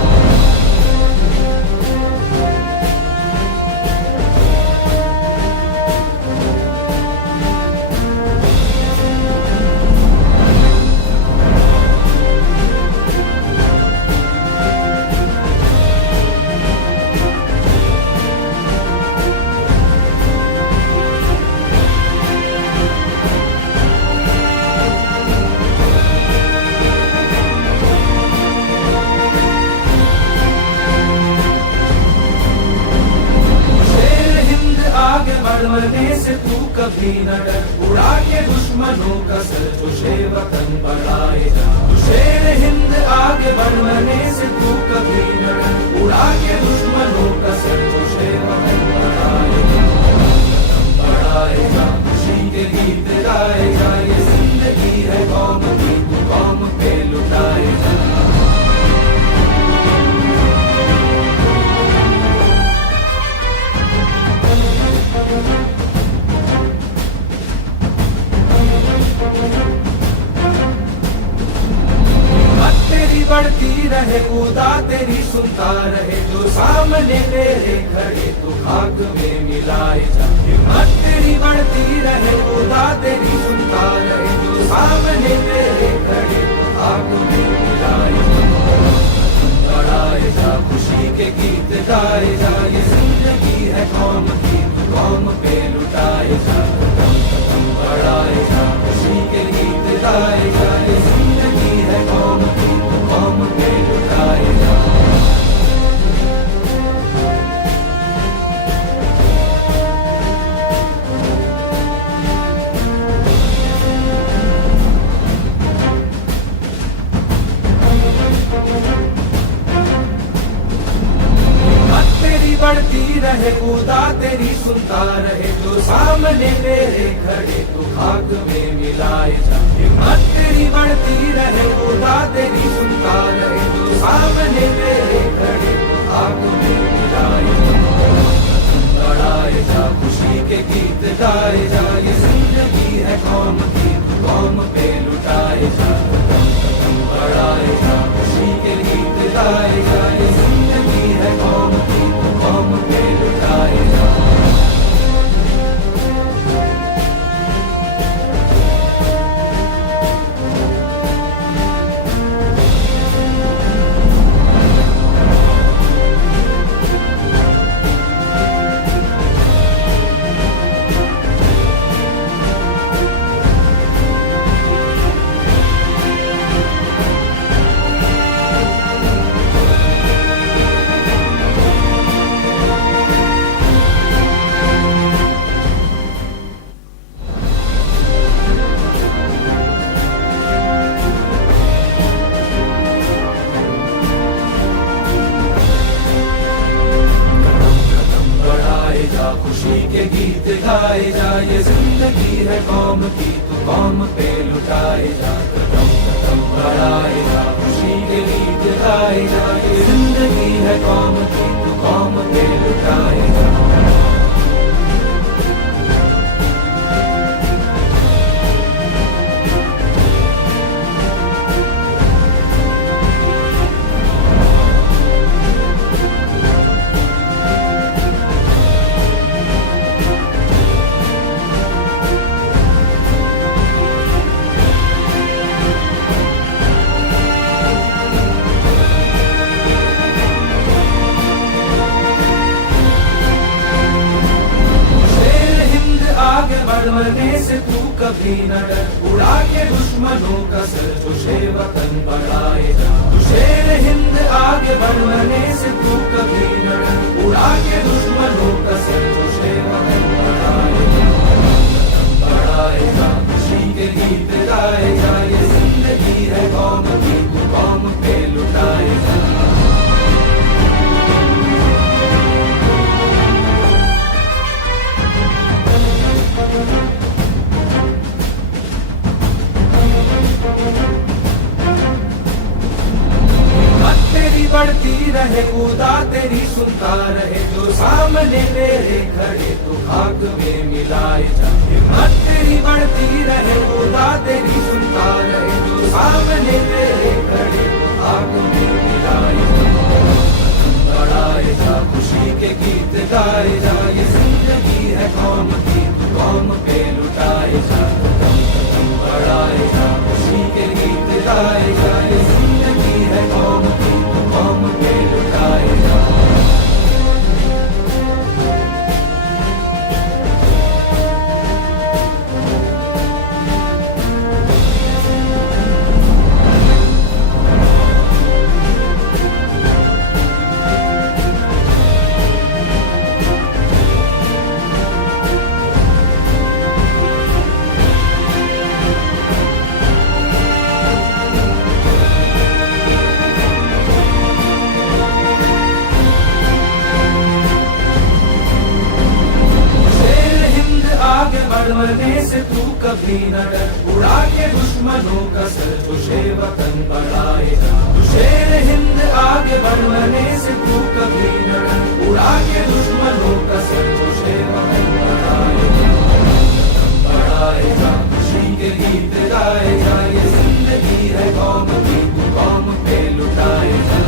बढ़ने से तू कभी न डर, उड़ा के दुश्मनों का सर जो शेर वतन बढ़ाए जा, तू शेर हिंद आगे बढ़ने से तू कभी न डर, उड़ा के दुश्मनों का सर जो शेर वतन बढ़ाए जा, वतन बढ़ाए जा, खुशी के गीत गाए जा, ये जिंदगी है कौम की तू कौम पे लुटाए जा। तेरी बढ़ती रहे खुदा तेरी सुनता रहे, जो सामने तेरे खड़े तो खाक में मिलाए जा, हिम्मत तेरी बढ़ती रहे खुदा तेरी सुनता रहे, जो सामने तेरे खड़े तो खाक में मिलाए जा, बढ़ाए जा, खुशी के गीत गाए जा, ये जिंदगी है कौम की कौम पे लुटाए जा, कदम कदम बढ़ाए जा, खुशी के गीत गाए जा, ये जिंदगी है कौम की कौम पे लुटाए जा। तेरी बढ़ती रहे खुदा तेरी सुनता रहे, जो सामने तेरे खड़े तो खाक में मिलाए जा, हिम्मत तेरी बढ़ती रहे खुदा तेरी सुनता रहे, जो सामने तेरे खड़े तो खाक में मिलाए जा, बढ़ाए जा, खुशी के गीत गाए जा, ये जिंदगी है कौम की कौम पे लुटाए जा, कदम कदम बढ़ाए जा, खुशी के गीत गाए जा, ये जिंदगी है कौम की कौम पे लुटाए जा। के गीत गाए जा, ये जिंदगी है कौम की तो कौम पे लुटाए जा, कदम कदम बढ़ाए जा, खुशी के गीत गाए जा, ये जिंदगी है कौम की तो कौम पे लुटाए जा। बढ़ने से तू कभी न डर, उड़ा के दुश्मनों का सर, तुझे वतन बढ़ाए जा, तू शेर हिंद आगे बढ़ने से तू कभी न डर, उड़ा के दुश्मनों का सर, तुझे वतन बढ़ाए जा, बढ़ाए जा, खुशी के गीत गाए जा, ये जिंदगी है कौम की तू कौम पे लुटाए जा। तेरी बढ़ती रहे खुदा तेरी सुनता रहे, जो सामने तेरे खड़े तो खाक में मिलाए जा, हिम्मत तेरी बढ़ती रहे खुदा तेरी सुनता रहे, जो सामने तेरे खड़े तो खाक में मिलाए जा, बढ़ाए जा, खुशी के गीत गाए जा, ये जिंदगी है कौम की तो कौम पे लुटाए जा, बढ़ाए जा, खुशी के गीत गाए जा, ये जिंदगी है कौम की कौम पे लुटाए जा। बढ़ने से तू कभी न डर, उड़ा के दुश्मनों का सर, तुझे वतन बढ़ाए जा, तू शेर हिंद आगे बढ़ने से तू कभी न डर, उड़ा के दुश्मनों का सर, तुझे वतन बढ़ाए जा, बढ़ाए जा, खुशी के गीत गाए जा, ये जिंदगी है कौम की तू कौम पे लुटाए जा।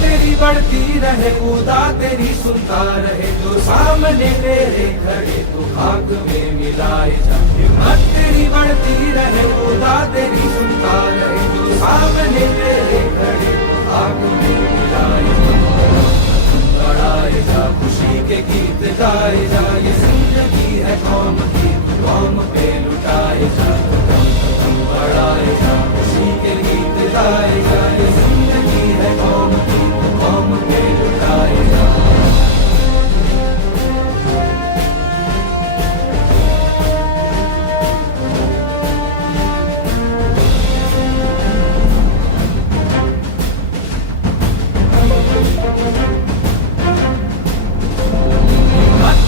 तेरी बढ़ती रहे खुदा तेरी सुनता रहे, जो सामने तेरे खड़े तो खाक में मिलाए जा, हिम्मत तेरी बढ़ती रहे खुदा तेरी सुनता रहे, जो सामने तेरे खड़े तो खाक में मिलाए जा, बढ़ाए जा, खुशी के गीत गाए जा, ये जिंदगी है कौम की कौम पे लुटाए जा, बढ़ाए जा, खुशी के गीत गाए जा, ये जिंदगी है कौम की कौम पे लुटाए जा।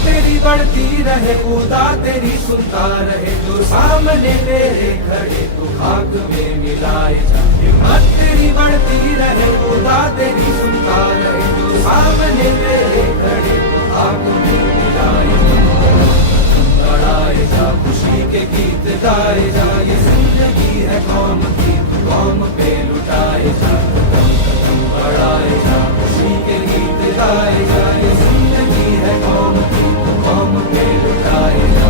तेरी बढ़ती रहे खुदा तेरी सुनता रहे, जो सामने तेरे खड़े तो खाक में मिलाए जा, हिम्मत तेरी बढ़ती रहे खुदा तेरी सुनता रहे, जो सामने तेरे खड़े तो खाक में मिलाए जा, बढ़ाए जा, खुशी के गीत गाए जा, ये जिंदगी है कौम की तो कौम पे लुटाए जा, बढ़ाए जा, खुशी के गीत गाए जा, ये जिंदगी है कौम की तो कौम पे लुटाए जा।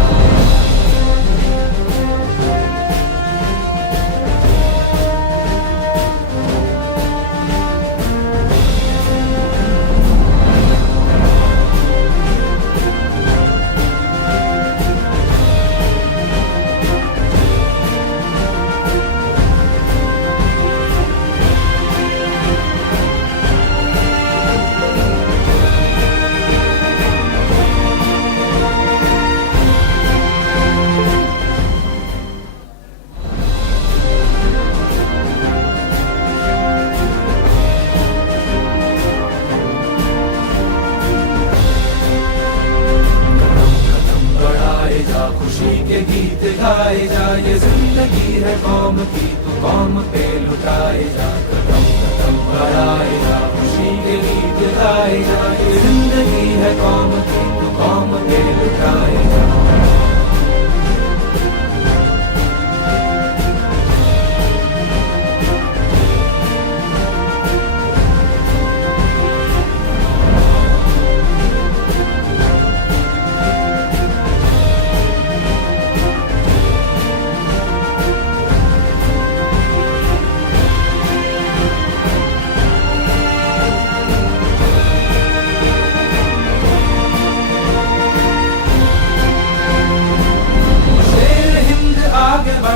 कौम की तू कौम पे लुटाए जा, कदम कदम बढ़ाए जा, खुशी के गीत गाए जा। ये जिंदगी है कौम की तू कौम पे लुटाए जा।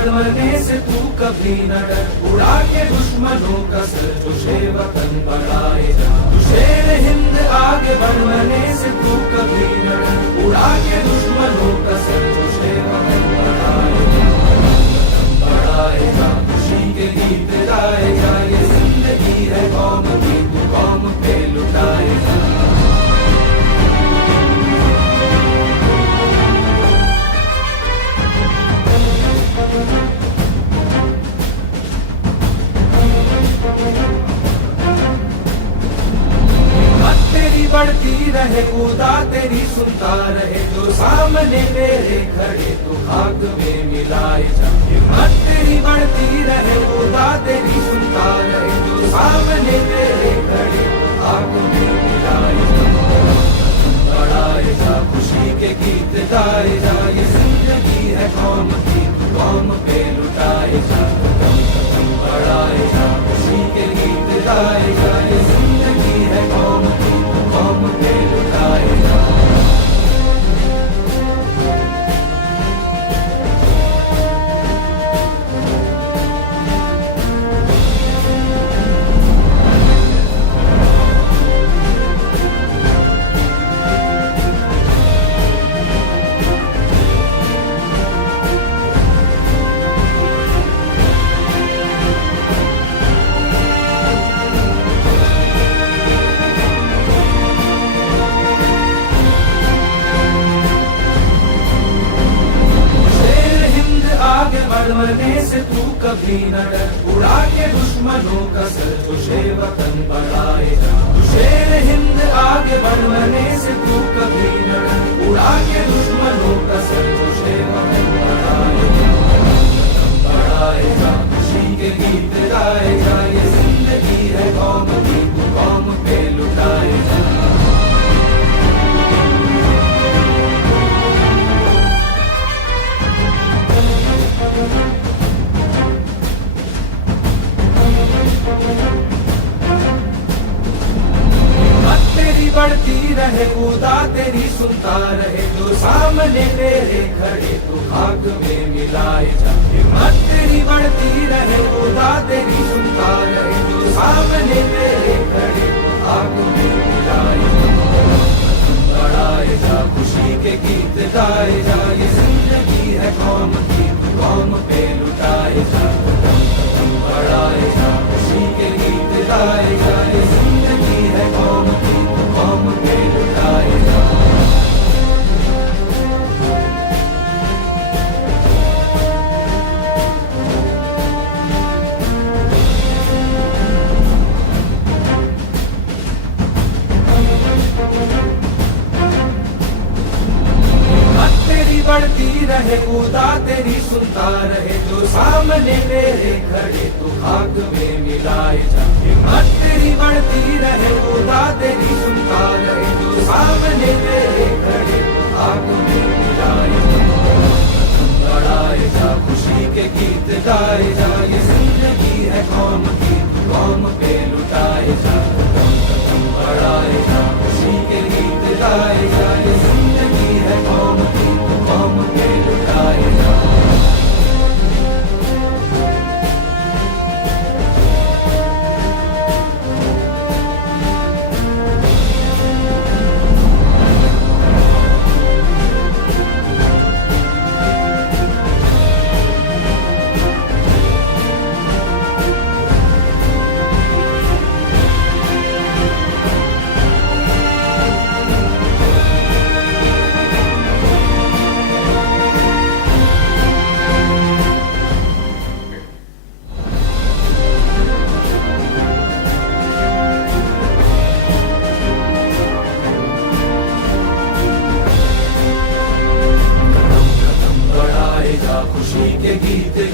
बढ़ने से तू कभी न डर, उड़ा के दुश्मनों का सर, तुझे वतन बढ़ाए जा। तू शेर हिंद आगे बढ़ने से तू कभी न डर, उड़ा के दुश्मनों का सर, तुझे वतन बढ़ाए जा। वतन बढ़ाए जा, खुशी के गीत गाए जा। ये जिंदगी है कौम की तू कौम पे लुटाए जा। तेरी बढ़ती रहे खुदा तेरी सुनता रहे, जो सामने तेरे खड़े तो खाक में मिलाए जा। हिम्मत तेरी बढ़ती रहे खुदा तेरी सुनता रहे, जो सामने तेरे खड़े तो खाक में मिलाए जा। बढ़ाए जा, खुशी के गीत गाए जा। ये जिंदगी है कौम की तू कौम पे लुटाए जा, कदम कदम बढ़ाए जा, खुशी के गीत गाए जा। ये जिंदगी है कौम की कौम पे लुटाए जा। बढ़ने से तू कभी न डर, उड़ा के दुश्मनों का सर, तुझे वतन बढ़ाए जा। तू शेर हिंद आगे बढ़ने से तू कभी न डर, उड़ा के दुश्मनों का सर, तुझे वतन बढ़ाए जा। वतन बढ़ाए जा, खुशी के गीत गाए जा। ये जिंदगी है कौम की तू कौम पे लुटाए जा। तेरी बढ़ती रहे खुदा तेरी सुनता रहे, जो सामने तेरे खड़े तो खाक में मिलाए जा। हिम्मत तेरी बढ़ती रहे खुदा तेरी सुनता रहे, जो सामने तेरे खड़े तो खाक में मिलाए जा। बढ़ाए जा, खुशी के गीत गाए जा। ये जिंदगी है कौम की तू कौम पे लुटाए जा, कदम कदम बढ़ाए जा, खुशी के गीत गाए जा। ये जिंदगी है कौम की तू कौम पे लुटाए जा। तेरी बढ़ती रहे खुदा तेरी सुनता रहे, जो सामने तेरे खड़े तो खाक में मिलाए जा। हिम्मत तेरी बढ़ती रहे खुदा तेरी सुनता रहे, जो सामने तेरे खड़े तो खाक में मिलाए जा। बढ़ाए जा, खुशी के गीत गाए जा। ये जिंदगी है कौम की तू कौम पे लुटाए जा, कदम कदम बढ़ाए जा, खुशी के गीत गाए जा। ये जिंदगी है कौम की तू कौम पे लुटाए जा।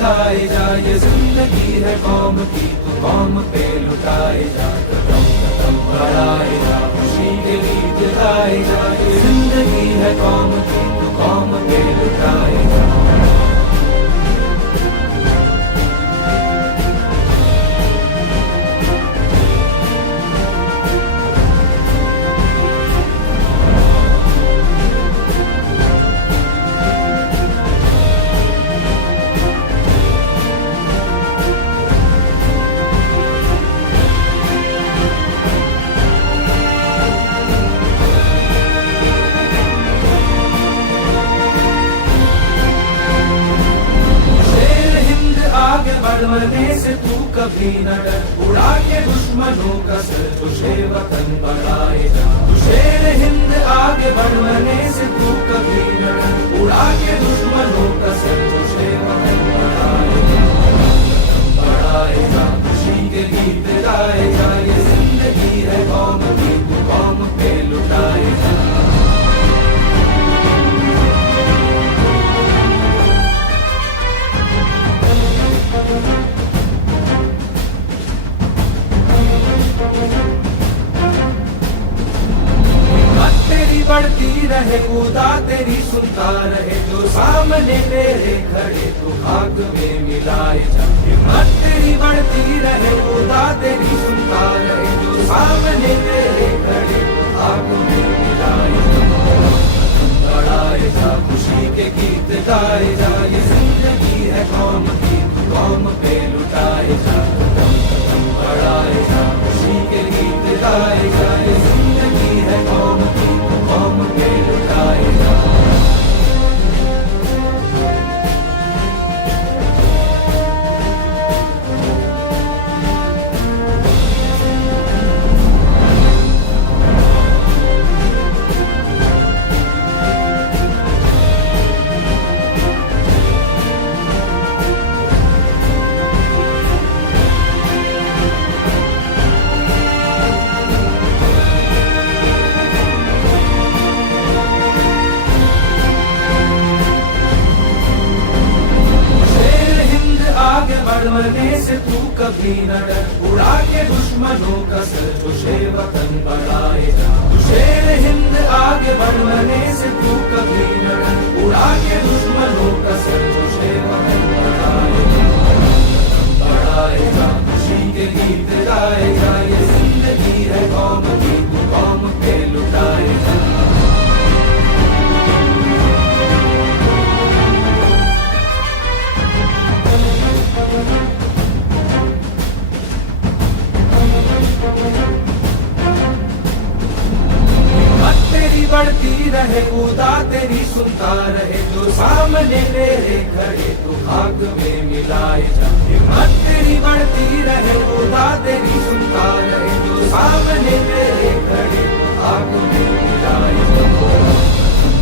निभाए जा, ये जिंदगी है कौम की, तो कौम पे लुटाए जा, कदम कदम बढ़ाए जा, खुशी के गीत गाए जा, ये जिंदगी है कौम की, तो कौम पे लुटाए जा। बढ़ने से तू कभी न डर, उड़ा के दुश्मनों का सर, तुझे वतन बढ़ाए जा, तू शेर हिंद आगे बढ़ने से तू कभी न डर, उड़ा के दुश्मनों का सर, तुझे वतन बढ़ाए जा, बढ़ाए जा, खुशी के गीत गाए जा, ये जिंदगी है कौम की, तू कौम पे लुटाए जा। तेरी बढ़ती रहे, खुदा तेरी सुनता रहे, जो सामने तेरे खड़े तो खाक में मिलाए जा, हिम्मत तेरी बढ़ती रहे, खुदा तेरी सुनता रहे, जो सामने तेरे खड़े तो खाक में मिलाए जा, बढ़ाए जा, खुशी के गीत गाए जा, ये जिंदगी है कौम की, कौम पे लुटाए जा, बढ़ाए जा, खुशी के गीत गाए जा, ये जिंदगी है कौम की, कौम पे लुटाए जा। बढ़ने से तू कभी न डर, उड़ा के दुश्मनों का सर, तुझे वतन बढ़ाए जा, तू शेर हिंद आगे बढ़ने से तू कभी न डर, उड़ा के दुश्मनों का सर, तुझे वतन बढ़ाए जा, बढ़ाए जा, खुशी के गीत गाए जा, ये जिंदगी है कौम की, तू कौम पे लुटाए जा। तेरी बढ़ती रहे, खुदा तेरी सुनता रहे, जो सामने तेरे खड़े तो खाक में मिलाए जा, हिम्मत तेरी बढ़ती रहे, खुदा तेरी सुनता रहे, जो सामने तेरे खड़े तो खाक में मिलाए जा,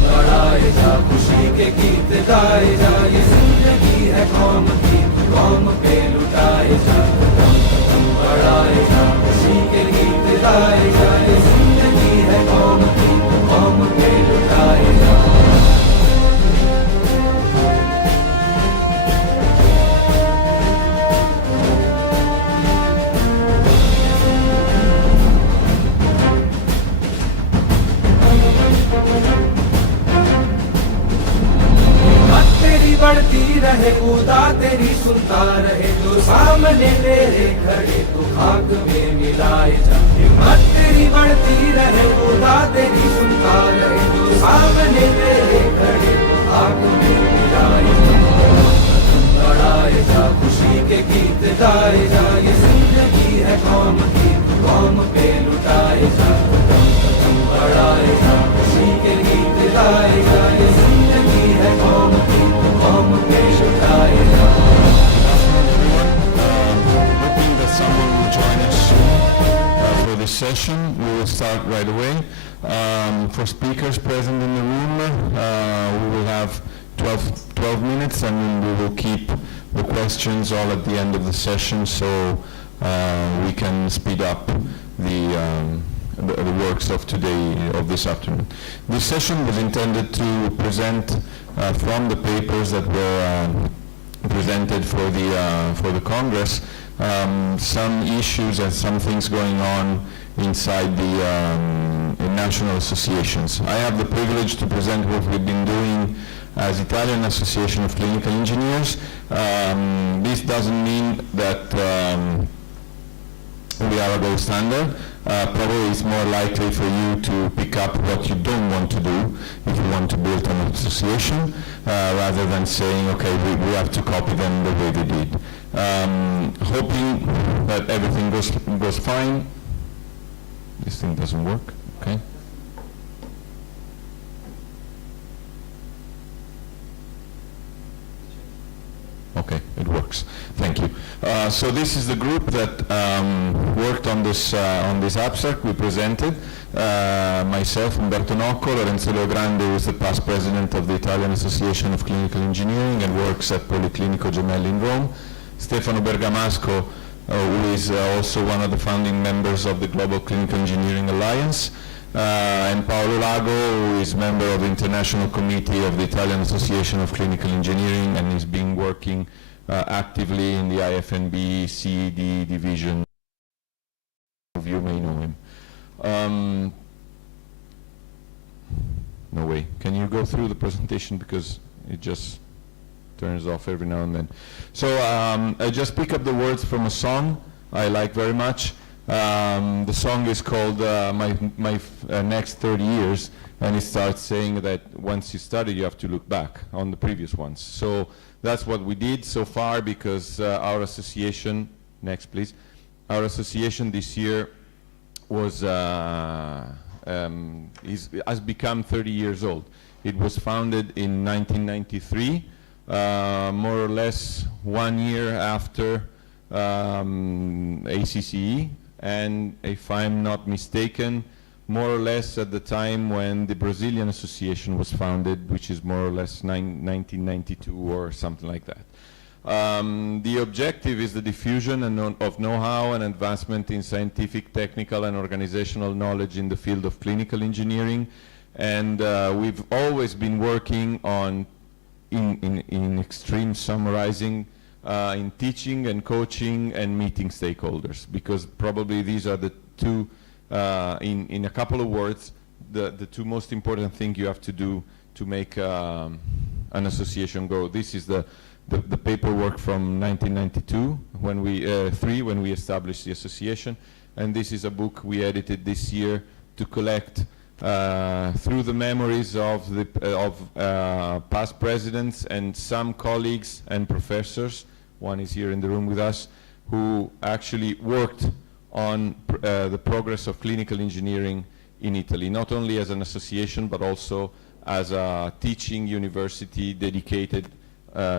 बढ़ाए जा, खुशी के गीत गाए जा, ये जिंदगी है कौम की, कौम पे लुटाए जा, बढ़ाए जा, खुशी के गीत गाए जा, ये जिंदगी है कौम की, कौम पे लुटाए जा। तेरी बढ़ती रहे, खुदा तेरी सुनता रहे, जो सामने तेरे खड़े तो खाक में मिलाए जा, हिम्मत तेरी बढ़ती रहे, खुदा तेरी सुनता रहे, जो सामने तेरे खड़े तो खाक में मिलाए जा, बढ़ाए जा, खुशी के गीत गाए जा, ये जिंदगी है कौम की, कौम पे लुटाए जा, बढ़ाए जा, खुशी के गीत गाए जा, ये जिंदगी है कौम की, कौम पे लुटाए जा। Hoping that someone will join us soon for this session. We will start right away. For speakers present in the room, we will have 12 minutes, and we will keep the questions all at the end of the session, so we can speed up the works of today, of this afternoon. This session was intended to present from the papers that were presented for the Congress some issues and some things going on inside the national associations. I have the privilege to present what we've been doing as Italian Association of Clinical Engineers. This doesn't mean that we are a gold standard. Probably it's more likely for you to pick up what you don't want to do if you want to build an association, rather than saying, okay, we have to copy them the way they did. Hoping that everything goes fine. This thing doesn't work, okay? Okay, it works. Thank you. So this is the group that worked on this abstract we presented. Myself, Umberto Nocco, Lorenzo Leogrande, who is the past president of the Italian Association of Clinical Engineering and works at Policlinico Gemelli in Rome. Stefano Bergamasco, who is also one of the founding members of the Global Clinical Engineering Alliance. And Paolo Lago, who is member of the International Committee of the Italian Association of Clinical Engineering and is been working actively in the IFNB CED division. Some of you may know him. No way. Can you go through the presentation, because it just turns off every now and then. So I just pick up the words from a song I like very much. The song is called My Next 30 Years, and it starts saying that once you study, you have to look back on the previous ones. So that's what we did so far, because our association, next please, our association this year was has become 30 years old. It was founded in 1993, more or less 1 year after ACCE, and if I'm not mistaken, more or less at the time when the Brazilian Association was founded, which is more or less 1992 or something like that. The objective is the diffusion of know-how and advancement in scientific, technical, and organizational knowledge in the field of clinical engineering, and we've always been working on, in extreme summarizing, in teaching and coaching and meeting stakeholders, because probably these are the two, in a couple of words, the two most important things you have to do to make an association grow. This is the paperwork from 1992 when we established the association, and this is a book we edited this year to collect through the memories of past presidents and some colleagues and professors. One is here in the room with us, who actually worked on the progress of clinical engineering in Italy, not only as an association, but also as a teaching university dedicated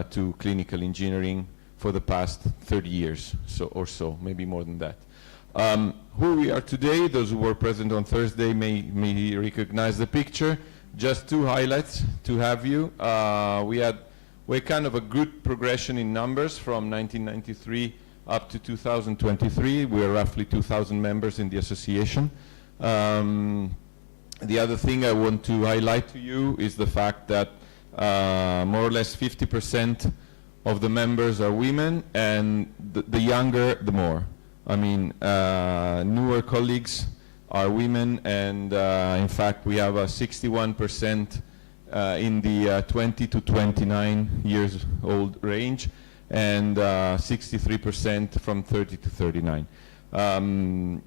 to clinical engineering for the past 30 years or so, maybe more than that. Who we are today, those who were present on Thursday may recognize the picture. Just two highlights to have you. We're kind of a good progression in numbers from 1993 up to 2023. We're roughly 2,000 members in the association. The other thing I want to highlight to you is the fact that more or less 50% of the members are women, and the younger, the more. I mean, newer colleagues are women, and in fact, we have a 61% in the 20 to 29 years old range, and 63% from 30 to 39.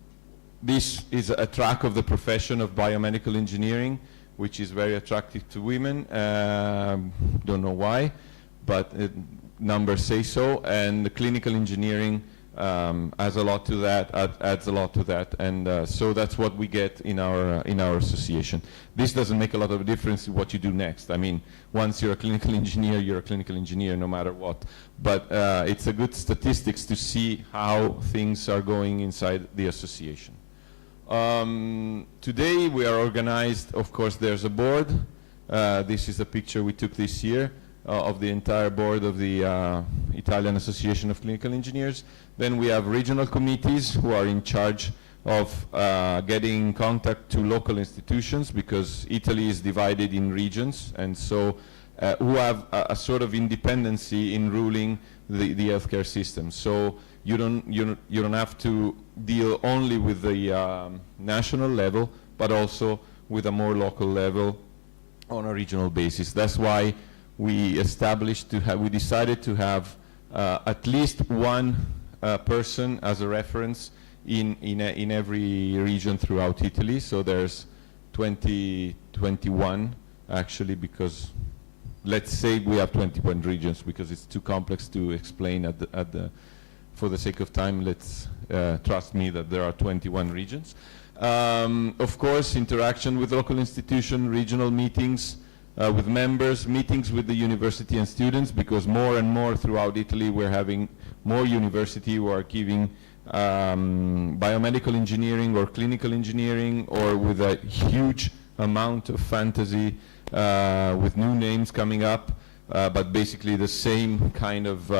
This is a track of the profession of biomedical engineering, which is very attractive to women. Don't know why, but numbers say so, and the clinical engineering adds a lot to that, and so that's what we get in our association. This doesn't make a lot of difference in what you do next. I mean, once you're a clinical engineer, you're a clinical engineer no matter what. But it's a good statistics to see how things are going inside the association. Today we are organized, of course, there's a board. This is a picture we took this year of the entire board of the Italian Association of Clinical Engineers. Then we have regional committees who are in charge of getting in contact to local institutions, because Italy is divided in regions, and so who have a sort of independency in ruling the healthcare system. So you don't have to deal only with the national level, but also with a more local level on a regional basis. That's why we decided to have at least one person as a reference in every region throughout Italy. So there's 21 actually, because let's say we have 21 regions because it's too complex to explain for the sake of time. Let's trust me that there are 21 regions. Of course, interaction with local institutions, regional meetings with members, meetings with the university and students, because more and more throughout Italy we're having more university who are giving biomedical engineering or clinical engineering, or with a huge amount of fantasy with new names coming up, but basically the same kind of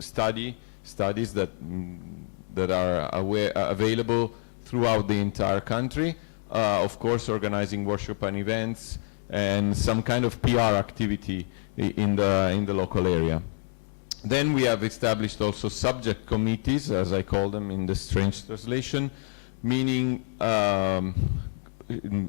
studies that are available throughout the entire country. Of course, organizing workshop and events and some kind of PR activity in the local area. Then we have established also subject committees, as I call them in the strange translation, meaning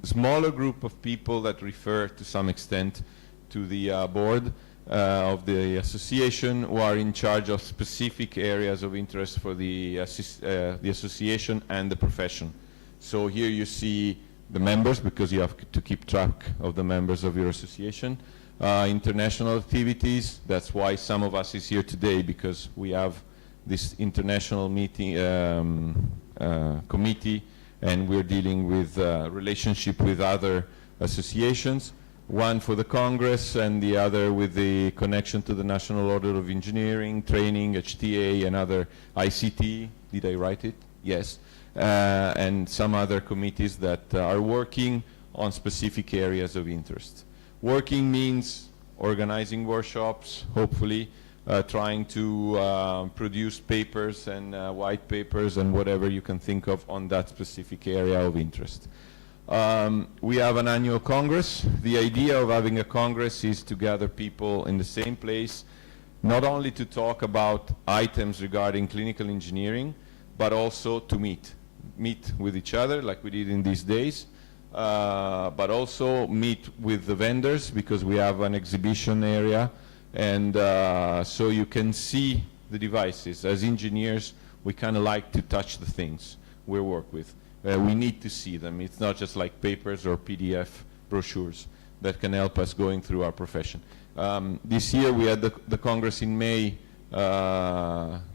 smaller group of people that refer to some extent to the board of the association, who are in charge of specific areas of interest for the association and the profession. So here you see the members, because you have to keep track of the members of your association. International activities, that's why some of us is here today, because we have this international meeting committee, and we're dealing with relationship with other associations, one for the Congress and the other with the connection to the National Order of Engineering, Training, HTA, and other ICT. Did I write it? Yes. And some other committees that are working on specific areas of interest. Working means organizing workshops, hopefully, trying to produce papers and white papers and whatever you can think of on that specific area of interest. We have an annual congress. The idea of having a congress is to gather people in the same place, not only to talk about items regarding clinical engineering, but also to meet with each other like we did in these days, but also meet with the vendors, because we have an exhibition area, and so you can see the devices. As engineers, we kind of like to touch the things we work with. We need to see them. It's not just like papers or PDF brochures that can help us going through our profession. This year we had the Congress in May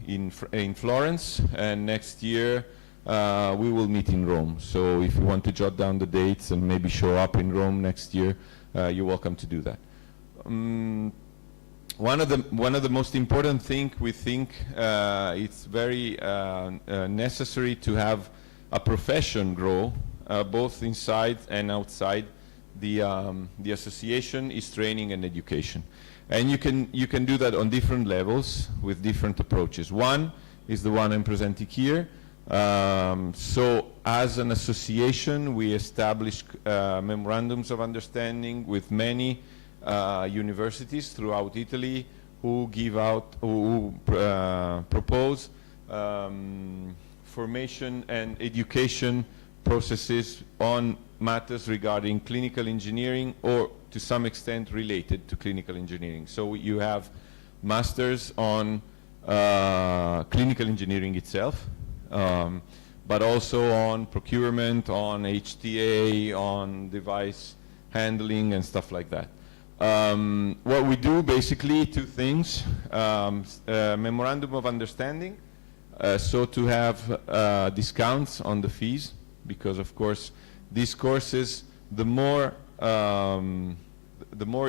in Florence, and next year we will meet in Rome. So if you want to jot down the dates and maybe show up in Rome next year, you're welcome to do that. One of the most important things we think it's very necessary to have a profession grow both inside and outside the association is training and education. And you can do that on different levels with different approaches. One is the one I'm presenting here. So as an association, we established memorandums of understanding with many universities throughout Italy who propose formation and education processes on matters regarding clinical engineering, or to some extent related to clinical engineering. So you have masters on clinical engineering itself, but also on procurement, on HTA, on device handling and stuff like that. What we do, basically, two things. Memorandum of understanding, so to have discounts on the fees, because of course these courses, the more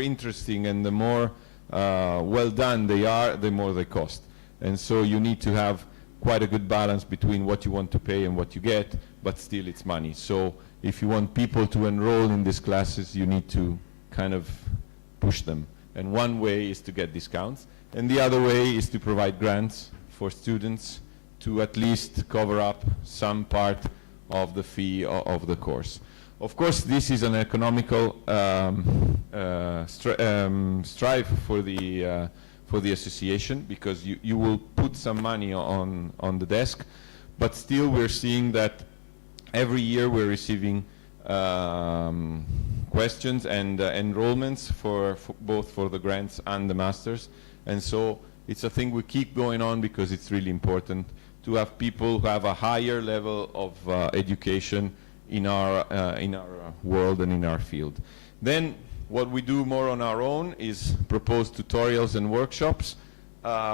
interesting and the more well done they are, the more they cost. And so you need to have quite a good balance between what you want to pay and what you get, but still it's money. So if you want people to enroll in these classes, you need to kind of push them. And one way is to get discounts, and the other way is to provide grants for students to at least cover up some part of the fee of the course. Of course, this is an economical strive for the association, because you will put some money on the desk, but still we're seeing that every year we're receiving questions and enrollments for both for the grants and the masters, and so it's a thing we keep going on because it's really important to have people who have a higher level of education in our world and in our field. Then what we do more on our own is propose tutorials and workshops.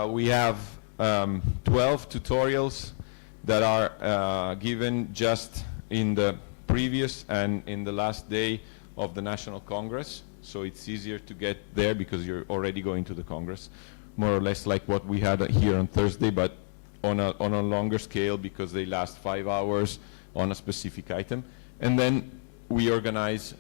We have 12 tutorials that are given just in the previous and in the last day of the National Congress, so it's easier to get there because you're already going to the Congress, more or less like what we had here on Thursday, but on a longer scale because they last 5 hours on a specific item. And then we organize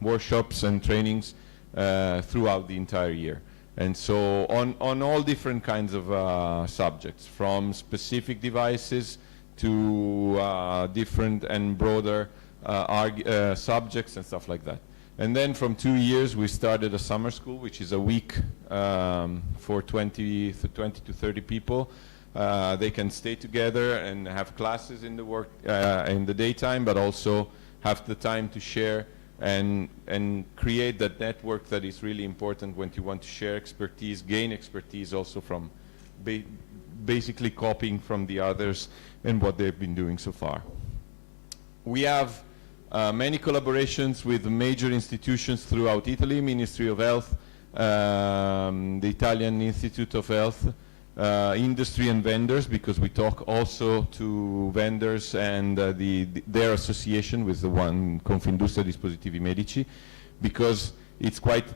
workshops and trainings throughout the entire year. And so on all different kinds of subjects, from specific devices to different and broader subjects and stuff like that. And then from 2 years we started a summer school, which is a week for 20 to 30 people. They can stay together and have classes in the daytime, but also have the time to share and create that network that is really important when you want to share expertise, gain expertise also from basically copying from the others and what they've been doing so far. We have many collaborations with major institutions throughout Italy, Ministry of Health, the Italian Institute of Health, industry and vendors, because we talk also to vendors and their association with the one Confindustria Dispositivi Medici, because it's quite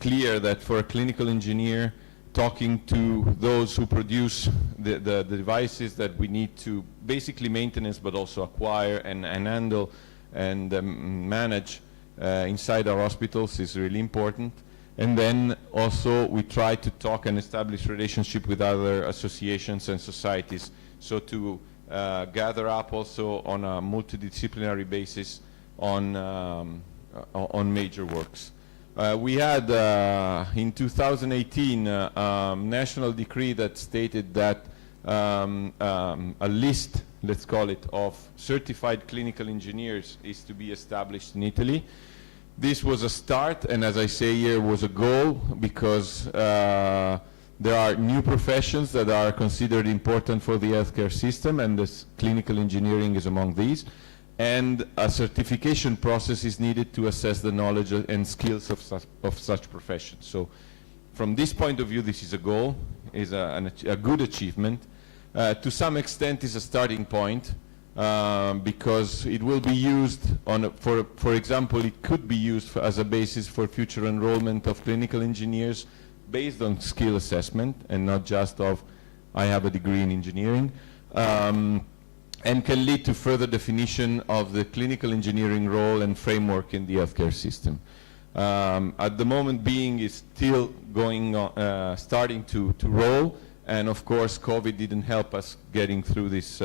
clear that for a clinical engineer, talking to those who produce the devices that we need to basically maintenance but also acquire and handle and manage inside our hospitals is really important. And then also we try to talk and establish relationship with other associations and societies, so to gather up also on a multidisciplinary basis on major works. We had in 2018 a national decree that stated that a list, let's call it, of certified clinical engineers is to be established in Italy. This was a start, and as I say here, was a goal, because there are new professions that are considered important for the healthcare system, and this clinical engineering is among these. And a certification process is needed to assess the knowledge and skills of such professions. So from this point of view, this is a goal, is a good achievement. To some extent is a starting point, because it will be used on, for example, it could be used as a basis for future enrollment of clinical engineers based on skill assessment and not just of, I have a degree in engineering, and can lead to further definition of the clinical engineering role and framework in the healthcare system. At the moment being, is still going on, starting to roll, and of course COVID didn't help us getting through this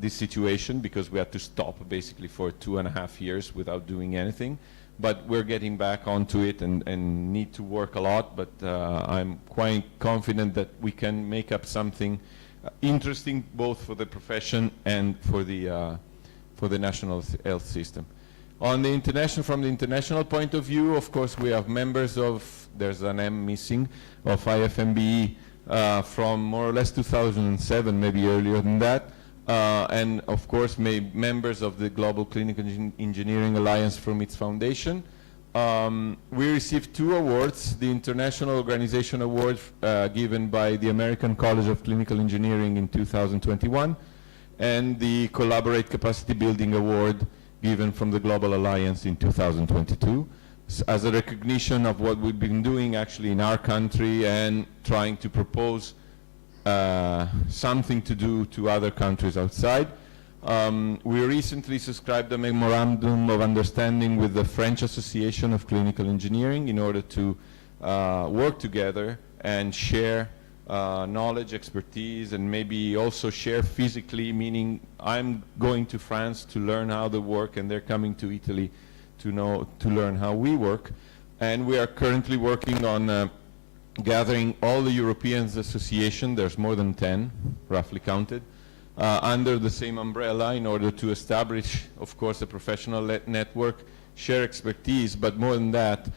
this situation, because we had to stop basically for 2.5 years without doing anything. But we're getting back onto it and need to work a lot, but I'm quite confident that we can make up something interesting both for the profession and for the national health system. On the international, from the international point of view, of course, we have members of, there's an M missing, of IFMBE from more or less 2007, maybe earlier than that. And of course members of the Global Clinical Engineering Alliance from its foundation. We received 2 awards, the International Organization Award given by the American College of Clinical Engineering in 2021, and the Collaborate Capacity Building Award given from the Global Alliance in 2022, as a recognition of what we've been doing actually in our country and trying to propose something to do to other countries outside. We recently subscribed a memorandum of understanding with the French Association of Clinical Engineering in order to work together and share knowledge, expertise, and maybe also share physically, meaning I'm going to France to learn how they work and they're coming to Italy to learn how we work. And we are currently working on gathering all the Europeans association, there's more than 10, roughly counted, under the same umbrella in order to establish, of course, a professional network, share expertise, but more than that,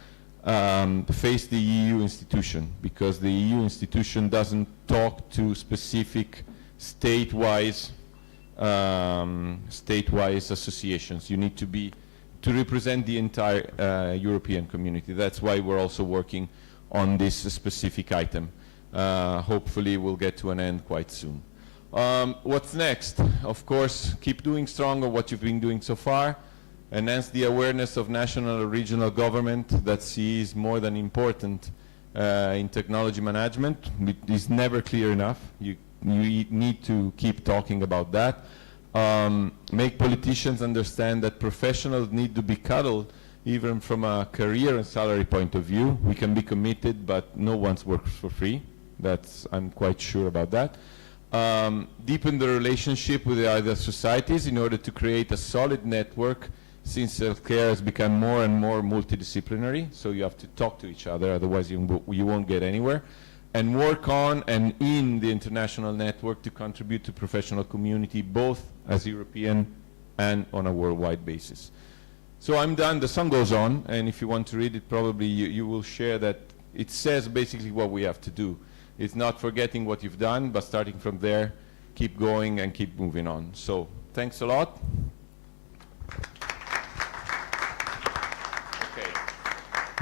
face the EU institution, because the EU institution doesn't talk to specific state-wise associations. You need to represent the entire European community. That's why we're also working on this specific item. Hopefully we'll get to an end quite soon. What's next? Of course, keep doing stronger what you've been doing so far. Enhance the awareness of national or regional government that CE is more than important in technology management. It is never clear enough. You need to keep talking about that. Make politicians understand that professionals need to be cuddled even from a career and salary point of view. We can be committed, but no one works for free. I'm quite sure about that. Deepen the relationship with the other societies in order to create a solid network, since healthcare has become more and more multidisciplinary, so you have to talk to each other, otherwise you won't get anywhere. And work on and in the international network to contribute to professional community, both as European and on a worldwide basis. So I'm done. The sun goes on, and if you want to read it, probably you will share that it says basically what we have to do. It's not forgetting what you've done, but starting from there, keep going and keep moving on. So thanks a lot.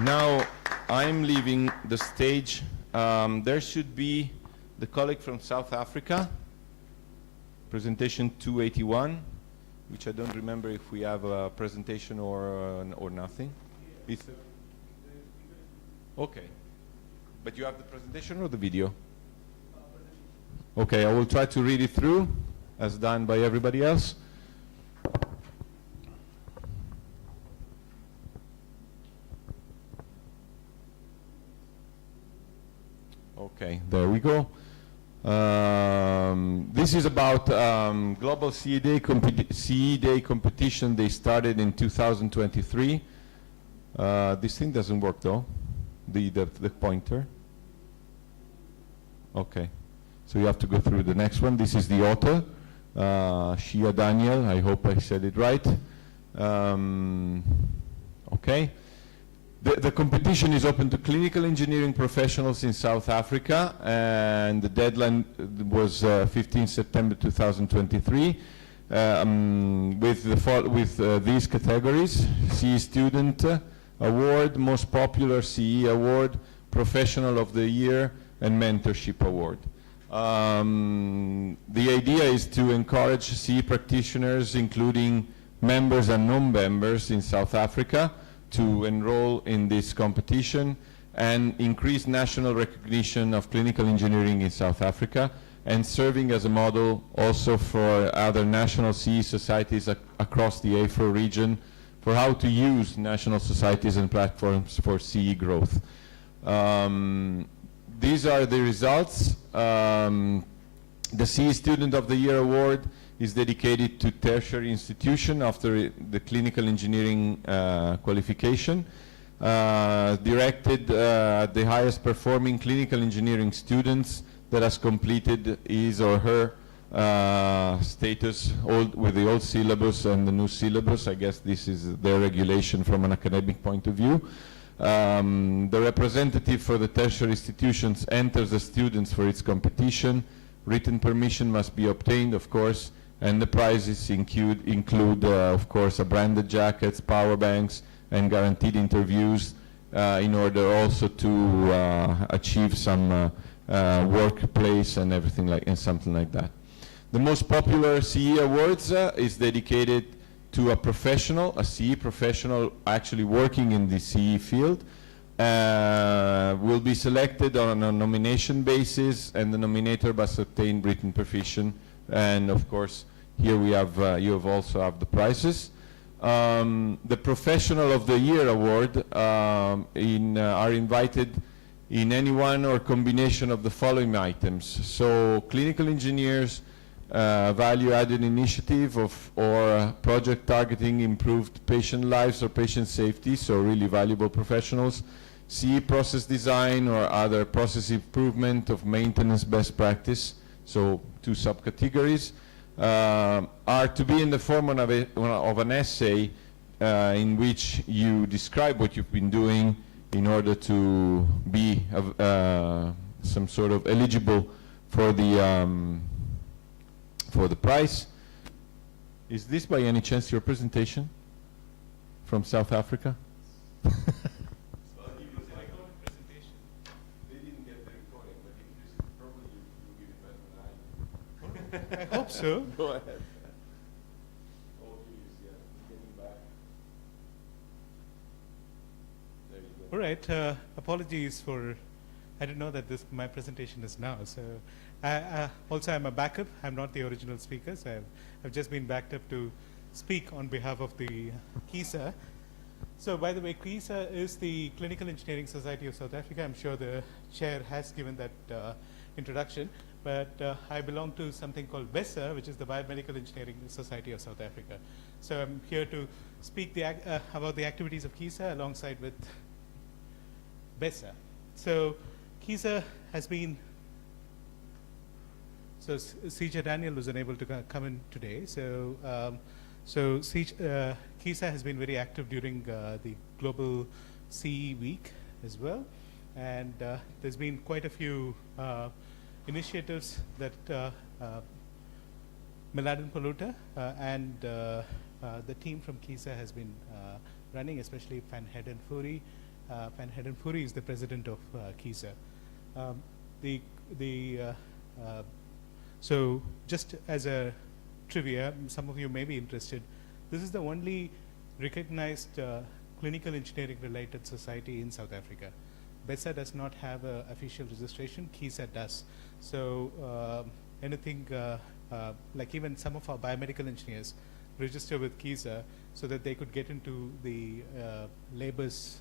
Now I'm leaving the stage. There should be the colleague from South Africa, presentation 281, which I don't remember if we have a presentation or nothing. Okay, but you have the presentation or the video? Okay, I will try to read it through as done by everybody else. Okay, there we go. This is about Global CE Day competition. They started in 2023. This thing doesn't work though, the pointer. Okay, so you have to go through the next one. This is the author, Shia Daniel. I hope I said it right. Okay. The competition is open to clinical engineering professionals in South Africa, and the deadline was 15 September 2023, with these categories: CE Student Award, Most Popular CE Award, Professional of the Year, and Mentorship Award. The idea is to encourage CE practitioners, including members and non-members in South Africa, to enroll in this competition and increase national recognition of clinical engineering in South Africa, and serving as a model also for other national CE societies across the Afro region for how to use national societies and platforms for CE growth. These are the results. The CE Student of the Year Award is dedicated to tertiary institution after the clinical engineering qualification, directed at the highest performing clinical engineering students that has completed his or her status with the old syllabus and the new syllabus. I guess this is their regulation from an academic point of view. The representative for the tertiary institutions enters the students for its competition. Written permission must be obtained, of course, and the prizes include of course, branded jackets, power banks, and guaranteed interviews in order also to achieve some workplace and everything and something like that. The most popular CE awards is dedicated to a professional, a CE professional actually working in the CE field. Will be selected on a nomination basis, and the nominator must obtain written proficiency. And of course, here we have, you also have the prizes. The Professional of the Year Award are invited in any one or combination of the following items. So clinical engineers, value-added initiative or project targeting improved patient lives or patient safety, so really valuable professionals. CE process design or other process improvement of maintenance best practice, so 2 subcategories, are to be in the form of an essay in which you describe what you've been doing in order to be some sort of eligible for the prize. Is this by any chance your presentation from South Africa? I hope so. Go ahead. All right. Apologies for, I didn't know that my presentation is now. So, also I'm a backup. I'm not the original speaker. So I've just been backed up to speak on behalf of the KCC. So, by the way, KCC is the Clinical Engineering Society of South Africa. I'm sure the chair has given that introduction. But I belong to something called BESA, which is the Biomedical Engineering Society of South Africa. So I'm here to speak about the activities of KCC alongside with BESA. So KCC has been, so CJ Daniel was unable to come in today. So KCC has been very active during the Global CE Week as well. And there's been quite a few initiatives that Miladen Polluta and the team from KCC has been running, especially Van Heiden Fourie. Van Heiden Fourie is the president of KCC. So just as a trivia, some of you may be interested, this is the only recognized clinical engineering related society in South Africa. BESA does not have an official registration, KCC does. So anything, like even some of our biomedical engineers register with KCC so that they could get into the labor's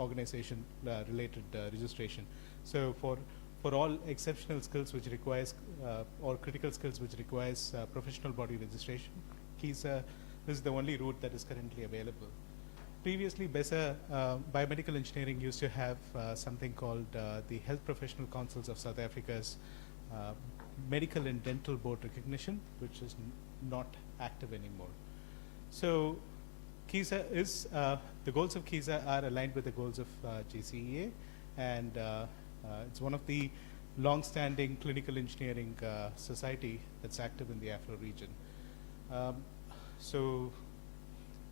organization related registration. So for all exceptional skills which requires, or critical skills which requires professional body registration, KCC is the only route that is currently available. Previously, BESA, Biomedical Engineering, used to have something called the Health Professional Councils of South Africa's Medical and Dental Board Recognition, which is not active anymore. So KCC is, the goals of KCC are aligned with the goals of JCEA, and it's one of the long-standing clinical engineering society that's active in the Afro region. So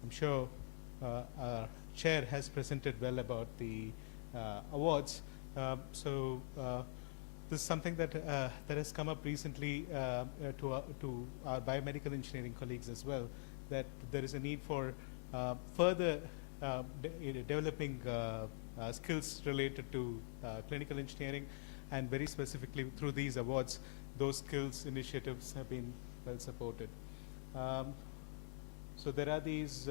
I'm sure our chair has presented well about the awards. So this is something that that has come up recently to our biomedical engineering colleagues as well, that there is a need for further developing skills related to clinical engineering, and very specifically through these awards, those skills initiatives have been well supported. So there are these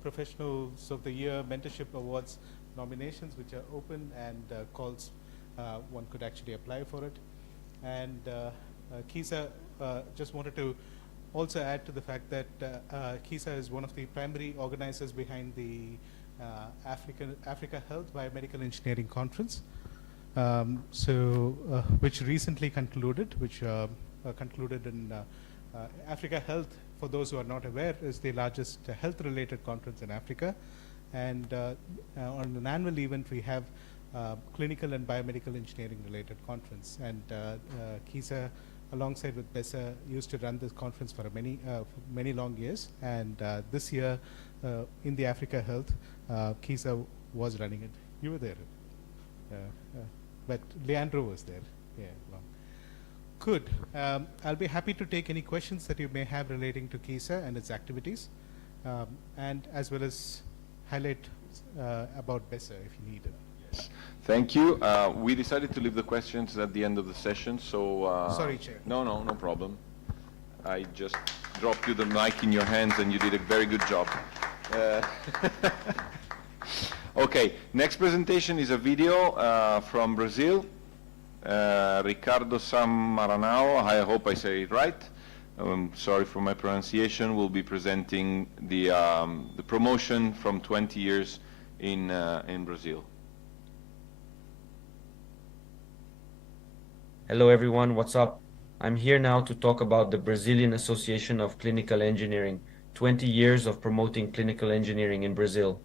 Professionals of the Year Mentorship Awards nominations, which are open, and calls, one could actually apply for it. And KCC, just wanted to also add to the fact that KCC is one of the primary organizers behind the Africa Health Biomedical Engineering Conference, which recently concluded, concluded in Africa Health. For those who are not aware, is the largest health-related conference in Africa, and on an annual event we have clinical and biomedical engineering-related conference, and KCC, alongside with BESA, used to run this conference for many long years, and this year in the Africa Health, KCC was running it. You were there, but Leandro was there. Yeah. Long. Good. I'll be happy to take any questions that you may have relating to KCC and its activities, and as well as highlight about BESA if you need it. Yes. Thank you. We decided to leave the questions at the end of the session, so... Sorry, Chair. No problem. I just dropped you the mic in your hands and you did a very good job. Okay, next presentation is a video from Brazil. Ricardo Samaranao, I hope I say it right. Sorry for my pronunciation. Will be presenting the promotion from 20 years in Brazil. Hello everyone, what's up? I'm here now to talk about the Brazilian Association of Clinical Engineering, 20 years of promoting clinical engineering in Brazil.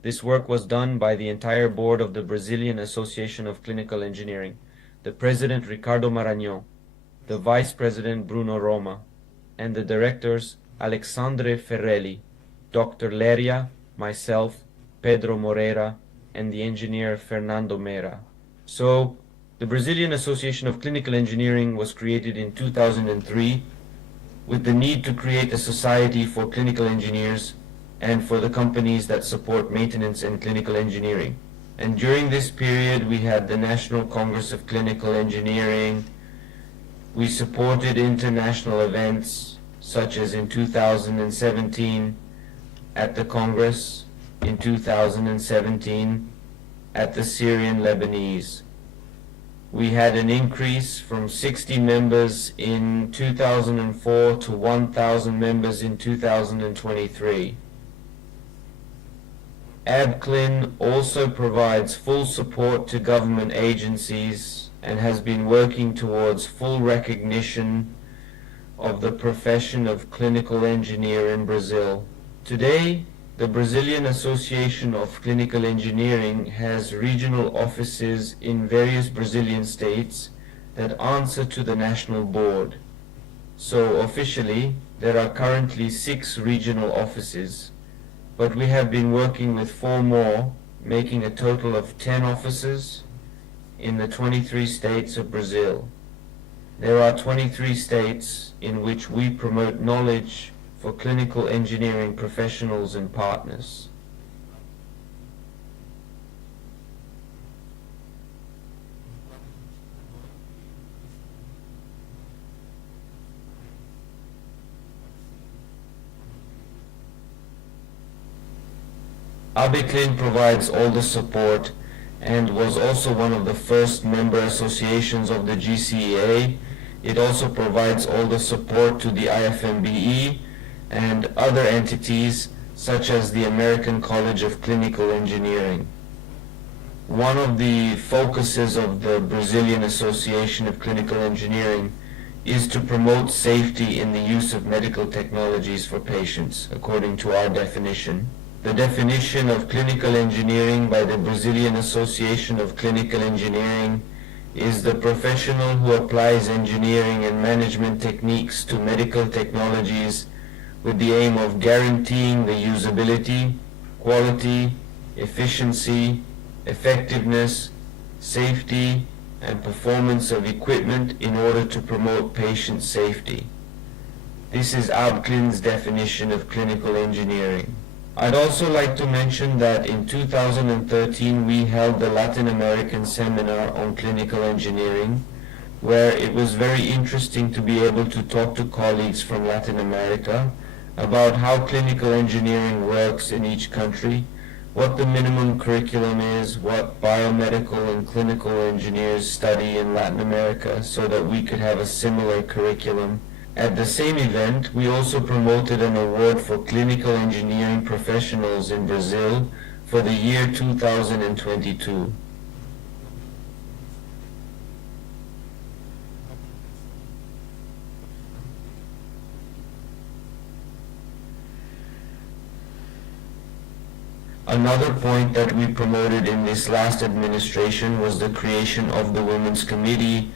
This work was done by the entire board of the Brazilian Association of Clinical Engineering, the president Ricardo Maranhão, the vice president Bruno Roma, and the directors Alexandre Ferrelli, Dr. Leria, myself, Pedro Moreira, and the engineer Fernando Meira. So, the Brazilian Association of Clinical Engineering was created in 2003 with the need to create a society for clinical engineers and for the companies that support maintenance and clinical engineering. And during this period, we had the National Congress of Clinical Engineering. We supported international events, such as in 2017 at the Congress, in 2017 at the Syrian-Lebanese. We had an increase from 60 members in 2004 to 1,000 members in 2023. ABCLIN also provides full support to government agencies and has been working towards full recognition of the profession of clinical engineer in Brazil. Today, the Brazilian Association of Clinical Engineering has regional offices in various Brazilian states that answer to the national board. So officially, there are currently 6 regional offices, but we have been working with 4 more, making a total of 10 offices in the 23 states of Brazil. There are 23 states in which we promote knowledge for clinical engineering professionals and partners. ABCLIN provides all the support and was also one of the first member associations of the GCEA. It also provides all the support to the IFMBE and other entities such as the American College of Clinical Engineering. One of the focuses of the Brazilian Association of Clinical Engineering is to promote safety in the use of medical technologies for patients, according to our definition. The definition of clinical engineering by the Brazilian Association of Clinical Engineering is the professional who applies engineering and management techniques to medical technologies with the aim of guaranteeing the usability, quality, efficiency, effectiveness, safety, and performance of equipment in order to promote patient safety. This is ABCLIN's definition of clinical engineering. I'd also like to mention that in 2013 we held the Latin American Seminar on Clinical Engineering, where it was very interesting to be able to talk to colleagues from Latin America about how clinical engineering works in each country, what the minimum curriculum is, what biomedical and clinical engineers study in Latin America, so that we could have a similar curriculum. At the same event, we also promoted an award for clinical engineering professionals in Brazil for the year 2022. Another point that we promoted in this last administration was the creation of the Women's Committee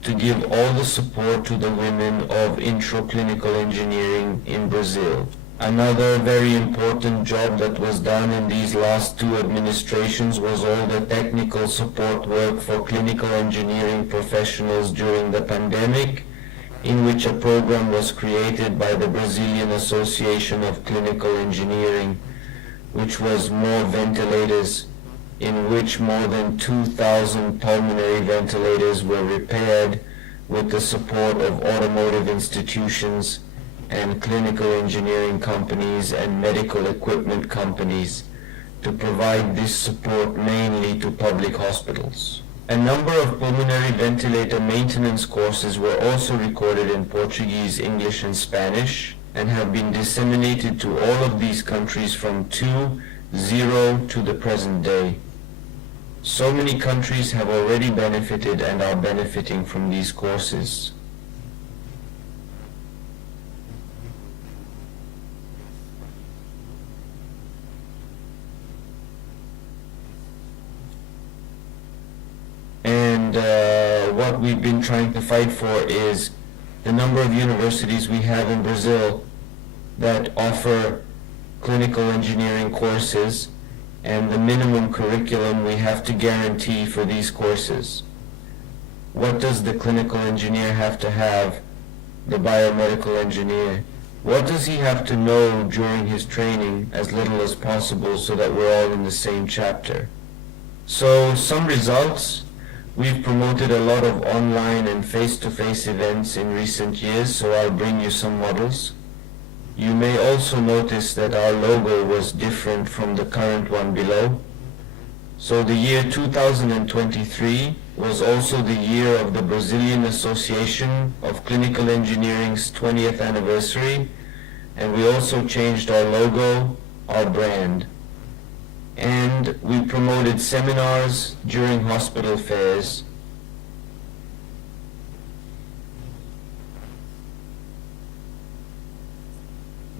to give all the support to the women of intraclinical engineering in Brazil. Another very important job that was done in these last 2 administrations was all the technical support work for clinical engineering professionals during the pandemic, in which a program was created by the Brazilian Association of Clinical Engineering, which was more ventilators, in which more than 2,000 pulmonary ventilators were repaired with the support of automotive institutions and clinical engineering companies and medical equipment companies to provide this support mainly to public hospitals. A number of pulmonary ventilator maintenance courses were also recorded in Portuguese, English, and Spanish, and have been disseminated to all of these countries from 2.0 to the present day. So many countries have already benefited and are benefiting from these courses. And what we've been trying to fight for is the number of universities we have in Brazil that offer clinical engineering courses and the minimum curriculum we have to guarantee for these courses. What does the clinical engineer have to have, the biomedical engineer? What does he have to know during his training, as little as possible, so that we're all in the same chapter? So some results. We've promoted a lot of online and face-to-face events in recent years, so I'll bring you some models. You may also notice that our logo was different from the current one below. So the year 2023 was also the year of the Brazilian Association of Clinical Engineering's 20th anniversary, and we also changed our logo, our brand. And we promoted seminars during hospital fairs.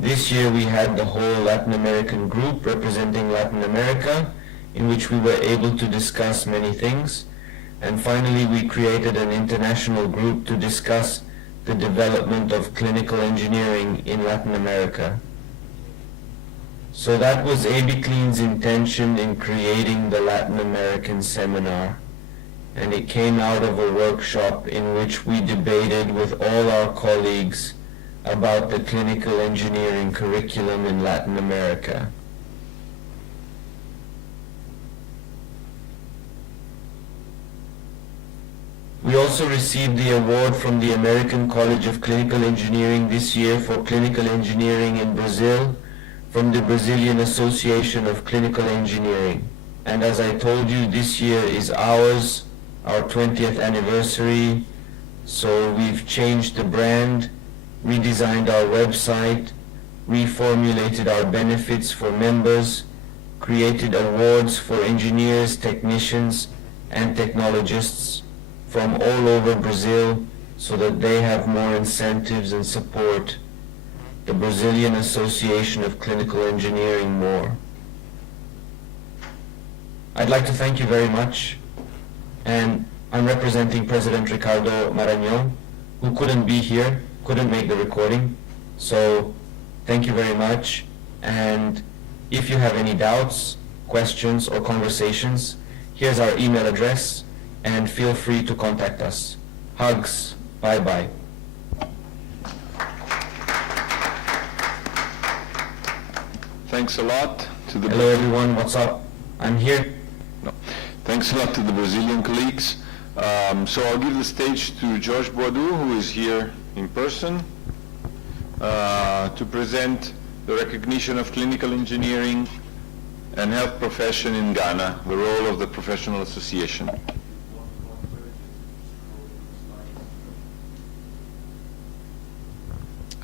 This year we had the whole Latin American group representing Latin America, in which we were able to discuss many things. And finally we created an international group to discuss the development of clinical engineering in Latin America. So that was AB Clean's intention in creating the Latin American seminar. And it came out of a workshop in which we debated with all our colleagues about the clinical engineering curriculum in Latin America. We also received the award from the American College of Clinical Engineering this year for clinical engineering in Brazil, from the Brazilian Association of Clinical Engineering. And as I told you, this year is ours, our 20th anniversary, so we've changed the brand, redesigned our website, reformulated our benefits for members, created awards for engineers, technicians, and technologists from all over Brazil so that they have more incentives and support the Brazilian Association of Clinical Engineering more. I'd like to thank you very much, and I'm representing President Ricardo Maranhão, who couldn't be here, couldn't make the recording, so thank you very much. And if you have any doubts, questions, or conversations, here's our email address, and feel free to contact us. Hugs. Bye-bye. Thanks a lot to the... Hello everyone, what's up? I'm here. No. Thanks a lot to the Brazilian colleagues. So I'll give the stage to Jorge Boadu, who is here in person, to present the recognition of clinical engineering and health profession in Ghana, the role of the professional association.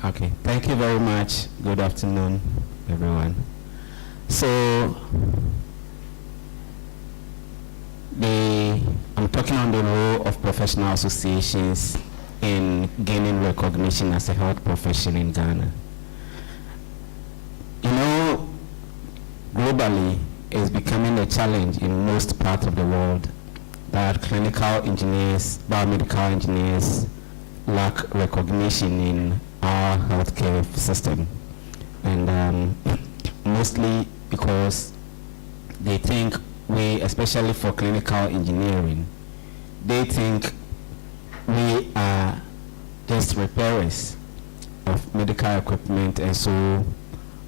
Okay, thank you very much. Good afternoon, everyone. So, I'm talking on the role of professional associations in gaining recognition as a health profession in Ghana. You know, globally, it's becoming a challenge in most parts of the world that clinical engineers, biomedical engineers lack recognition in our healthcare system, and mostly because they think we, especially for clinical engineering, they think we are just repairers of medical equipment, and so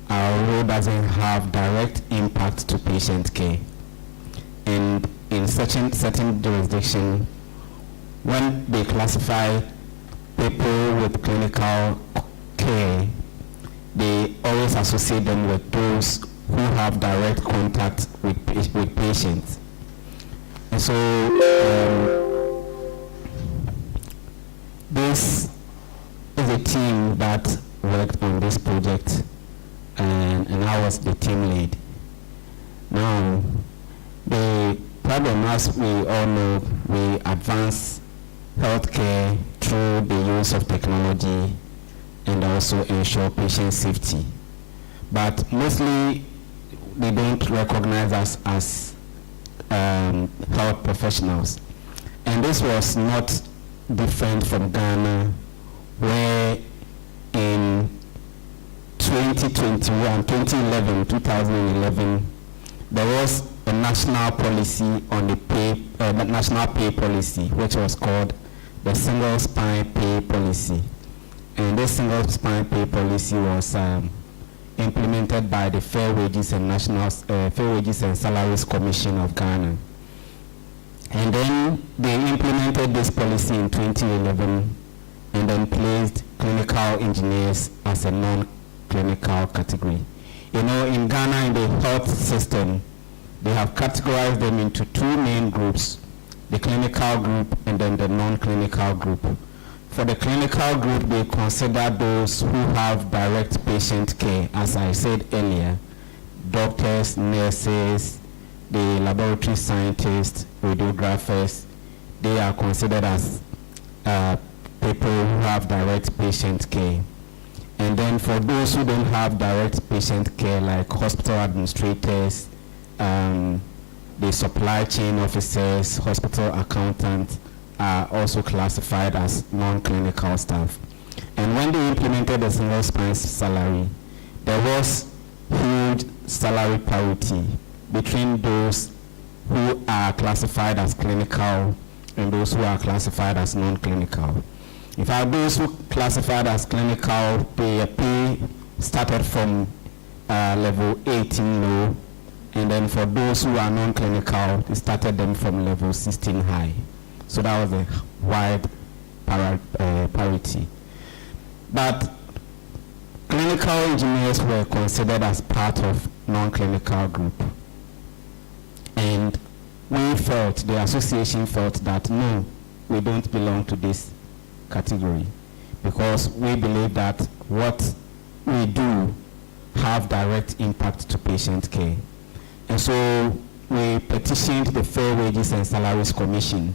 our role doesn't have direct impact to patient care. And in certain jurisdiction, when they classify people with clinical care, they always associate them with those who have direct contact with patients. And so this is a team that worked on this project, and I was the team lead. Now, the problem, as we all know, we advance healthcare through the use of technology and also ensure patient safety. But mostly, they don't recognize us as health professionals. And this was not different from Ghana, where in 2011, there was a national policy on the national pay policy, which was called the single spine pay policy. And this single spine pay policy was implemented by the Fair Wages and Salaries Commission of Ghana. And then they implemented this policy in 2011 and then placed clinical engineers as a non-clinical category. You know, in Ghana, in the health system, they have categorized them into two main groups, the clinical group and then the non-clinical group. For the clinical group, they consider those who have direct patient care, as I said earlier, doctors, nurses, the laboratory scientists, radiographers. They are considered as people who have direct patient care. And then for those who don't have direct patient care, like hospital administrators, the supply chain officers, hospital accountants, are also classified as non-clinical staff. And when they implemented the single spine salary, there was huge salary parity between those who are classified as clinical and those who are classified as non-clinical. In fact, those who classified as clinical, their pay started from level 18 low, and then for those who are non-clinical, they started them from level 16 high. So that was a wide parity. But clinical engineers were considered as part of non-clinical group. And we felt, the association felt that no, we don't belong to this category, because we believe that what we do have direct impact to patient care. And so we petitioned the Fair Wages and Salaries Commission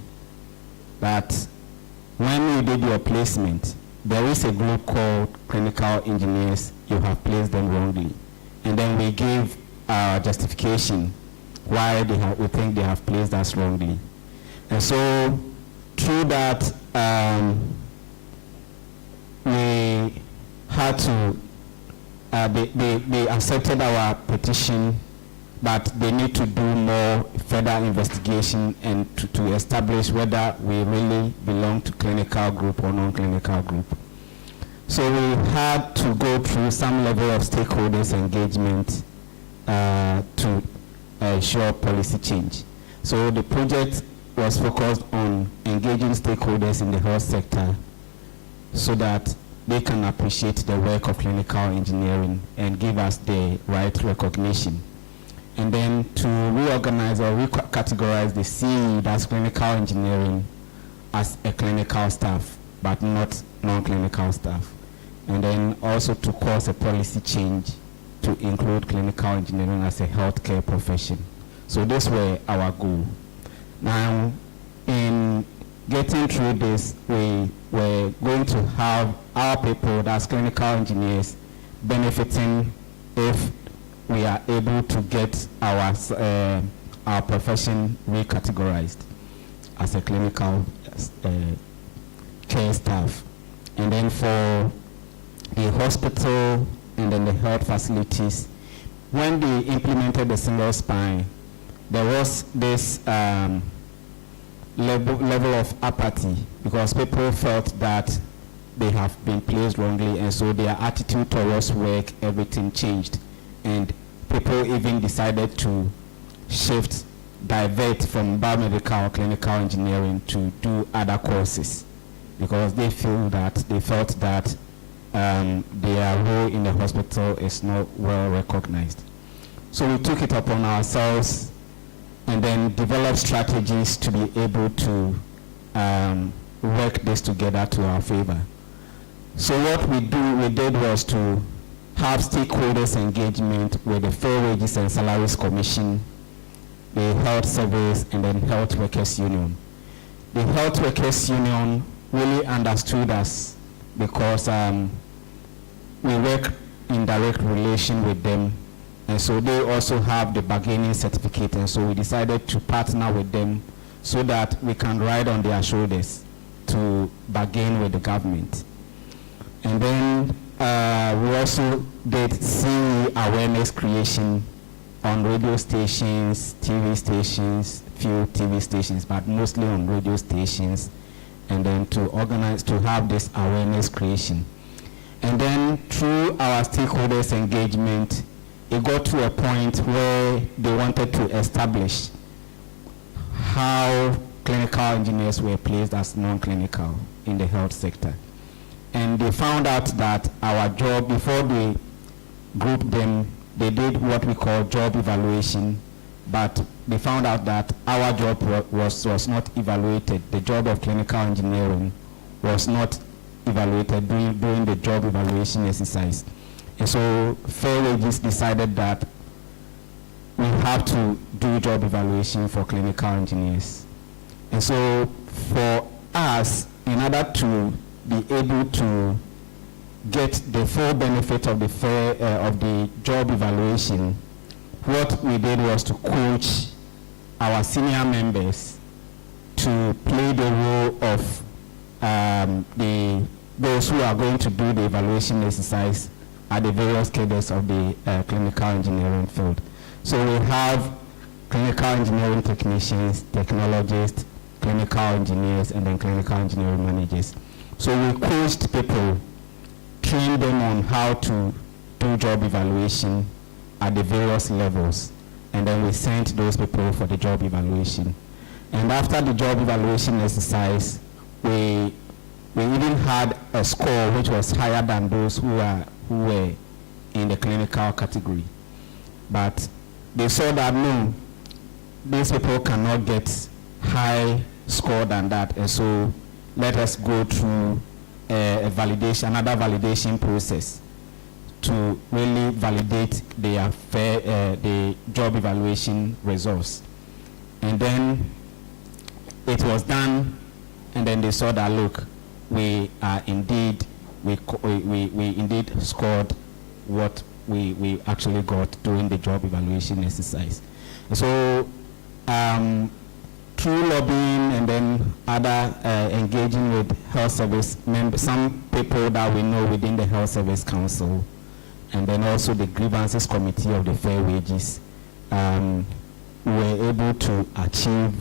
that when you did your placement, there is a group called clinical engineers, you have placed them wrongly. And then we gave our justification why we think they have placed us wrongly. And so through that, we had to, they accepted our petition, but they need to do more further investigation and to establish whether we really belong to clinical group or non-clinical group. So we had to go through some level of stakeholders engagement to ensure policy change. So the project was focused on engaging stakeholders in the health sector so that they can appreciate the work of clinical engineering and give us the right recognition. And then to reorganize or recategorize the CE, that's clinical engineering, as a clinical staff, but not non-clinical staff. And then also to cause a policy change to include clinical engineering as a healthcare profession. So those were our goal. Now, in getting through this, we were going to have our people, that's clinical engineers, benefiting if we are able to get our profession recategorized as a clinical care staff. And then for the hospital and then the health facilities, when they implemented the single spine, there was this level of apathy because people felt that they have been placed wrongly, and so their attitude towards work, everything changed. And people even decided to divert from biomedical or clinical engineering to do other courses because they felt that their role in the hospital is not well recognized. So we took it upon ourselves and then developed strategies to be able to work this together to our favor. So what we did was to have stakeholders engagement with the Fair Wages and Salaries Commission, the Health Service, and then Health Workers Union. The Health Workers Union really understood us because we work in direct relation with them, and so they also have the bargaining certificate, and so we decided to partner with them so that we can ride on their shoulders to bargain with the government. And then we also did CE awareness creation on radio stations, TV stations, few TV stations, but mostly on radio stations, and then to organize, to have this awareness creation. And then through our stakeholders engagement, it got to a point where they wanted to establish how clinical engineers were placed as non-clinical in the health sector. And they found out that our job, before they grouped them, they did what we call job evaluation, but they found out that our job was not evaluated. The job of clinical engineering was not evaluated during the job evaluation exercise. And so Fair Wages decided that we have to do job evaluation for clinical engineers. And so for us, in order to be able to get the full benefit of the job evaluation, what we did was to coach our senior members to play the role of those who are going to do the evaluation exercise at the various cadres of the clinical engineering field. So we have clinical engineering technicians, technologists, clinical engineers, and then clinical engineering managers. So we coached people, trained them on how to do job evaluation at the various levels, and then we sent those people for the job evaluation. And after the job evaluation exercise, we even had a score which was higher than those who were in the clinical category. But they saw that no, these people cannot get high score than that, and so let us go through another validation process to really validate their the job evaluation results. And then it was done, and then they saw that, look, we indeed scored what we actually got during the job evaluation exercise. So through lobbying and then other engaging with health service members, some people that we know within the Health Service Council, and then also the grievances committee of the Fair Wages, we were able to achieve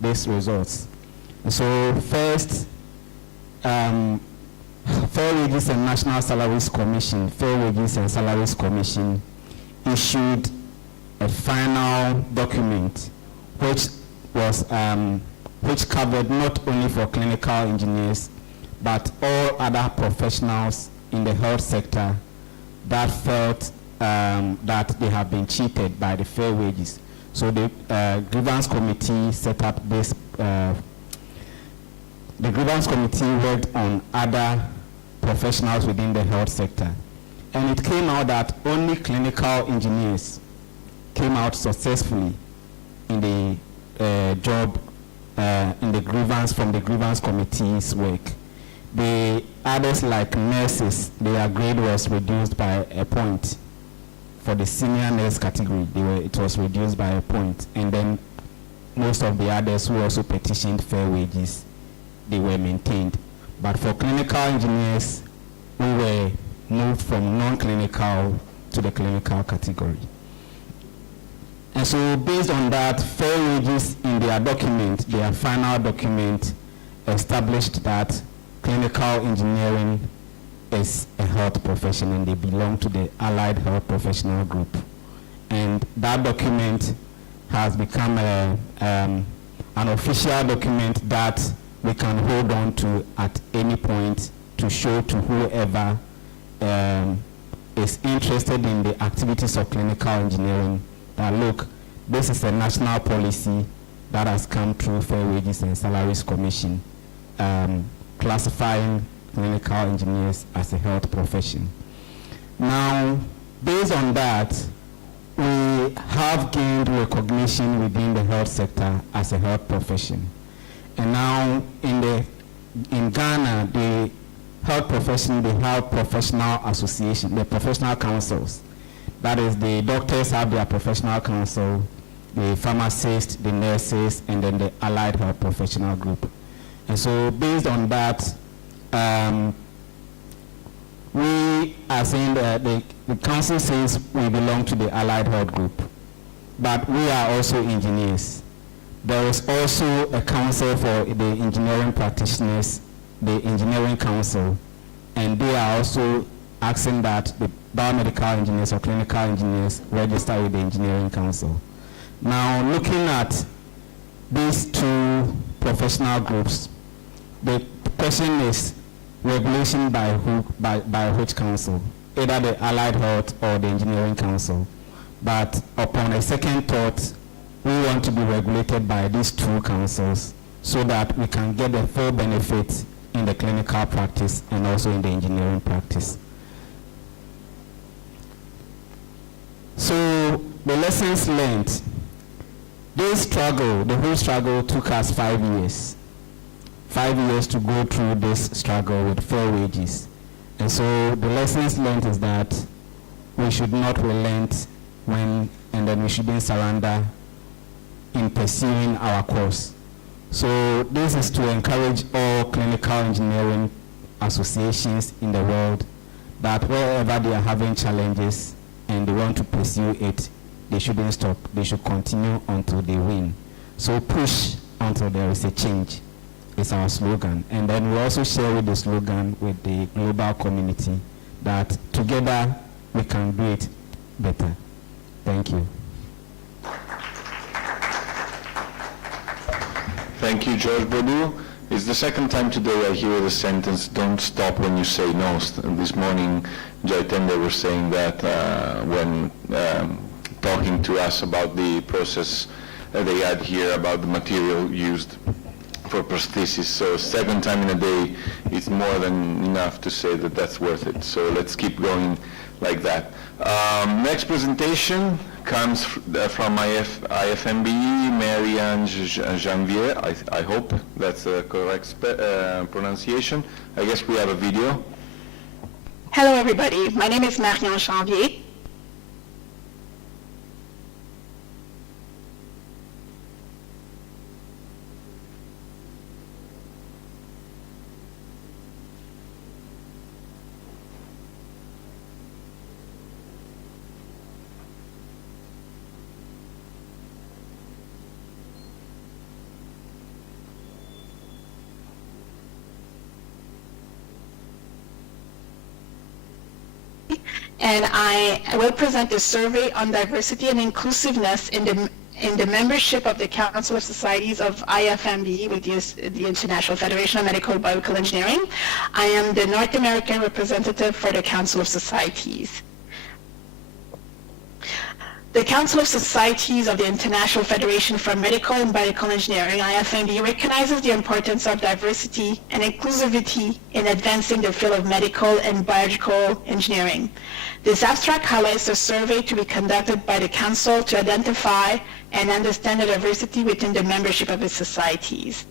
these results. So first, Fair Wages and National Salaries Commission, Fair Wages and Salaries Commission issued a final document which was which covered not only for clinical engineers but all other professionals in the health sector that felt that they have been cheated by the Fair Wages. So the grievance committee set up this. The grievance committee worked on other professionals within the health sector, and it came out that only clinical engineers came out successfully in the job in the grievance from the grievance committee's work. The others, like nurses, their grade was reduced by a point. For the senior nurse category, it was reduced by a point, and then most of the others who also petitioned Fair Wages, they were maintained. But for clinical engineers, we were moved from non-clinical to the clinical category. And so based on that, Fair Wages in their document, their final document, established that clinical engineering is a health profession and they belong to the allied health professional group. And that document has become an official document that we can hold on to at any point to show to whoever is interested in the activities of clinical engineering, that look, this is a national policy that has come through Fair Wages and Salaries Commission, classifying clinical engineers as a health profession. Now, based on that, we have gained recognition within the health sector as a health profession. And now in Ghana, the health profession, they have professional association, the professional councils. That is, the doctors have their professional council, the pharmacists, the nurses, and then the allied health professional group. And so based on that, we are saying that the council says we belong to the allied health group, but we are also engineers. There is also a council for the engineering practitioners, the engineering council, and they are also asking that the biomedical engineers or clinical engineers register with the engineering council. Now, looking at these two professional groups, the question is regulation by which council, either the allied health or the engineering council. But upon a second thought, we want to be regulated by these two councils so that we can get the full benefit in the clinical practice and also in the engineering practice. So the lessons learned, this struggle, the whole struggle took us 5 years. 5 years to go through this struggle with fair wages. And so the lessons learned is that we should not relent and then we shouldn't surrender in pursuing our cause. So this is to encourage all clinical engineering associations in the world that wherever they are having challenges and they want to pursue it, they shouldn't stop. They should continue until they win. So push until there is a change is our slogan. And then we also share with the slogan with the global community that together we can do it better. Thank you. Thank you, George Bodu. It's the second time today I hear the sentence, don't stop when you say no. This morning, Jaitendra was saying that when talking to us about the process they had here about the material used for prosthesis. So second time in a day, it's more than enough to say that that's worth it. So let's keep going like that. Next presentation comes from IFMBE, Marianne Janvier. I hope that's the correct pronunciation. I guess we have a video. Hello everybody, my name is Marianne Janvier. And I will present a survey on diversity and inclusiveness in the membership of the Council of Societies of IFMBE, which is the International Federation of Medical and Biomedical Engineering. I am the North American representative for the Council of Societies. The Council of Societies of the International Federation for Medical and Biomedical Engineering, IFMBE, recognizes the importance of diversity and inclusivity in advancing the field of medical and biological engineering. This abstract highlights a survey to be conducted by the Council to identify and understand the diversity within the membership of its societies.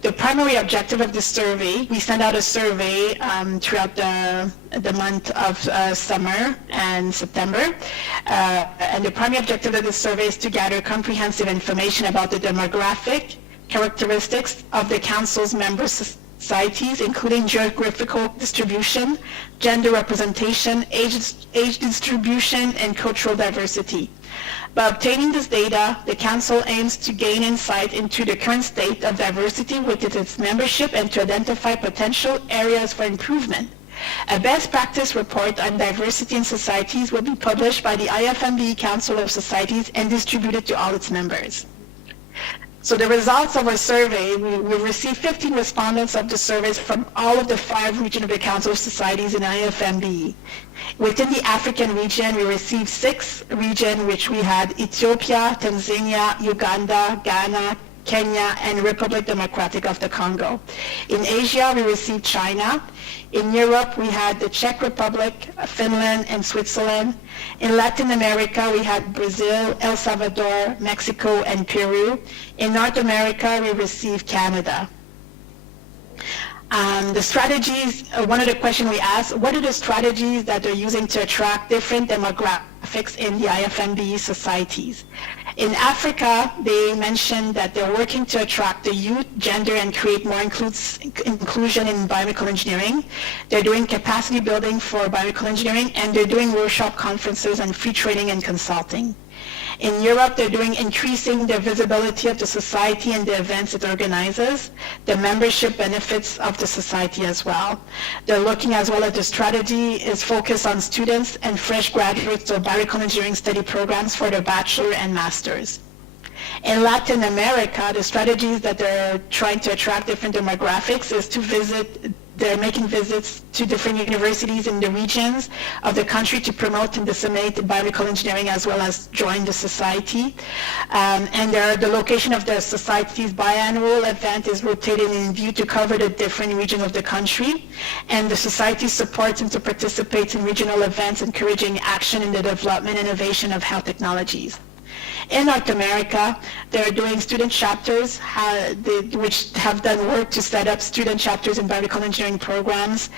The primary objective of this survey, we send out a survey throughout the month of summer and September, and the primary objective of this survey is to gather comprehensive information about the demographic characteristics of the Council's member societies, including geographical distribution, gender representation, age distribution, and cultural diversity. By obtaining this data, the Council aims to gain insight into the current state of diversity within its membership and to identify potential areas for improvement. A best practice report on diversity in societies will be published by the IFMBE Council of Societies and distributed to all its members. So the results of our survey, we received 15 respondents of the surveys from all of the 5 regional council societies in IFMB. Within the African region, we received 6 regions, which we had Ethiopia, Tanzania, Uganda, Ghana, Kenya, and Republic Democratic of the Congo. In Asia, we received China. In Europe, we had the Czech Republic, Finland, and Switzerland. In Latin America, we had Brazil, El Salvador, Mexico, and Peru. In North America, we received Canada. The strategies, one of the questions we asked, what are the strategies that they're using to attract different demographics in the IFMB societies? In Africa, they mentioned that they're working to attract the youth, gender, and create more inclusion in biomedical engineering. They're doing capacity building for biomedical engineering, and they're doing workshop conferences and free training and consulting. In Europe, they're doing increasing the visibility of the society and the events it organizes, the membership benefits of the society as well. They're looking as well at the strategy is focused on students and fresh graduates of biomedical engineering study programs for their bachelor and masters. In Latin America, the strategies that they're trying to attract different demographics is to visit. They're making visits to different universities in the regions of the country to promote and disseminate biomedical engineering as well as join the society. And the location of the society's biannual event is rotated in view to cover the different regions of the country. And the society supports and to participate in regional events, encouraging action in the development and innovation of health technologies. In North America, they're doing student chapters, which have done work to set up student chapters in biomedical engineering programs.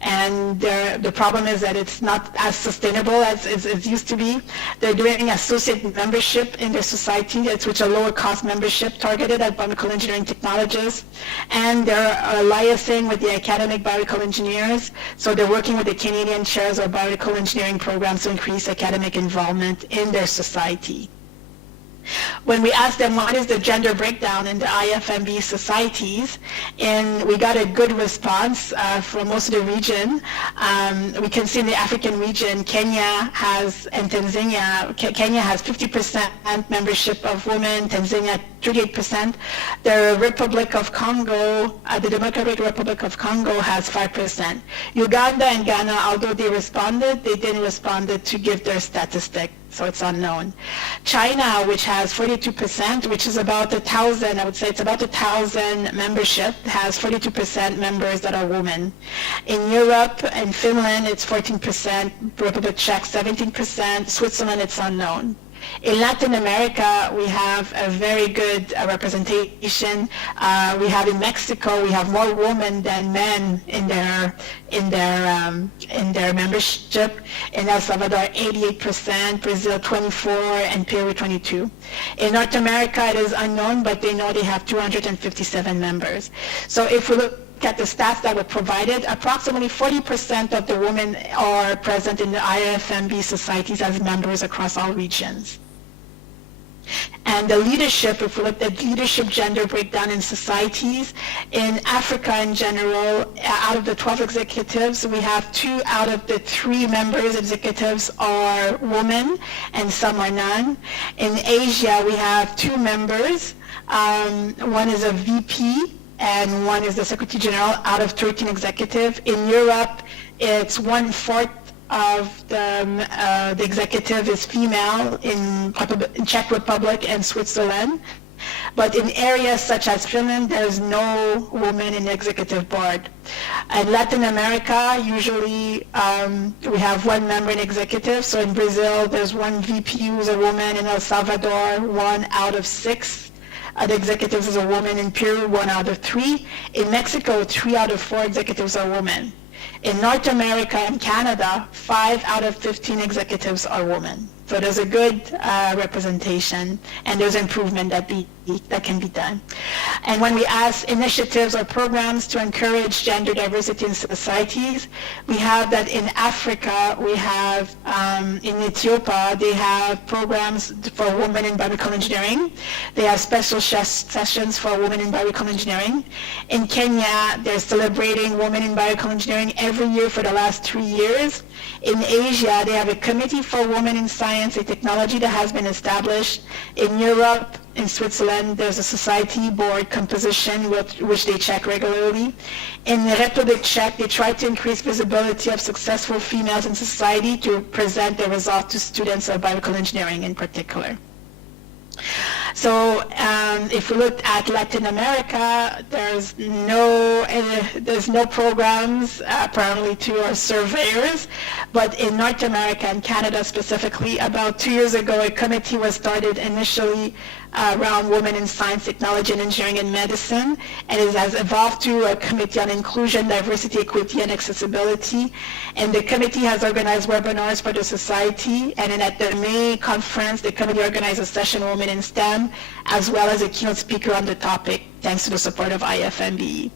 And the problem is that it's not as sustainable as it used to be. They're doing associate membership in their society, which are lower cost membership targeted at biomedical engineering technologists. And they're liaising with the academic biomedical engineers. So they're working with the Canadian chairs of biomedical engineering programs to increase academic involvement in their society. When we asked them what is the gender breakdown in the IFMB societies, and we got a good response from most of the region. We can see in the African region, Kenya and Tanzania, Kenya has 50% membership of women, Tanzania 38%. The Republic of Congo, the Democratic Republic of Congo has 5%. Uganda and Ghana, although they responded, they didn't respond to give their statistic. So it's unknown. China, which has 42%, which is about 1,000, I would say it's about 1,000 membership, has 42% members that are women. In Europe and Finland, it's 14%, Republic Czech 17%, Switzerland, it's unknown. In Latin America, we have a very good representation. We have in Mexico, we have more women than men in their membership. In El Salvador, 88%, Brazil 24%, and Peru 22%. In North America, it is unknown, but they know they have 257 members. So if we look at the stats that were provided, approximately 40% of the women are present in the IFMB societies as members across all regions. And the leadership, if we look at leadership gender breakdown in societies, in Africa in general, out of the 12 executives, we have 2 out of the 3 members executives are women, and some are none. In Asia, we have 2 members. One is a VP, and one is the Secretary General out of 13 executives. In Europe, it's 1/4 of the executive is female in Czech Republic and Switzerland. But in areas such as Finland, there's no woman in the executive board. In Latin America, usually we have 1 member in executive. So in Brazil, there's 1 VP who's a woman. In El Salvador, 1 out of 6. The executives is a woman. In Peru, 1 out of 3. In Mexico, 3 out of 4 executives are women. In North America and Canada, 5 out of 15 executives are women. So there's a good representation, and there's improvement that can be done. And when we ask initiatives or programs to encourage gender diversity in societies, we have that in Africa, we have in Ethiopia, they have programs for women in biomedical engineering. They have special sessions for women in biomedical engineering. In Kenya, they're celebrating women in biomedical engineering every year for the last 3 years. In Asia, they have a committee for women in science and technology that has been established. In Europe, in Switzerland, there's a society board composition which they check regularly. In the Republic Czech, they try to increase visibility of successful females in society to present their results to students of biomedical engineering in particular. So if we look at Latin America, there's no programs apparently to our surveyors, but in North America and Canada specifically, about 2 years ago, a committee was started initially around women in science, technology, and engineering and medicine, and it has evolved to a committee on inclusion, diversity, equity, and accessibility. And the committee has organized webinars for the society, and then at the May conference, the committee organized a session on women in STEM, as well as a keynote speaker on the topic, thanks to the support of IFMBE.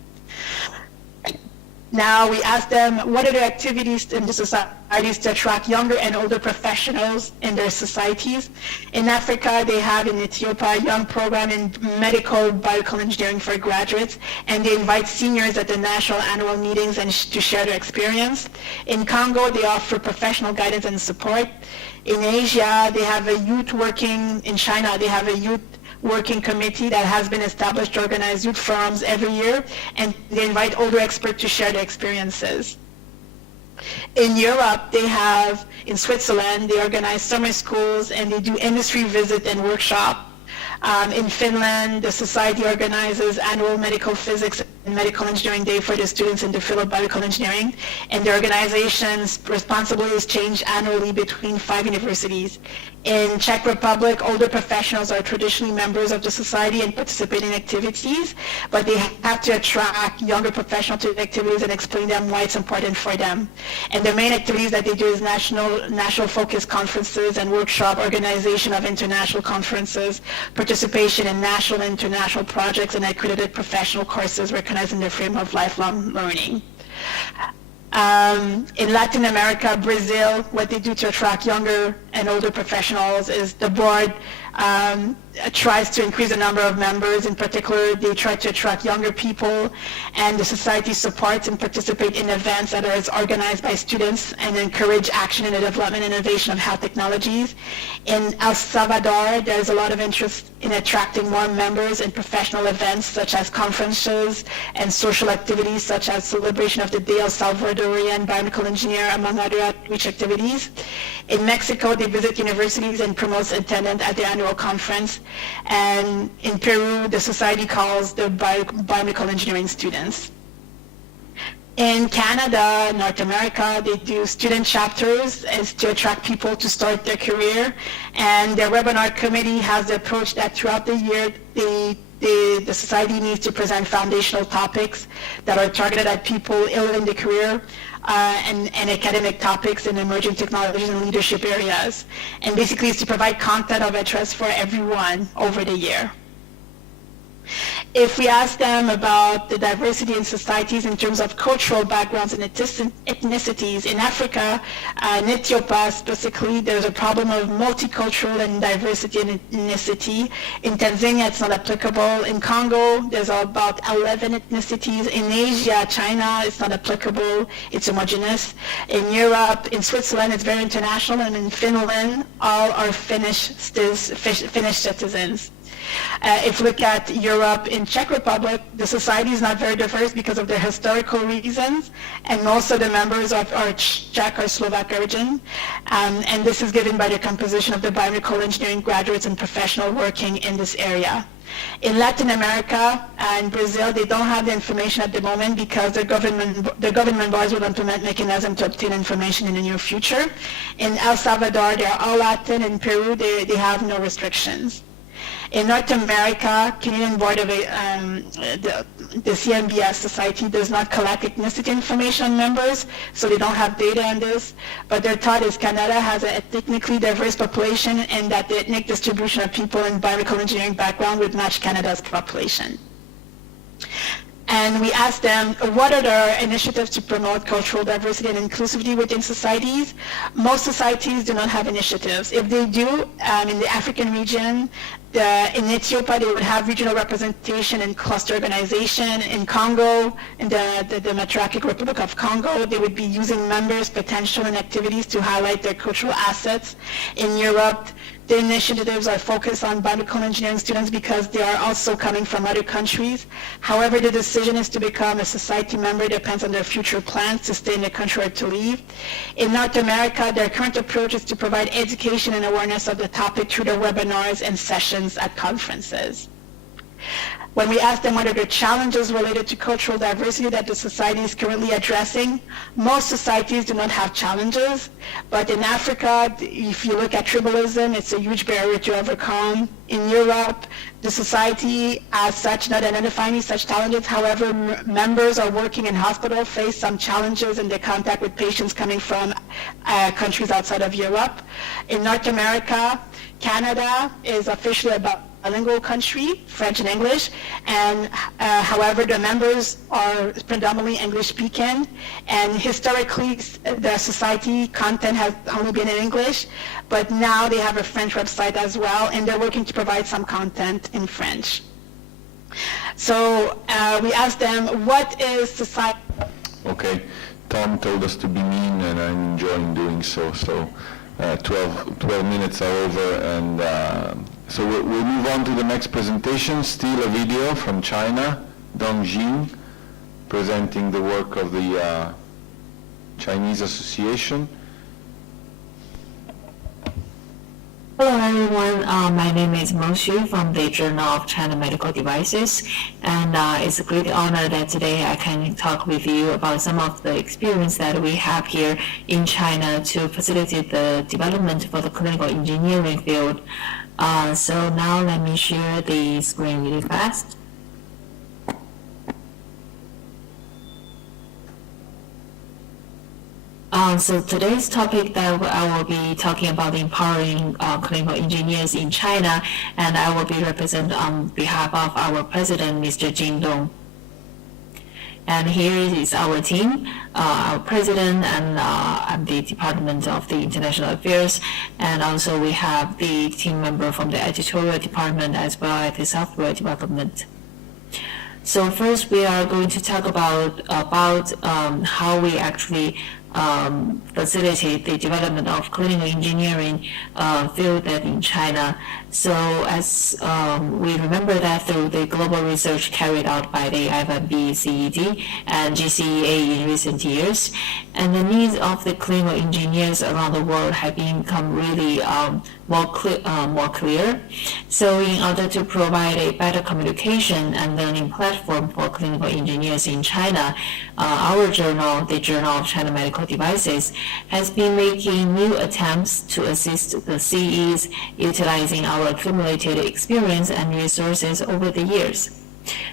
Now we asked them, what are the activities in the societies to attract younger and older professionals in their societies? In Africa, they have in Ethiopia a young program in medical biomedical engineering for graduates, and they invite seniors at the national annual meetings and to share their experience. In Congo, they offer professional guidance and support. In Asia, they have a youth working, in China, they have a youth working committee that has been established to organize youth forums every year, and they invite older experts to share their experiences. In Europe, they have, in Switzerland, they organize summer schools and they do industry visit and workshop. In Finland, the society organizes annual medical physics and medical engineering day for the students in the field of biomedical engineering, and the organization's responsibilities change annually between 5 universities. In Czech Republic, older professionals are traditionally members of the society and participate in activities, but they have to attract younger professionals to the activities and explain them why it's important for them. And the main activities that they do is national focus conferences and workshop, organization of international conferences, participation in national and international projects, and accredited professional courses recognized in the frame of lifelong learning. In Latin America, Brazil, what they do to attract younger and older professionals is the board tries to increase the number of members. In particular, they try to attract younger people, and the society supports and participates in events that are organized by students and encourage action in the development and innovation of health technologies. In El Salvador, there's a lot of interest in attracting more members in professional events such as conferences and social activities such as celebration of the Day of Salvadorian Biomedical Engineer, among other outreach activities. In Mexico, they visit universities and promote attendance at the annual conference. And in Peru, the society calls the biomedical engineering students. In Canada, North America, they do student chapters as to attract people to start their career. And their webinar committee has the approach that throughout the year, the society needs to present foundational topics that are targeted at people early in the career, and academic topics in emerging technologies and leadership areas. And basically it's to provide content of interest for everyone over the year. If we ask them about the diversity in societies in terms of cultural backgrounds and ethnicities, in Africa, in Ethiopia specifically, there's a problem of multicultural and diversity and ethnicity. In Tanzania, it's not applicable. In Congo, there's about 11 ethnicities. In Asia, China, it's not applicable. It's homogeneous. In Europe, in Switzerland, it's very international. And in Finland, all are Finnish citizens. If we look at Europe, in Czech Republic, the society is not very diverse because of their historical reasons, and most of the members are Czech or Slovak origin, and this is given by the composition of the biomedical engineering graduates and professionals working in this area. In Latin America and Brazil, they don't have the information at the moment because the government bodies will implement mechanism to obtain information in the near future. In El Salvador, they are all Latin. In Peru, they have no restrictions. In North America, Canadian Board of the CMBS Society does not collect ethnicity information on members, so they don't have data on this. But their thought is Canada has an ethnically diverse population and that the ethnic distribution of people in biomedical engineering background would match Canada's population. And we asked them, what are their initiatives to promote cultural diversity and inclusivity within societies? Most societies do not have initiatives. If they do, in the African region, In Ethiopia, they would have regional representation and cluster organization. In Congo, in the Democratic Republic of Congo, they would be using members' potential and activities to highlight their cultural assets. In Europe, the initiatives are focused on biomedical engineering students because they are also coming from other countries. However, the decision is to become a society member depends on their future plans to stay in the country or to leave. In North America, their current approach is to provide education and awareness of the topic through their webinars and sessions at conferences. When we ask them what are the challenges related to cultural diversity that the society is currently addressing, most societies do not have challenges. But in Africa, if you look at tribalism, it's a huge barrier to overcome. In Europe, the society as such not identifying such challenges. However, members are working in hospitals face some challenges in their contact with patients coming from countries outside of Europe. In North America, Canada is officially a bilingual country, French and English, and however the members are predominantly English speaking, and historically the society content has only been in English, but now they have a French website as well, and they're working to provide some content in French. So we asked them, what is society? Okay, Tom told us to be mean, and I'm enjoying doing so. So 12 minutes are over, and so we'll move on to the next presentation, still a video from China, Dong Jing, presenting the work of the Chinese Association. Hello everyone, my name is Meng Xu from the Journal of China Medical Devices, and it's a great honor that today I can talk with you about some of the experience that we have here in China to facilitate the development for the clinical engineering field. So now let me share the screen really fast. So today's topic that I will be talking about empowering clinical engineers in China, and I will be represented on behalf of our president, Mr. Jin Dong. And here is our team, our president and the Department of the International Affairs, and also we have the team member from the editorial department as well as the software development. So first we are going to talk about how we actually facilitate the development of clinical engineering field in China. So as we remember that through the global research carried out by the IFMB, CED, and GCEA in recent years, and the needs of the clinical engineers around the world have become really more clear. So in order to provide a better communication and learning platform for clinical engineers in China, our journal, the Journal of China Medical Devices, has been making new attempts to assist the CEs utilizing our accumulated experience and resources over the years.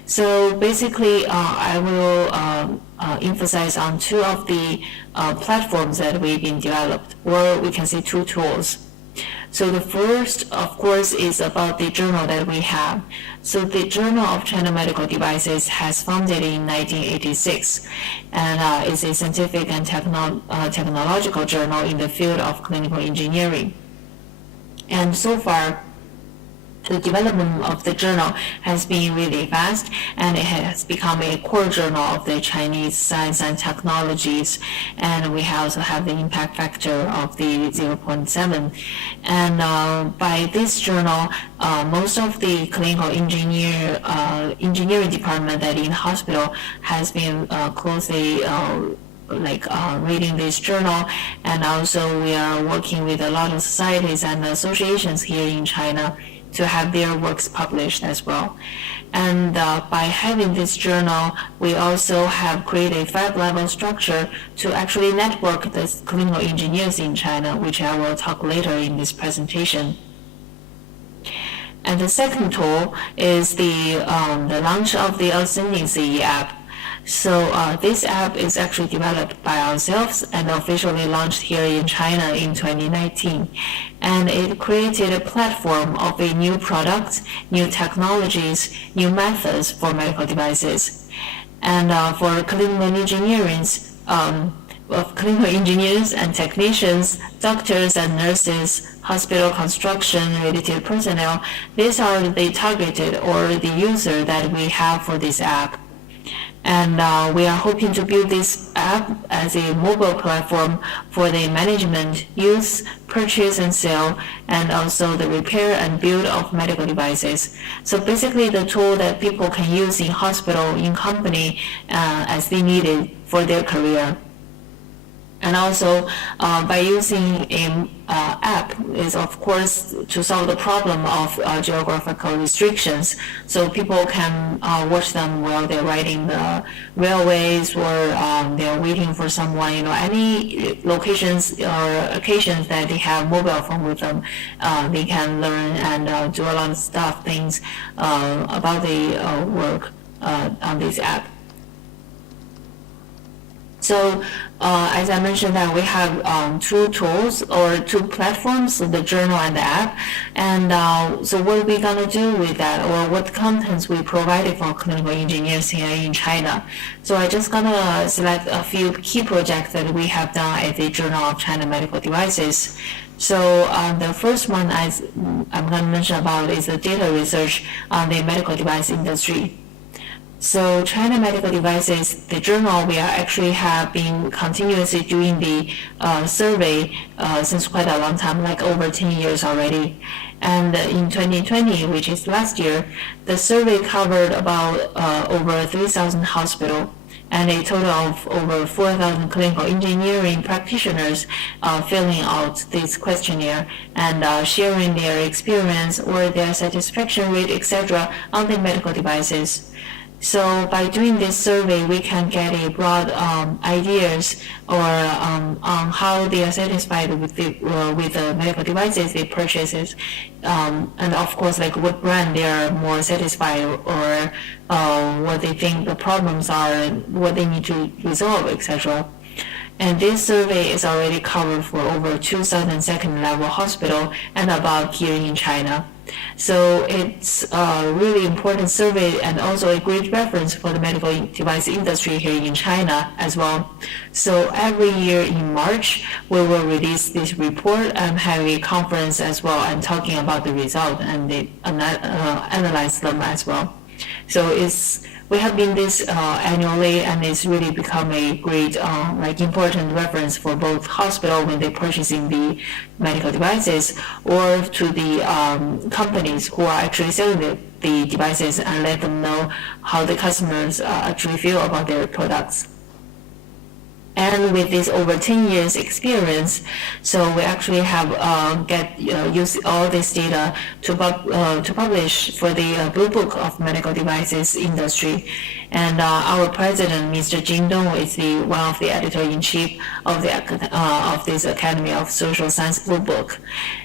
So basically, I will emphasize on two of the platforms that we've been developed, or we can say two tools. So the first, of course, is about the journal that we have. So the Journal of China Medical Devices has founded in 1986, and is a scientific and technological journal in the field of clinical engineering. And so far, the development of the journal has been really fast, and it has become a core journal of the Chinese science and technologies, and we also have the impact factor of the 0.7. And by this journal, most of the clinical engineering department that in hospital has been closely reading this journal, and also we are working with a lot of societies and associations here in China to have their works published as well. And by having this journal, we also have created a 5-level structure to actually network the clinical engineers in China, which I will talk later in this presentation. And the second tool is the launch of the Ascending CE app. So this app is actually developed by ourselves and officially launched here in China in 2019. And it created a platform of a new product, new technologies, new methods for medical devices. And for clinical engineering, of clinical engineers and technicians, doctors and nurses, hospital construction-related personnel. These are the targeted or the user that we have for this app. And we are hoping to build this app as a mobile platform for the management, use, purchase and sale, and also the repair and build of medical devices. So basically the tool that people can use in hospital, in company, as they need it for their career. And also by using an app is of course to solve the problem of geographical restrictions. So people can watch them while they're riding the railways or they're waiting for someone, any locations or occasions that they have mobile phone with them, they can learn and do a lot of things about the work on this app. So as I mentioned that we have two tools or two platforms, the journal and the app. And so what are we going to do with that, or what contents we provided for clinical engineers here in China? So I just going to select a few key projects that we have done at the Journal of China Medical Devices. So the first one I'm going to mention about is the data research on the medical device industry. So China Medical Devices, the journal, we actually have been continuously doing the survey since quite a long time, like over 10 years already. And in 2020, which is last year, the survey covered about over 3,000 hospitals and a total of over 4,000 clinical engineering practitioners filling out this questionnaire and sharing their experience or their satisfaction rate, etc., on the medical devices. So by doing this survey, we can get a broad ideas or on how they are satisfied with the medical devices they purchases, and of course, like what brand they are more satisfied or what they think the problems are and what they need to resolve, etc. And this survey is already covered for over 2,000 second-level hospitals and above here in China. So it's a really important survey and also a great reference for the medical device industry here in China as well. So every year in March, we will release this report and have a conference as well and talking about the result and analyze them as well. So we have been this annually, and it's really become a great, important reference for both hospital when they're purchasing the medical devices, or to the companies who are actually selling the devices, and let them know how the customers actually feel about their products. And with this over 10 years experience, so we actually have use all this data to publish for the Blue Book of Medical Devices Industry. And our president, Mr. Jin Dong, is one of the editor-in-chief of this Academy of Social Science Blue Book.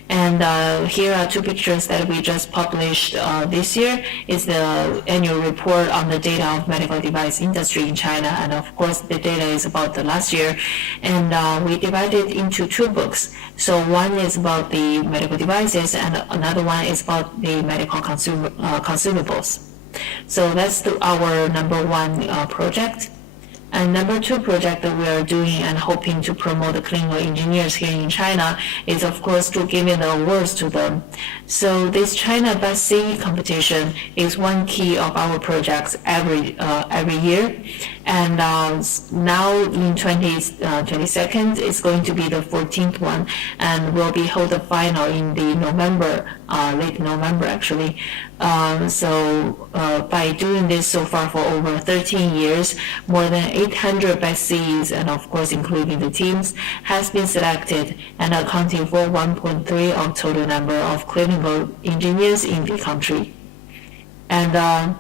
And here are two pictures that we just published this year. It's the annual report on the data of medical device industry in China, and of course the data is about the last year. And we divided into two books. So one is about the medical devices, and another one is about the medical consumables. So that's our number one project. And number two project that we are doing and hoping to promote the clinical engineers here in China is, of course, to give the awards to them. So this China Best CE competition is one key of our projects every year. And now in 22nd, it's going to be the 14th one, and we'll be hold the final in the late November actually. So by doing this so far for over 13 years, more than 800 best CEs, and of course including the teams, has been selected and accounting for 1.3 of total number of clinical engineers in the country. And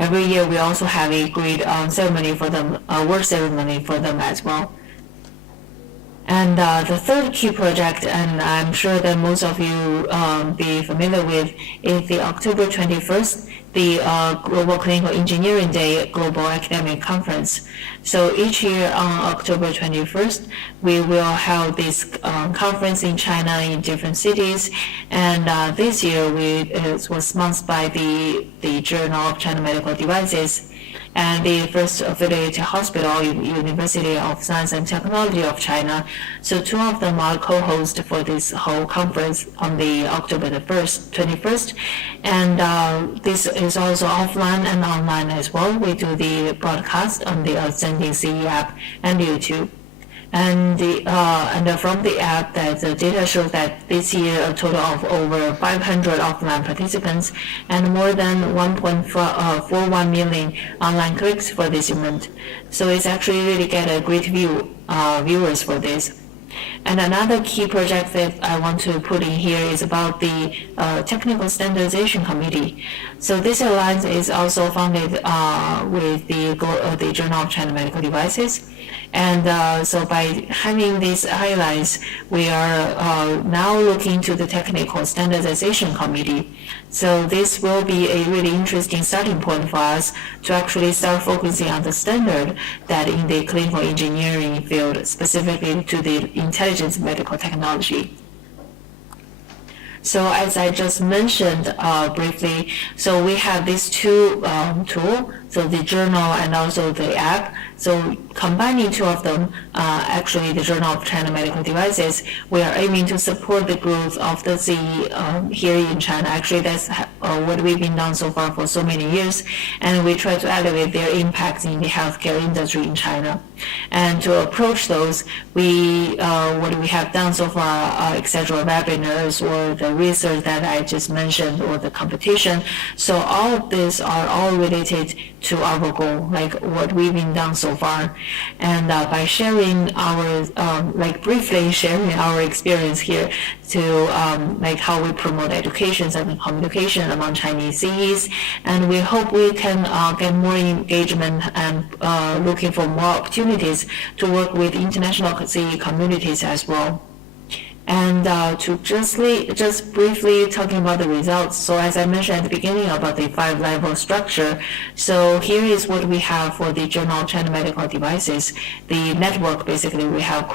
every year we also have a great ceremony for them, award ceremony for them as well. And the third key project, and I'm sure that most of you be familiar with, is the October 21st, the Global Clinical Engineering Day Global Academic Conference. So each year on October 21st, we will hold this conference in China in different cities. And this year it was sponsored by the Journal of China Medical Devices. and the first affiliated hospital, University of Science and Technology of China. So two of them are co-hosts for this whole conference on the October the 21st. And this is also offline and online as well. We do the broadcast on the Outstanding CE app and YouTube. And from the app, that the data shows that this year a total of over 500 offline participants and more than 1.41 million online clicks for this event. So it's actually really get a great viewers for this. And another key project that I want to put in here is about the Technical Standardization Committee. So this alliance is also funded with the Journal of China Medical Devices. And so by having these highlights, we are now looking to the Technical Standardization Committee. So this will be a really interesting starting point for us to actually start focusing on the standard that in the clinical engineering field, specifically to the intelligent medical technology. So as I just mentioned briefly, so we have these two tools, so the journal and also the app. So combining two of them, actually the Journal of China Medical Devices, we are aiming to support the growth of the CE here in China. Actually, that's what we've been done so far for so many years, and we try to elevate their impact in the healthcare industry in China. And to approach those, what we have done so far, etc., webinars or the research that I just mentioned or the competition. So all of these are all related to our goal, like what we've been done so far. And by sharing our, briefly sharing our experience here to how we promote education and communication among Chinese CEs, and we hope we can get more engagement and looking for more opportunities to work with international CE communities as well. And to just briefly talking about the results. So as I mentioned at the beginning about the 5-level structure, so here is what we have for the Journal of China Medical Devices. The network basically we have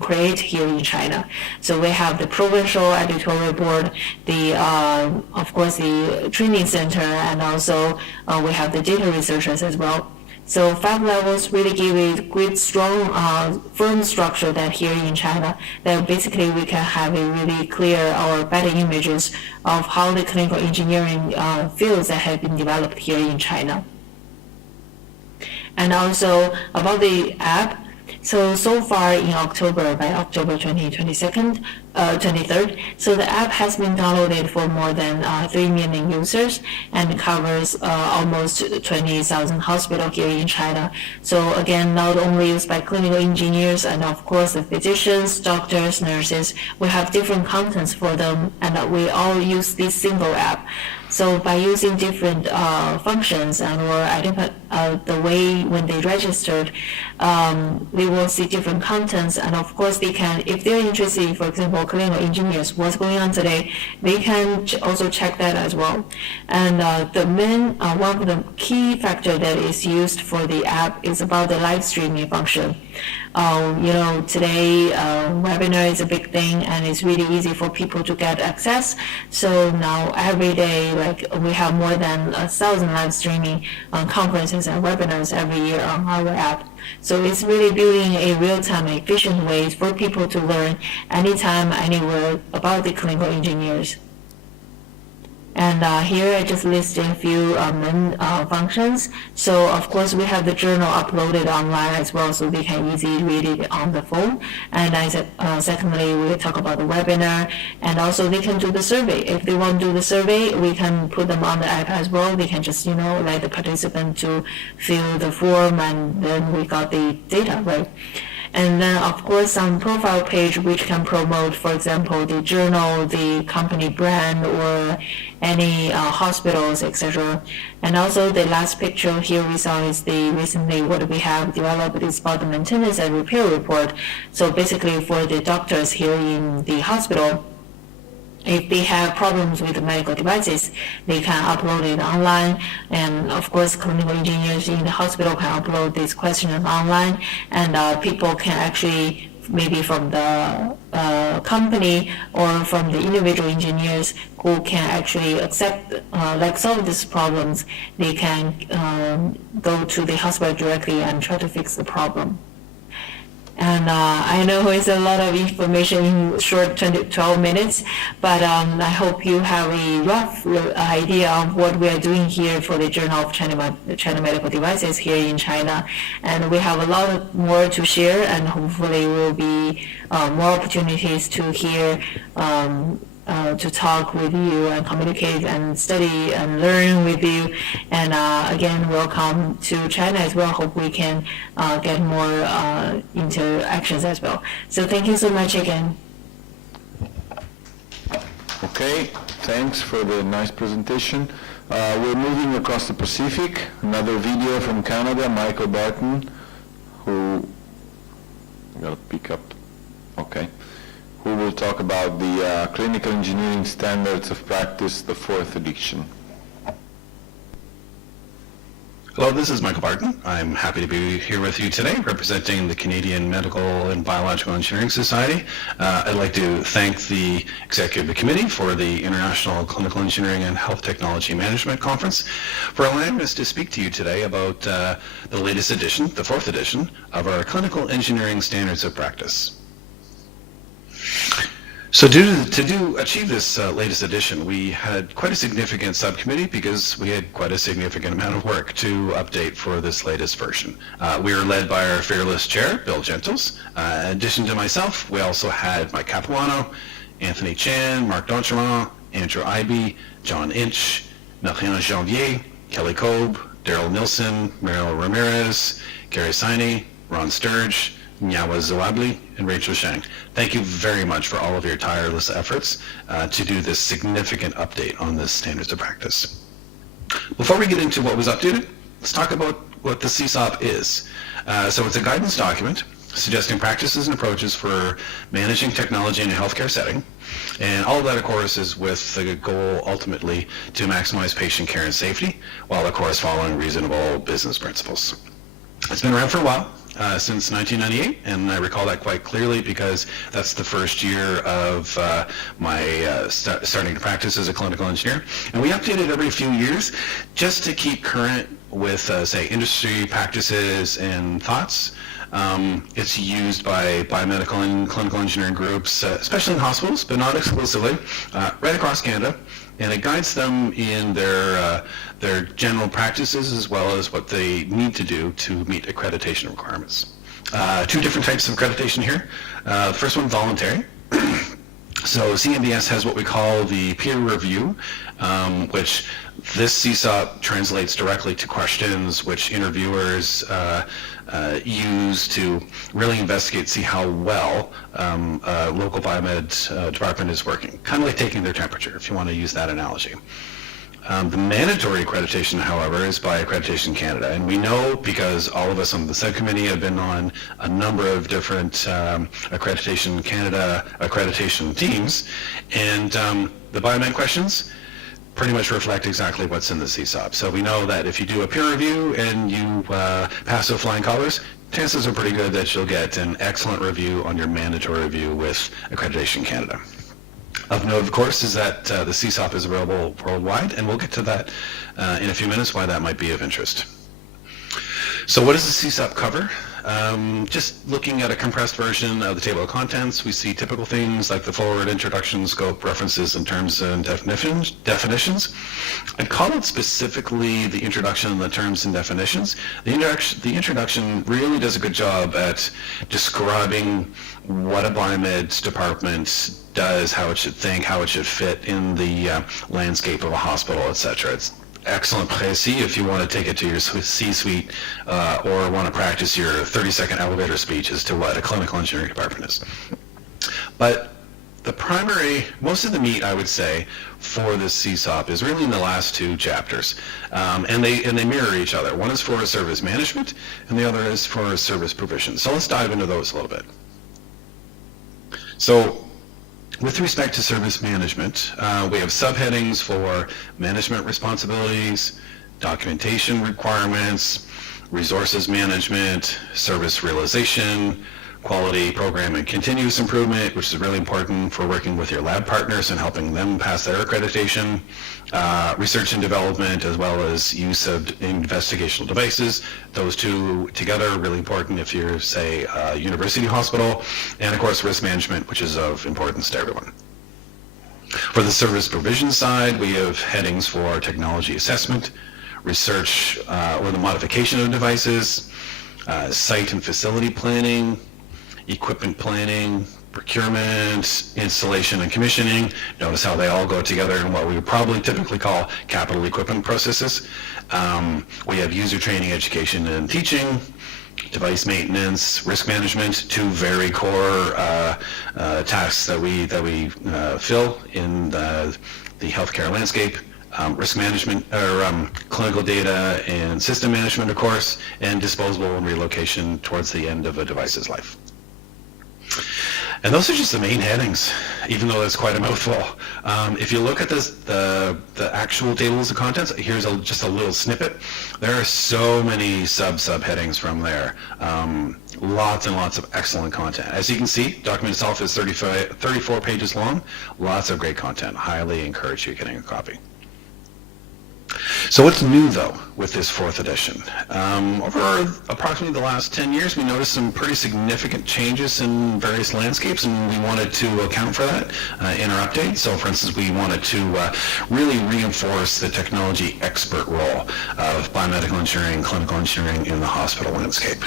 create here in China. So we have the provincial editorial board, the of course the training center, and also we have the data researchers as well. So 5 levels really give a great, strong, firm structure that here in China, that basically we can have a really clear or better images of how the clinical engineering fields that have been developed here in China. And also about the app. So far in October, by October 23rd, so the app has been downloaded for more than 3 million users and covers almost 20,000 hospitals here in China. So again, not only used by clinical engineers and of course the physicians, doctors, nurses, we have different contents for them, and we all use this single app. So by using different functions and or the way when they registered, they will see different contents, and of course they can, if they're interested in, for example, clinical engineers, what's going on today, they can also check that as well. And the main, one of the key factor that is used for the app is about the live streaming function. Today webinar is a big thing, and it's really easy for people to get access. So now every day, we have more than 1,000 live streaming conferences and webinars every year on our app. So it's really building a real-time, efficient way for people to learn anytime, anywhere about the clinical engineers. And here I just listed a few main functions. So of course we have the journal uploaded online as well, so they can easily read it on the phone. And secondly, we talk about the webinar, and also they can do the survey. If they want to do the survey, we can put them on the app as well. They can just let the participant to fill the form, and then we got the data, right? And then, of course, some profile page which can promote, for example, the journal, the company brand, or any hospitals, etc. And also the last picture here we saw is recently what we have developed is about the maintenance and repair report. So basically for the doctors here in the hospital, if they have problems with the medical devices, they can upload it online, and of course clinical engineers in the hospital can upload these questions online, and people can actually maybe from the company or from the individual engineers who can actually accept, solve these problems, they can go to the hospital directly and try to fix the problem. And I know it's a lot of information in short 12 minutes, but I hope you have a rough idea of what we are doing here for the Journal of China Medical Devices here in China. And we have a lot more to share, and hopefully will be more opportunities to hear, to talk with you and communicate and study and learn with you. And again, welcome to China as well. Hope we can get more interactions as well. So thank you so much again. Okay, thanks for the nice presentation. We're moving across the Pacific. Another video from Canada, Michael Barton, who, I gotta pick up, okay, who will talk about the Clinical Engineering Standards of Practice, the 4th edition. Hello, this is Michael Barton. I'm happy to be here with you today representing the Canadian Medical and Biological Engineering Society. I'd like to thank the Executive Committee for the International Clinical Engineering and Health Technology Management Conference for allowing us to speak to you today about the latest edition, the 4th edition, of our Clinical Engineering Standards of Practice. So to achieve this latest edition, we had quite a significant subcommittee because we had quite a significant amount of work to update for this latest version. We were led by our fearless chair, Bill Gentles. In addition to myself, we also had Mike Capuano, Anthony Chan, Marc Doncheron, Andrew Ibe, John Inch, Marianne Janvier, Kelly Kobe, Daryl Nilsson, Meryl Ramirez, Gary Siney, Ron Sturge, Nyawa Zawabli, and Rachel Shang. Thank you very much for all of your tireless efforts to do this significant update on this standards of practice. Before we get into what was updated, let's talk about what the CSOP is. So it's a guidance document suggesting practices and approaches for managing technology in a healthcare setting. And all of that, of course, is with the goal ultimately to maximize patient care and safety, while, of course, following reasonable business principles. It's been around for a while. Since 1998, and I recall that quite clearly because that's the first year of my starting to practice as a clinical engineer. And we update it every few years just to keep current with, say, industry practices and thoughts. It's used by biomedical and clinical engineering groups, especially in hospitals, but not exclusively, right across Canada. And it guides them in their general practices as well as what they need to do to meet accreditation requirements. Two different types of accreditation here. The first one, voluntary. So CMBS has what we call the peer review, which this CSOP translates directly to questions which interviewers use to really investigate, see how well a local biomed department is working. Kind of like taking their temperature, if you want to use that analogy. The mandatory accreditation, however, is by Accreditation Canada. And we know because all of us on the subcommittee have been on a number of different Accreditation Canada accreditation teams. And the biomed questions pretty much reflect exactly what's in the CSOP. So we know that if you do a peer review and you pass with flying colors, chances are pretty good that you'll get an excellent review on your mandatory review with Accreditation Canada. Of note, of course, is that the CSOP is available worldwide, and we'll get to that in a few minutes, why that might be of interest. So what does the CSOP cover? Just looking at a compressed version of the table of contents, we see typical things like the forward introduction, scope, references, and terms and definitions. I'd call it specifically the introduction and the terms and definitions. The introduction really does a good job at describing what a biomed department does, how it should think, how it should fit in the landscape of a hospital, etc. It's excellent précis if you want to take it to your C-suite or want to practice your 30-second elevator speech as to what a clinical engineering department is. But the primary, most of the meat, I would say, for this CSOP is really in the last two chapters. And they mirror each other. One is for service management, and the other is for service provision. So let's dive into those a little bit. So with respect to service management, we have subheadings for management responsibilities, documentation requirements, resources management, service realization, quality program and continuous improvement, which is really important for working with your lab partners and helping them pass their accreditation, research and development, as well as use of investigational devices. Those two together are really important if you're, say, a university hospital, and of course risk management, which is of importance to everyone. For the service provision side, we have headings for technology assessment, research or the modification of devices, site and facility planning, equipment planning, procurement, installation and commissioning. Notice how they all go together in what we would probably typically call capital equipment processes. We have user training, education, and teaching, device maintenance, risk management, two very core tasks that we fill in the healthcare landscape. Risk management, or clinical data and system management, of course, and disposable and relocation towards the end of a device's life. And those are just the main headings, even though that's quite a mouthful. If you look at this, the actual tables of contents, here's just a little snippet. There are so many subheadings from there. Lots and lots of excellent content. As you can see, the document itself is 34 pages long. Lots of great content. Highly encourage you getting a copy. So what's new, though, with this 4th edition? Over approximately the last 10 years, we noticed some pretty significant changes in various landscapes, and we wanted to account for that in our update. So, for instance, we wanted to really reinforce the technology expert role of biomedical engineering, clinical engineering in the hospital landscape.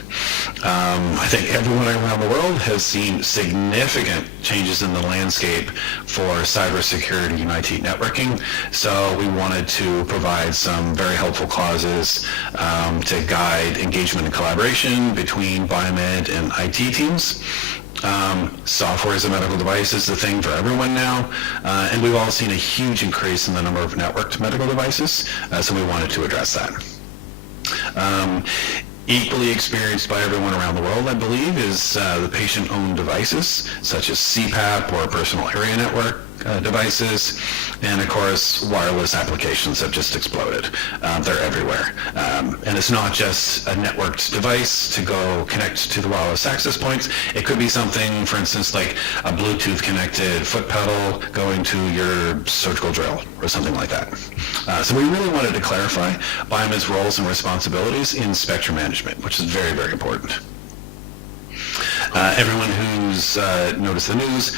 I think everyone around the world has seen significant changes in the landscape for cybersecurity and IT networking, so we wanted to provide some very helpful clauses to guide engagement and collaboration between biomed and IT teams. Software as a medical device is the thing for everyone now, and we've all seen a huge increase in the number of networked medical devices, so we wanted to address that. Equally experienced by everyone around the world, I believe, is the patient-owned devices, such as CPAP or personal area network devices, and of course wireless applications have just exploded. They're everywhere, and it's not just a networked device to go connect to the wireless access points. It could be something, for instance, like a Bluetooth connected foot pedal going to your surgical drill or something like that. So we really wanted to clarify biomed's roles and responsibilities in spectrum management, which is very, very important. Everyone who's noticed the news,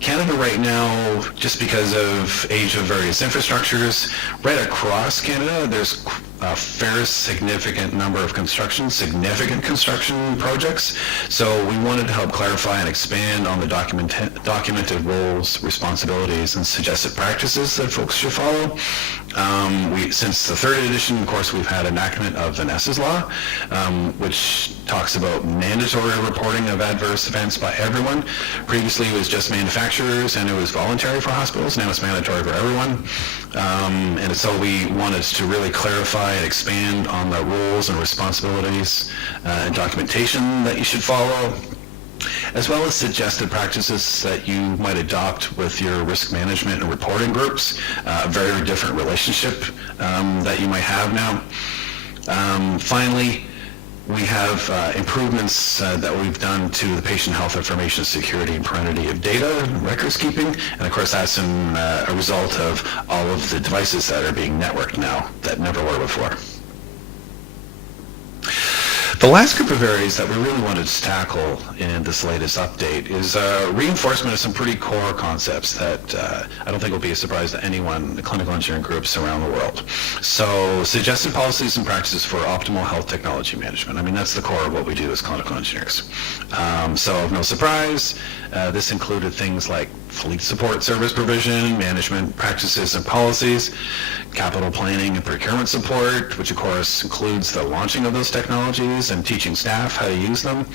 Canada right now, just because of age of various infrastructures, right across Canada, there's a fair significant number of significant construction projects. So we wanted to help clarify and expand on the documented roles, responsibilities, and suggested practices that folks should follow. Since the 3rd edition, of course, we've had enactment of Vanessa's Law, which talks about mandatory reporting of adverse events by everyone. Previously, it was just manufacturers, and it was voluntary for hospitals. Now it's mandatory for everyone. And so we wanted to really clarify and expand on the roles and responsibilities and documentation that you should follow, as well as suggested practices that you might adopt with your risk management and reporting groups, a very different relationship that you might have now. Finally, we have improvements that we've done to the patient health information security and priority of data and records keeping, and of course that's a result of all of the devices that are being networked now that never were before. The last group of areas that we really wanted to tackle in this latest update is reinforcement of some pretty core concepts that I don't think will be a surprise to anyone, the clinical engineering groups around the world. So suggested policies and practices for optimal health technology management. I mean, that's the core of what we do as clinical engineers. So of no surprise, this included things like fleet support service provision, management practices and policies, capital planning and procurement support, which of course includes the launching of those technologies and teaching staff how to use them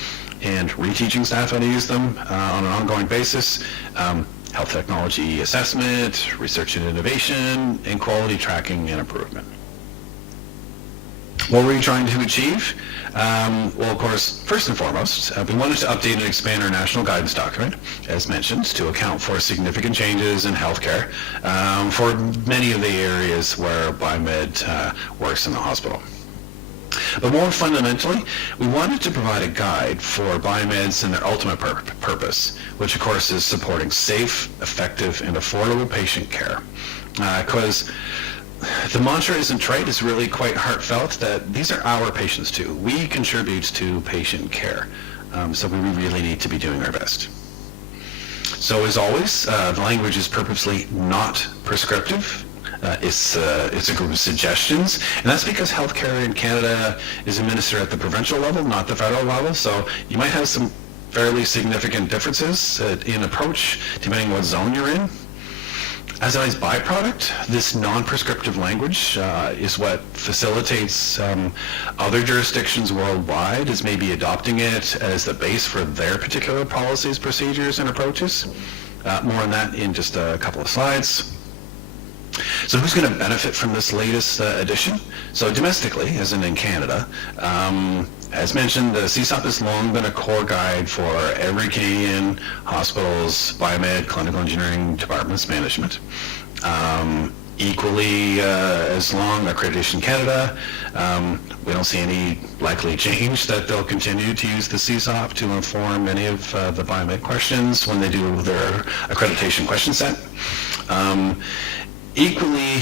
and reteaching staff how to use them on an ongoing basis, health technology assessment, research and innovation, and quality tracking and improvement. What were we trying to achieve? Well, of course, first and foremost, we wanted to update and expand our national guidance document, as mentioned, to account for significant changes in healthcare for many of the areas where biomed works in the hospital. But more fundamentally, we wanted to provide a guide for biomeds and their ultimate purpose, which of course is supporting safe, effective, and affordable patient care. Because the mantra isn't trite, it's really quite heartfelt that these are our patients too. We contribute to patient care. So we really need to be doing our best. So as always, the language is purposely not prescriptive. It's a group of suggestions, and that's because healthcare in Canada is administered at the provincial level, not the federal level. So you might have some fairly significant differences in approach depending what zone you're in. As a nice byproduct, this non-prescriptive language is what facilitates other jurisdictions worldwide as maybe adopting it as the base for their particular policies, procedures, and approaches. More on that in just a couple of slides. So who's going to benefit from this latest edition? So domestically, as in Canada, as mentioned, the CSOP has long been a core guide for every Canadian hospital's biomed, clinical engineering department's management. Equally as long, Accreditation Canada, we don't see any likely change that they'll continue to use the CSOP to inform many of the biomed questions when they do their accreditation question set. Equally,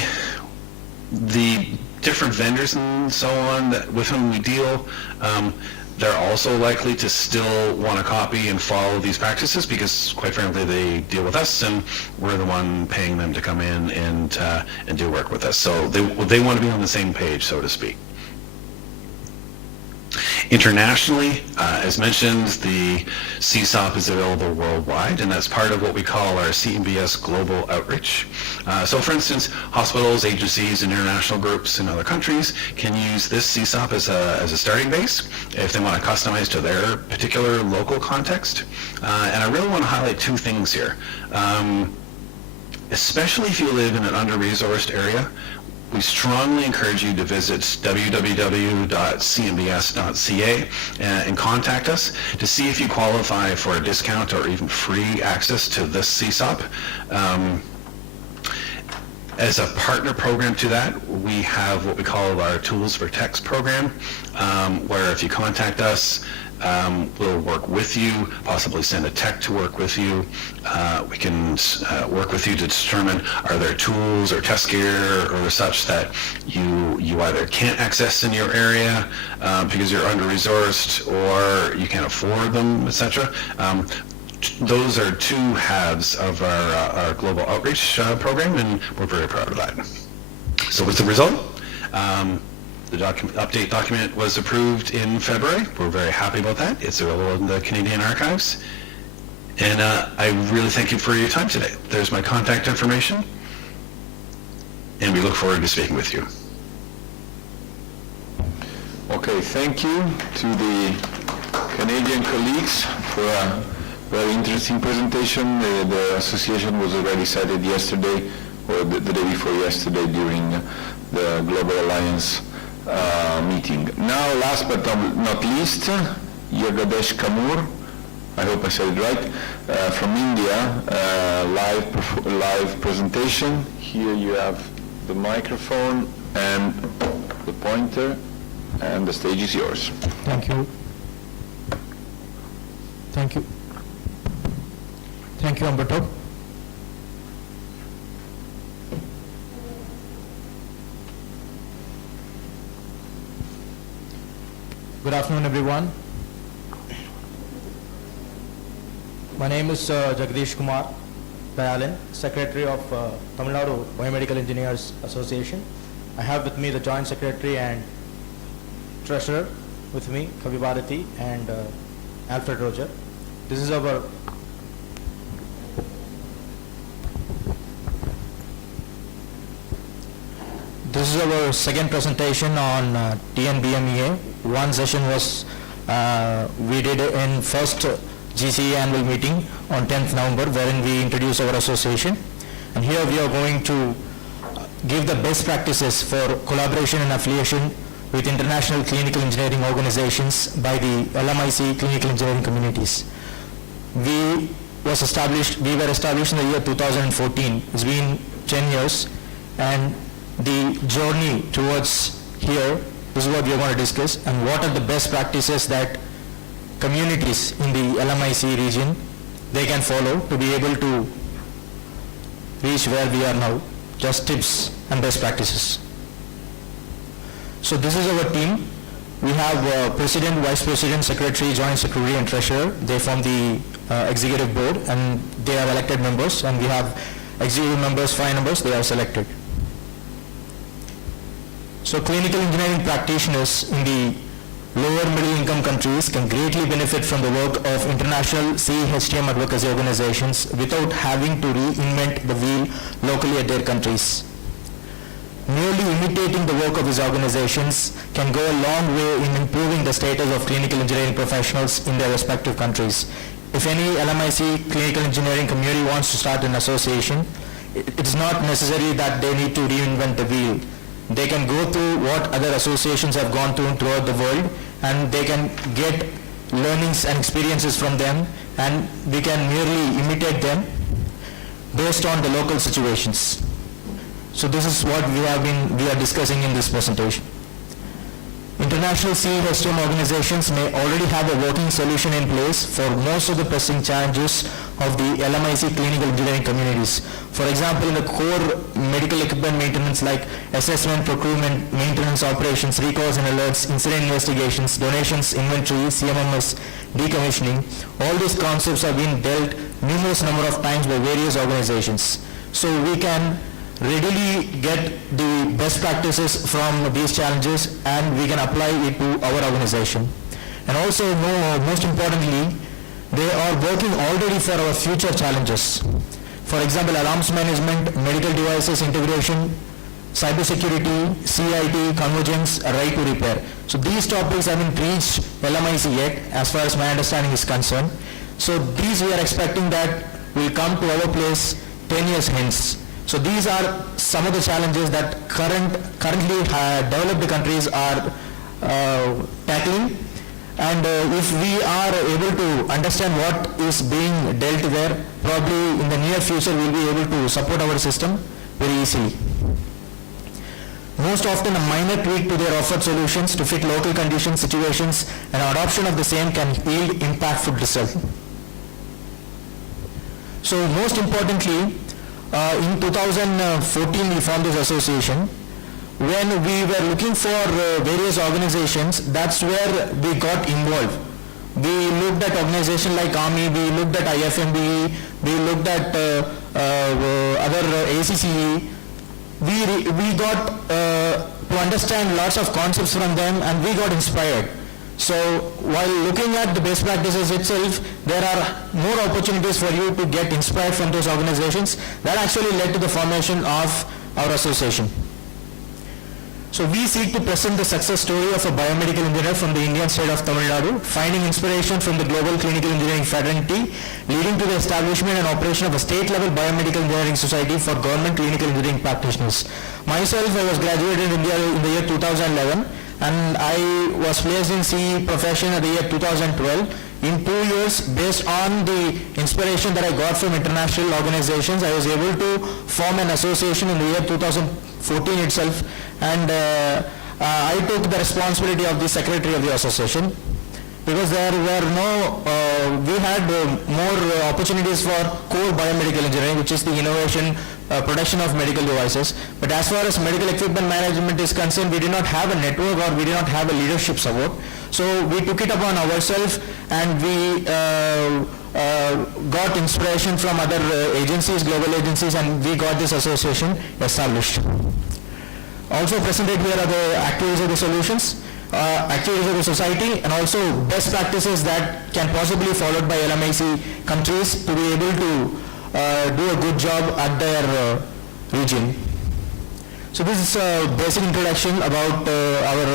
the different vendors and so on with whom we deal, they're also likely to still want to copy and follow these practices because, quite frankly, they deal with us and we're the one paying them to come in and do work with us. So they want to be on the same page, so to speak. Internationally, as mentioned, the CSOP is available worldwide, and that's part of what we call our CMBS Global Outreach. So for instance, hospitals, agencies, and international groups in other countries can use this CSOP as a starting base if they want to customize to their particular local context. And I really want to highlight two things here. Especially if you live in an under-resourced area, we strongly encourage you to visit www.cmbs.ca and contact us to see if you qualify for a discount or even free access to this CSOP. As a partner program to that, we have what we call our Tools for Techs program, where if you contact us, we'll work with you, possibly send a tech to work with you. We can work with you to determine are there tools or test gear or such that you either can't access in your area because you're under-resourced or you can't afford them, etc. Those are two halves of our global outreach program, and we're very proud of that. So what's the result? The update document was approved in February. We're very happy about that. It's available in the Canadian Archives. And I really thank you for your time today. There's my contact information, and we look forward to speaking with you. Okay, thank you to the Canadian colleagues for a very interesting presentation. The association was already cited yesterday, or the day before yesterday during the Global Alliance meeting. Now, last but not least, Jagadesh Kamur, I hope I said it right, from India, live presentation. Here you have the microphone and the pointer, and the stage is yours. Thank you. Thank you. Thank you, Umberto. Good afternoon, everyone. My name is Jagdish Kumar Dayalan, Secretary of Tamil Nadu Biomedical Engineers Association. I have with me the Joint Secretary and Treasurer with me, Kavi Bharati and Alfred Roger. This is our second presentation on TNBMEA. One session was we did in first GCE annual meeting on 10th November, wherein we introduced our association. And here we are going to give the best practices for collaboration and affiliation with international clinical engineering organizations by the LMIC clinical engineering communities. We were established in the year 2014. It's been 10 years, and the journey towards here This is what we are going to discuss, and what are the best practices that communities in the LMIC region they can follow to be able to reach where we are now. Just tips and best practices. So this is our team. We have President, Vice President, Secretary, Joint Secretary and Treasurer. They form the executive board and they are elected members, and we have executive members, 5 members, they are selected. So clinical engineering practitioners in the lower middle income countries can greatly benefit from the work of international CEHTM advocacy organizations without having to reinvent the wheel locally at their countries. Merely imitating the work of these organizations can go a long way in improving the status of clinical engineering professionals in their respective countries. If any LMIC clinical engineering community wants to start an association, it's not necessary that they need to reinvent the wheel. They can go through what other associations have gone through throughout the world, and they can get learnings and experiences from them, and we can merely imitate them based on the local situations. So this is what we are discussing in this presentation. International CEHTM organizations may already have a working solution in place for most of the pressing challenges of the LMIC clinical engineering communities. For example, in the core medical equipment maintenance like assessment, procurement, maintenance operations, recalls and alerts, incident investigations, donations, inventory, CMMS, decommissioning, all these concepts have been dealt numerous number of times by various organizations. So we can readily get the best practices from these challenges and we can apply it to our organization. And also, most importantly, they are working already for our future challenges. For example, alarms management, medical devices integration, cybersecurity, CIT, convergence, right to repair. So these topics haven't reached LMIC yet, as far as my understanding is concerned. So these we are expecting that will come to our place 10 years hence. So these are some of the challenges that currently developed countries are tackling. And if we are able to understand what is being dealt there, probably in the near future we'll be able to support our system very easily. Most often a minor tweak to their offered solutions to fit local conditions, situations, and adoption of the same can yield impactful results. So most importantly, in 2014 we formed this association. When we were looking for various organizations, that's where we got involved. We looked at organizations like Army, we looked at IFMBE, we looked at other ACCE. We got to understand lots of concepts from them and we got inspired. So while looking at the best practices itself, there are more opportunities for you to get inspired from those organizations. That actually led to the formation of our association. So we seek to present the success story of a biomedical engineer from the Indian state of Tamil Nadu, finding inspiration from the global clinical engineering fraternity, leading to the establishment and operation of a state-level biomedical engineering society for government clinical engineering practitioners. Myself, I was graduated in India in the year 2011, and I was placed in CE profession at the year 2012. In 2 years, based on the inspiration that I got from international organizations, I was able to form an association in the year 2014 itself, and I took the responsibility of the secretary of the association, because there were we had more opportunities for core biomedical engineering, which is the innovation, production of medical devices. But as far as medical equipment management is concerned, we did not have a network or we did not have a leadership support. So we took it upon ourselves and we got inspiration from other agencies, global agencies, and we got this association established. Also presented here are the activities of the solutions, activities of the society, and also best practices that can possibly be followed by LMIC countries to be able to do a good job at their region. So this is a basic introduction about our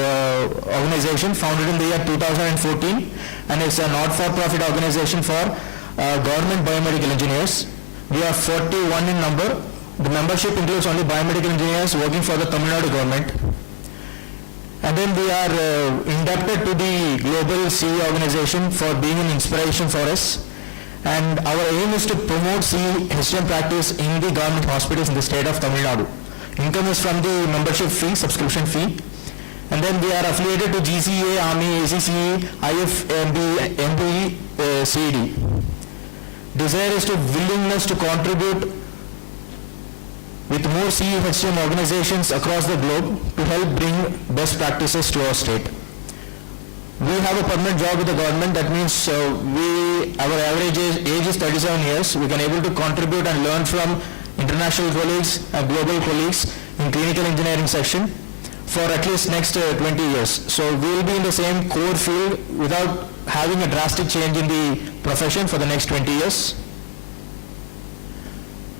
organization, founded in the year 2014, and it's a not-for-profit organization for government biomedical engineers. We are 41 in number. The membership includes only biomedical engineers working for the Tamil Nadu government. And then we are indebted to the Global CE organization for being an inspiration for us. And our aim is to promote CEHTM practice in the government hospitals in the state of Tamil Nadu. Income is from the membership fee, subscription fee. And then we are affiliated to GCA, Army, ACCE, IFMB, MBE, CD. Desire is to willingness to contribute with more CEHTM organizations across the globe to help bring best practices to our state. We have a permanent job with the government. That means our average age is 37 years. We can able to contribute and learn from international colleagues and global colleagues in clinical engineering section for at least next 20 years. So we will be in the same core field without having a drastic change in the profession for the next 20 years.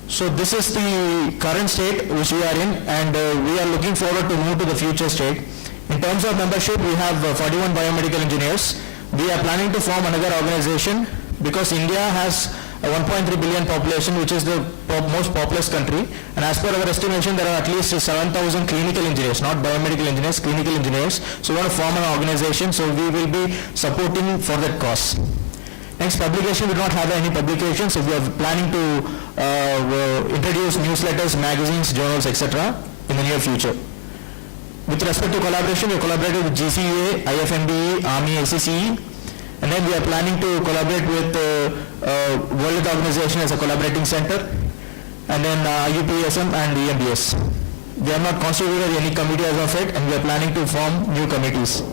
So this is the current state which we are in, and we are looking forward to move to the future state. In terms of membership, we have 41 biomedical engineers. We are planning to form another organization because India has a 1.3 billion population, which is the most populous country. And as per our estimation, there are at least 7,000 clinical engineers, not biomedical engineers, clinical engineers. So we want to form an organization, so we will be supporting for that cause. Next, publication, we do not have any publications, so we are planning to introduce newsletters, magazines, journals, etc. in the near future. With respect to collaboration, we collaborated with GCA, IFMB, Army, ACCE, and then we are planning to collaborate with World Health Organization as a collaborating center, and then IUPSM and EMBS. We are not constituted any committee as of yet, and we are planning to form new committees.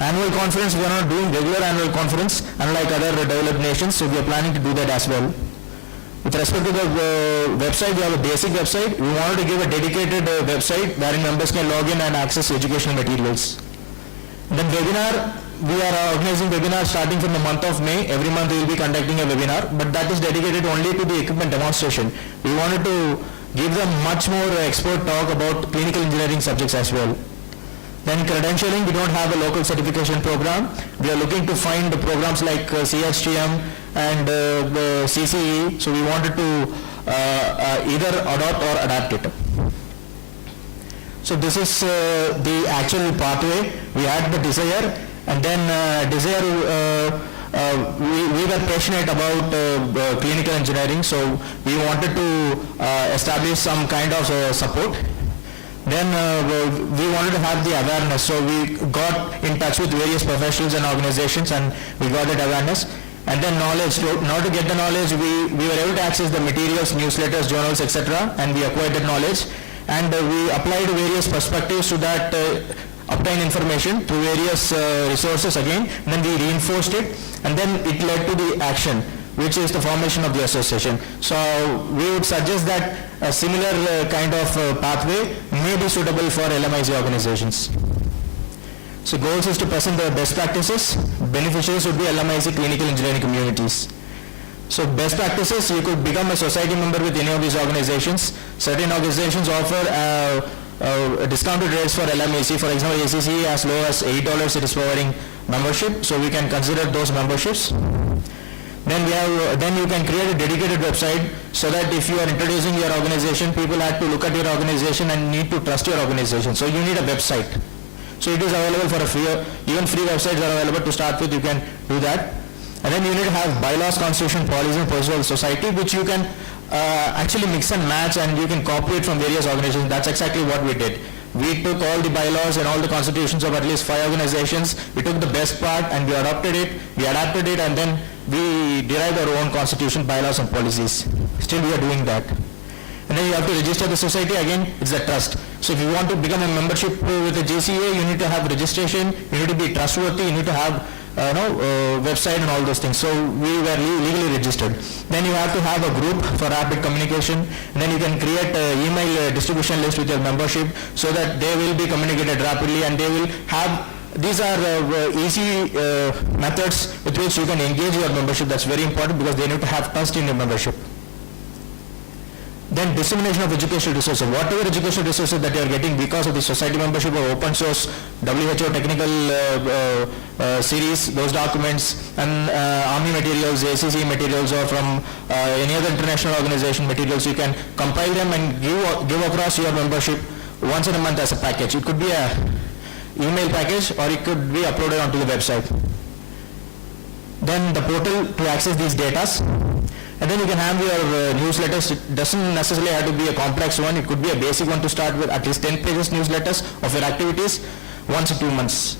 Annual conference, we are not doing regular annual conference, unlike other developed nations, so we are planning to do that as well. With respect to the website, we have a basic website. We wanted to give a dedicated website wherein members can log in and access educational materials. And then webinar, we are organizing webinars starting from the month of May. Every month we will be conducting a webinar, but that is dedicated only to the equipment demonstration. We wanted to give them much more expert talk about clinical engineering subjects as well. Then credentialing, we don't have a local certification program. We are looking to find programs like CHTM and the CCE, so we wanted to either adopt or adapt it. So this is the actual pathway. We had the desire, and then we were passionate about clinical engineering, so we wanted to establish some kind of support. Then we wanted to have the awareness, so we got in touch with various professionals and organizations, and we got that awareness. And then knowledge, in order to get the knowledge, we were able to access the materials, newsletters, journals, etc., and we acquired that knowledge. And we applied various perspectives to that, obtain information through various resources again, and then we reinforced it, and then it led to the action, which is the formation of the association. So we would suggest that a similar kind of pathway may be suitable for LMIC organizations. So goals is to present the best practices. Beneficiaries would be LMIC clinical engineering communities. So best practices, you could become a society member with any of these organizations. Certain organizations offer discounted rates for LMIC. For example, ACCE as low as $8 it is providing membership, so we can consider those memberships. Then you can create a dedicated website so that if you are introducing your organization, people have to look at your organization and need to trust your organization. So you need a website. So it is available for a free, even free websites are available to start with, you can do that. And then you need to have bylaws, constitution, policies, and policies of the society, which you can actually mix and match, and you can copy it from various organizations. That's exactly what we did. We took all the bylaws and all the constitutions of at least 5 organizations. We took the best part and we adopted it, we adapted it, and then we derived our own constitution, bylaws, and policies. Still we are doing that. And then you have to register the society. Again, it's the trust. So if you want to become a membership with the JCA, you need to have registration, you need to be trustworthy, you need to have website and all those things. So we were legally registered. Then you have to have a group for rapid communication, and then you can create an email distribution list with your membership so that they will be communicated rapidly, and they will have, these are easy methods with which you can engage your membership. That's very important because they need to have trust in your membership. Then dissemination of educational resources. Whatever educational resources that you are getting because of the society membership or open source WHO technical series, those documents, and Army materials, ACC materials, or from any other international organization materials, you can compile them and give across your membership once in a month as a package. It could be a email package or it could be uploaded onto the website. Then the portal to access these data. And then you can have your newsletters. It doesn't necessarily have to be a complex one. It could be a basic one to start with, at least 10 pages newsletters of your activities. once in 2 months.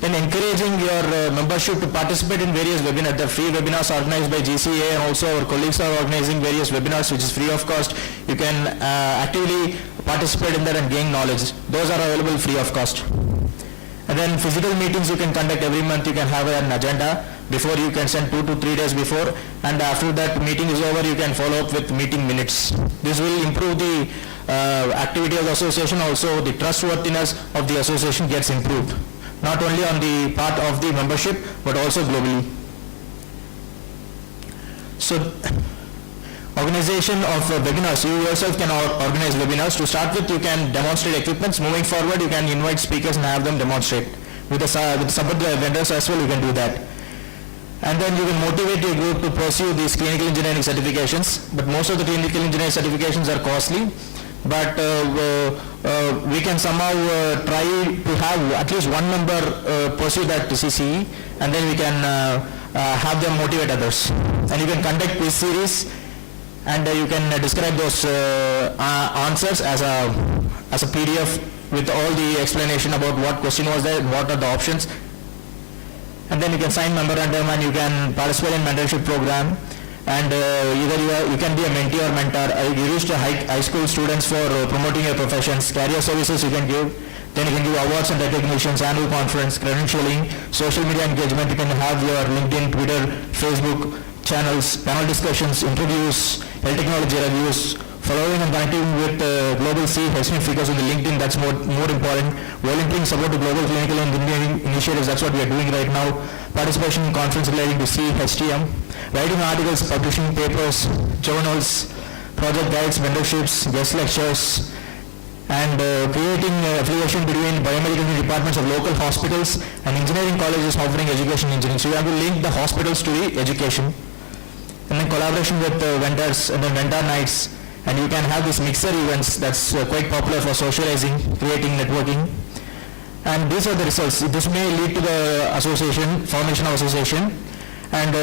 Then encouraging your membership to participate in various webinars. The free webinars organized by GCA, and also our colleagues are organizing various webinars which is free of cost. You can actively participate in that and gain knowledge. Those are available free of cost. And then physical meetings you can conduct every month. You can have an agenda. Before you can send 2 to 3 days before, and after that meeting is over you can follow up with meeting minutes. This will improve the activity of the association. Also the trustworthiness of the association gets improved, not only on the part of the membership but also globally. So organization of webinars, you yourself can organize webinars. To start with, you can demonstrate equipments. Moving forward, you can invite speakers and have them demonstrate. With the support vendors as well, you can do that. And then you can motivate your group to pursue these clinical engineering certifications. But most of the clinical engineering certifications are costly. But we can somehow try to have at least one member pursue that CCE, and then we can have them motivate others. And you can conduct quiz series, and you can describe those answers as a PDF with all the explanation about what question was there and what are the options. And then you can sign memorandum and you can participate in mentorship program, and either you can be a mentee or mentor. You reach to high school students for promoting your professions. Career services you can give. Then you can give awards and recognitions, annual conference, credentialing, social media engagement. You can have your LinkedIn, Twitter, Facebook channels, panel discussions, interviews, health technology reviews, following and connecting with global ICEHTMC figures on the LinkedIn. That's more important. Volunteering support to global clinical engineering initiatives. That's what we are doing right now. Participation in conference relating to ICEHTM. Writing articles, publishing papers, journals, project guides, mentorships, guest lectures, and creating affiliation between biomedical departments of local hospitals and engineering colleges offering education in engineering. So you have to link the hospitals to the education. And then collaboration with vendors, and then vendor nights. And you can have these mixer events that's quite popular for socializing, creating networking. And these are the results. This may lead to the association, formation of association, and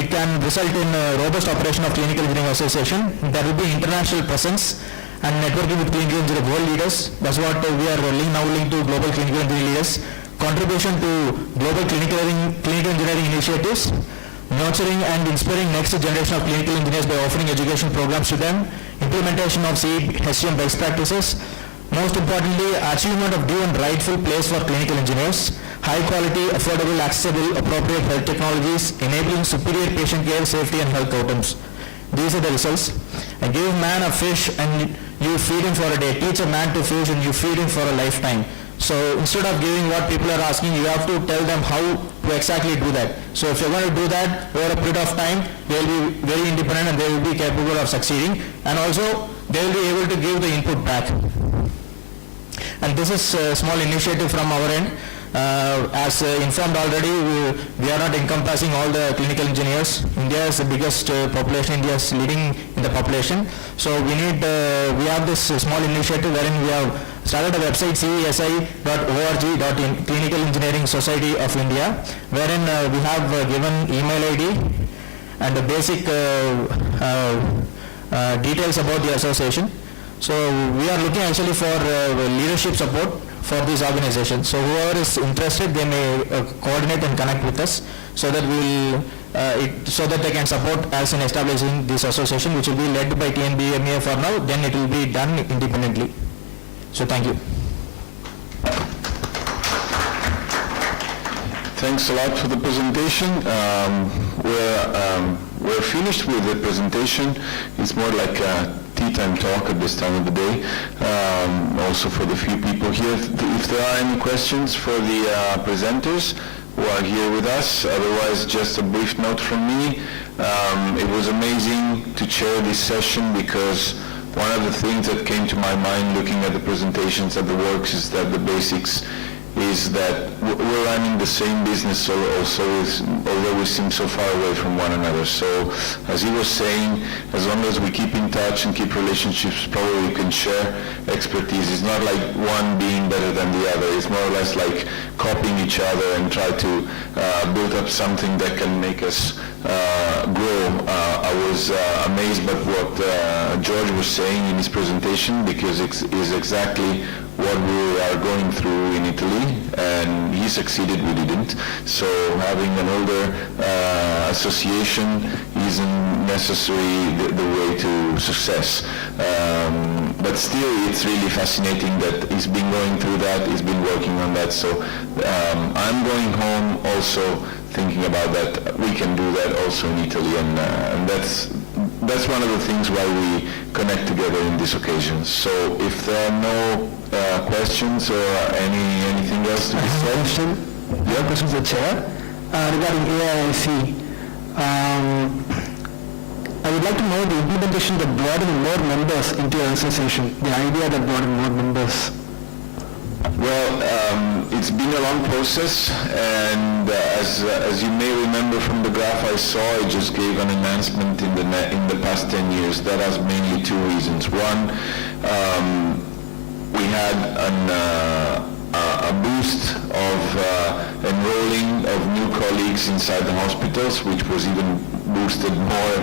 it can result in robust operation of clinical engineering association. There will be international presence and networking with clinical engineering world leaders. That's what we are now linked to global clinical engineering leaders. Contribution to global clinical engineering initiatives. Nurturing and inspiring next generation of clinical engineers by offering education programs to them. Implementation of ICEHTM best practices. Most importantly, achievement of due and rightful place for clinical engineers. High quality, affordable, accessible, appropriate health technologies, enabling superior patient care, safety and health outcomes. These are the results. And give man a fish and you feed him for a day. Teach a man to fish and you feed him for a lifetime. So instead of giving what people are asking, you have to tell them how to exactly do that. So if you're going to do that over a period of time, they will be very independent and they will be capable of succeeding. And also, they will be able to give the input back. And this is a small initiative from our end. As informed already, we are not encompassing all the clinical engineers. India is the biggest population. India is leading in the population. So we have this small initiative wherein we have started a website, cesi.org, Clinical Engineering Society of India, wherein we have given email ID and the basic details about the association. So we are looking actually for leadership support for these organizations. So whoever is interested, they may coordinate and connect with us so that so that they can support us in establishing this association, which will be led by TNBMA for now. Then it will be done independently. So thank you. Thanks a lot for the presentation. We're finished with the presentation. It's more like a tea time talk at this time of the day. Also for the few people here, if there are any questions for the presenters who are here with us. Otherwise, just a brief note from me. It was amazing to chair this session because one of the things that came to my mind looking at the presentations at the works is that the basics is that we're running the same business although we seem so far away from one another. So as he was saying, as long as we keep in touch and keep relationships, probably we can share expertise. It's not like one being better than the other. It's more or less like copying each other and try to build up something that can make us grow. I was amazed by what George was saying in his presentation because it is exactly what we are going through in Italy, and he succeeded, we didn't. So having an older association isn't necessarily the way to success. But still, it's really fascinating that he's been going through that, he's been working on that. So I'm going home also thinking about that. We can do that also in Italy, and that's one of the things why we connect together in these occasions. So if there are no questions or anything else to be said. Yeah, question to the chair. Regarding AIIC, I would like to know the implementation that broaden more members into your association, the idea that broaden more members. Well, it's been a long process, and as you may remember from the graph I saw, I just gave an enhancement in the past 10 years. That has mainly two reasons. One, we had a boost of enrolling of new colleagues inside the hospitals, which was even boosted more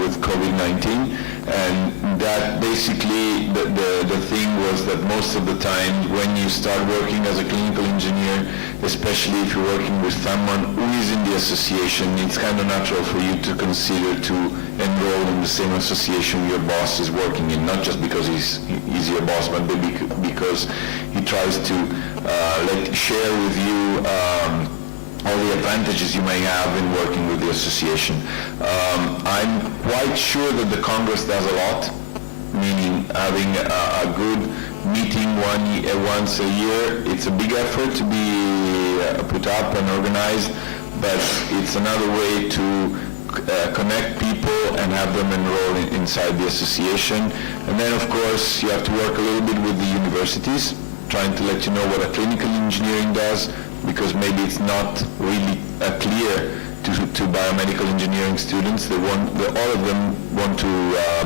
with COVID-19. And that basically, the thing was that most of the time when you start working as a clinical engineer, especially if you're working with someone who is in the association, it's kind of natural for you to consider to enroll in the same association your boss is working in, not just because he's your boss, but because he tries to share with you all the advantages you may have in working with the association. I'm quite sure that the Congress does a lot, meaning having a good meeting once a year. It's a big effort to be put up and organized, but it's another way to connect people and have them enroll inside the association. And then of course you have to work a little bit with the universities, trying to let you know what a clinical engineering does, because maybe it's not really clear to biomedical engineering students. All of them want to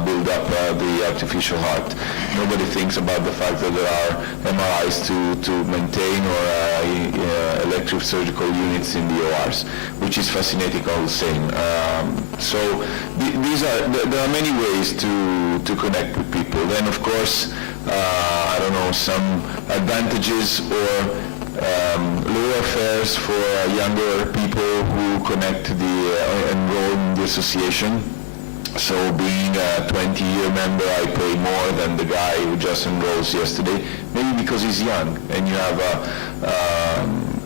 build up the artificial heart. Nobody thinks about the fact that there are MRIs to maintain or elective surgical units in the ORs, which is fascinating all the same. So there are many ways to connect with people. Then of course, I don't know, some advantages or lower fares for younger people who connect enroll in the association. So being a 20-year member, I pay more than the guy who just enrolls yesterday, maybe because he's young, and you have a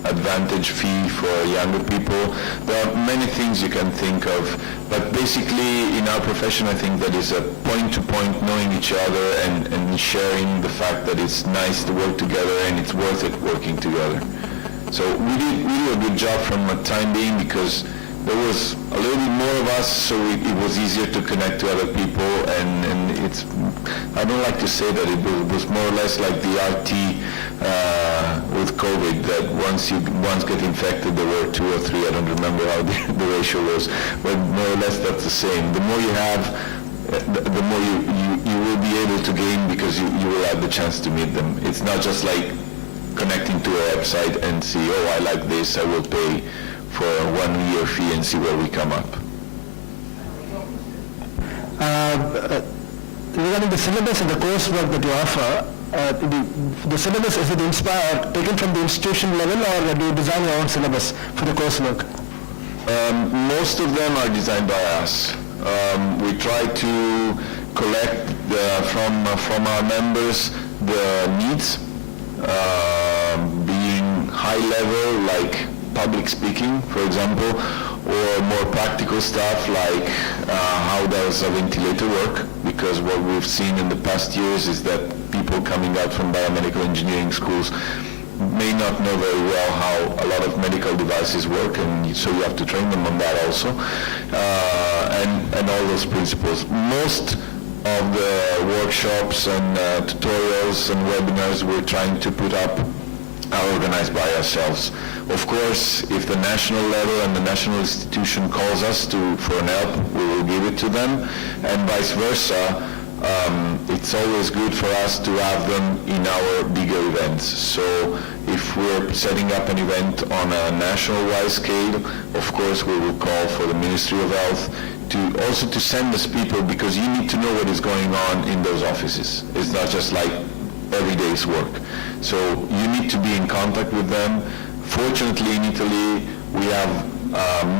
advantage fee for younger people. There are many things you can think of, but basically in our profession I think that is a point-to-point knowing each other and sharing the fact that it's nice to work together and it's worth it working together. So we do a good job from a time being, because there was a little bit more of us, so it was easier to connect to other people, and it's, I don't like to say that it was more or less like the RT with COVID, that once get infected there were 2 or 3, I don't remember how the ratio was, but more or less that's the same. The more you have, the more you will be able to gain, because you will have the chance to meet them. It's not just like connecting to a website and see, oh, I like this, I will pay for a 1-year fee and see where we come up. Regarding the syllabus and the coursework that you offer, the syllabus, is it taken from the institution level, or do you design your own syllabus for the coursework? Most of them are designed by us. We try to collect from our members the needs, being high level, like public speaking, for example, or more practical stuff like how does a ventilator work, because what we've seen in the past years is that people coming out from biomedical engineering schools may not know very well how a lot of medical devices work, and so you have to train them on that also, and all those principles. Most of the workshops and tutorials and webinars we're trying to put up are organized by ourselves. Of course, if the national level and the national institution calls us for an help, we will give it to them, and vice versa. It's always good for us to have them in our bigger events. So if we're setting up an event on a national-wide scale, of course we will call for the Ministry of Health to send us people, because you need to know what is going on in those offices. It's not just like every day's work. So you need to be in contact with them. Fortunately, in Italy, we have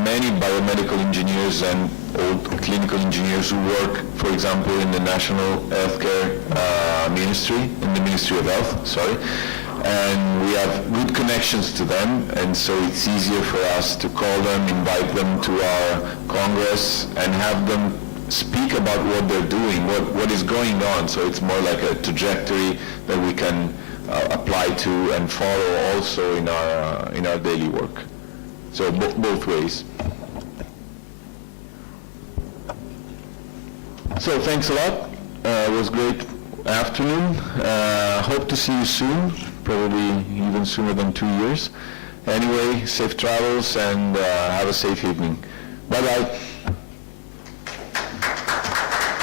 many biomedical engineers and old clinical engineers who work, for example, in the National Healthcare Ministry, in the Ministry of Health, sorry. And we have good connections to them, and so it's easier for us to call them, invite them to our Congress, and have them speak about what they're doing, what is going on. So it's more like a trajectory that we can apply to and follow also in our daily work. So both ways. So thanks a lot. It was a great afternoon. Hope to see you soon, probably even sooner than 2 years. Anyway, safe travels and have a safe evening. Bye-bye.